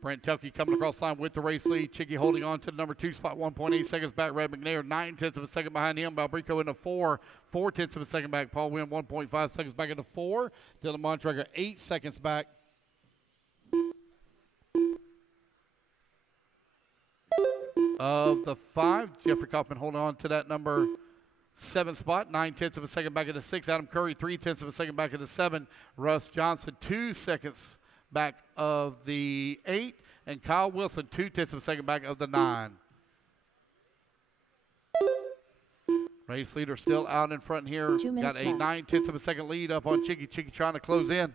Brent Tucky coming across the line with the race lead. Chicky holding on to the number 2 spot, 1.8 seconds back. Rhett McNair, 0.9 of a second behind him. Albrico in the 4, 0.4 of a second back. Paul Wynn, 1.5 seconds back in the 4. Dylan Bontrager, 8 seconds back. Of the 5, Jeffrey Kaufman holding on to that number 7 spot, 0.9 of a second back at the 6. Adam Curry, 0.3 of a second back at the 7. Russ Johnson, 2 seconds back of the 8. And Kyle Wilson, 0.2 of a second back of the 9. Race leader still out in front here. Got a 0.9 of a second lead up on Chicky. Chicky trying to close in.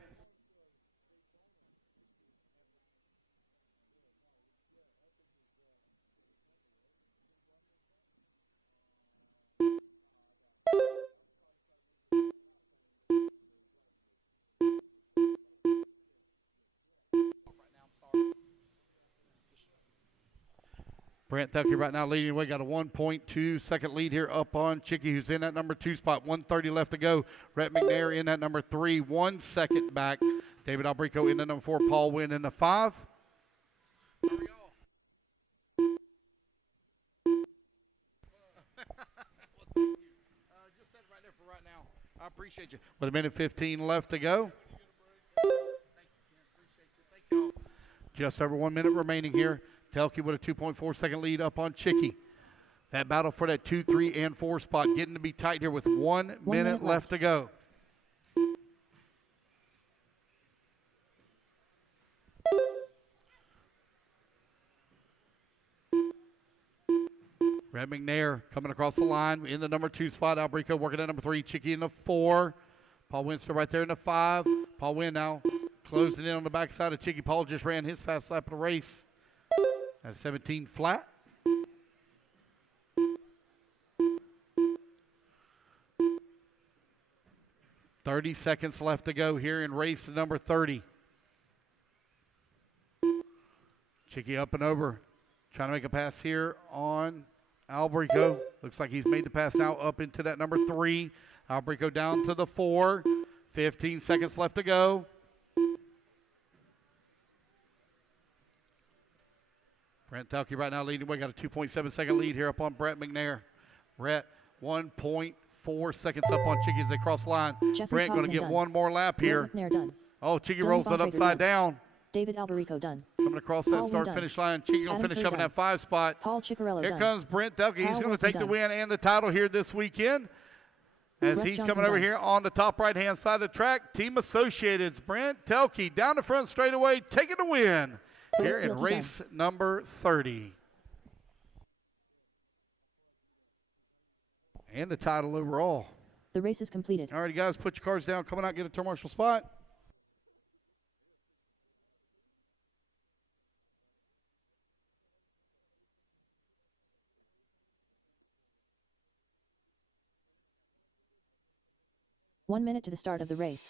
Brent Thuckey right now leading away. Got a 1.2 second lead here up on Chicky, who's in that number 2 spot. 1:30 left to go. Rhett McNair in that number 3. 1 second back. David Albrico in the number 4. Paul Wynn in the 5. I appreciate you. With 1:15 left to go. Just over 1 minute remaining here. Telke with a 2.4 second lead up on Chicky. That battle for that 2, 3, and 4 spot getting to be tight here with 1 minute left to go. Red McNair coming across the line in the number 2 spot. Albrico working at number 3. Chicky in the 4. Paul Winster right there in the 5. Paul Wynn now closing in on the backside of Chicky. Paul just ran his fast lap of the race at 17 flat. .30 seconds left to go here in race number 30. Chicky up and over, trying to make a pass here on Albrico. Looks like he's made the pass now up into that number 3. Albrico down to the 4. 15 seconds left to go. Brent Telke right now leading away. Got a 2.7 second lead here up on Brett McNair. Brett 1.4 seconds up on Chicky as they cross the line. Brent going to get one more lap here. Done. Oh, Chicky rolls it upside down. David Alberico done. Coming across that start-finish line. Chicky going to finish up in that 5 spot. Paul Ciccarello Here done. comes Brent Telke. He's going to Wilson take the done. win and the title here this weekend. As Russ he's Johnson coming over done. here on the top right-hand side of the track. Team Associated's Brent Telke down the front straightaway, taking the win here in Fieldy race number 30. And the title overall. The race is completed. All right, guys, put your cars down. Come on out, get a turn marshal spot. One minute to the start of the race.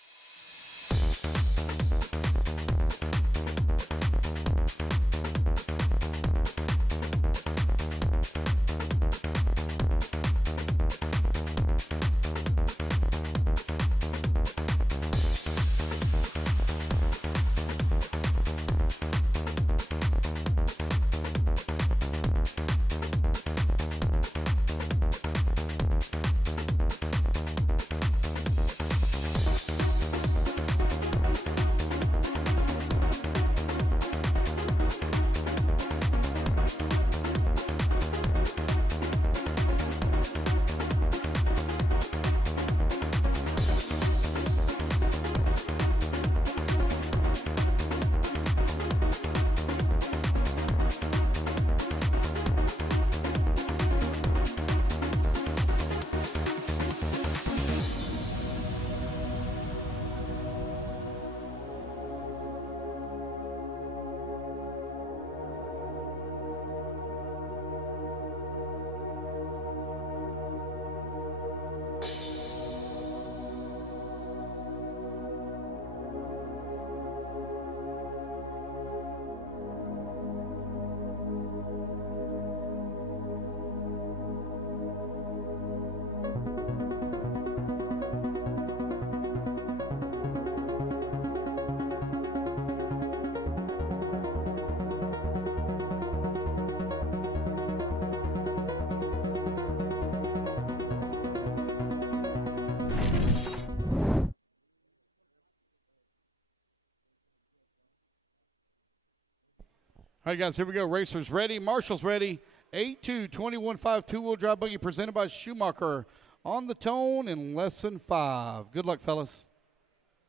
All right, guys, here we go. Racers ready. Marshall's ready. 8-2, 21.5 two-wheel drive buggy presented by Schumacher on the tone in lesson 5. Good luck, fellas.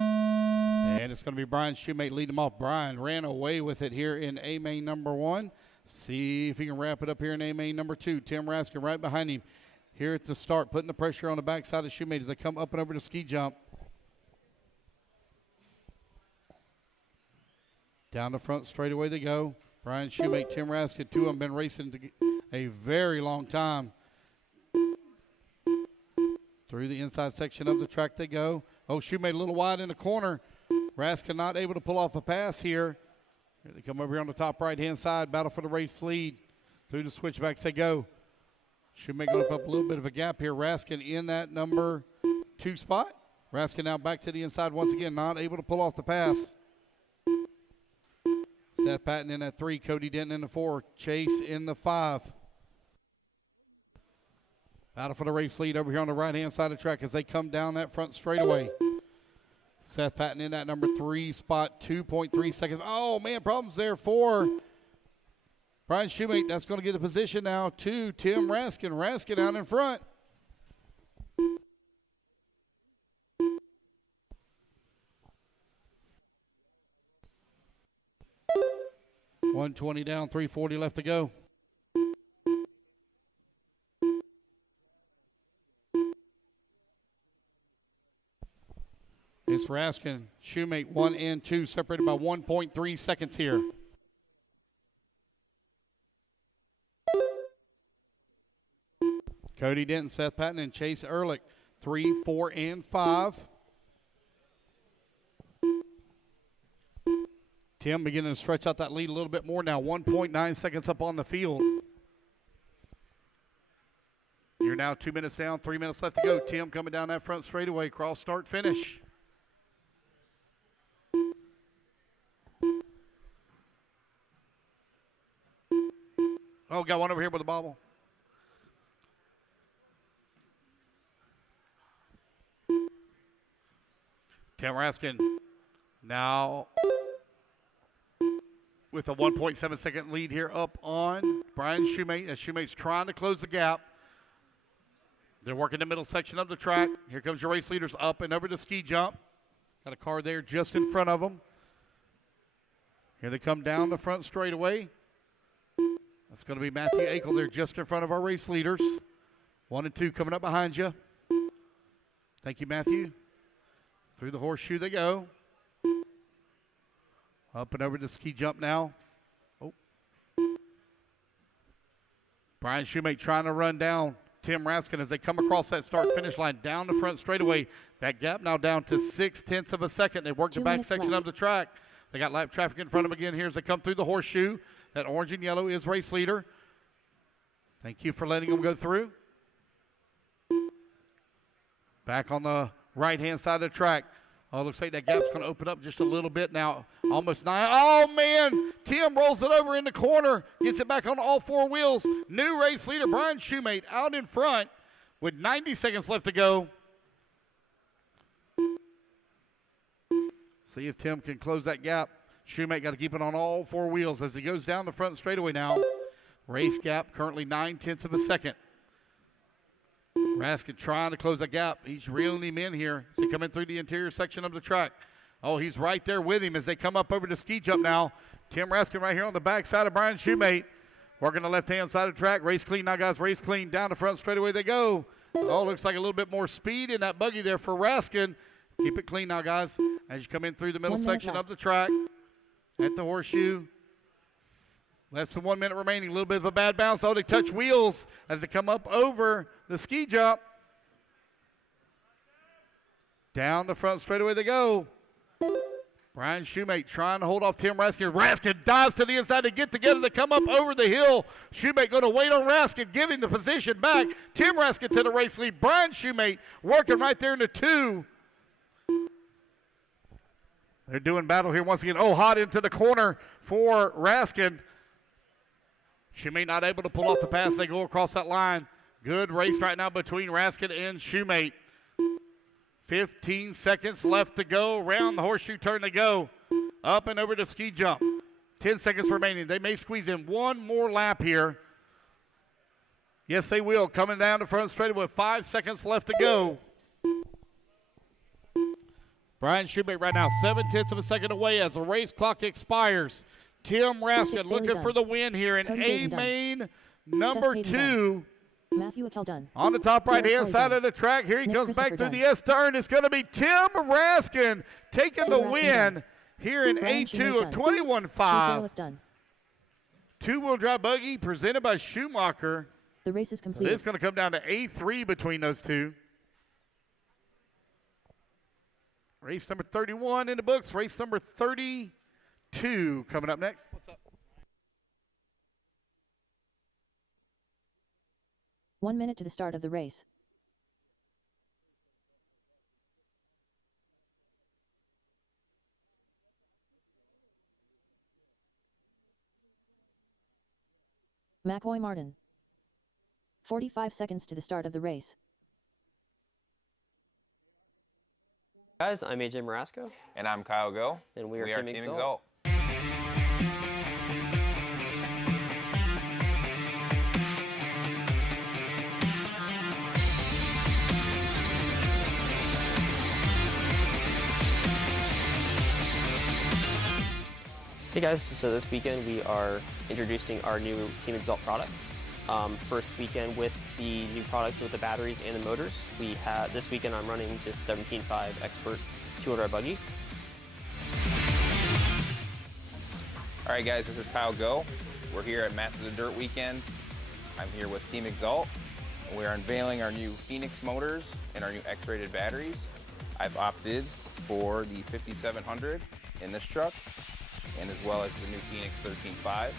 And it's going to be Brian Shoemate leading them off. Brian ran away with it here in A-main number 1. See if he can wrap it up here in A-main number 2. Tim Raskin right behind him here at the start, putting the pressure on the backside of Shoemate as they come up and over the ski jump. Down the front straightaway they go. Brian Shoemate, Tim Raskin, two of them been racing a very long time. Through the inside section of the track they go. Oh, Shoemate a little wide in the corner. Raskin not able to pull off a pass here. Here they come over here on the top right-hand side. Battle for the race lead. Through the switchbacks they go. Shoemate going up a little bit of a gap here. Raskin in that number 2 spot. Raskin now back to the inside once again, not able to pull off the pass. Seth Patton in at 3, Cody Denton in the 4, Chase in the 5. Battle for the race lead over here on the right-hand side of the track as they come down that front straightaway. Seth Patton in that number 3 spot, 2.3 seconds. Oh, man, problems there for Brian Shoemate. That's going to get a position now to Tim Raskin. Raskin out in front. $120 down, $340 left to go. It's Raskin, Shoemate 1 and 2, separated by 1.3 seconds here. Cody Denton, Seth Patton, and Chase Ehrlich, 3, 4, and 5. Tim beginning to stretch out that lead a little bit more now, 1.9 seconds up on the field. You're now 2 minutes down, 3 minutes left to go. Tim coming down that front straightaway, cross, start, finish. Oh, got one over here with a bobble. Tim Raskin now with a 1.7 second lead here up on Brian Shoemate as Shoemate's trying to close the gap. They're working the middle section of the track. Here comes your race leaders up and over the ski jump. Got a car there just in front of them. Here they come down the front straightaway. That's going to be Matthew Akel there just in front of our race leaders. 1 and 2 coming up behind you. Thank you, Matthew. Through the horseshoe they go. Up and over the ski jump now. Oh. Brian Shoemate trying to run down Tim Raskin as they come across that start-finish line down the front straightaway. That gap now down to 0.6 of a second. They work the back section of the track. They got lap traffic in front of them again here as they come through the horseshoe. That orange and yellow is race leader. Thank you for letting them go through. Back on the right-hand side of the track. Oh, looks like that gap's going to open up just a little bit now. Almost 9. Oh, man. Tim rolls it over in the corner. Gets it back on all 4 wheels. New race leader, Brian Shoemate, out in front with 90 seconds left to go. See if Tim can close that gap. Shoemate got to keep it on all 4 wheels as he goes down the front straightaway now. Race gap currently 0.9 of a second. Raskin trying to close that gap. He's reeling him in here as they come in through the interior section of the track. Oh, he's right there with him as they come up over the ski jump now. Tim Raskin right here on the back side of Brian Shoemate. Working the left-hand side of the track. Race clean now, guys. Race clean. Down the front straightaway they go. Oh, looks like a little bit more speed in that buggy there for Raskin. Keep it clean now, guys. As you come in through the middle section of the track at the horseshoe. Less than 1 minute remaining. A little bit of a bad bounce. Oh, they touch wheels as they come up over the ski jump. Down the front straightaway they go. Brian Shoemate trying to hold off Tim Raskin. Raskin dives to the inside to get together to come up over the hill. Shoemate going to wait on Raskin, giving the position back. Tim Raskin to the race lead. Brian Shoemate working right there in the 2. They're doing battle here once again. Oh, hot into the corner for Raskin. Shoemate not able to pull off the pass. They go across that line. Good race right now between Raskin and Shoemate. 15 seconds left to go. Around the horseshoe turn they go. Up and over the ski jump. 10 seconds remaining. They may squeeze in one more lap here. Yes, they will. Coming down the front straight with 5 seconds left to go. Brian Shoemate right now 0.7 of a second away as the race clock expires. Tim Raskin looking for the win here in A main number 2. Matthew Akel done. On the top right-hand side of the track, here he comes back through the S-turn. It's going to be Tim Raskin taking the win here in A2 of 21.5. Two-wheel drive buggy presented by Schumacher. The race is complete. So it's going to come down to A3 between those two. Race number 31 in the books. Race number 32 coming up next. What's up? 1 minute to the start of the race. McCoy Martin. 45 seconds to the start of the race. Guys, I'm AJ Marasco. And I'm Kyle Go. And we are Team Exalt. Exalt. Hey guys, so this weekend we are introducing our new Team Exalt products. First weekend with the new products with the batteries and the motors. This weekend I'm running this 17.5 Expert 200R buggy. All right guys, this is Kyle Go. We're here at Masters of Dirt weekend. I'm here with Team Exalt. And we are unveiling our new Phoenix motors and our new X-rated batteries. I've opted for the 5700 in this truck, and as well as the new Phoenix 13.5.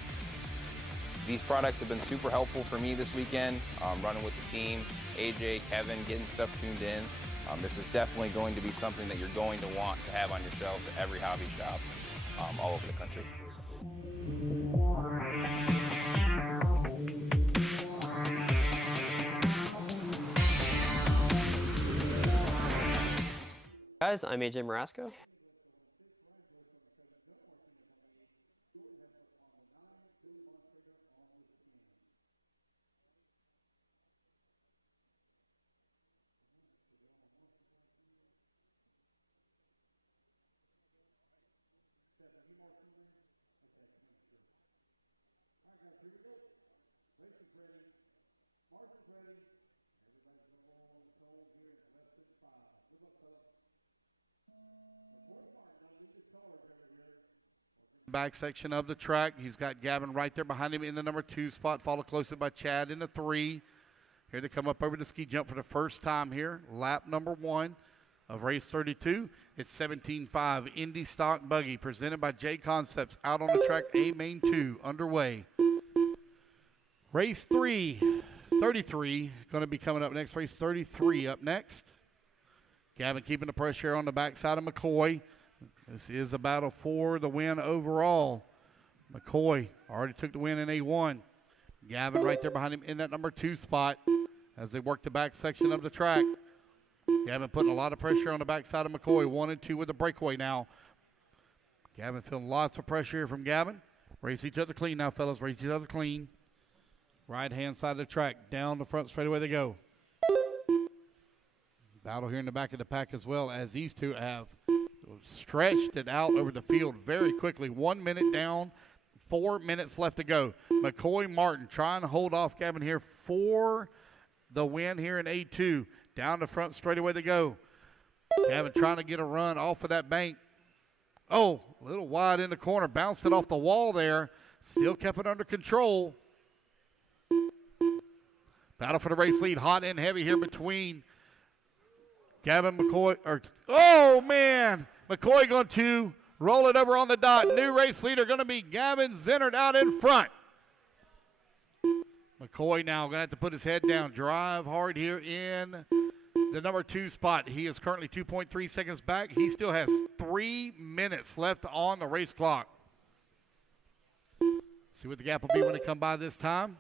These products have been super helpful for me this weekend, running with the team, AJ, Kevin, getting stuff tuned in. This is definitely going to be something that you're going to want to have on your shelves at every hobby shop all over the country. Guys, I'm AJ Marasco. Back section of the track. He's got Gavin right there behind him in the number 2 spot, followed closely by Chad in the 3. Here they come up over the ski jump for the first time here. Lap number 1 of race 32. It's 17.5 Indy Stock Buggy presented by J Concepts out on the track. A main 2 underway. Race 33 going to be coming up next. Race 33 up next. Gavin keeping the pressure on the backside of McCoy. This is a battle for the win overall. McCoy already took the win in A1. Gavin right there behind him in that number 2 spot as they work the back section of the track. Gavin putting a lot of pressure on the backside of McCoy. 1 and 2 with the breakaway now. Gavin feeling lots of pressure here from Gavin. Race each other clean now, fellas. Race each other clean. Right-hand side of the track. Down the front straightaway they go. Battle here in the back of the pack as well, as these two have stretched it out over the field very quickly. 1 minute down, 4 minutes left to go. McCoy Martin trying to hold off Gavin here for the win here in A2. Down the front straightaway they go. Gavin trying to get a run off of that bank. Oh, a little wide in the corner. Bounced it off the wall there. Still kept it under control. Battle for the race lead. Hot and heavy here between Gavin McCoy. Oh, man. McCoy going to roll it over on the dot. New race leader going to be Gavin Zinnert out in front. McCoy now going to have to put his head down. Drive hard here in the number 2 spot. He is currently 2.3 seconds back. He still has 3 minutes left on the race clock. See what the gap will be when they come by this time.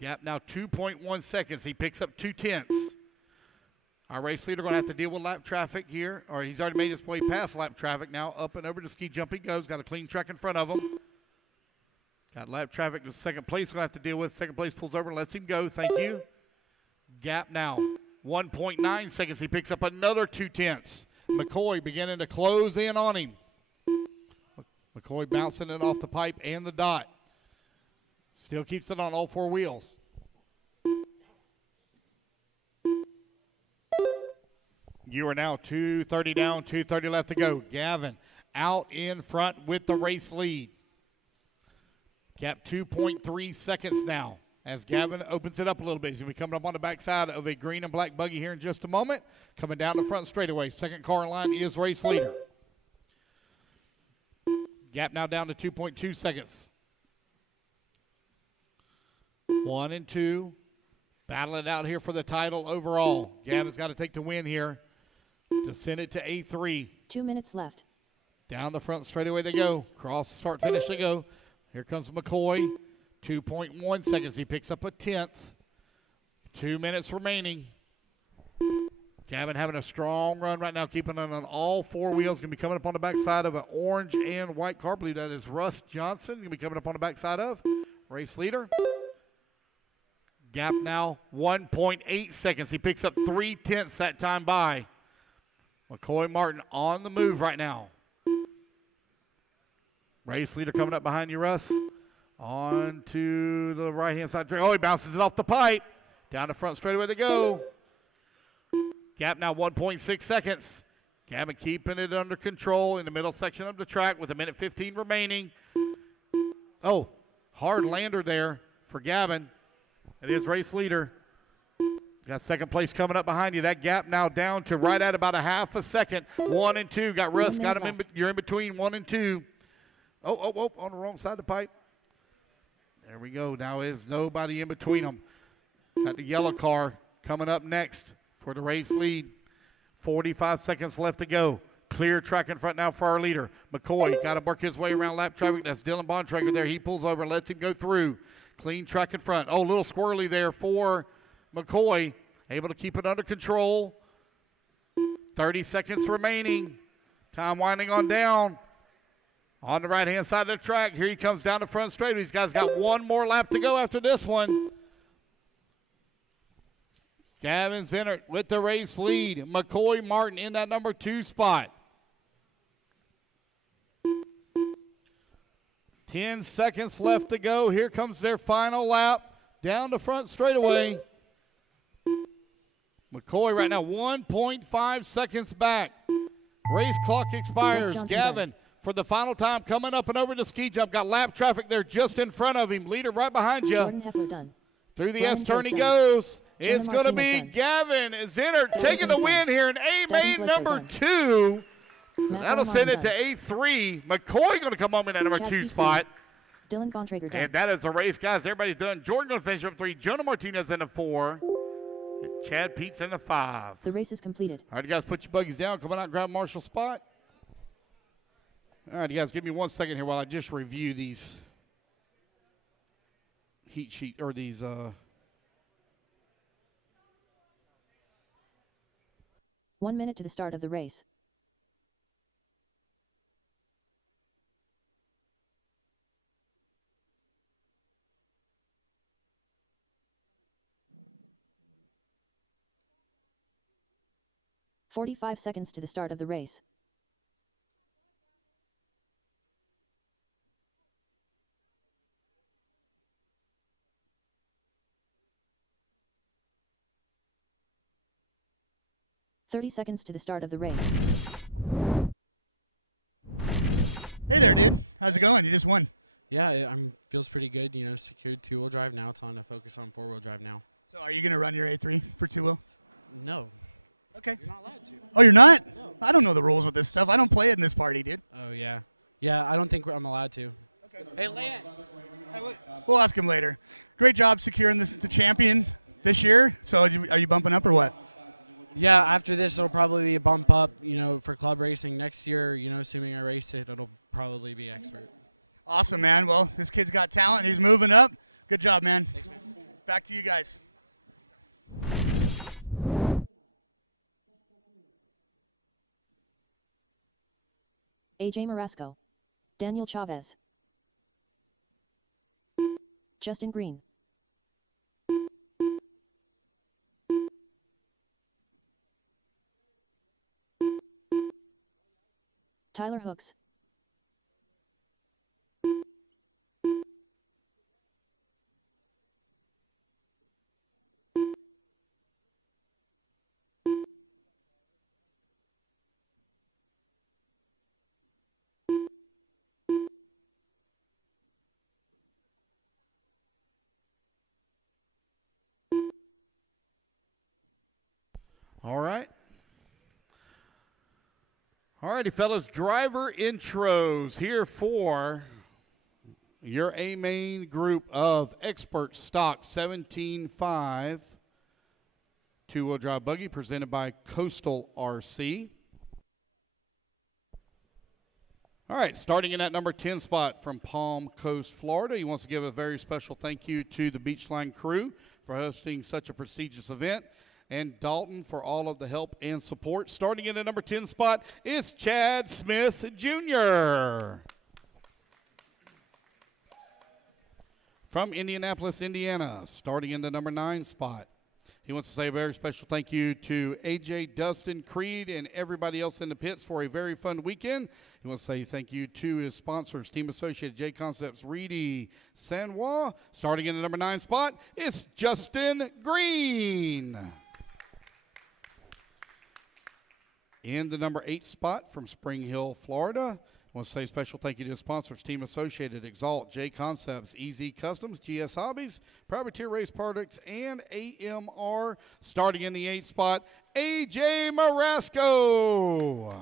Gap now 2.1 seconds. He picks up 2/10. Our race leader going to have to deal with lap traffic here, or he's already made his way past lap traffic. Now up and over to ski jump he goes. Got a clean track in front of him. Got lap traffic in second place going to have to deal with. Second place pulls over and lets him go. Thank you. Gap now 1.9 seconds. He picks up another 2/10. McCoy beginning to close in on him. McCoy bouncing it off the pipe and the dot. Still keeps it on all 4 wheels. You are now 2:30 down, 2:30 left to go. Gavin out in front with the race lead. Gap 2.3 seconds now as Gavin opens it up a little bit. He's going to be coming up on the backside of a green and black buggy here in just a moment. Coming down the front straightaway. Second car in line is race leader. Gap now down to 2.2 seconds. 1 and 2. Battling out here for the title overall. Gavin's got to take the win here to send it to A3. 2 minutes left. Down the front straightaway they go. Cross, start, finish they go. Here comes McCoy. 2.1 seconds. He picks up a 10th. 2 minutes remaining. Gavin having a strong run right now, keeping it on all four wheels. Going to be coming up on the backside of an orange and white car. I believe that is Russ Johnson. Going to be coming up on the backside of race leader. Gap now 1.8 seconds. He picks up 3/10 that time by. McCoy Martin on the move right now. Race leader coming up behind you, Russ. On to the right-hand side. Oh, he bounces it off the pipe. Down the front straightaway they go. Gap now 1.6 seconds. Gavin keeping it under control in the middle section of the track with 1:15 remaining. Oh, hard lander there for Gavin. It is race leader. Got second place coming up behind you. That gap now down to right at about a half a second. 1 and 2. Got Russ. Got him in. You're in between 1 and 2. Oh, on the wrong side of the pipe. There we go. Now is nobody in between them. Got the yellow car coming up next for the race lead. 45 seconds left to go. Clear track in front now for our leader. McCoy got to work his way around lap traffic. That's Dylan Bontrager there. He pulls over, lets him go through. Clean track in front. Oh, a little squirrely there for McCoy. Able to keep it under control. 30 seconds remaining. Time winding on down. On the right-hand side of the track, here he comes down the front straight. These guys got one more lap to go after this one. Gavin's in it with the race lead. McCoy Martin in that number 2 spot. 10 seconds left to go. Here comes their final lap. Down the front straightaway. McCoy right now 1.5 seconds back. Race clock expires. Gavin for the final time coming up and over the ski jump. Got lap traffic there just in front of him. Leader right behind you. Through the S-turn he goes. It's going to be Gavin Zinner taking the win here in A-main number 2. That'll send it to A3. McCoy going to come home in that number 2 spot. Dylan Bontrager done. And that is the race, guys. Everybody's done. Jordan going to finish up 3. Jonah Martinez in the 4. And Chad Pete's in the 5. The race is completed. All right, you guys put your buggies down. Come on out and grab Marshall's spot. All right, you guys, give me 1 second here while I just review these heat sheet or these 1 minute to the start of the race. "45 seconds to the start of the race. "30 seconds to the start of the race. Hey there, dude. How's it going? You just won. Yeah, feels pretty good. You know, secured 2-wheel drive. Now it's on to focus on 4-wheel drive now. So are you going to run your A3 for 2-wheel? No. Okay. You're not allowed to. Oh, you're not? No. I don't know the rules with this stuff. I don't play it in this party, dude. Oh, yeah. Yeah, I don't think I'm allowed to. Okay. Hey, Lance. We'll ask him later. Great job securing the champion this year. So are you bumping up or what? Yeah, after this, it'll probably be a bump up, you know, for club racing. Next year, you know, assuming I race it, it'll probably be expert. Awesome, man. Well, this kid's got talent. He's moving up. Good job, man. Thanks, man. Back to you guys. AJ Marasco. Daniel Chavez. Justin Green. Tyler Hooks. All right. All righty, fellas, driver intros here for your A-main group of expert stock 17.5 two-wheel drive buggy presented by Coastal RC. All right, starting in that number 10 spot from Palm Coast, Florida. He wants to give a very special thank you to the Beachline crew for hosting such a prestigious event, and Dalton for all of the help and support. Starting in the number 10 spot is Chad Smith Jr. From Indianapolis, Indiana, starting in the number 9 spot. He wants to say a very special thank you to AJ, Dustin, Creed, and everybody else in the pits for a very fun weekend. He wants to say thank you to his sponsors, Team Associated, J Concepts, Reedy, Sanwa. Starting in the number 9 spot is Justin Green. In the number 8 spot from Spring Hill, Florida. I want to say a special thank you to his sponsors, Team Associated, Exalt, J Concepts, EZ Customs, GS Hobbies, Privateer Race Products, and AMR. Starting in the 8th spot, AJ Marasco.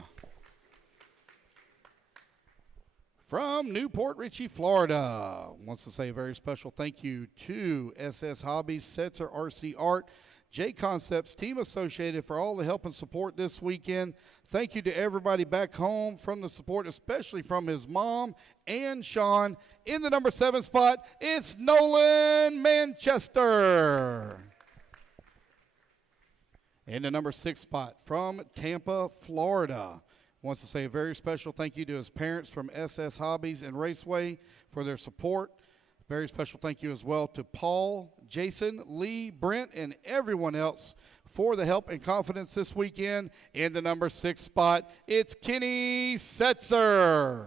From Newport Richey, Florida. Wants to say a very special thank you to SS Hobbies, Setzer RC Art, J Concepts, Team Associated for all the help and support this weekend. Thank you to everybody back home from the support, especially from his mom and Sean. In the number 7 spot, it's Nolan Manchester. In the number 6 spot from Tampa, Florida. Wants to say a very special thank you to his parents from SS Hobbies and Raceway for their support. Very special thank you as well to Paul, Jason, Lee, Brent, and everyone else for the help and confidence this weekend. In the number 6 spot, it's Kenny Setzer.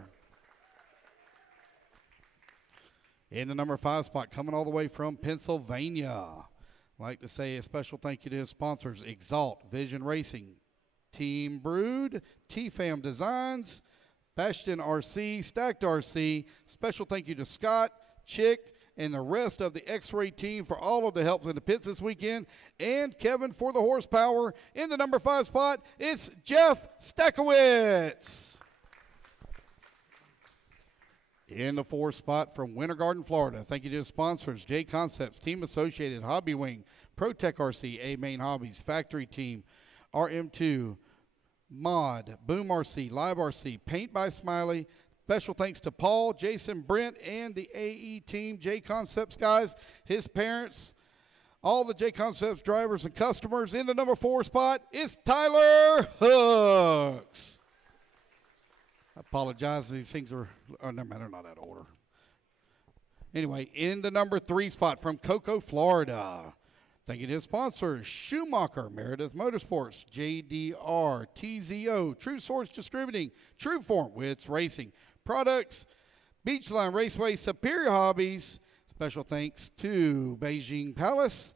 In the number 5 spot, coming all the way from Pennsylvania. I'd like to say a special thank you to his sponsors, Exalt, Vision Racing, Team Brood, T-Fam Designs, Bastion RC, Stacked RC. Special thank you to Scott, Chick, and the rest of the X-Ray team for all of the help in the pits this weekend, and Kevin for the horsepower. In the number 5 spot, it's Jeff Stakowitz. In the 4th spot from Winter Garden, Florida, thank you to the sponsors, J Concepts, Team Associated, Hobby Wing, ProTech RC, A Main Hobbies, Factory Team, RM2, Mod, Boom RC, Live RC, Paint by Smiley. Special thanks to Paul, Jason, Brent, and the AE team, J Concepts guys, his parents, all the J Concepts drivers and customers. In the number 4 spot is Tyler Hooks. I apologize, these things are, oh, never mind, they're not out of order. Anyway, in the number 3 spot from Cocoa, Florida. Thank you to his sponsors, Schumacher, Meredith Motorsports, JDR, TZO, True Source Distributing, True Form, WRCE Racing, Products, Beachline Raceway, Superior Hobbies. Special thanks to Beijing Palace.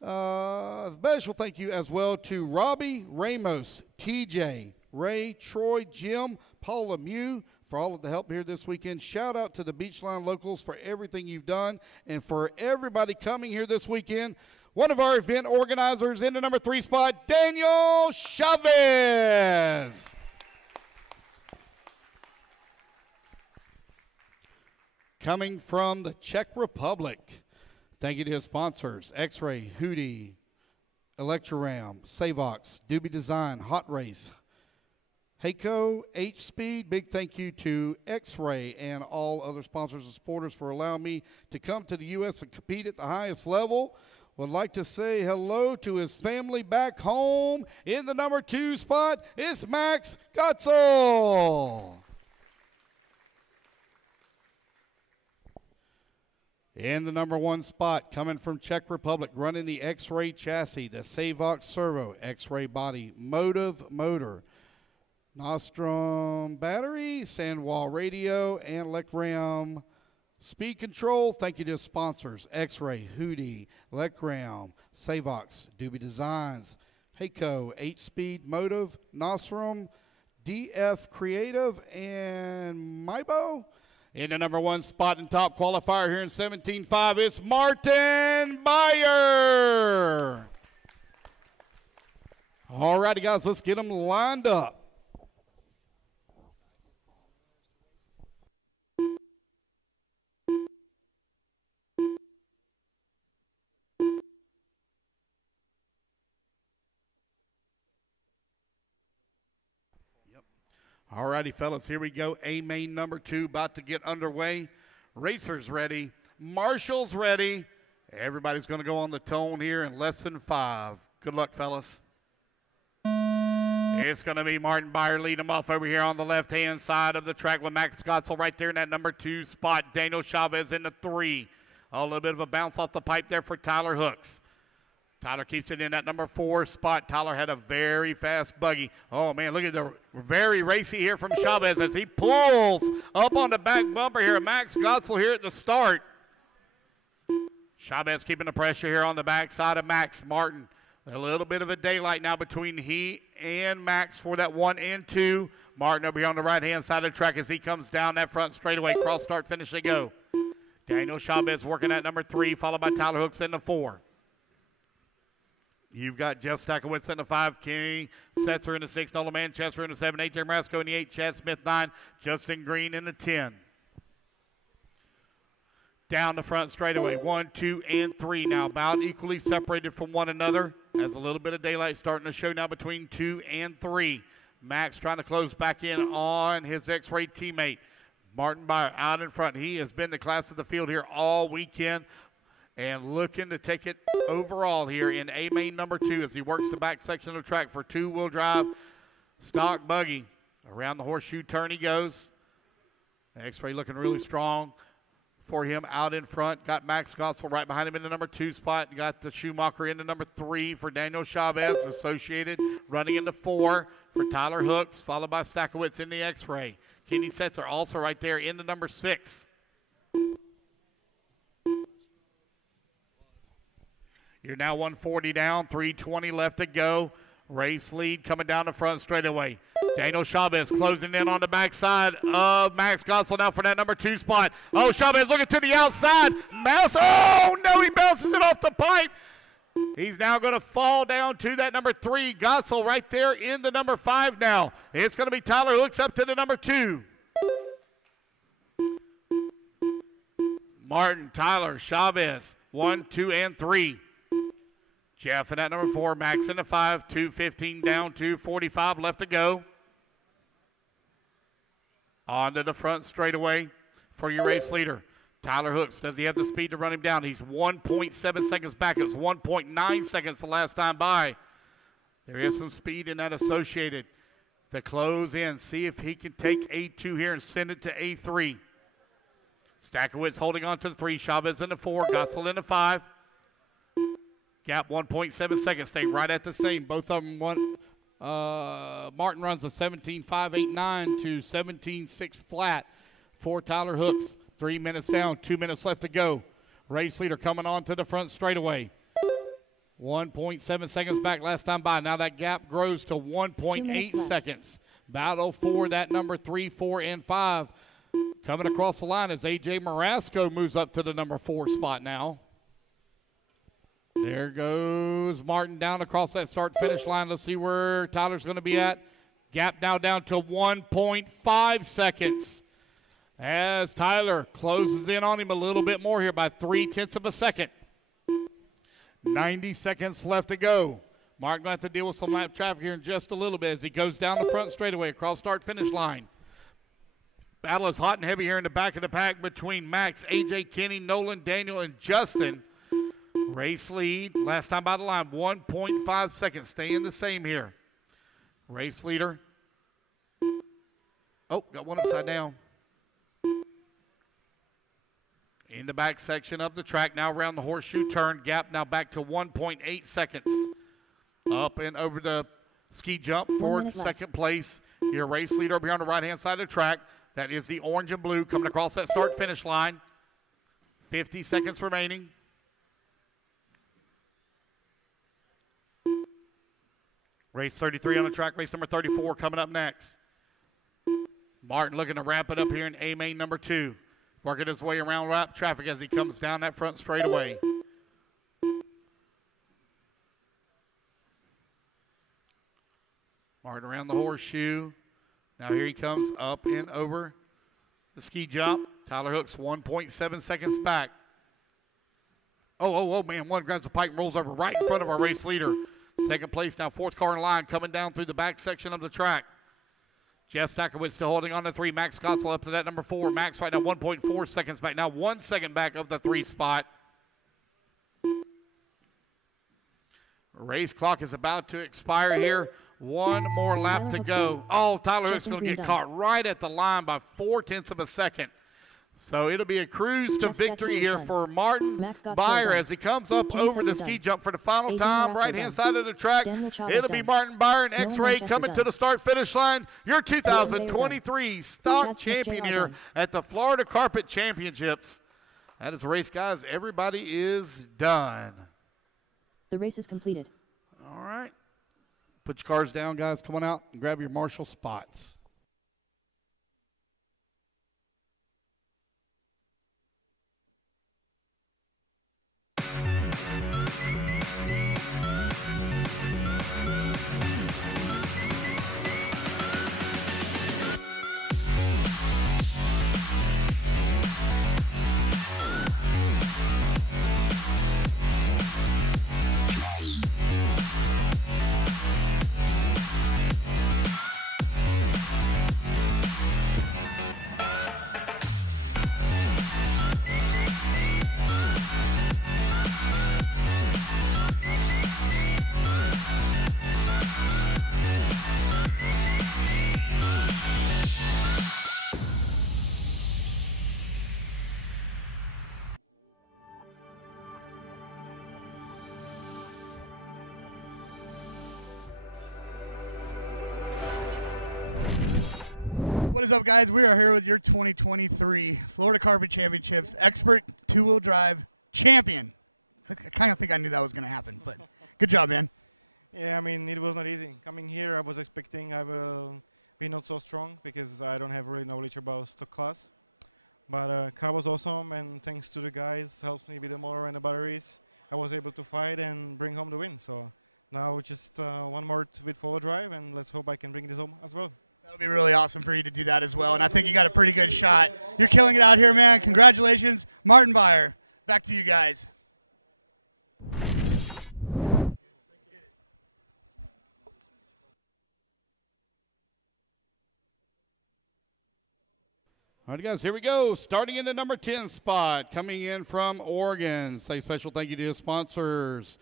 Special thank you as well to Robbie, Ramos, TJ, Ray, Troy, Jim, Paul Lemieux for all of the help here this weekend. Shout out to the Beachline locals for everything you've done and for everybody coming here this weekend. One of our event organizers in the number 3 spot, Daniel Chavez. Coming from the Czech Republic, thank you to his sponsors, X-Ray, Hootie, Electroram, Savox, Doobie Design, Hot Race, Heiko, H-Speed. Big thank you to X-Ray and all other sponsors and supporters for allowing me to come to the U.S. and compete at the highest level. Would like to say hello to his family back home. In the number 2 spot is Max Gotzel. In the number 1 spot, coming from Czech Republic, running the X-Ray chassis, the Savox Servo, X-Ray body, Motive motor, Nostrum battery, Sandwall radio, and Electram speed control. Thank you to sponsors, X-Ray, Hootie, Electram, Savox, Doobie Designs, Heiko, H-Speed, Motive, Nostrum, DF Creative, and Mybo. In the number 1 spot and top qualifier here in 17.5, it's Martin Beyer. All righty, guys, let's get them lined up. All righty, fellas, here we go. A main number 2 about to get underway. Racers ready. Marshall's ready. Everybody's going to go on the tone here in less than 5. Good luck, fellas. It's going to be Martin Byer leading them off over here on the left-hand side of the track with Max Gotzel right there in that number 2 spot. Daniel Chavez in the 3. A little bit of a bounce off the pipe there for Tyler Hooks. Tyler keeps it in that number 4 spot. Tyler had a very fast buggy. Oh, man, look at the very racy here from Chavez as he pulls up on the back bumper here. Max Gotzel here at the start. Chavez keeping the pressure here on the backside of Max. Martin, a little bit of a daylight now between he and Max for that 1 and 2. Martin over here on the right-hand side of the track as he comes down that front straightaway. Cross start, finish, they go. Daniel Chavez working at number 3, followed by Tyler Hooks in the 4. You've got Jeff Stackowitz in the 5, Kenny Setzer in the 6, Nolan Manchester in the 7, AJ Marasco in the 8, Chad Smith 9, Justin Green in the 10. Down the front straightaway, 1, 2, and 3 now, about equally separated from one another as a little bit of daylight starting to show now between 2 and 3. Max trying to close back in on his X-Ray teammate. Martin Byer out in front. He has been the class of the field here all weekend and looking to take it overall here in A main number 2 as he works the back section of the track for 2-wheel drive stock buggy. Around the horseshoe turn he goes. X-Ray looking really strong for him out in front. Got Max Gotzel right behind him in the number 2 spot. Got the Schumacher in the number 3 for Daniel Chavez, associated running into 4 for Tyler Hooks, followed by Stackowitz in the X-Ray. Kenny Setzer also right there in the number 6. You're now 140 down, 320 left to go. Race lead coming down the front straightaway. Daniel Chavez closing in on the backside of Max Gotzel now for that number 2 spot. Oh, Chavez looking to the outside. Oh, no, he bounces it off the pipe. He's now going to fall down to that number 3. Gotzel right there in the number 5 now. It's going to be Tyler Hooks up to the number 2. Martin, Tyler, Chavez, 1, 2, and 3. Jeff in that number 4, Max in the 5, 2:15 down, 2:45 left to go. On to the front straightaway for your race leader. Tyler Hooks, does he have the speed to run him down? He's 1.7 seconds back. It was 1.9 seconds the last time by. There is some speed in that associated. To close in, see if he can take A2 here and send it to A3. Stackowitz holding on to the 3, Chavez in the 4, Gotzel in the 5. Gap 1.7 seconds, stay right at the same. Both of them Martin runs a 17.589 to 17.6 flat for Tyler Hooks. 3 minutes down, 2 minutes left to go. Race leader coming on to the front straightaway. 1.7 seconds back last time by. Now that gap grows to 1.8 seconds. Battle for that number 3, 4, and 5. Coming across the line as AJ Marasco moves up to the number 4 spot now. There goes Martin down across that start-finish line. Let's see where Tyler's going to be at. Gap now down to 1.5 seconds as Tyler closes in on him a little bit more here by 0.3 of a second. 90 seconds left to go. Martin going to have to deal with some lap traffic here in just a little bit as he goes down the front straightaway across start-finish line. Battle is hot and heavy here in the back of the pack between Max, AJ, Kenny, Nolan, Daniel, and Justin. Race lead, last time by the line, 1.5 seconds, staying the same here. Race leader. Oh, got one upside down. In the back section of the track, now around the horseshoe turn, gap now back to 1.8 seconds. Up and over the ski jump for second place. Your race leader over here on the right-hand side of the track. That is the orange and blue coming across that start-finish line. 50 seconds remaining. Race 33 on the track, race number 34 coming up next. Martin looking to wrap it up here in A main number 2. Working his way around lap traffic as he comes down that front straightaway. Martin around the horseshoe. Now here he comes up and over the ski jump. Tyler Hooks 1.7 seconds back. Oh, man, one grabs the pipe and rolls over right in front of our race leader. Second place now, 4th car in line coming down through the back section of the track. Jeff Sackerwood still holding on to 3. Max Gossel up to that number 4. Max right now 1.4 seconds back. Now 1 second back of the 3 spot. Race clock is about to expire here. One more lap to go. Oh, Tyler Hook's going to get caught right at the line by 0.4 of a second. So it'll be a cruise to victory here for Martin Byer as he comes up over the ski jump for the final time. Right-hand side of the track, it'll be Martin Byer and X-Ray coming to the start-finish line. Your 2023 stock champion here at the Florida Carpet Championships. That is the race, guys. Everybody is done. The race is completed. All right. Put your cars down, guys. Come on out and grab your marshal spots. What is up, guys? We are here with your 2023 Florida Carpet Championships Expert Two-Wheel Drive Champion. I kind of think I knew that was going to happen, but good job, man. Yeah, I mean, it was not easy. Coming here, I was expecting I will be not so strong because I don't have really knowledge about stock class. But car was awesome, and thanks to the guys, helped me with the motor and the batteries. I was able to fight and bring home the win. So now just one more with four-wheel drive, and let's hope I can bring this home as well. That'll be really awesome for you to do that as well, and I think you got a pretty good shot. You're killing it out here, man. Congratulations. Martin Byer, back to you guys. All right, guys, here we go. Starting in the number 10 spot, coming in from Oregon. Say special thank you to his sponsors.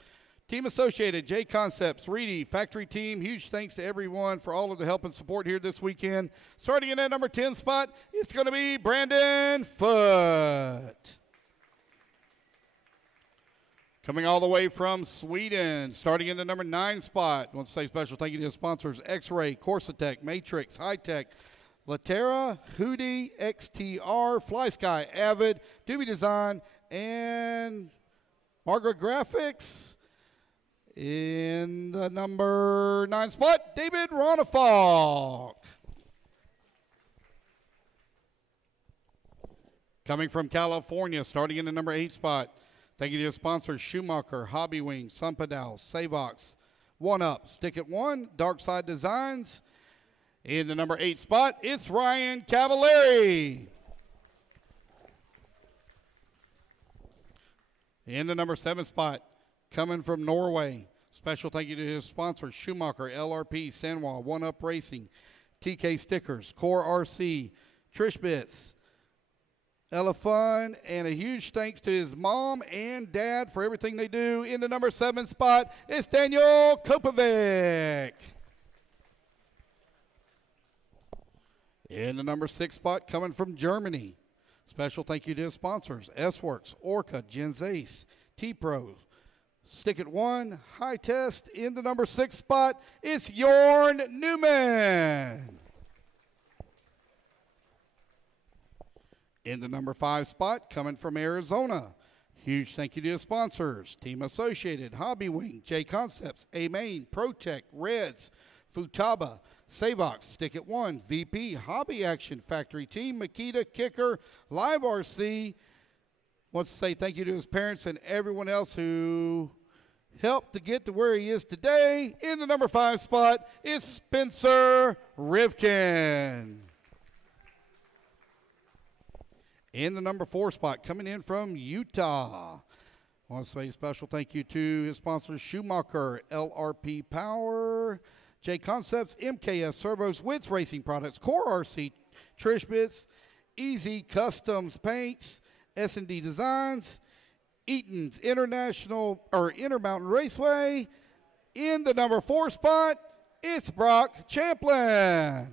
Team Associated, J Concepts, Reedy, Factory Team, huge thanks to everyone for all of the help and support here this weekend. Starting in that number 10 spot, it's going to be Brandon Foote. Coming all the way from Sweden, starting in the number 9 spot. I want to say special thank you to his sponsors, X-Ray, Corsatech, Matrix, High-Tech, Latera, Hoodie, XTR, Fly Sky, Avid, Doobie Design, and Margaret Graphics. In the number 9 spot, David Ronafalk. Coming from California, starting in the number 8 spot. Thank you to your sponsors, Schumacher, Hobby Wing, Sunpadal, Savox, One Up, Stick It One, Dark Side Designs. In the number 8 spot, it's Ryan Cavallari. In the number 7 spot, coming from Norway, special thank you to his sponsors, Schumacher, LRP, Sanwa, One Up Racing, TK Stickers, Core RC, Trish Bits, Ella Fun, and a huge thanks to his mom and dad for everything they do. In the number 7 spot, it's Daniel Kopovic. In the number 6 spot, coming from Germany, special thank you to his sponsors, S-Works, Orca, Gens Ace, T-Pro, Stick It One, High Test. In the number 6 spot, it's Jorn Newman. In the number 5 spot, coming from Arizona, huge thank you to his sponsors, Team Associated, Hobby Wing, J Concepts, A-Main, ProTech, Reds, Futaba, Savox, Stick It One, VP, Hobby Action, Factory Team, Makita, Kicker, Live RC. Wants to say thank you to his parents and everyone else who helped to get to where he is today. In the number 5 spot is Spencer Rivkin. In the number 4 spot, coming in from Utah, I want to say a special thank you to his sponsors, Schumacher, LRP Power, J Concepts, MKS Servos, WRCE Racing Products, Core RC, Trish Bits, Easy Customs Paints, S&D Designs, Eaton's Intermountain Raceway. In the number 4 spot, it's Brock Champlin.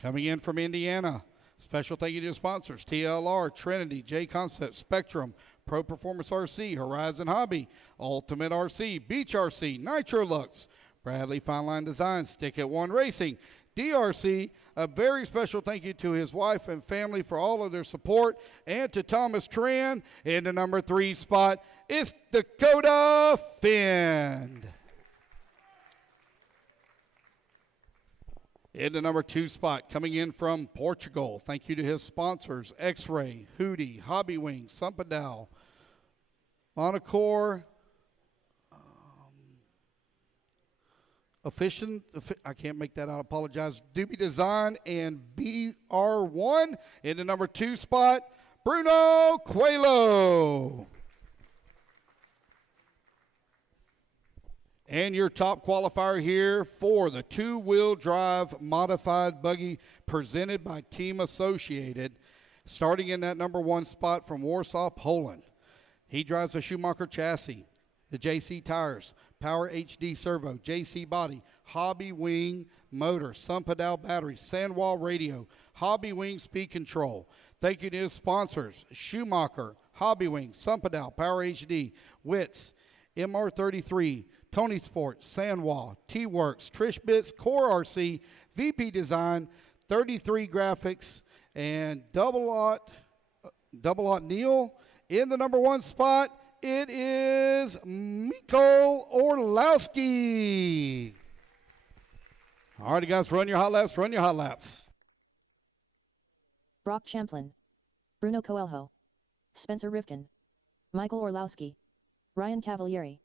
Coming in from Indiana, special thank you to sponsors, TLR, Trinity, J Concept, Spectrum, Pro Performance RC, Horizon Hobby, Ultimate RC, Beach RC, Nitro Lux, Bradley Fine Line Designs, Stick at One Racing, DRC. A very special thank you to his wife and family for all of their support, and to Thomas Tran in the number 3 spot. It's Dakota Fend. In the number 2 spot, coming in from Portugal, thank you to his sponsors, X-Ray, Hootie, Hobby Wing, Sumpadal, Monocore, I can't make that out, I apologize, Doobie Design, and BR1. In the number 2 spot, Bruno Coelho. And your top qualifier here for the 2-wheel drive modified buggy presented by Team Associated, starting in that number 1 spot from Warsaw, Poland. He drives a Schumacher chassis, the JC tires, Power HD servo, JC body, Hobby Wing motor, Sumpadal battery, Sandwall radio, Hobby Wing speed control. Thank you to his sponsors, Schumacher, Hobby Wing, Sumpadal, Power HD, WRCE, MR33, Tony Sports, Sandwall, T-Works, Trish Bits, Core RC, VP Design, 33 Graphics, and Double Lot Neil. In the number 1 spot, it is Miko Orlowski. All right, guys, run your hot laps, run your hot laps. Brock Champlin, Bruno Coelho, Spencer Rivkin, Michael Orlowski, Ryan Cavalieri,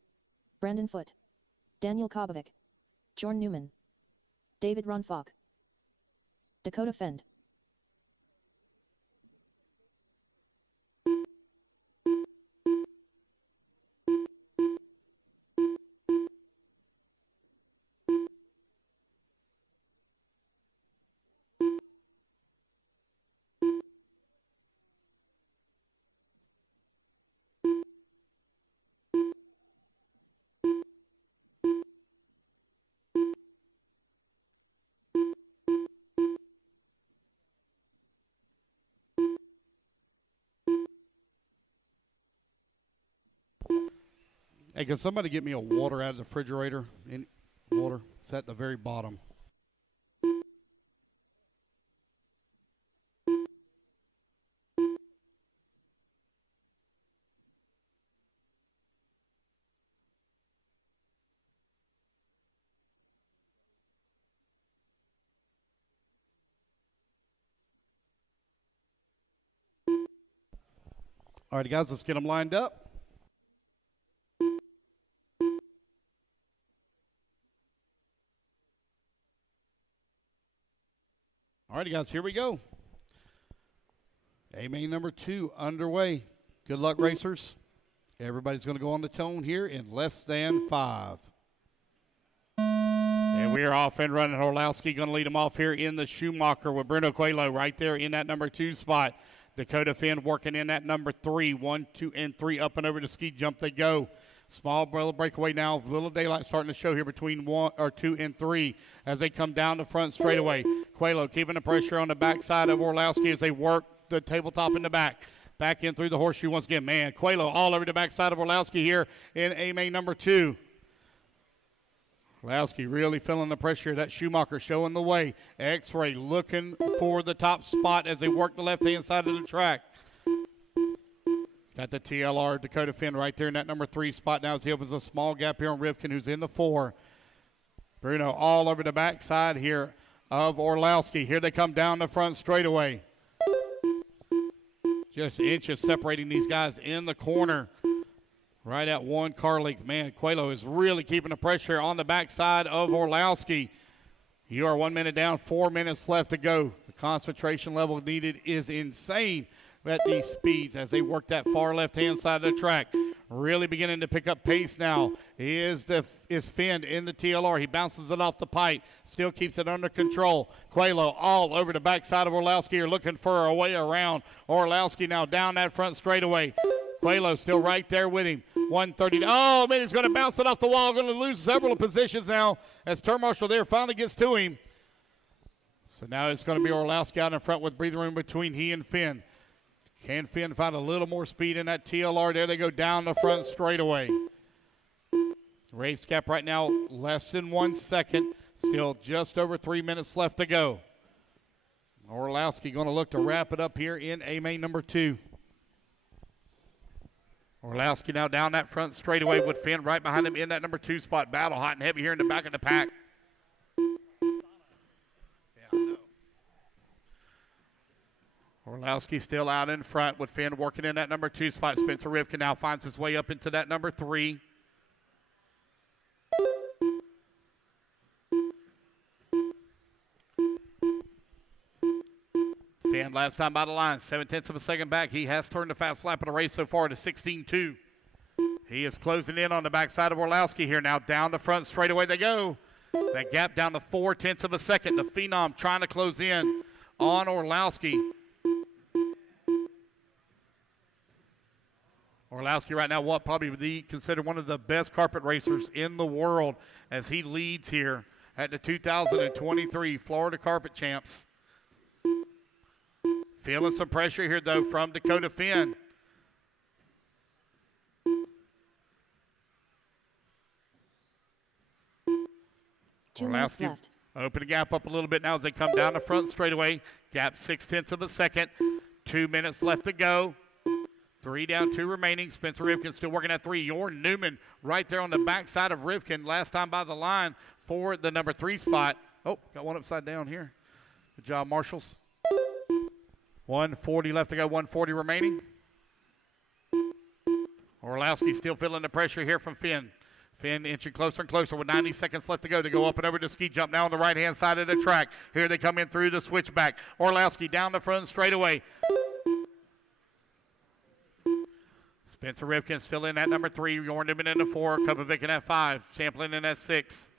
Brandon Foote, Daniel Kobovic, Jorn Newman, David Ronfalk, Dakota Fend. Hey, can somebody get me a water out of the refrigerator? Any water? It's at the very bottom. All right, guys, let's get them lined up. All right, guys, here we go. A-main number 2 underway. Good luck, racers. Everybody's going to go on the tone here in less than 5. And we are off and running. Orlowski going to lead them off here in the Schumacher with Bruno Coelho right there in that number 2 spot. Dakota Finn working in that number 3. 1, 2, and 3 up and over the ski jump they go. Small breakaway now. Little daylight starting to show here between 2 and 3 as they come down the front straightaway. Coelho keeping the pressure on the backside of Orlowski as they work the tabletop in the back. Back in through the horseshoe once again. Man, Coelho all over the backside of Orlowski here in A-main number 2. Orlowski really feeling the pressure. That Schumacher showing the way. X-Ray looking for the top spot as they work the left-hand side of the track. Got the TLR Dakota Finn right there in that number 3 spot now as he opens a small gap here on Rivkin, who's in the 4. Bruno all over the backside here of Orlowski. Here they come down the front straightaway. Just inches separating these guys in the corner. Right at 1 car length. Man, Coelho is really keeping the pressure on the backside of Orlowski. You are 1 minute down, 4 minutes left to go. The concentration level needed is insane at these speeds as they work that far left-hand side of the track. really beginning to pick up pace now. Is Finn in the TLR. He bounces it off the pipe, still keeps it under control. Quelo all over the backside of Orlowski, are looking for a way around. Orlowski now down that front straightaway. Quelo still right there with him. 130. Oh, man, he's going to bounce it off the wall. Going to lose several positions now as Turn Marshal there finally gets to him. So now it's going to be Orlowski out in front with breathing room between he and Finn. Can Finn find a little more speed in that TLR? There they go down the front straightaway. Race gap right now less than 1 second. Still just over 3 minutes left to go. Orlowski going to look to wrap it up here in A-main number 2. Orlowski now down that front straightaway with Finn right behind him in that number 2 spot. Battle hot and heavy here in the back of the pack. Orlowski still out in front with Finn working in that number 2 spot. Spencer Rivkin now finds his way up into that number 3. Finn last time by the line, 7/10 of a second back. He has turned the fast lap of the race so far to 16.2. He is closing in on the backside of Orlowski here now. Down the front straightaway they go. That gap down to 4/10 of a second. The Phenom trying to close in on Orlowski. Orlowski right now what probably be considered one of the best carpet racers in the world as he leads here at the 2023 Florida Carpet Champs. Feeling some pressure here though from Dakota Finn. Orlowski open the gap up a little bit now as they come down the front straightaway. Gap 6/10 of a second. 2 minutes left to go. 3 down, 2 remaining. Spencer Rivkin still working at 3. Jorn Newman right there on the backside of Rivkin. Last time by the line for the number 3 spot. Oh, got one upside down here. Good job, Marshals. 140 left to go, 140 remaining. Orlowski still feeling the pressure here from Finn. Finn inching closer and closer with 90 seconds left to go. They go up and over to ski jump now on the right-hand side of the track. Here they come in through the switchback. Orlowski down the front straightaway. Spencer Rivkin still in at number 3. Jorn Newman in the 4. Kopovic in at 5. Champlin in at 6.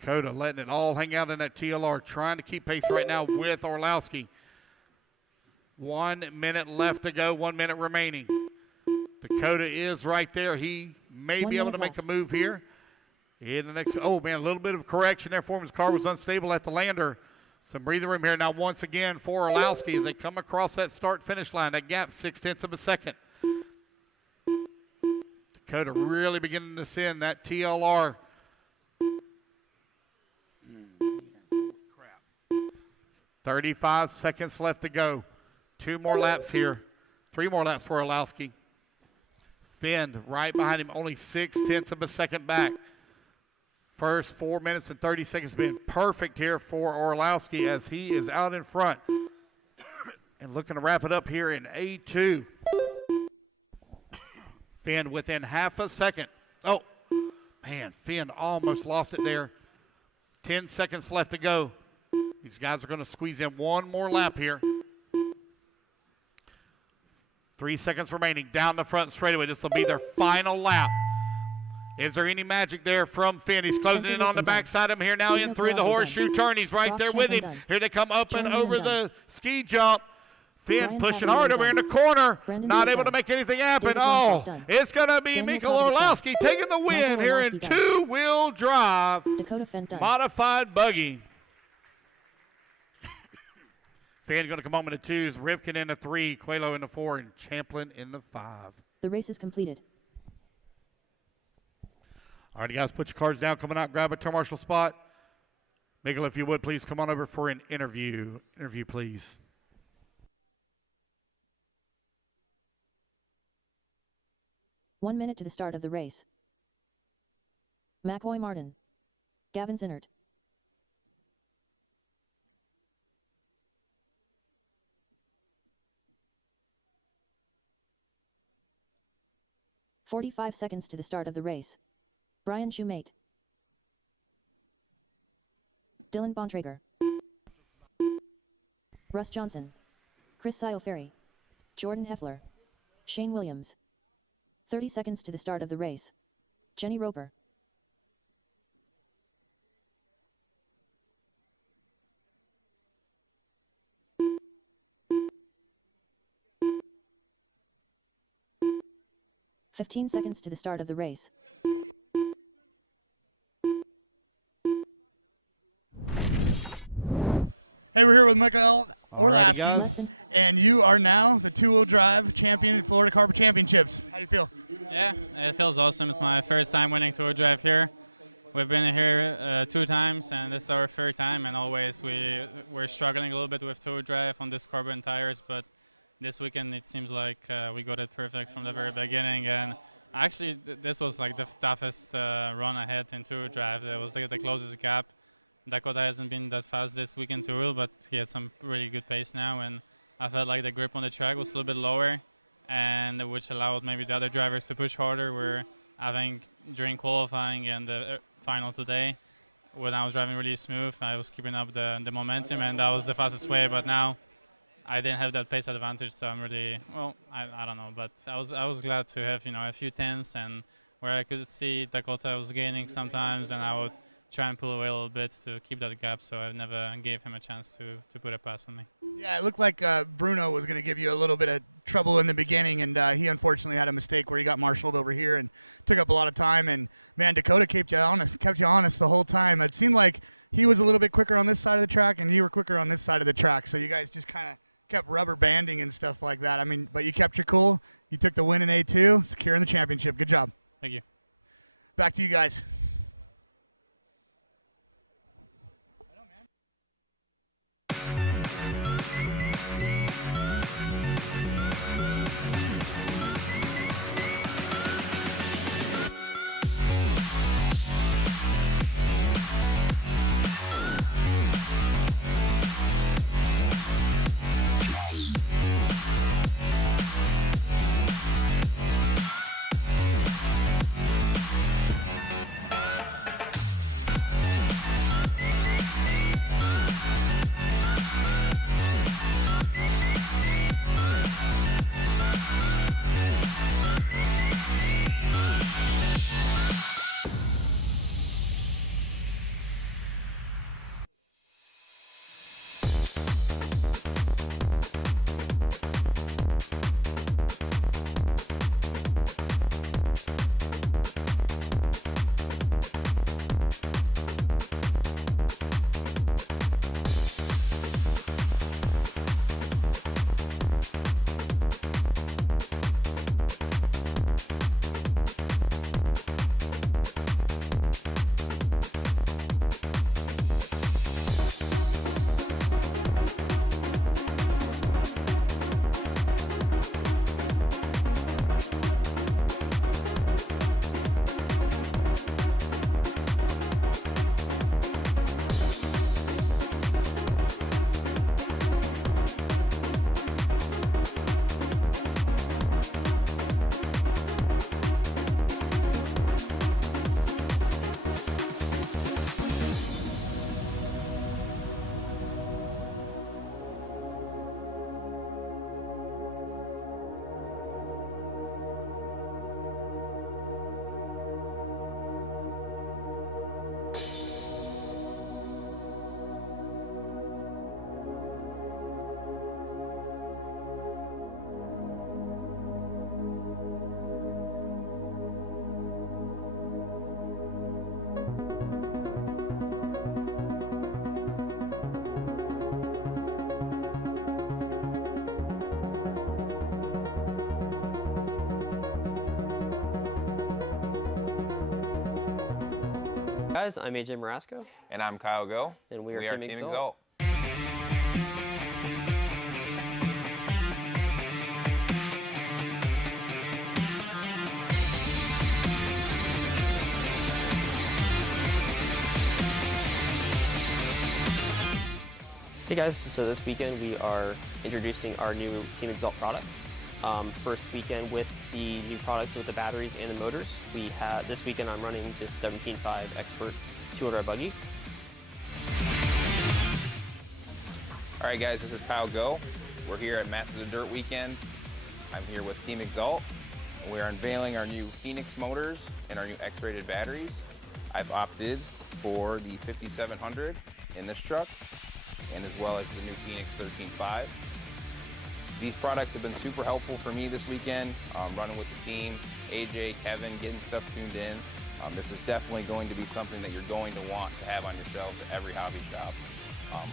Dakota letting it all hang out in that TLR. Trying to keep pace right now with Orlowski. 1 minute left to go. 1 minute remaining. Dakota is right there. He may be able to make a move here. In the next, oh man, a little bit of correction there for him. His car was unstable at the lander. Some breathing room here now once again for Orlowski as they come across that start-finish line. That gap, 6/10 of a second. Dakota really beginning to send that TLR. 35 seconds left to go. 2 more laps here. 3 more laps for Orlowski. Finn right behind him, only 6/10 of a second back. First 4 minutes and 30 seconds been perfect here for Orlowski as he is out in front. And looking to wrap it up here in A2. Finn within half a second. Oh, man, Finn almost lost it there. 10 seconds left to go. These guys are going to squeeze in 1 more lap here. 3 seconds remaining down the front straightaway. This will be their final lap. Is there any magic there from Finn? He's closing in on the backside of him here now in through the horseshoe turn. He's right there with him. Here they come up and over the ski jump. Finn pushing hard over in the corner. Not able to make anything happen. Oh, it's going to be Mikhail Orlowski taking the win here in 2-wheel drive modified buggy. Finn going to come home in the 2s. Rivkin in the 3. Quelo in the 4. And Champlin in the 5. The race is completed. All right, you guys, put your cards down. Coming out, grab a turn marshal spot. Miguel, if you would, please come on over for an interview. Interview, please. One minute to the start of the race. McCoy Martin. Gavin Zinnert. "45 seconds to the start of the race. Brian Shoemate. Dylan Bontrager. Russ Johnson. Chris Chris Ferry, Jordan Heffler, Shane Williams. 30 seconds to the start of the race. Jenny Roper. "15 seconds to the start of the race. Hey, we're here with Michael Orlaski, and you are now the two-wheel drive champion in Florida Carpet Championships. How do you feel? Yeah, it feels awesome. It's my first time winning two-wheel drive here. We've been here 2 times, and this is our 3rd time, and always we're struggling a little bit with two-wheel drive on this carbon tires, but this weekend it seems like we got it perfect from the very beginning, and actually this was like the toughest run I had in two-wheel drive. It was the closest gap. Dakota hasn't been that fast this weekend two-wheel, but he had some really good pace now, and I felt like the grip on the track was a little bit lower, and which allowed maybe the other drivers to push harder. Where I think during qualifying and the final today, when I was driving really smooth, I was keeping up the momentum, and that was the fastest way. But now I didn't have that pace advantage, so I'm really, well, I don't know, but I was glad to have, you know, a few tenths, and where I could see Dakota was gaining sometimes, and I would try and pull away a little bit to keep that gap, so I never gave him a chance to put a pass on me. Yeah, it looked like Bruno was going to give you a little bit of trouble in the beginning, and he unfortunately had a mistake where he got marshaled over here and took up a lot of time. And man, Dakota kept you honest the whole time. It seemed like he was a little bit quicker on this side of the track, and you were quicker on this side of the track. So you guys just kind of kept rubber banding and stuff like that. I mean, but you kept your cool. You took the win in A2, securing the championship. Good job. Thank you. Back to you guys. Guys, I'm AJ Marasco. And I'm Kyle Go. And we are Team Exalt. Exalt. Hey guys, so this weekend we are introducing our new Team Exalt products. First weekend with the new products with the batteries and the motors. This weekend I'm running this 17.5 Expert 200 buggy. All right guys, this is Kyle Go. We're here at Masters of Dirt Weekend. I'm here with Team Exalt. We're unveiling our new Phoenix motors and our new X-rated batteries. I've opted for the 5700 in this truck, and as well as the new Phoenix 13.5. These products have been super helpful for me this weekend, running with the team, AJ, Kevin, getting stuff tuned in. This is definitely going to be something that you're going to want to have on your shelves at every hobby shop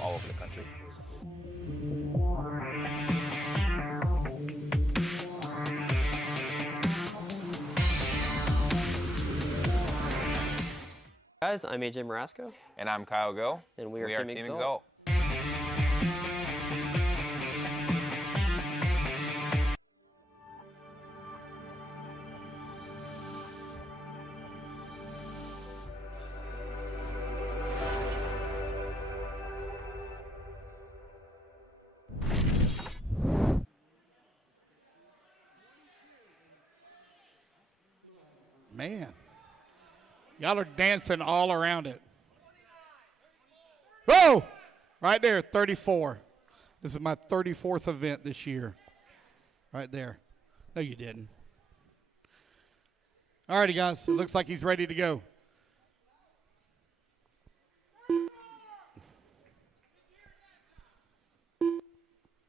all over the country. Guys, I'm AJ Marasco. And I'm Kyle Go. And we are Team Exalt. Man, y'all are dancing all around it. Whoa! Right there, 34. This is my 34th event this year. Right there. No, you didn't. All righty, guys. It looks like he's ready to go.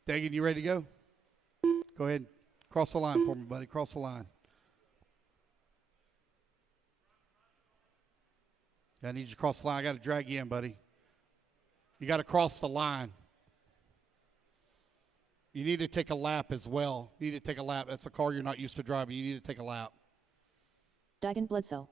Dagan, you ready to go? Go ahead. Cross the line for me, buddy. Cross the line. I need you to cross the line. I got to drag you in, buddy. You got to cross the line. You need to take a lap as well. You need to take a lap. That's a car you're not used to driving. You need to take a lap. Dagan Bledsoe.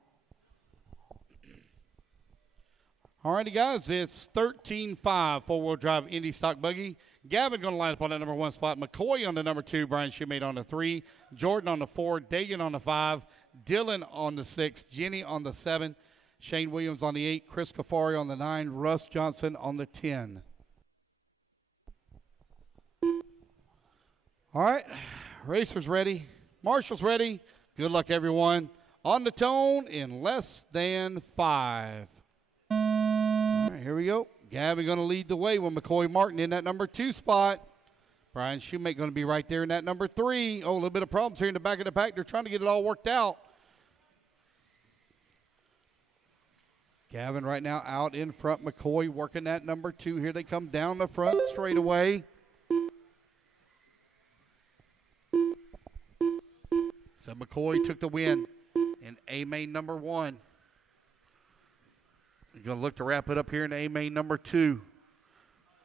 All righty, guys. It's 13.5 four-wheel drive Indy stock buggy. Gavin going to line up on that number 1 spot. McCoy on the number 2. Brian Shoemate on the 3. Jordan on the 4. Dagan on the 5. Dylan on the 6. Jenny on the 7. Shane Williams on the 8, Chris Cafari on the 9, Russ Johnson on the 10. All right, racers ready, marshals ready. Good luck, everyone. On the tone in less than 5. All right, here we go. Gabby going to lead the way with McCoy Martin in that number 2 spot. Brian Shoemate going to be right there in that number 3. Oh, a little bit of problems here in the back of the pack. They're trying to get it all worked out. Gavin right now out in front. McCoy working that number 2. Here they come down the front straight away. So McCoy took the win in A-main number 1. He's going to look to wrap it up here in A-main number 2.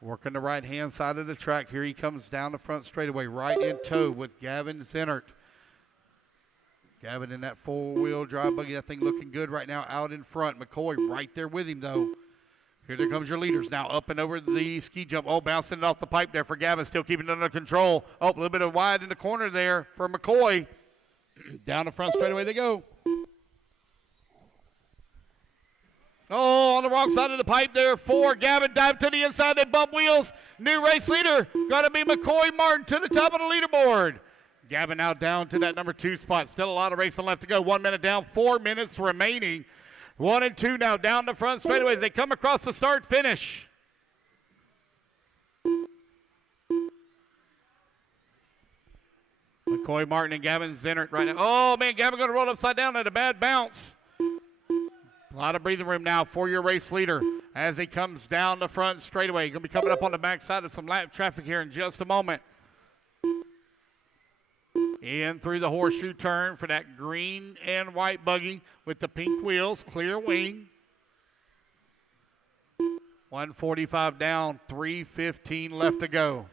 Working the right-hand side of the track. Here he comes down the front straightaway, right in tow with Gavin Zenert. Gavin in that four-wheel drive buggy, that thing looking good right now out in front. McCoy right there with him, though. Here there comes your leaders now up and over the ski jump. Oh, bouncing it off the pipe there for Gavin, still keeping it under control. Oh, a little bit of wide in the corner there for McCoy. Down the front straightaway they go. Oh, on the wrong side of the pipe there for Gavin. Dive to the inside and bump wheels. New race leader, got to be McCoy Martin to the top of the leaderboard. Gavin now down to that number 2 spot. Still a lot of racing left to go. 1 minute down, 4 minutes remaining. 1 and 2 now down the front straightaway as they come across the start finish. McCoy Martin and Gavin Zenert right now. Oh, man, Gavin going to roll upside down at a bad bounce. A lot of breathing room now for your race leader as he comes down the front straightaway. He's going to be coming up on the backside of some lap traffic here in just a moment. In through the horseshoe turn for that green and white buggy with the pink wheels, clear wing. 145 down, 3:15 left to go.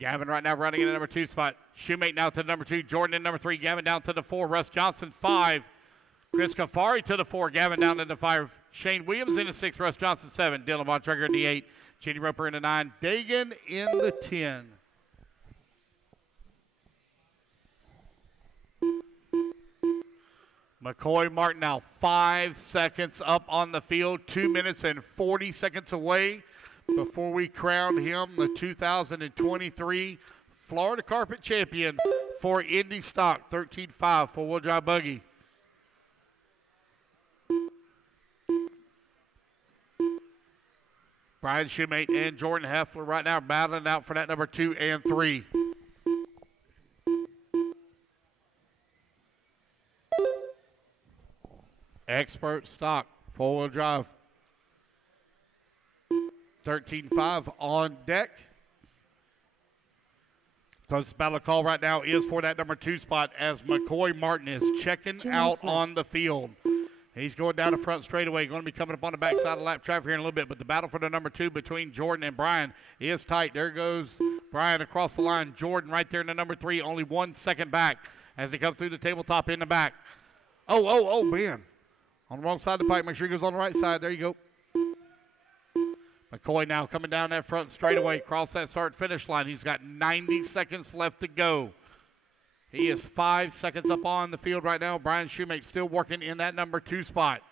Gavin right now running in the number 2 spot. Shoemate now to the number 2. Jordan in number 3. Gavin down to the 4. Russ Johnson 5. Chris Cafari to the 4. Gavin down to the 5. Shane Williams in the 6. Russ Johnson 7. Dylan Von Traeger in the 8. Jenny Roper in the 9. Dagan in the 10. McCoy Martin now 5 seconds up on the field. 2 minutes and 40 seconds away before we crown him the 2023 Florida Carpet Champion for Indy Stock 13.5 four-wheel drive buggy. Brian Shoemate and Jordan Heffler right now battling out for that number 2 and 3. Expert stock, four-wheel drive. 13.5 on deck. Closest battle call right now is for that number 2 spot as McCoy Martin is checking out on the field. He's going down the front straightaway, going to be coming up on the backside of lap traffic here in a little bit, but the battle for the number 2 between Jordan and Brian is tight. There goes Brian across the line. Jordan right there in the number 3, only 1 second back as he comes through the tabletop in the back. Oh, man. On the wrong side of the pipe. Make sure he goes on the right side. There you go. McCoy now coming down that front straightaway, across that start-finish line. He's got 90 seconds left to go. He is 5 seconds up on the field right now. Brian Shoemate still working in that number 2 spot.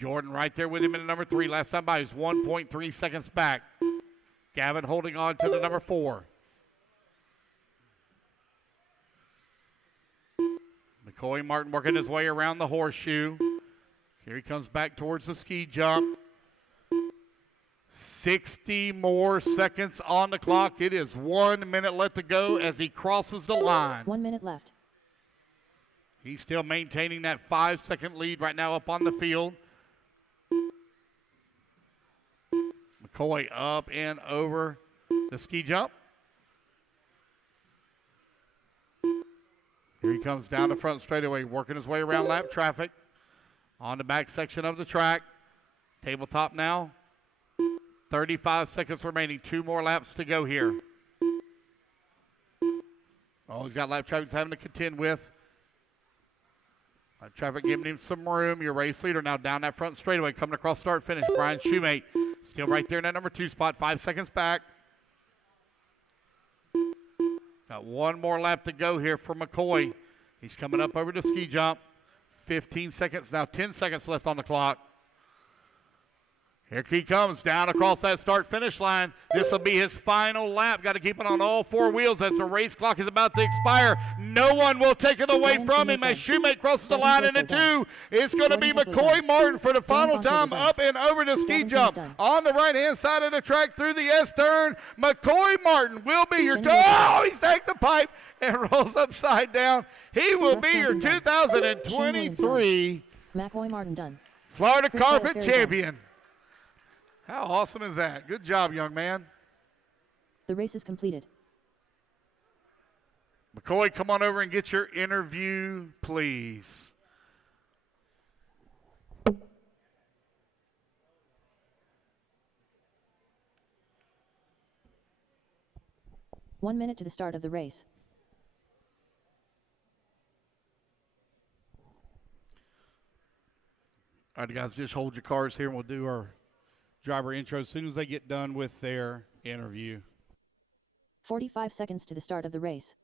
Jordan right there with him in the number 3. Last time by, he's 1.3 seconds back. Gavin holding on to the number 4. McCoy Martin working his way around the horseshoe. Here he comes back towards the ski jump. 60 more seconds on the clock. It is 1 minute left to go as he crosses the line. 1 minute left. He's still maintaining that 5-second lead right now up on the field. McCoy up and over the ski jump. Here he comes down the front straightaway, working his way around lap traffic on the back section of the track. Tabletop now. 35 seconds remaining. 2 more laps to go here. Oh, he's got lap traffic he's having to contend with. Lap traffic giving him some room. Your race leader now down that front straightaway, coming across start finish. Brian Shoemate still right there in that number 2 spot. 5 seconds back. Got 1 more lap to go here for McCoy. He's coming up over the ski jump. 15 seconds, now 10 seconds left on the clock. Here he comes down across that start-finish line. This will be his final lap. Got to keep it on all 4 wheels as the race clock is about to expire. No one will take it away from him as Shoemate crosses the line in the 2. It's going to be McCoy Martin for the final time up and over the ski jump. On the right-hand side of the track through the S-turn, McCoy Martin will be your Oh, he's taking the pipe and rolls upside down. He will be your 2023 McCoy Martin done. Florida Carpet Champion. How awesome is that? Good job, young man. The race is completed. McCoy, come on over and get your interview, please. One minute to the start of the race. All right, guys, just hold your cars here and we'll do our driver intro as soon as they get done with their interview. 45 seconds to the start of the race.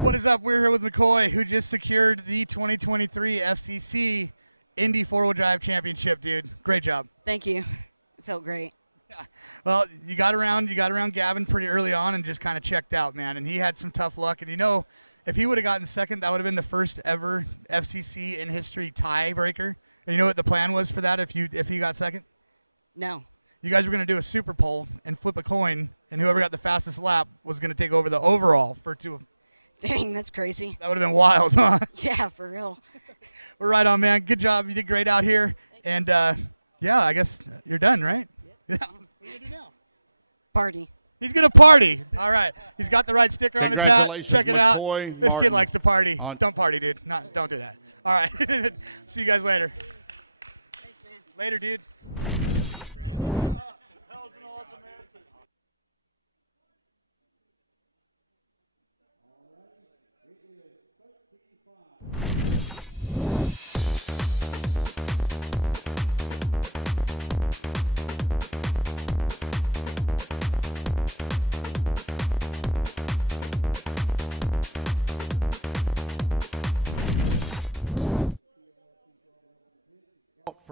What is up? We're here with McCoy, who just secured the 2023 FCC Indy 4-Wheel Drive Championship, dude. Great job. Thank you. It felt great. Well, you got around Gavin pretty early on and just kind of checked out, man. And he had some tough luck. And you know, if he would have gotten second, that would have been the first ever FCC in history tiebreaker. And you know what the plan was for that if he got second? No. You guys were going to do a super poll and flip a coin, and whoever got the fastest lap was going to take over the overall for 2. Dang, that's crazy. That would have been wild, huh? Yeah, for real. We're right on, man. Good job. You did great out here. And, yeah, I guess you're done, right? Yeah. What are you going to do now? Party. He's going to party. All right. He's got the right sticker on his hat. Check it out. This kid likes to party. Don't party, dude. Don't do that. All right. See you guys later. Thanks, man. Later, dude.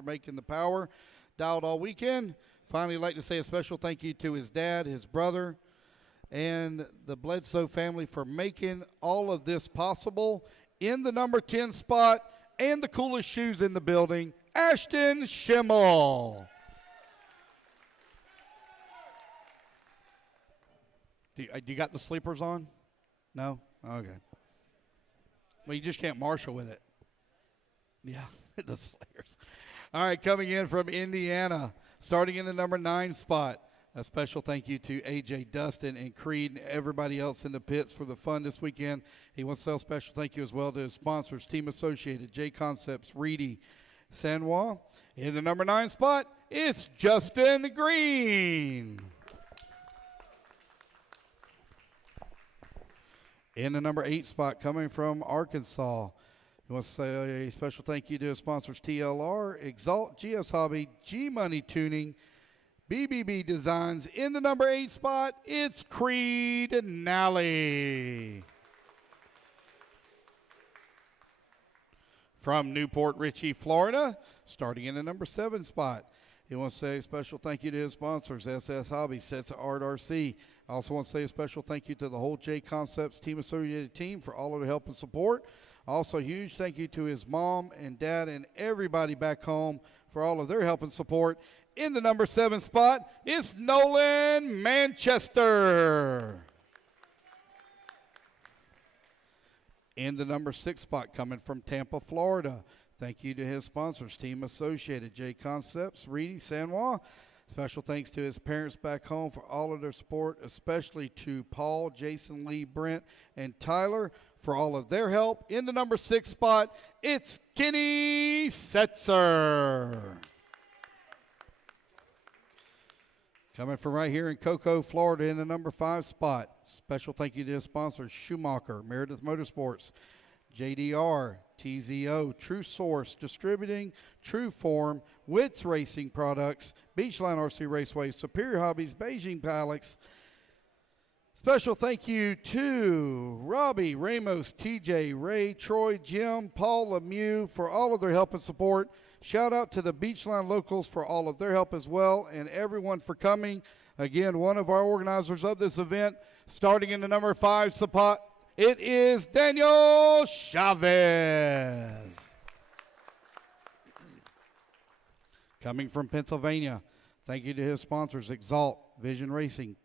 making the power dialed all weekend. Finally, I'd like to say a special thank you to his dad, his brother, and the Bledsoe family for making all of this possible. In the number 10 spot and the coolest shoes in the building, Ashton Schimmel. Do you got the sleepers on? No? Okay. Well, you just can't marshal with it. Yeah, the Slayers. All right, coming in from Indiana, starting in the number 9 spot. A special thank you to A.J. Dustin and Creed and everybody else in the pits for the fun this weekend. He wants to say a special thank you as well to his sponsors, Team Associated, J Concepts, Reedy, San Juan. In the number 9 spot, it's Justin Green. In the number 8 spot, coming from Arkansas, he wants to say a special thank you to his sponsors, TLR, Exalt, GS Hobby, G-Money Tuning, BBB Designs. In the number 8 spot, it's Creed Nally. From Newport Richey, Florida, starting in the number 7 spot. He wants to say a special thank you to his sponsors, SS Hobby, Sets of Art RC. I also want to say a special thank you to the whole J Concepts Team Associated team for all of their help and support. Also, a huge thank you to his mom and dad and everybody back home for all of their help and support. In the number 7 spot is Nolan Manchester. In the number 6 spot, coming from Tampa, Florida. Thank you to his sponsors, Team Associated, J Concepts, Reedy, San Juan. Special thanks to his parents back home for all of their support, especially to Paul, Jason, Lee, Brent, and Tyler for all of their help. In the number 6 spot, it's Kenny Setzer. Coming from right here in Cocoa, Florida, in the number 5 spot. Special thank you to his sponsors, Schumacher, Meredith Motorsports, JDR, TZO, True Source, Distributing, True Form, Wits Racing Products, Beachline RC Raceway, Superior Hobbies, Beijing Palex. Special thank you to Robbie, Ramos, TJ, Ray, Troy, Jim, Paul Lemieux for all of their help and support. Shout out to the Beachline locals for all of their help as well, and everyone for coming. Again, one of our organizers of this event, starting in the number 5 spot, it is Daniel Chavez. Coming from Pennsylvania, thank you to his sponsors, Exalt, Vision Racing,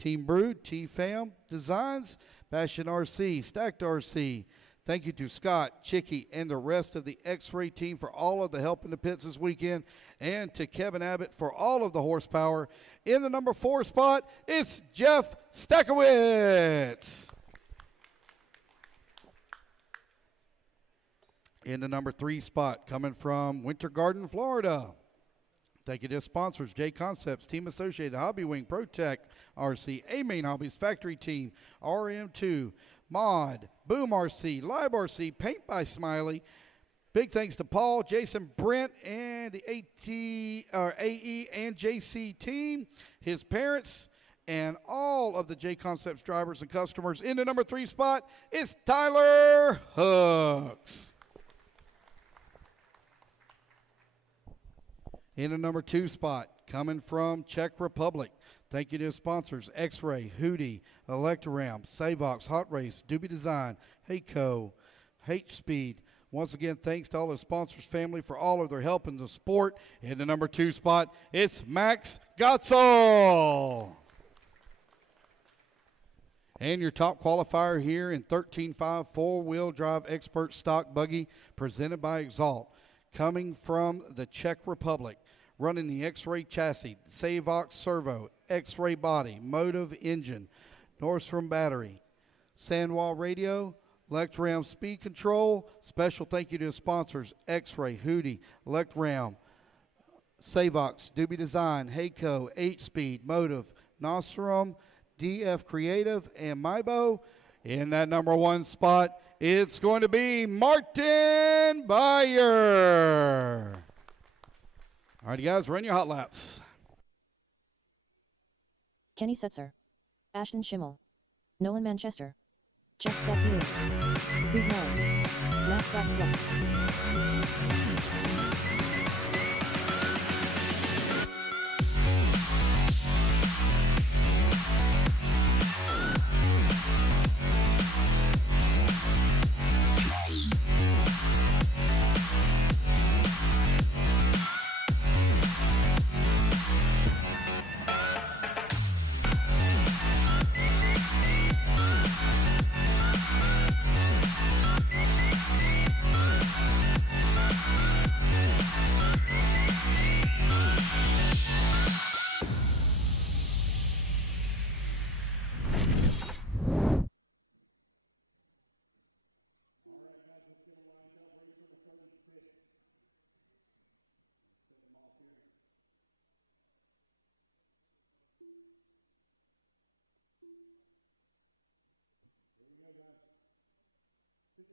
Team Brood, T-Fam Designs, Bastion RC, Stacked RC. Thank you to Scott, Chicky, and the rest of the X-Ray team for all of the help in the pits this weekend, and to Kevin Abbott for all of the horsepower. In the number 4 spot, it's Jeff Stakowitz. In the number 3 spot, coming from Winter Garden, Florida. Thank you to sponsors, J Concepts, Team Associated, Hobby Wing, ProTech, RC, A-Main Hobbies, Factory Team, RM2, Mod, Boom RC, Live RC, Paint by Smiley. Big thanks to Paul, Jason, Brent, and the AE and JC team, his parents, and all of the J Concepts drivers and customers. In the number 3 spot, it's Tyler Hooks. In the number 2 spot, coming from Czech Republic. Thank you to his sponsors, X-Ray, Hootie, Electoram, Savox, Hot Race, Doobie Design, Hayco, H-Speed. Once again, thanks to all his sponsors' family for all of their help in the sport. In the number 2 spot, it's Max Gotzel. And your top qualifier here in 13.5 four-wheel drive expert stock buggy presented by Exalt. Coming from the Czech Republic. Running the X-Ray chassis, Savox servo, X-Ray body, Motive engine, Nordstrom battery, Sanwa radio, Electram speed control. Special thank you to sponsors, X-Ray, Hootie, Electram, Savox, Doobie Design, Hayco, H-Speed, Motive, Nostrum, DF Creative, and Mybo. In that number 1 spot, it's going to be Martin Bayer. All right, guys, run your hot laps. Kenny Setzer, Ashton Schimmel, Nolan Manchester, Jeff Stakowitz, Creed Nally, Max Gotzel. Going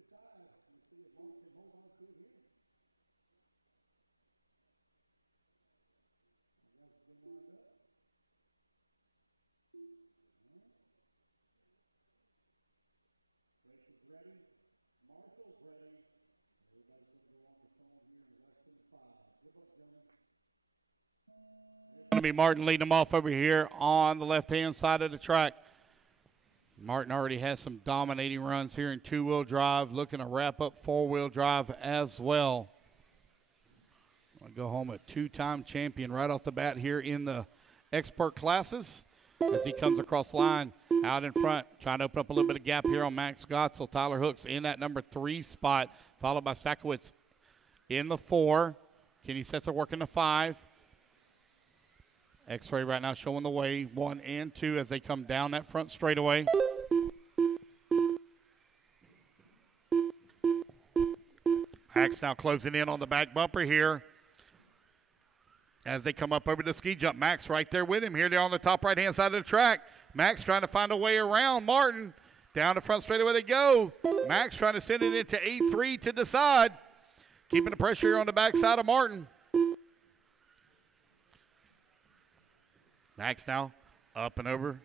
to be Martin leading them off over here on the left-hand side of the track. Martin already has some dominating runs here in two-wheel drive, looking to wrap up four-wheel drive as well. I'll go home a two-time champion right off the bat here in the expert classes as he comes across the line out in front, trying to open up a little bit of gap here on Max Gotzel. Tyler Hooks in that number 3 spot, followed by Stakowitz in the 4. Kenny Setzer working the 5. X-Ray right now showing the way, 1 and 2 as they come down that front straightaway. Max now closing in on the back bumper here as they come up over the ski jump. Max right there with him here. They're on the top right-hand side of the track. Max trying to find a way around Martin. Down the front straightaway they go. Max trying to send it into 8-3 to decide. Keeping the pressure here on the backside of Martin. Max now up and over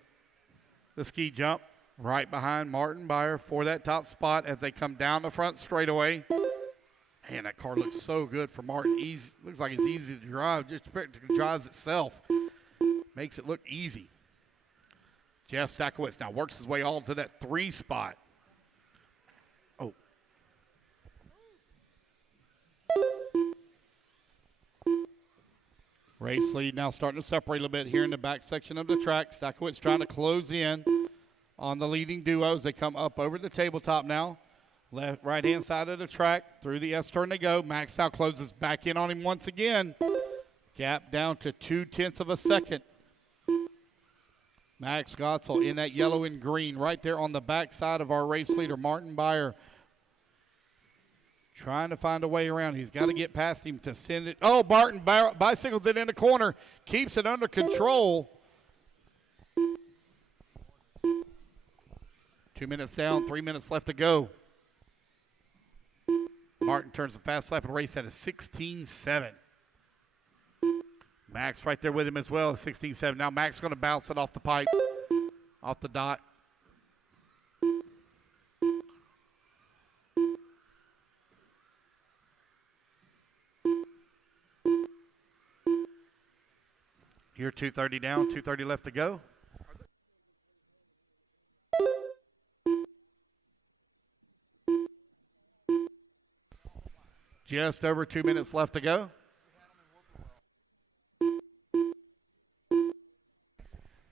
the ski jump. Right behind Martin Beyer for that top spot as they come down the front straightaway. Man, that car looks so good for Martin. Looks like it's easy to drive. Just drives itself. Makes it look easy. Jeff Stakowitz now works his way all to that 3 spot. Oh. Race lead now starting to separate a little bit here in the back section of the track. Stakowitz trying to close in on the leading duo as they come up over the tabletop now. Left, right-hand side of the track. Through the S-turn they go. Max now closes back in on him once again. Gap down to 0.2 of a second. Max Gotzel in that yellow and green right there on the backside of our race leader, Martin Beyer. Trying to find a way around. He's got to get past him to send it. Oh, Martin bicycles it in the corner. Keeps it under control. 2 minutes down, 3 minutes left to go. Martin turns the fast lap and race at a 16.7. Max right there with him as well, 16.7. Now Max going to bounce it off the pipe, off the dot. Here 2:30 down, 2:30 left to go. Just over 2 minutes left to go.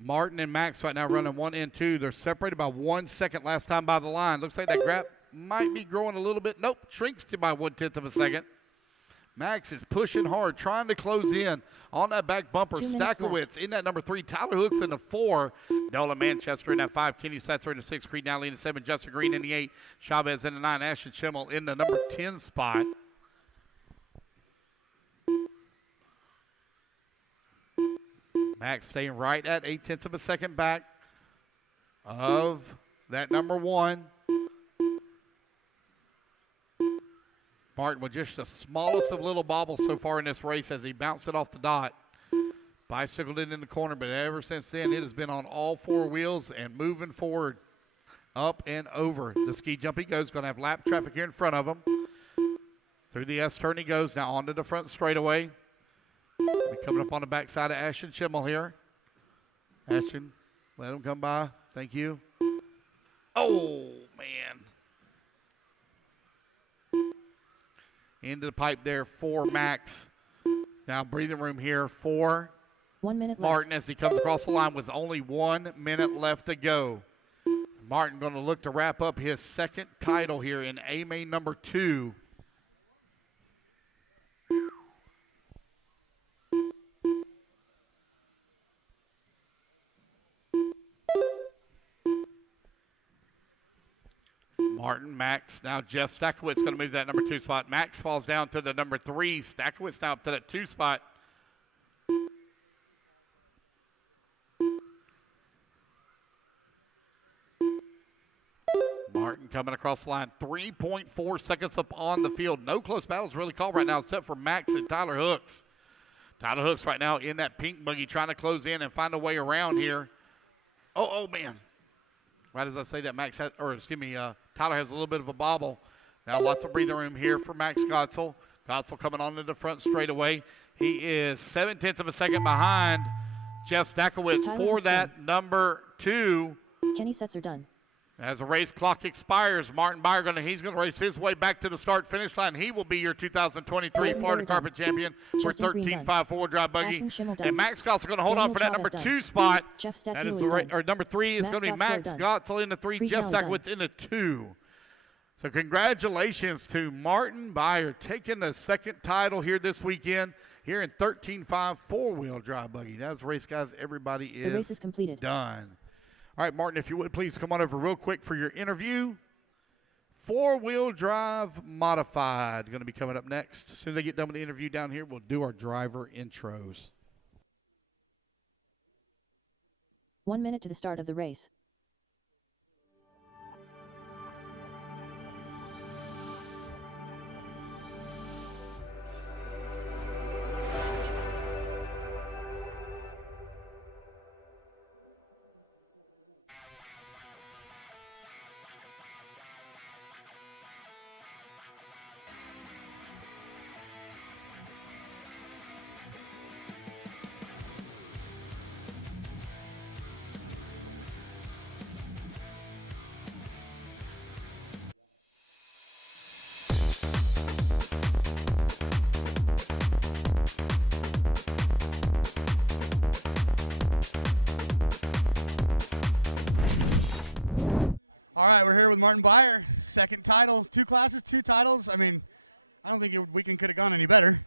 Martin and Max right now running 1 and 2. They're separated by 1 second last time by the line. Looks like that gap might be growing a little bit. Nope, shrinks to by 1/10 of a second. Max is pushing hard, trying to close in on that back bumper. Stakowitz in that number 3. Tyler Hooks in the 4. Nolan Manchester in that 5. Kenny Setzer in the 6. Creed Nally in the 7. Justin Green in the 8. Chavez in the 9. Ashton Schimmel in the number 10 spot. Max staying right at 0.8 of a second back of that number 1. Martin with just the smallest of little bobbles so far in this race as he bounced it off the dot. Bicycled it in the corner, but ever since then it has been on all 4 wheels and moving forward up and over. The ski jump he goes, going to have lap traffic here in front of him. Through the S-turn he goes, now onto the front straightaway. We're coming up on the backside of Ashton Schimmel here. Ashton, let him come by. Thank you. Oh, man. Into the pipe there for Max. Now breathing room here for 1 minute Martin left. as he comes across the line with only 1 minute left to go. Martin going to look to wrap up his second title here in A-Main number 2. Martin, Max, now Jeff Stakowitz going to move that number 2 spot. Max falls down to the number 3. Stakowitz now up to that 2 spot. Martin coming across the line, 3.4 seconds up on the field. No close battles really called right now except for Max and Tyler Hooks. Tyler Hooks right now in that pink buggy trying to close in and find a way around here. Oh, man. Right as I say that, Tyler has a little bit of a bobble. Now lots of breathing room here for Max Gotzel. Gotzel coming onto the front straightaway. He is 0.7 of a second behind Jeff Stakowitz for that number 2. Kenny sets are done. As the race clock expires, Martin Beyer he's going to race his way back to the start-finish line. He will be your 2023 Florida Carpet Champion for 13.5 four-wheel drive buggy. And Max Gotzel going to hold on for that number 2 spot. That is number 3 is going to be Max Gotzel in the 3, Jeff Stakowitz in the 2. So congratulations to Martin Beyer taking the second title here this weekend here in 13.5 four-wheel drive buggy. That's the race, guys. Everybody is the race is completed. Done. All right, Martin, if you would, please come on over real quick for your interview. Four-wheel drive modified going to be coming up next. As soon as they get done with the interview down here, we'll do our driver intros. 1 minute to the start of the race. All right, we're here with Martin Beyer, second title, 2 classes, 2 titles. I mean, I don't think your weekend could have gone any better.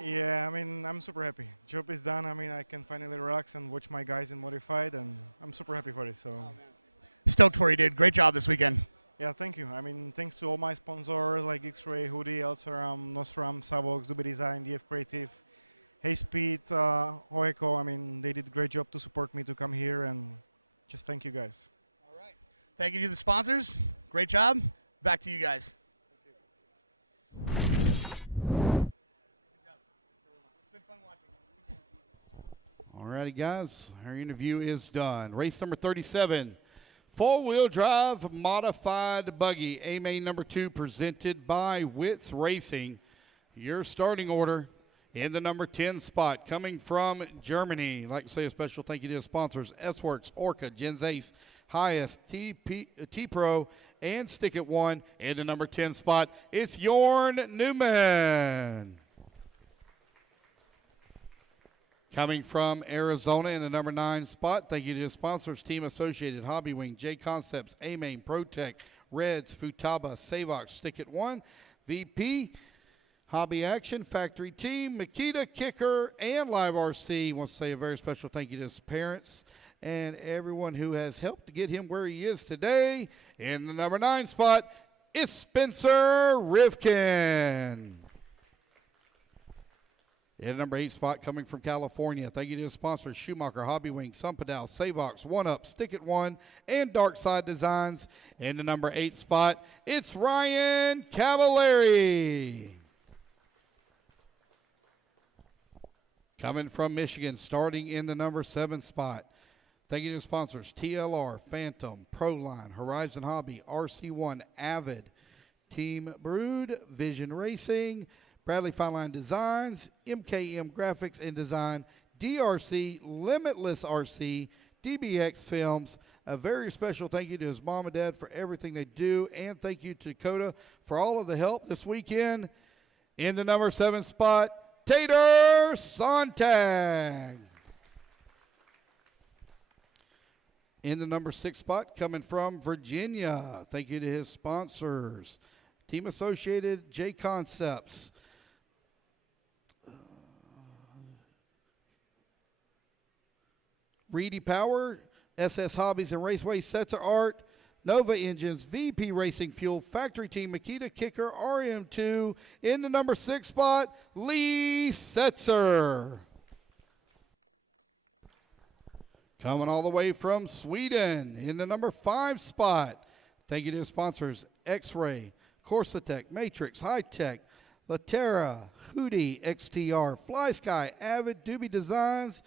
Yeah, I mean, I'm super happy. Job is done. I mean, I can finally relax and watch my guys in modified, and I'm super happy for this. So, Stoked for you, dude. Great job this weekend. Yeah, thank you. I mean, thanks to all my sponsors like X-Ray, Hoodie, Elseram, Nostram, Savox, Dubai Design, DF Creative, Hey Speed, Hoeco. I mean, they did a great job to support me to come here, and just thank you guys. Thank you to the sponsors. Great job. Back to you guys. All righty, guys. Our interview is done. Race number 37, four-wheel drive modified buggy, A-Main number 2, presented by WRCE Racing. Your starting order in the number 10 spot, coming from Germany. I'd like to say a special thank you to the sponsors, S-Works, Orca, Gens Ace, Highest, T-Pro, and Stick It One. In the number 10 spot, it's Jorn Newman. Coming from Arizona in the number 9 spot, thank you to the sponsors, Team Associated, Hobby Wing, J Concepts, A-Main, ProTech, Reds, Futaba, Savox, Stick It One, VP, Hobby Action, Factory Team, Makita, Kicker, and Live RC. Wants to say a very special thank you to his parents and everyone who has helped to get him where he is today. In the number 9 spot is Spencer Rivkin. In the number 8 spot, coming from California, thank you to the sponsors, Schumacher, Hobby Wing, Sunpadal, Savox, One Up, Stick It One, and Dark Side Designs. In the number 8 spot, it's Ryan Cavallari. Coming from Michigan, starting in the number 7 spot. Thank you to the sponsors, TLR, Phantom, Proline, Horizon Hobby, RC1, Avid, Team Brood, Vision Racing, Bradley Fine Line Designs, MKM Graphics and Design, DRC, Limitless RC, DBX Films. A very special thank you to his mom and dad for everything they do, and thank you to Dakota for all of the help this weekend. In the number 7 spot, Tater Sontag. In the number 6 spot, coming from Virginia, thank you to his sponsors, Team Associated, J Concepts, Reedy Power, SS Hobbies and Raceway, Setzer Art, Nova Engines, VP Racing Fuel, Factory Team, Makita Kicker, RM2. In the number 6 spot, Lee Setzer. Coming all the way from Sweden in the number 5 spot. Thank you to the sponsors, X-Ray, Corsatech, Matrix, High-Tech, Latera, Hootie, XTR, Fly Sky, Avid, Doobie Designs,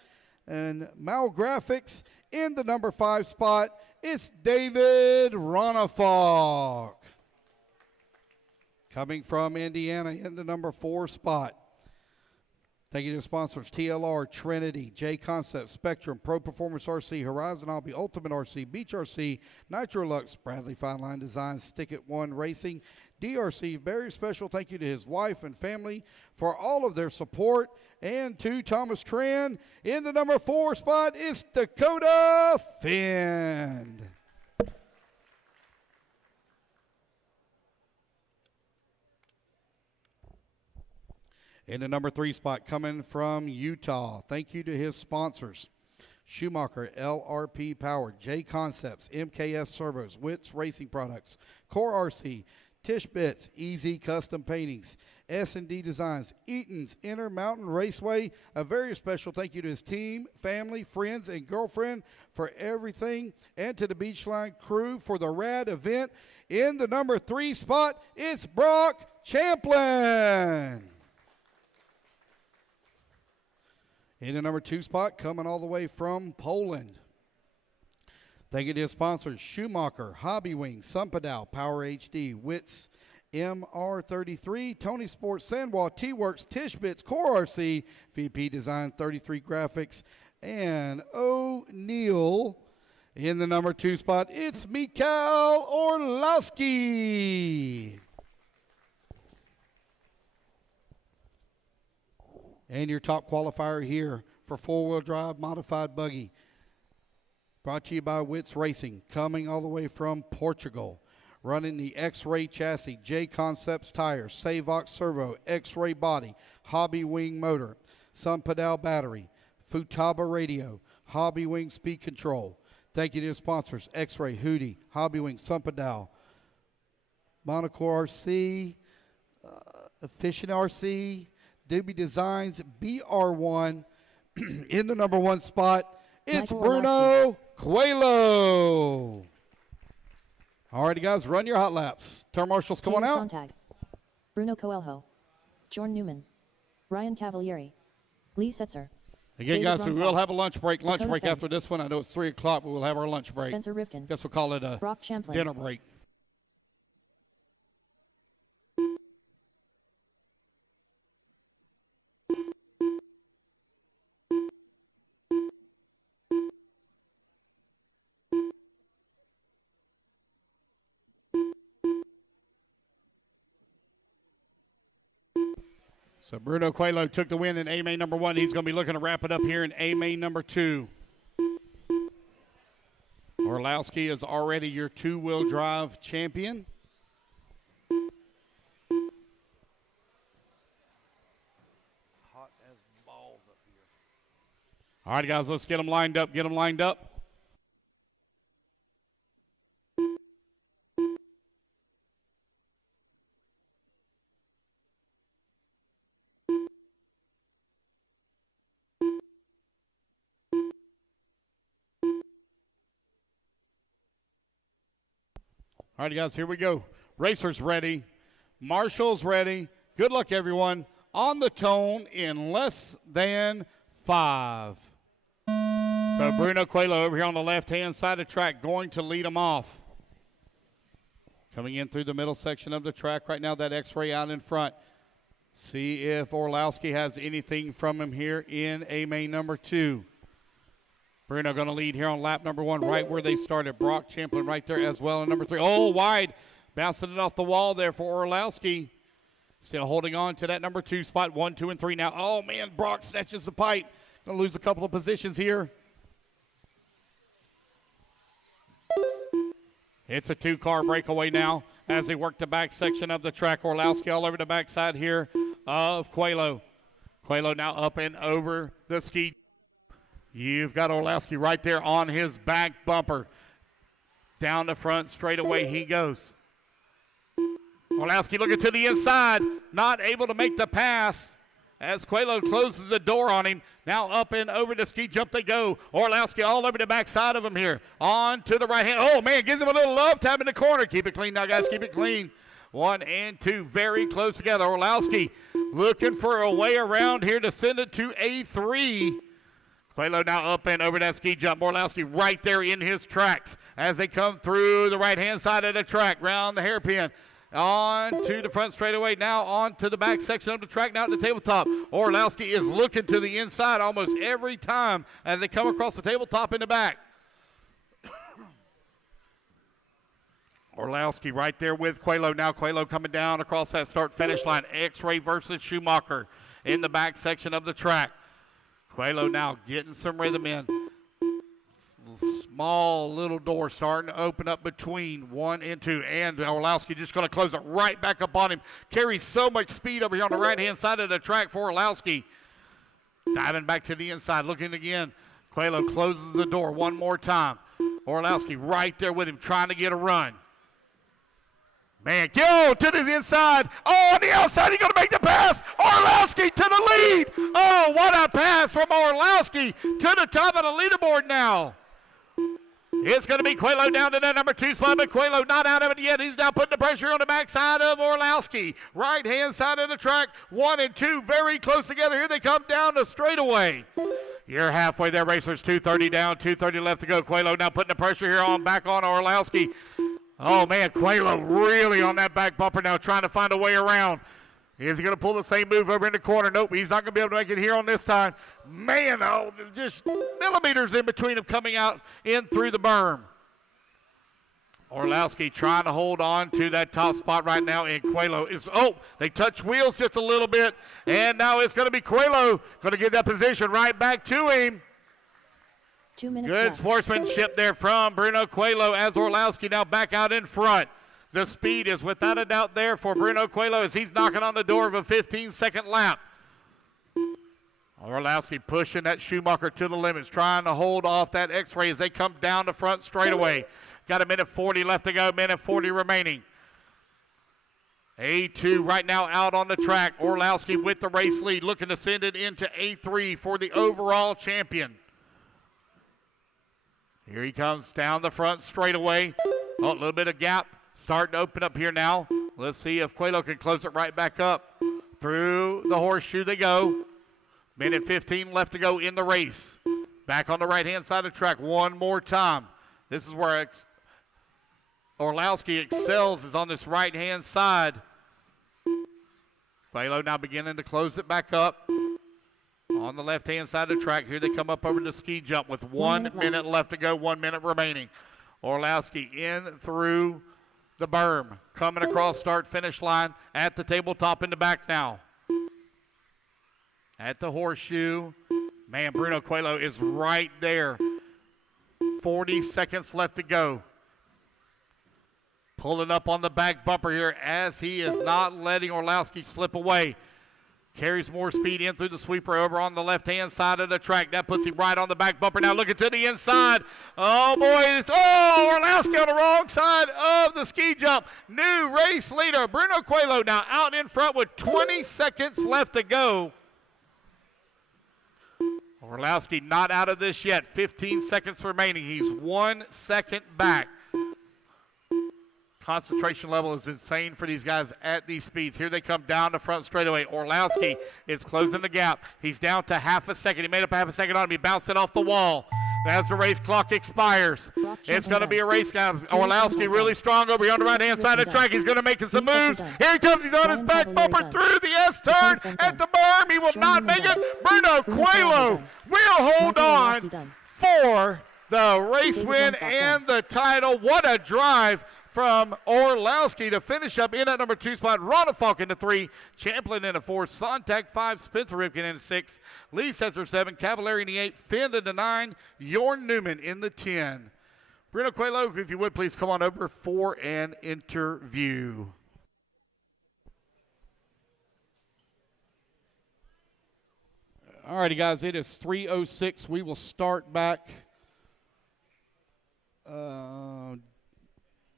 and Mal Graphics. In the number 5 spot, it's David Ronafalk. Coming from Indiana in the number 4 spot. Thank you to the sponsors, TLR, Trinity, J Concept, Spectrum, Pro Performance RC, Horizon Hobby, Ultimate RC, Beach RC, Nitro Lux, Bradley Fine Line Designs, Stick It One Racing, DRC. Very special thank you to his wife and family for all of their support. And to Thomas Tran in the number 4 spot is Dakota Finn. In the number 3 spot, coming from Utah, thank you to his sponsors, Schumacher, LRP Power, J Concepts, MKS Servos, WRCE Racing Products, Core RC, Tish Bits, Easy Custom Paintings, S&D Designs, Eaton's Intermountain Raceway. A very special thank you to his team, family, friends, and girlfriend for everything, and to the Beachline crew for the rad event. In the number 3 spot, it's Brock Champlin. In the number 2 spot, coming all the way from Poland. Thank you to his sponsors, Schumacher, Hobby Wing, Sunpadal, Power HD, WRCE, MR33, Tony Sports, Sandwall, T-Works, Tish Bits, Core RC, VP Design 33 Graphics, and O'Neill. In the number 2 spot, it's Mikhail Orlowski. And your top qualifier here for 4-wheel drive modified buggy. Brought to you by WRCE Racing, coming all the way from Portugal. Running the X-Ray chassis, J Concepts tires, Savox servo, X-Ray body, Hobby Wing motor, Sunpadal battery, Futaba radio, Hobby Wing speed control. Thank you to the sponsors, X-Ray, Hootie, Hobby Wing, Sunpadal, Monocore RC, Efficient RC, Doobie Designs, BR1. In the number 1 spot, it's Bruno Coelho. All righty, guys, run your hot laps. Turn marshals, come on out. Sontag, Bruno Coelho, Jorn Newman, Ryan Cavalieri, Lee Setzer. Again, guys, we will have a lunch break. Lunch break after this one. I know it's 3 o'clock, but we'll have our lunch break. Spencer Rivkin. Guess we'll call it a Brock Champlin. dinner break. So Bruno Coelho took the win in A main number 1. He's going to be looking to wrap it up here in A main number 2. Orlowski is already your 2-wheel drive champion. Hot as balls up here. All right, guys, let's get them lined up. Get them lined up. All right, guys, here we go. Racers ready. Marshals ready. Good luck, everyone. On the tone in less than 5. So Bruno Coelho over here on the left-hand side of the track going to lead them off. Coming in through the middle section of the track right now, that X-ray out in front. See if Orlowski has anything from him here in A main number 2. Bruno going to lead here on lap number 1, right where they started. Brock Champlin right there as well in number 3. Oh, wide. Bouncing it off the wall there for Orlowski. Still holding on to that number 2 spot, 1, 2, and 3 now. Oh, man, Brock snatches the pipe. Going to lose a couple of positions here. It's a 2-car breakaway now as they work the back section of the track. Orlowski all over the backside here of Coelho. Coelho now up and over the ski. You've got Orlowski right there on his back bumper. Down the front, straight away he goes. Orlowski looking to the inside, not able to make the pass. as Quelo closes the door on him. Now up and over the ski jump they go. Orlowski all over the backside of him here. On to the right hand. Oh, man, gives him a little love tap in the corner. Keep it clean now, guys. Keep it clean. 1 and 2 very close together. Orlowski looking for a way around here to send it to A3. Quelo now up and over that ski jump. Orlowski right there in his tracks as they come through the right-hand side of the track, round the hairpin. On to the front straightaway, now on to the back section of the track, now at the tabletop. Orlowski is looking to the inside almost every time as they come across the tabletop in the back. Orlowski right there with Quelo. Now Quelo coming down across that start-finish line. X-Ray versus Schumacher in the back section of the track. Quelo now getting some rhythm in. Small little door starting to open up between 1 and 2. And Orlowski just going to close it right back up on him. Carries so much speed over here on the right-hand side of the track for Orlowski. Diving back to the inside, looking again. Quelo closes the door one more time. Orlowski right there with him, trying to get a run. Man, go to the inside. Oh, on the outside, he's going to make the pass. Orlowski to the lead. Oh, what a pass from Orlowski to the top of the leaderboard now. It's going to be Quelo down to that number 2 spot, but Quelo not out of it yet. He's now putting the pressure on the backside of Orlowski. Right-hand side of the track, 1 and 2 very close together. Here they come down the straightaway. You're halfway there, racers. 2:30 down, 2:30 left to go. Quelo now putting the pressure here on back on Orlowski. Oh, man, Quelo really on that back bumper now, trying to find a way around. Is he going to pull the same move over in the corner? Nope, he's not going to be able to make it here on this time. Man, oh, just millimeters in between him coming out in through the berm. Orlowski trying to hold on to that top spot right now, and Quelo is, oh, they touch wheels just a little bit, and now it's going to be Quelo going to get that position right back to him. 2 minutes Good left. sportsmanship there from Bruno Quelo as Orlowski now back out in front. The speed is without a doubt there for Bruno Quelo as he's knocking on the door of a 15-second lap. Orlowski pushing that Schumacher to the limits, trying to hold off that X-Ray as they come down the front straightaway. Got a minute 40 left to go, minute 40 remaining. A2 right now out on the track. Orlowski with the race lead, looking to send it into A3 for the overall champion. Here he comes down the front straightaway. Oh, a little bit of gap starting to open up here now. Let's see if Quelo can close it right back up. Through the horseshoe they go. Minute 15 left to go in the race. Back on the right-hand side of the track one more time. This is where Orlowski excels, is on this right-hand side. Quelo now beginning to close it back up. On the left-hand side of the track, here they come up over the ski jump with 1 minute left to go, 1 minute remaining. Orlowski in through the berm, coming across start-finish line at the tabletop in the back now. At the horseshoe, man, Bruno Quelo is right there. 40 seconds left to go. Pulling up on the back bumper here as he is not letting Orlowski slip away. Carries more speed in through the sweeper over on the left-hand side of the track. That puts him right on the back bumper. Now looking to the inside. Oh, boy. Orlowski on the wrong side of the ski jump. New race leader, Bruno Quelo, now out in front with 20 seconds left to go. Orlowski not out of this yet. 15 seconds remaining. He's 1 second back. Concentration level is insane for these guys at these speeds. Here they come down the front straightaway. Orlowski is closing the gap. He's down to half a second. He made up half a second on him. He bounced it off the wall. As the race clock expires, it's going to be a race now. Orlowski really strong over here on the right-hand side of the track. He's going to make some moves. Here he comes. He's on his back bumper through the S-turn at the berm. He will not make it. Bruno Quelo will hold on for the race win and the title. What a drive from Orlowski to finish up in at number 2 spot. Ronafalk into 3, Champlin into 4, Sontag 5, Spencer Ripken into 6, Lee Setzer 7, Cavallari in the 8, Finn into 9, Jorn Newman in the 10. Bruno Quelo, if you would please come on over for an interview. All righty, guys, it is 3:06. We will start back.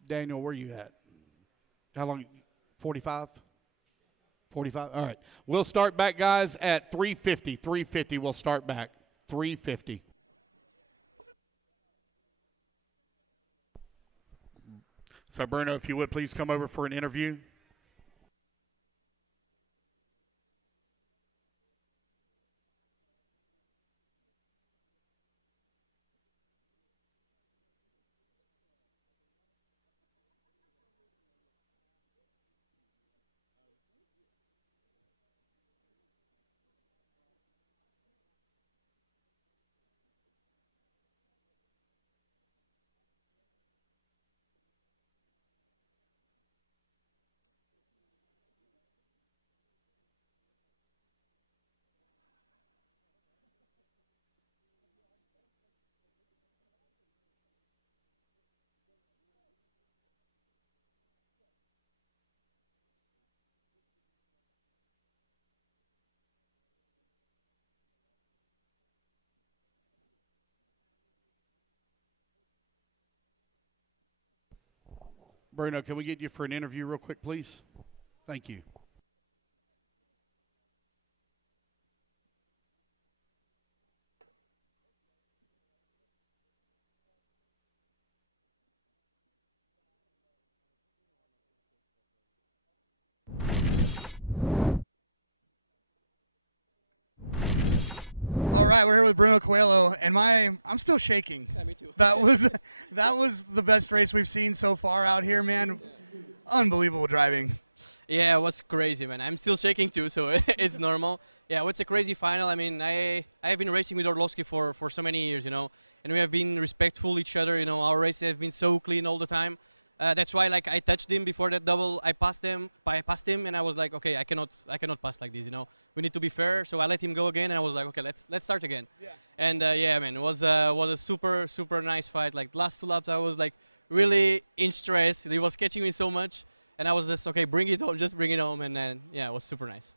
Daniel, where you at? How long? 45? 45. All right. We'll start back, guys, at 350. 350. We'll start back. 350. So, Bruno, if you would please come over for an interview. Bruno, can we get you for an interview real quick, please? Thank you. All right, we're here with Bruno Coelho, and I'm still shaking. Yeah, me too. That was the best race we've seen so far out here, man. Unbelievable driving. Yeah, it was crazy, man. I'm still shaking too, so it's normal. Yeah, it's a crazy final. I mean, I have been racing with Orlovsky for so many years, you know, and we have been respectful each other. You know, our races have been so clean all the time. That's why, like, I touched him before that double. I passed him, and I was like, okay, I cannot pass like this. You know, we need to be fair. So I let him go again, and I was like, okay, let's start again. Yeah. And yeah, man, it was a super nice fight. Like last 2 laps, I was like really in stress. He was catching me so much, and I was just okay, bring it home, just bring it home, and then yeah, it was super nice.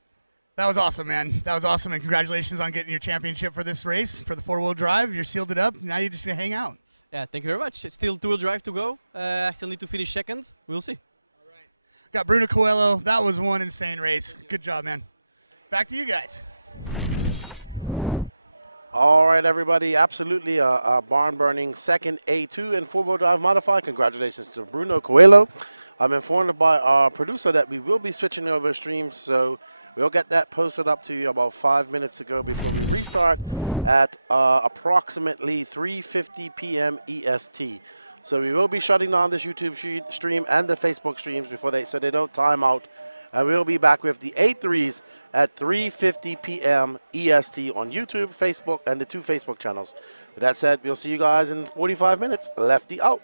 That was awesome, man. That was awesome, and congratulations on getting your championship for this race for the 4-wheel drive. You're sealed it up. Now you're just gonna hang out. Yeah, thank you very much. It's still 2-wheel drive to go. I still need to finish second. We'll see. All right. Got Bruno Coelho. That was one insane race. Good job, man. Back to you guys. All right, everybody. Absolutely a barn-burning second A2 and 4-wheel drive modified. Congratulations to Bruno Coelho. I'm informed by our producer that we will be switching over streams, so we'll get that posted up to you about 5 minutes ago before we restart at approximately 3:50 p.m. EST. So we will be shutting down this YouTube stream and the Facebook streams so they don't time out. And we'll be back with the A3s at 3:50 p.m. EST on YouTube, Facebook, and the 2 Facebook channels. With that said, we'll see you guys in 45 minutes. Lefty out.